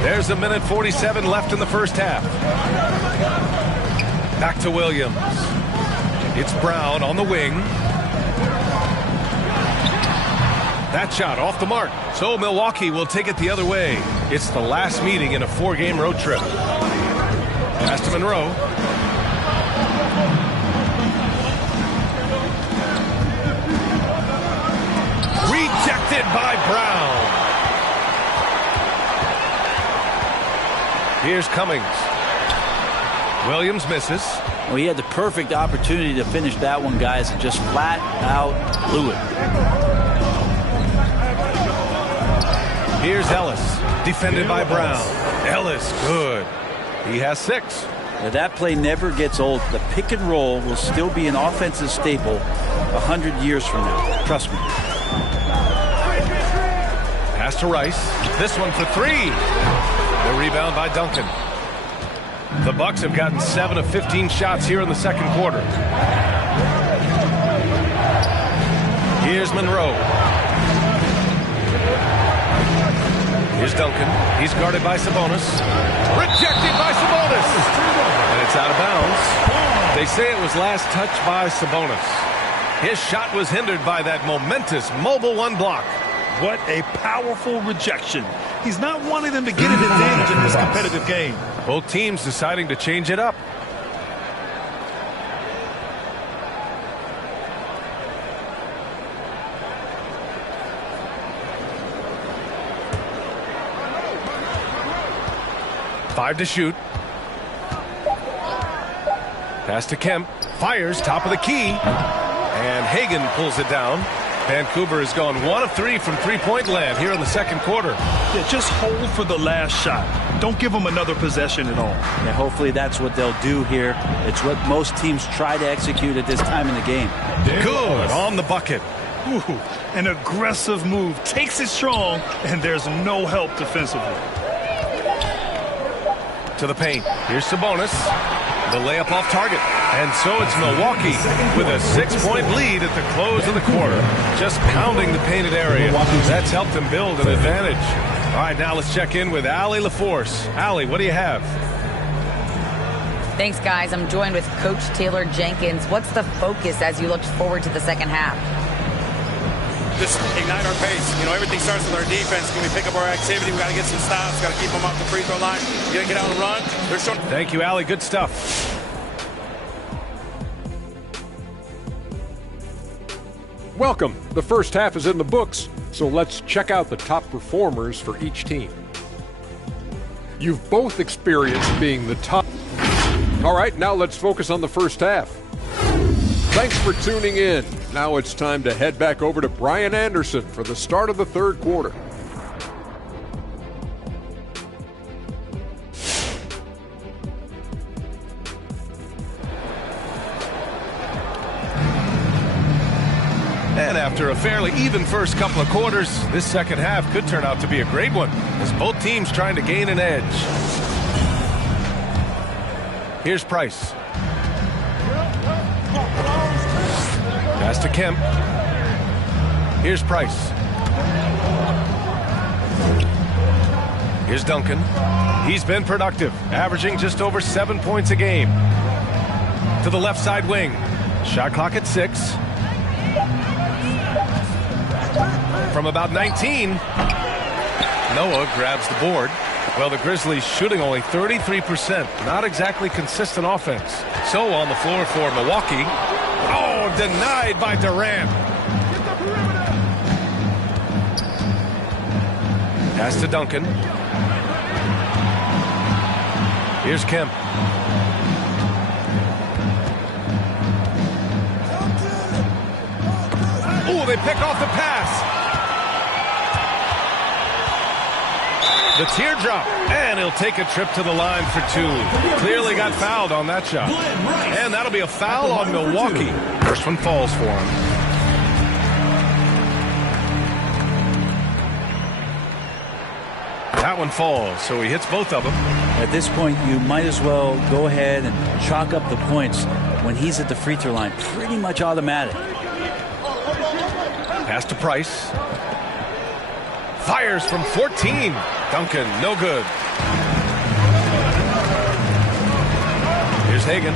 There's 1:47 left in the first half. Back to Williams. It's Brown on the wing. That shot off the mark. So Milwaukee will take it the other way. It's the last meeting in a 4-game road trip. Pass to Monroe. Rejected by Brown. Here's Cummings. Williams misses. Well, he had the perfect opportunity to finish that one, guys, and just flat out blew it. Here's Ellis, defended by Brown. Ellis, good. He has 6. Now, that play never gets old. The pick and roll will still be an offensive staple 100 years from now. Trust me. Pass to Rice. This one for 3. The rebound by Duncan. The Bucks have gotten 7 of 15 shots here in the second quarter. Here's Monroe. Here's Duncan. He's guarded by Sabonis. Rejected by Sabonis. And it's out of bounds. They say it was last touched by Sabonis. His shot was hindered by that momentous mobile 1 block. What a powerful rejection. He's not wanting them to get an advantage in this competitive game. Both teams deciding to change it up. Five to shoot. Pass to Kemp. Fires top of the key. And Hagan pulls it down. Vancouver has gone 1 of 3 from three-point land here in the second quarter. Yeah, just hold for the last shot. Don't give them another possession at all. And hopefully that's what they'll do here. It's what most teams try to execute at this time in the game. Good on the bucket. Ooh, an aggressive move. Takes it strong, and there's no help defensively. To the paint. Here's Sabonis. The layup off target. And so it's Milwaukee with a 6-point lead at the close of the quarter. Just pounding the painted area. That's helped them build an advantage. All right, now let's check in with Allie LaForce. Allie, what do you have? Thanks, guys. I'm joined with Coach Taylor Jenkins. What's the focus as you look forward to the second half? Just ignite our pace. You know, everything starts with our defense. Can we pick up our activity? We got to get some stops. Got to keep them off the free throw line. We got to get out and run. Thank you, Allie. Good stuff. Welcome. The first half is in the books, so let's check out the top performers for each team. You've both experienced being the top. All right, now let's focus on the first half. Thanks for tuning in. Now it's time to head back over to Brian Anderson for the start of the third quarter. And after a fairly even first couple of quarters, this second half could turn out to be a great one as both teams trying to gain an edge. Here's Price. Pass to Kemp. Here's Price. Here's Duncan. He's been productive, averaging just over 7 points a game. To the left side wing. Shot clock at 6. From about 19, Noah grabs the board. Well, the Grizzlies shooting only 33%. Not exactly consistent offense. So on the floor for Milwaukee. Oh, denied by Durant. Pass to Duncan. Here's Kemp. Oh, they pick off the pass. The teardrop, and he'll take a trip to the line for 2. Clearly got fouled on that shot. And that'll be a foul on Milwaukee. First one falls for him. That one falls, so he hits both of them. At this point, you might as well go ahead and chalk up the points when he's at the free throw line. Pretty much automatic. Pass to Price. Fires from 14. Duncan, no good. Here's Hagan.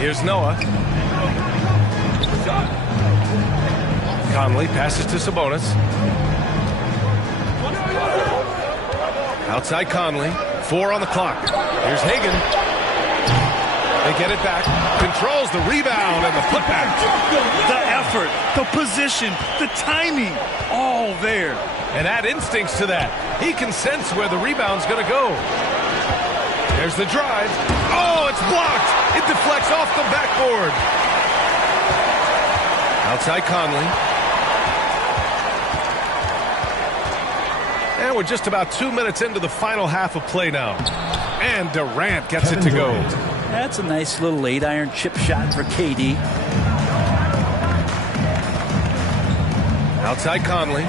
Here's Noah. Conley passes to Sabonis. Outside Conley. 4 on the clock. Here's Hagan. They get it back. Controls the rebound and the putback. The effort, the position, the timing, all there. And add instincts to that. He can sense where the rebound's going to go. There's the drive. Oh, it's blocked. It deflects off the backboard. Outside Conley. And we're just about 2 minutes into the final half of play now. And Durant gets it to go. That's a nice little 8-iron chip shot for KD. Outside Conley.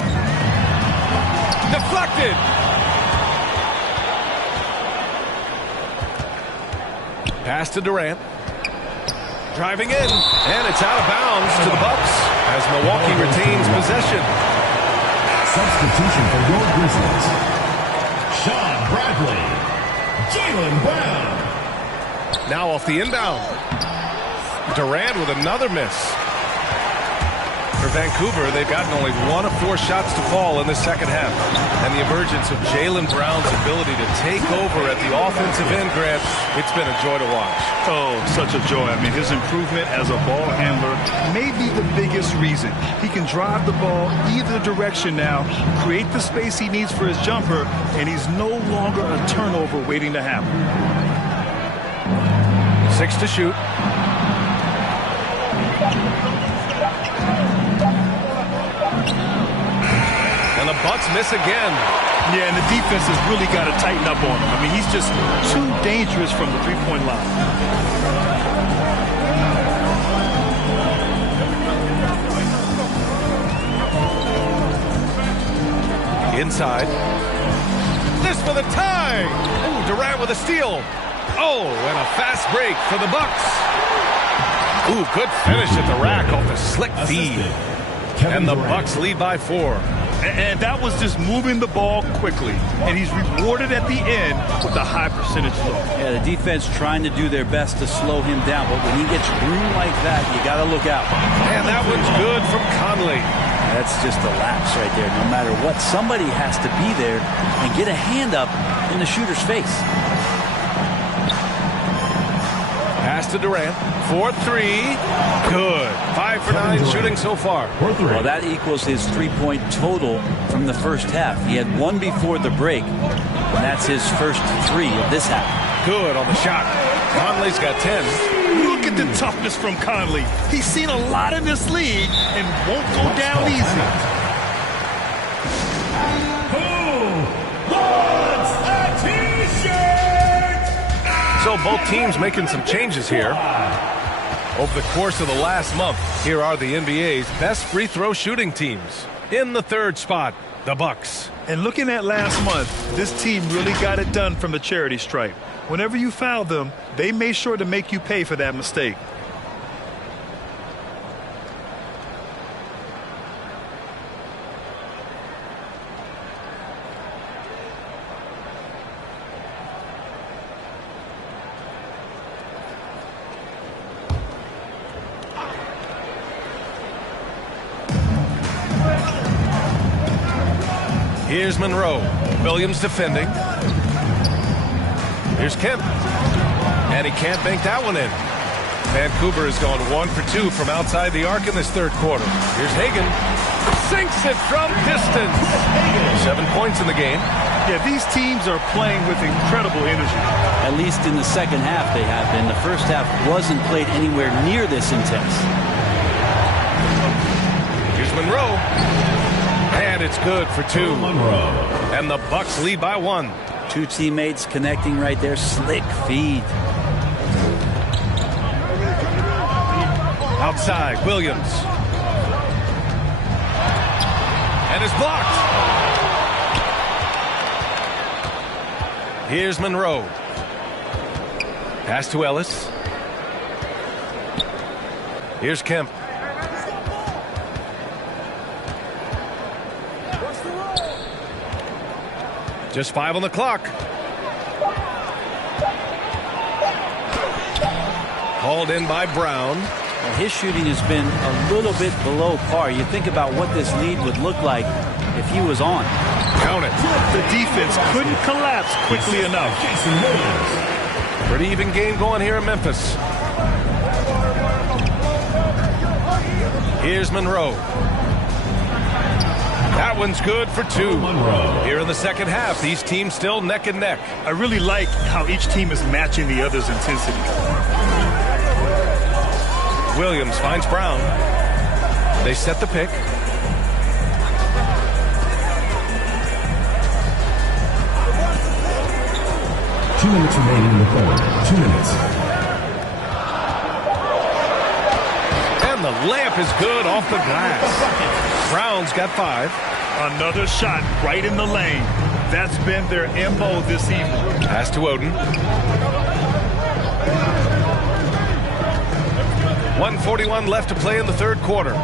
Deflected. Pass to Durant. Driving in. And it's out of bounds to the Bucks as Milwaukee retains possession. Substitution for your Grizzlies. Sean Bradley. Jaylen Brown. Now off the inbound. Durant with another miss. For Vancouver, they've gotten only 1 of 4 shots to fall in the second half. And the emergence of Jaylen Brown's ability to take over at the offensive end, Grant, it's been a joy to watch. Oh, such a joy. I mean, his improvement as a ball handler may be the biggest reason. He can drive the ball either direction now, create the space he needs for his jumper, and he's no longer a turnover waiting to happen. 6 to shoot. And the Bucks miss again. Yeah, and the defense has really got to tighten up on him. I mean, he's just too dangerous from the three-point line. Inside. This for the tie. Ooh, Durant with a steal. Oh, and a fast break for the Bucks. Ooh, good finish at the rack off the slick feed. And the Bucks lead by 4. And that was just moving the ball quickly. And he's rewarded at the end with a high percentage look. Yeah, the defense trying to do their best to slow him down. But when he gets room like that, you got to look out. And that one's good from Conley. That's just a lapse right there. No matter what, somebody has to be there and get a hand up in the shooter's face. Pass to Durant. 4-3. Good. 5 for 9 shooting so far. Well, that equals his three-point total from the first half. He had 1 before the break, and that's his first 3 of this half. Good on the shot. Conley's got 10. Look at the toughness from Conley. He's seen a lot in this league and won't go down easy. So both teams making some changes here. Over the course of the last month, here are the NBA's best free throw shooting teams. In the 3rd spot, the Bucks. And looking at last month, this team really got it done from the charity stripe. Whenever you foul them, they made sure to make you pay for that mistake. Here's Monroe. Williams defending. Here's Kemp. And he can't bank that one in. Vancouver has gone 1 for 2 from outside the arc in this 3rd quarter. Here's Hagan. Sinks it from distance. 7 points in the game. Yeah, these teams are playing with incredible energy. At least in the second half they have been. The first half wasn't played anywhere near this intense. Here's Monroe. And it's good for 2. And the Bucks lead by 1. 2 teammates connecting right there. Slick feed. Outside, Williams. And it's blocked. Here's Monroe. Pass to Ellis. Here's Kemp. Just 5 on the clock. Hauled in by Brown. Well, his shooting has been a little bit below par. You think about what this lead would look like if he was on. Count it. The defense couldn't collapse quickly enough. Pretty even game going here in Memphis. Here's Monroe. That one's good for 2. Here in the second half, these teams still neck and neck. I really like how each team is matching the other's intensity. Williams finds Brown. They set the pick. Two minutes remaining in the third. 2 minutes. And the layup is good off the glass. Brown's got 5. Another shot right in the lane. That's been their MO this evening. Pass to Oden. 1:41 left to play in the 3rd quarter.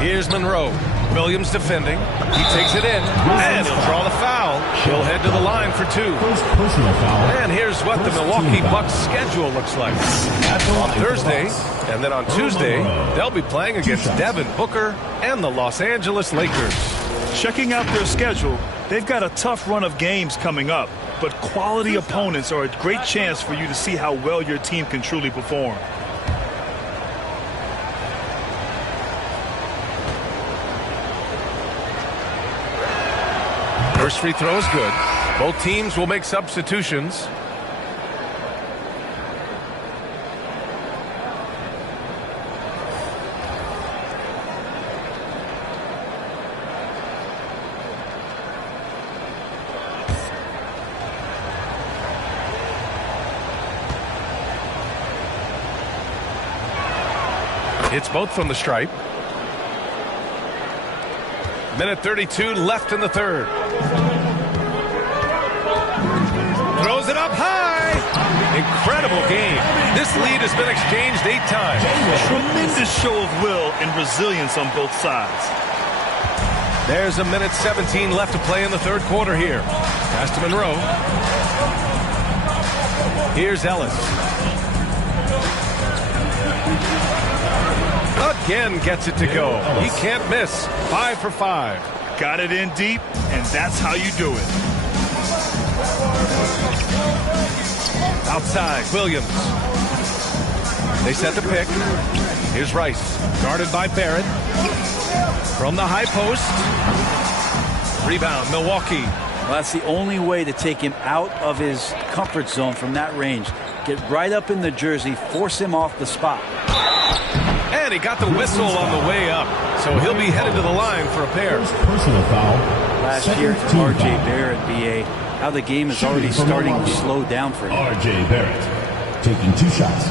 Here's Monroe. Williams defending. He takes it in. And he'll draw the foul. He'll head to the line for 2. Personal foul. And here's what the Milwaukee Bucks schedule looks like. On Thursday, and then on Tuesday, they'll be playing against Devin Booker and the Los Angeles Lakers. Checking out their schedule, they've got a tough run of games coming up, but quality opponents are a great chance for you to see how well your team can truly perform. First free throw is good. Both teams will make substitutions. It's both from the stripe. Minute 32 left in the third. Throws it up high. Incredible game. This lead has been exchanged 8 times. Tremendous show of will and resilience on both sides. There's a minute 17 left to play in the third quarter here. Pass to Monroe. Here's Ellis. Again gets it to go. He can't miss. 5 for 5. Got it in deep, and that's how you do it. Outside, Williams. They set the pick. Here's Rice, guarded by Barrett. From the high post. Rebound, Milwaukee. Well, that's the only way to take him out of his comfort zone from that range. Get right up in the jersey, force him off the spot. And he got the whistle on the way up, so he'll be headed to the line for a pair. Personal foul. Last year, R.J. Barrett, B.A., how the game is already starting to slow down for him. R.J. Barrett taking 2 shots.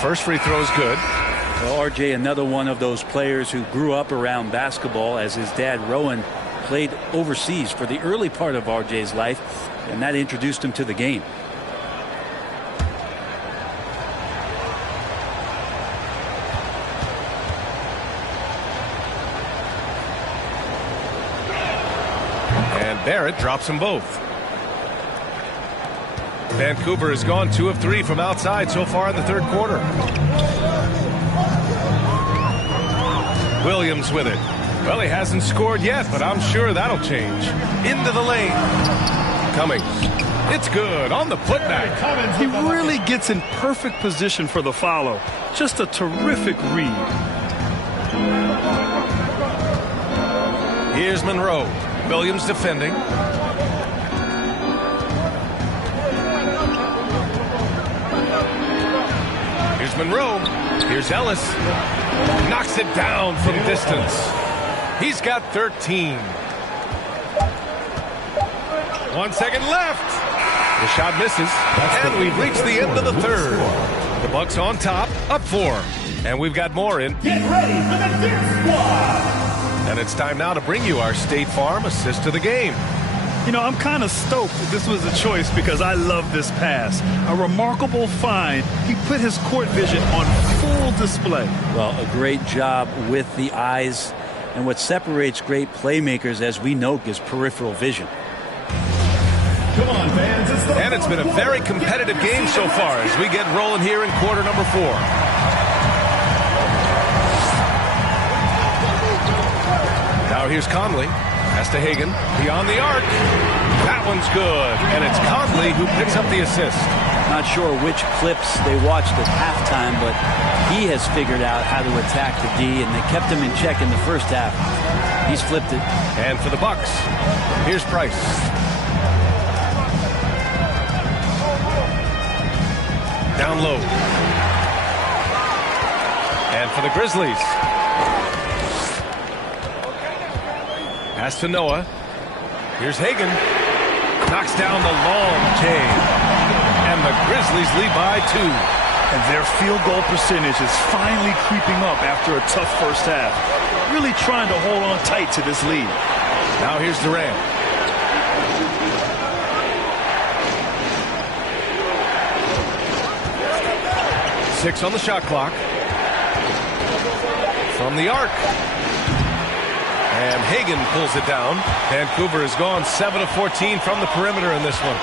First free throw is good. Well, RJ, another one of those players who grew up around basketball, as his dad, Rowan, played overseas for the early part of RJ's life, and that introduced him to the game. And Barrett drops them both. Vancouver has gone 2 of 3 from outside so far in the third quarter. Williams with it. Well, he hasn't scored yet, but I'm sure that'll change. Into the lane. Cummings. It's good on the putback. He really gets in perfect position for the follow. Just a terrific read. Here's Monroe. Williams defending. Here's Monroe. Here's Ellis. Knocks it down from distance. He's got 13. 1 second left. The shot misses. And we've reached the end of the third. The Bucks on top, up 4. And we've got more in. Get ready for the Dip Squad. And it's time now to bring you our State Farm assist to the game. You know, I'm kind of stoked that this was a choice because I love this pass. A remarkable find. He put his court vision on full display. Well, a great job with the eyes. And what separates great playmakers, as we know, is peripheral vision. Come on, fans. And it's been a very competitive game so far as we get rolling here in quarter number 4. Now here's Conley. Pass to Hagan. Beyond the arc. That one's good. And it's Conley who picks up the assist. Not sure which clips they watched at halftime, but he has figured out how to attack the D, and they kept him in check in the first half. He's flipped it. And for the Bucks, here's Price. Down low. And for the Grizzlies. Pass to Noah. Here's Hagan. Knocks down the long J. And the Grizzlies lead by 2. And their field goal percentage is finally creeping up after a tough first half. Really trying to hold on tight to this lead. Now here's Durant. Six on the shot clock. From the arc. And Hagan pulls it down. Vancouver has gone 7 of 14 from the perimeter in this one.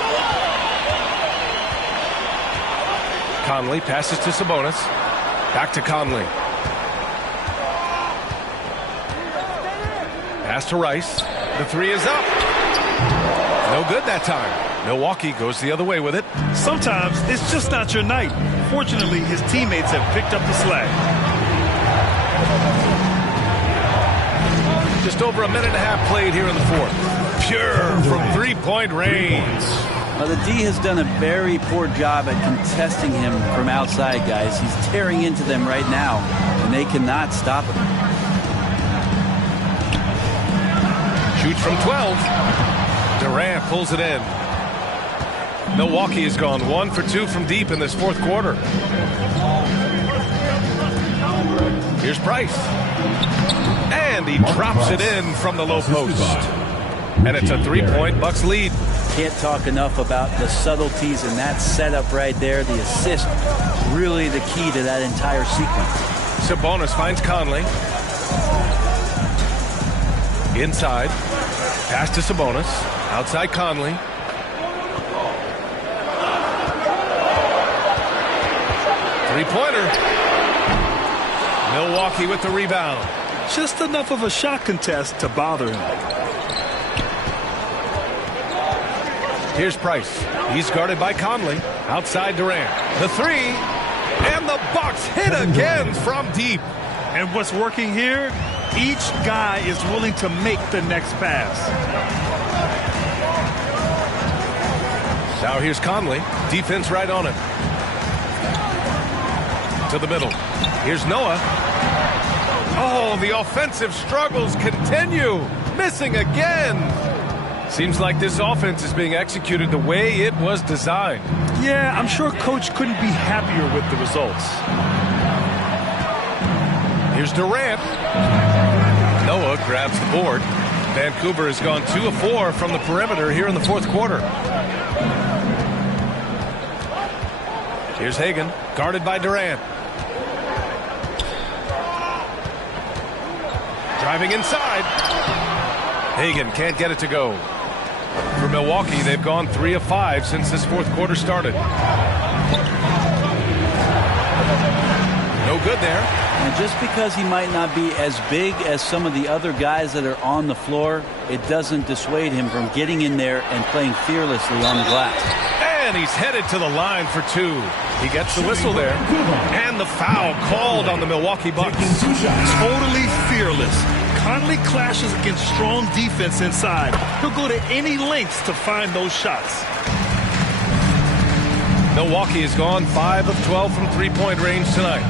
Conley passes to Sabonis. Back to Conley. Pass to Rice. The 3 is up. No good that time. Milwaukee goes the other way with it. Sometimes it's just not your night. Fortunately, his teammates have picked up the slack. Just over a minute and a half played here in the fourth. Pure from three-point range. Well, the D has done a very poor job at contesting him from outside, guys. He's tearing into them right now, and they cannot stop him. Shoots from 12. Durant pulls it in. Milwaukee has gone 1 for 2 from deep in this fourth quarter. Here's Price. And he drops it in from the low post. And it's a 3-point Bucks lead. Can't talk enough about the subtleties in that setup right there. The assist, really the key to that entire sequence. Sabonis finds Conley. Inside. Pass to Sabonis. Outside Conley. Three-pointer. Milwaukee with the rebound. Just enough of a shot contest to bother him. Here's Price. He's guarded by Conley. Outside Durant. The three. And the Bucks hit again from deep. And what's working here? Each guy is willing to make the next pass. Now here's Conley. Defense right on him. To the middle. Here's Noah. Oh, the offensive struggles continue. Missing again. Seems like this offense is being executed the way it was designed. Yeah, I'm sure Coach couldn't be happier with the results. Here's Durant. Noah grabs the board. Vancouver has gone 2 of 4 from the perimeter here in the fourth quarter. Here's Hagan, guarded by Durant. Driving inside. Hagan can't get it to go. For Milwaukee, they've gone 3 of 5 since this fourth quarter started. No good there. And just because he might not be as big as some of the other guys that are on the floor, it doesn't dissuade him from getting in there and playing fearlessly on the glass. And he's headed to the line for 2. He gets the whistle there. And the foul called on the Milwaukee Bucks. Totally fearless. Conley clashes against strong defense inside. He'll go to any lengths to find those shots. Milwaukee has gone 5 of 12 from three-point range tonight.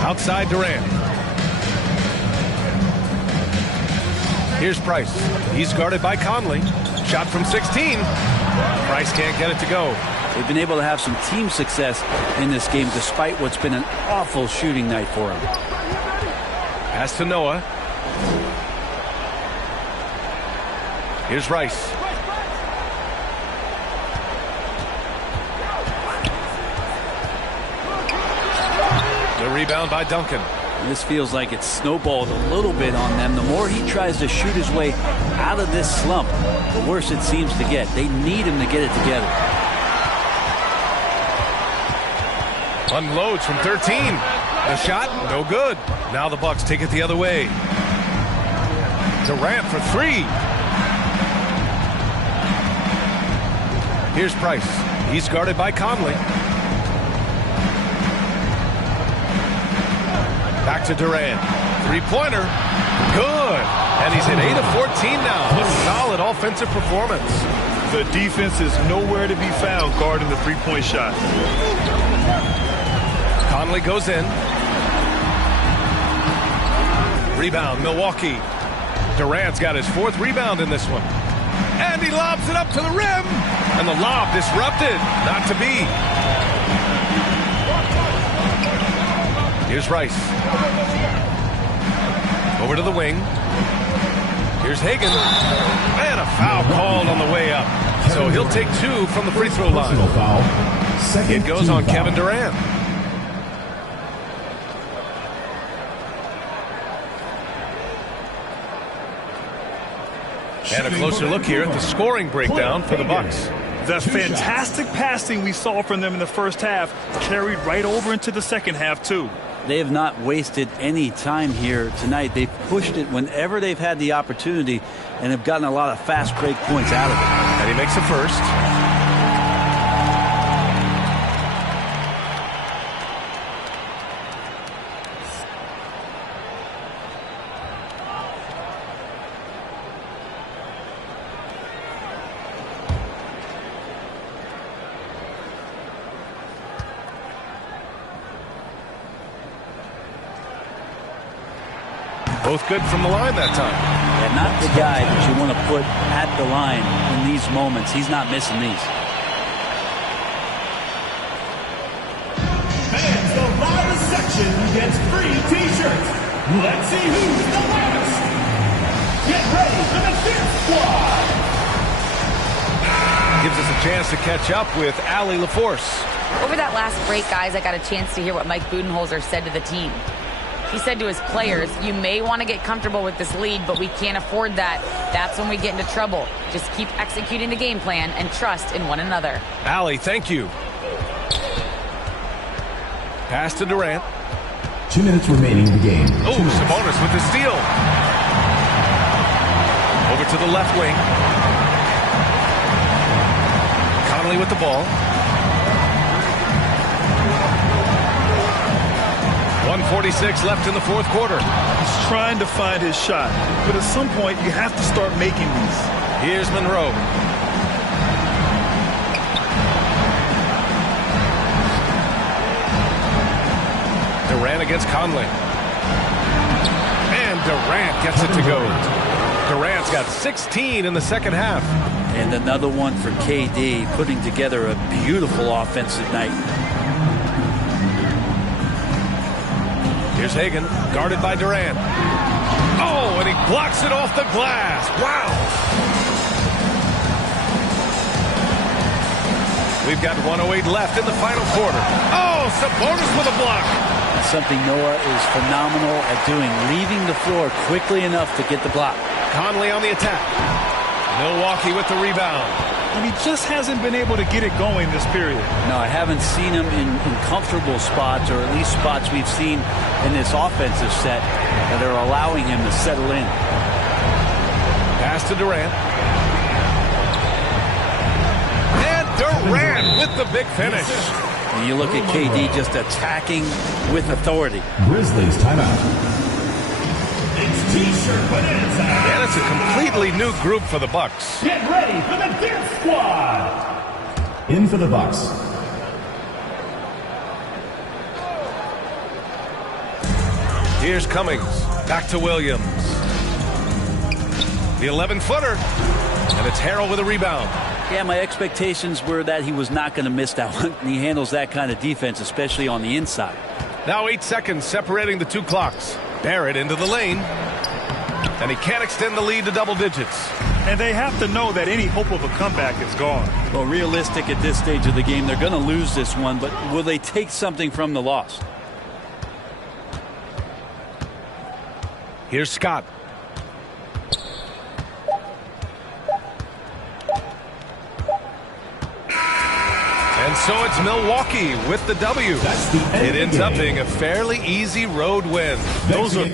Outside Durant. Here's Price. He's guarded by Conley. Shot from 16. Price can't get it to go. They've been able to have some team success in this game despite what's been an awful shooting night for them. Pass to Noah. Here's Rice. The rebound by Duncan. This feels like it's snowballed a little bit on them. The more he tries to shoot his way out of this slump, the worse it seems to get. They need him to get it together. Unloads from 13. The shot, no good. Now the Bucks take it the other way. Durant for 3. Here's Price. He's guarded by Conley. Back to Durant. Three-pointer. Good. And he's at 8 of 14 now. A solid offensive performance. The defense is nowhere to be found guarding the three-point shot. Conley goes in. Rebound, Milwaukee. Durant's got his 4th rebound in this one. And he lobs it up to the rim. And the lob disrupted. Not to be. Here's Rice. Over to the wing. Here's Hagan. And a foul called on the way up. So he'll take 2 from the free throw line. It goes on Kevin Durant. And a closer look here at the scoring breakdown for the Bucks. The fantastic passing we saw from them in the first half carried right over into the second half, too. They have not wasted any time here tonight. They've pushed it whenever they've had the opportunity and have gotten a lot of fast break points out of it. And he makes a first. Both good from the line that time. Yeah, not the guy that you want to put at the line in these moments. He's not missing these. Fans, the loudest section gets free T-shirts. Let's see who's the loudest. Get ready for the Fierce Squad. Gives us a chance to catch up with Allie LaForce. Over that last break, guys, I got a chance to hear what Mike Budenholzer said to the team. He said to his players, you may want to get comfortable with this lead, but we can't afford that. That's when we get into trouble. Just keep executing the game plan and trust in one another. Allie, thank you. Pass to Durant. 2 minutes remaining in the game. Oh, Sabonis with the steal. Over to the left wing. Conley with the ball. 1:46 left in the fourth quarter. He's trying to find his shot, but at some point you have to start making these. Here's Monroe. Durant against Conley. And Durant gets it to go. Durant's got 16 in the second half. And another one for KD, putting together a beautiful offensive night. Here's Hagan, guarded by Durant. Oh, and he blocks it off the glass. Wow. We've got 1:08 left in the final quarter. Oh, Sabonis with a block. That's something Noah is phenomenal at doing, leaving the floor quickly enough to get the block. Conley on the attack. Milwaukee with the rebound. And he just hasn't been able to get it going this period. No, I haven't seen him in comfortable spots, or at least spots we've seen in this offensive set that are allowing him to settle in. Pass to Durant. And Durant with the big finish. And you look at KD just attacking with authority. Grizzlies timeout. It's T-shirt bonanza. And it's a completely new group for the Bucks. Get ready for the Fierce Squad. In for the Bucks. Here's Cummings. Back to Williams. The 11-footer. And it's Harrell with a rebound. Yeah, my expectations were that he was not going to miss that one. He handles that kind of defense, especially on the inside. Now 8 seconds separating the two clocks. Barrett into the lane. And he can't extend the lead to double digits. And they have to know that any hope of a comeback is gone. Well, realistic at this stage of the game, they're going to lose this one, but will they take something from the loss? Here's Scott. And so it's Milwaukee with the W. It ends up being a fairly easy road win. Those are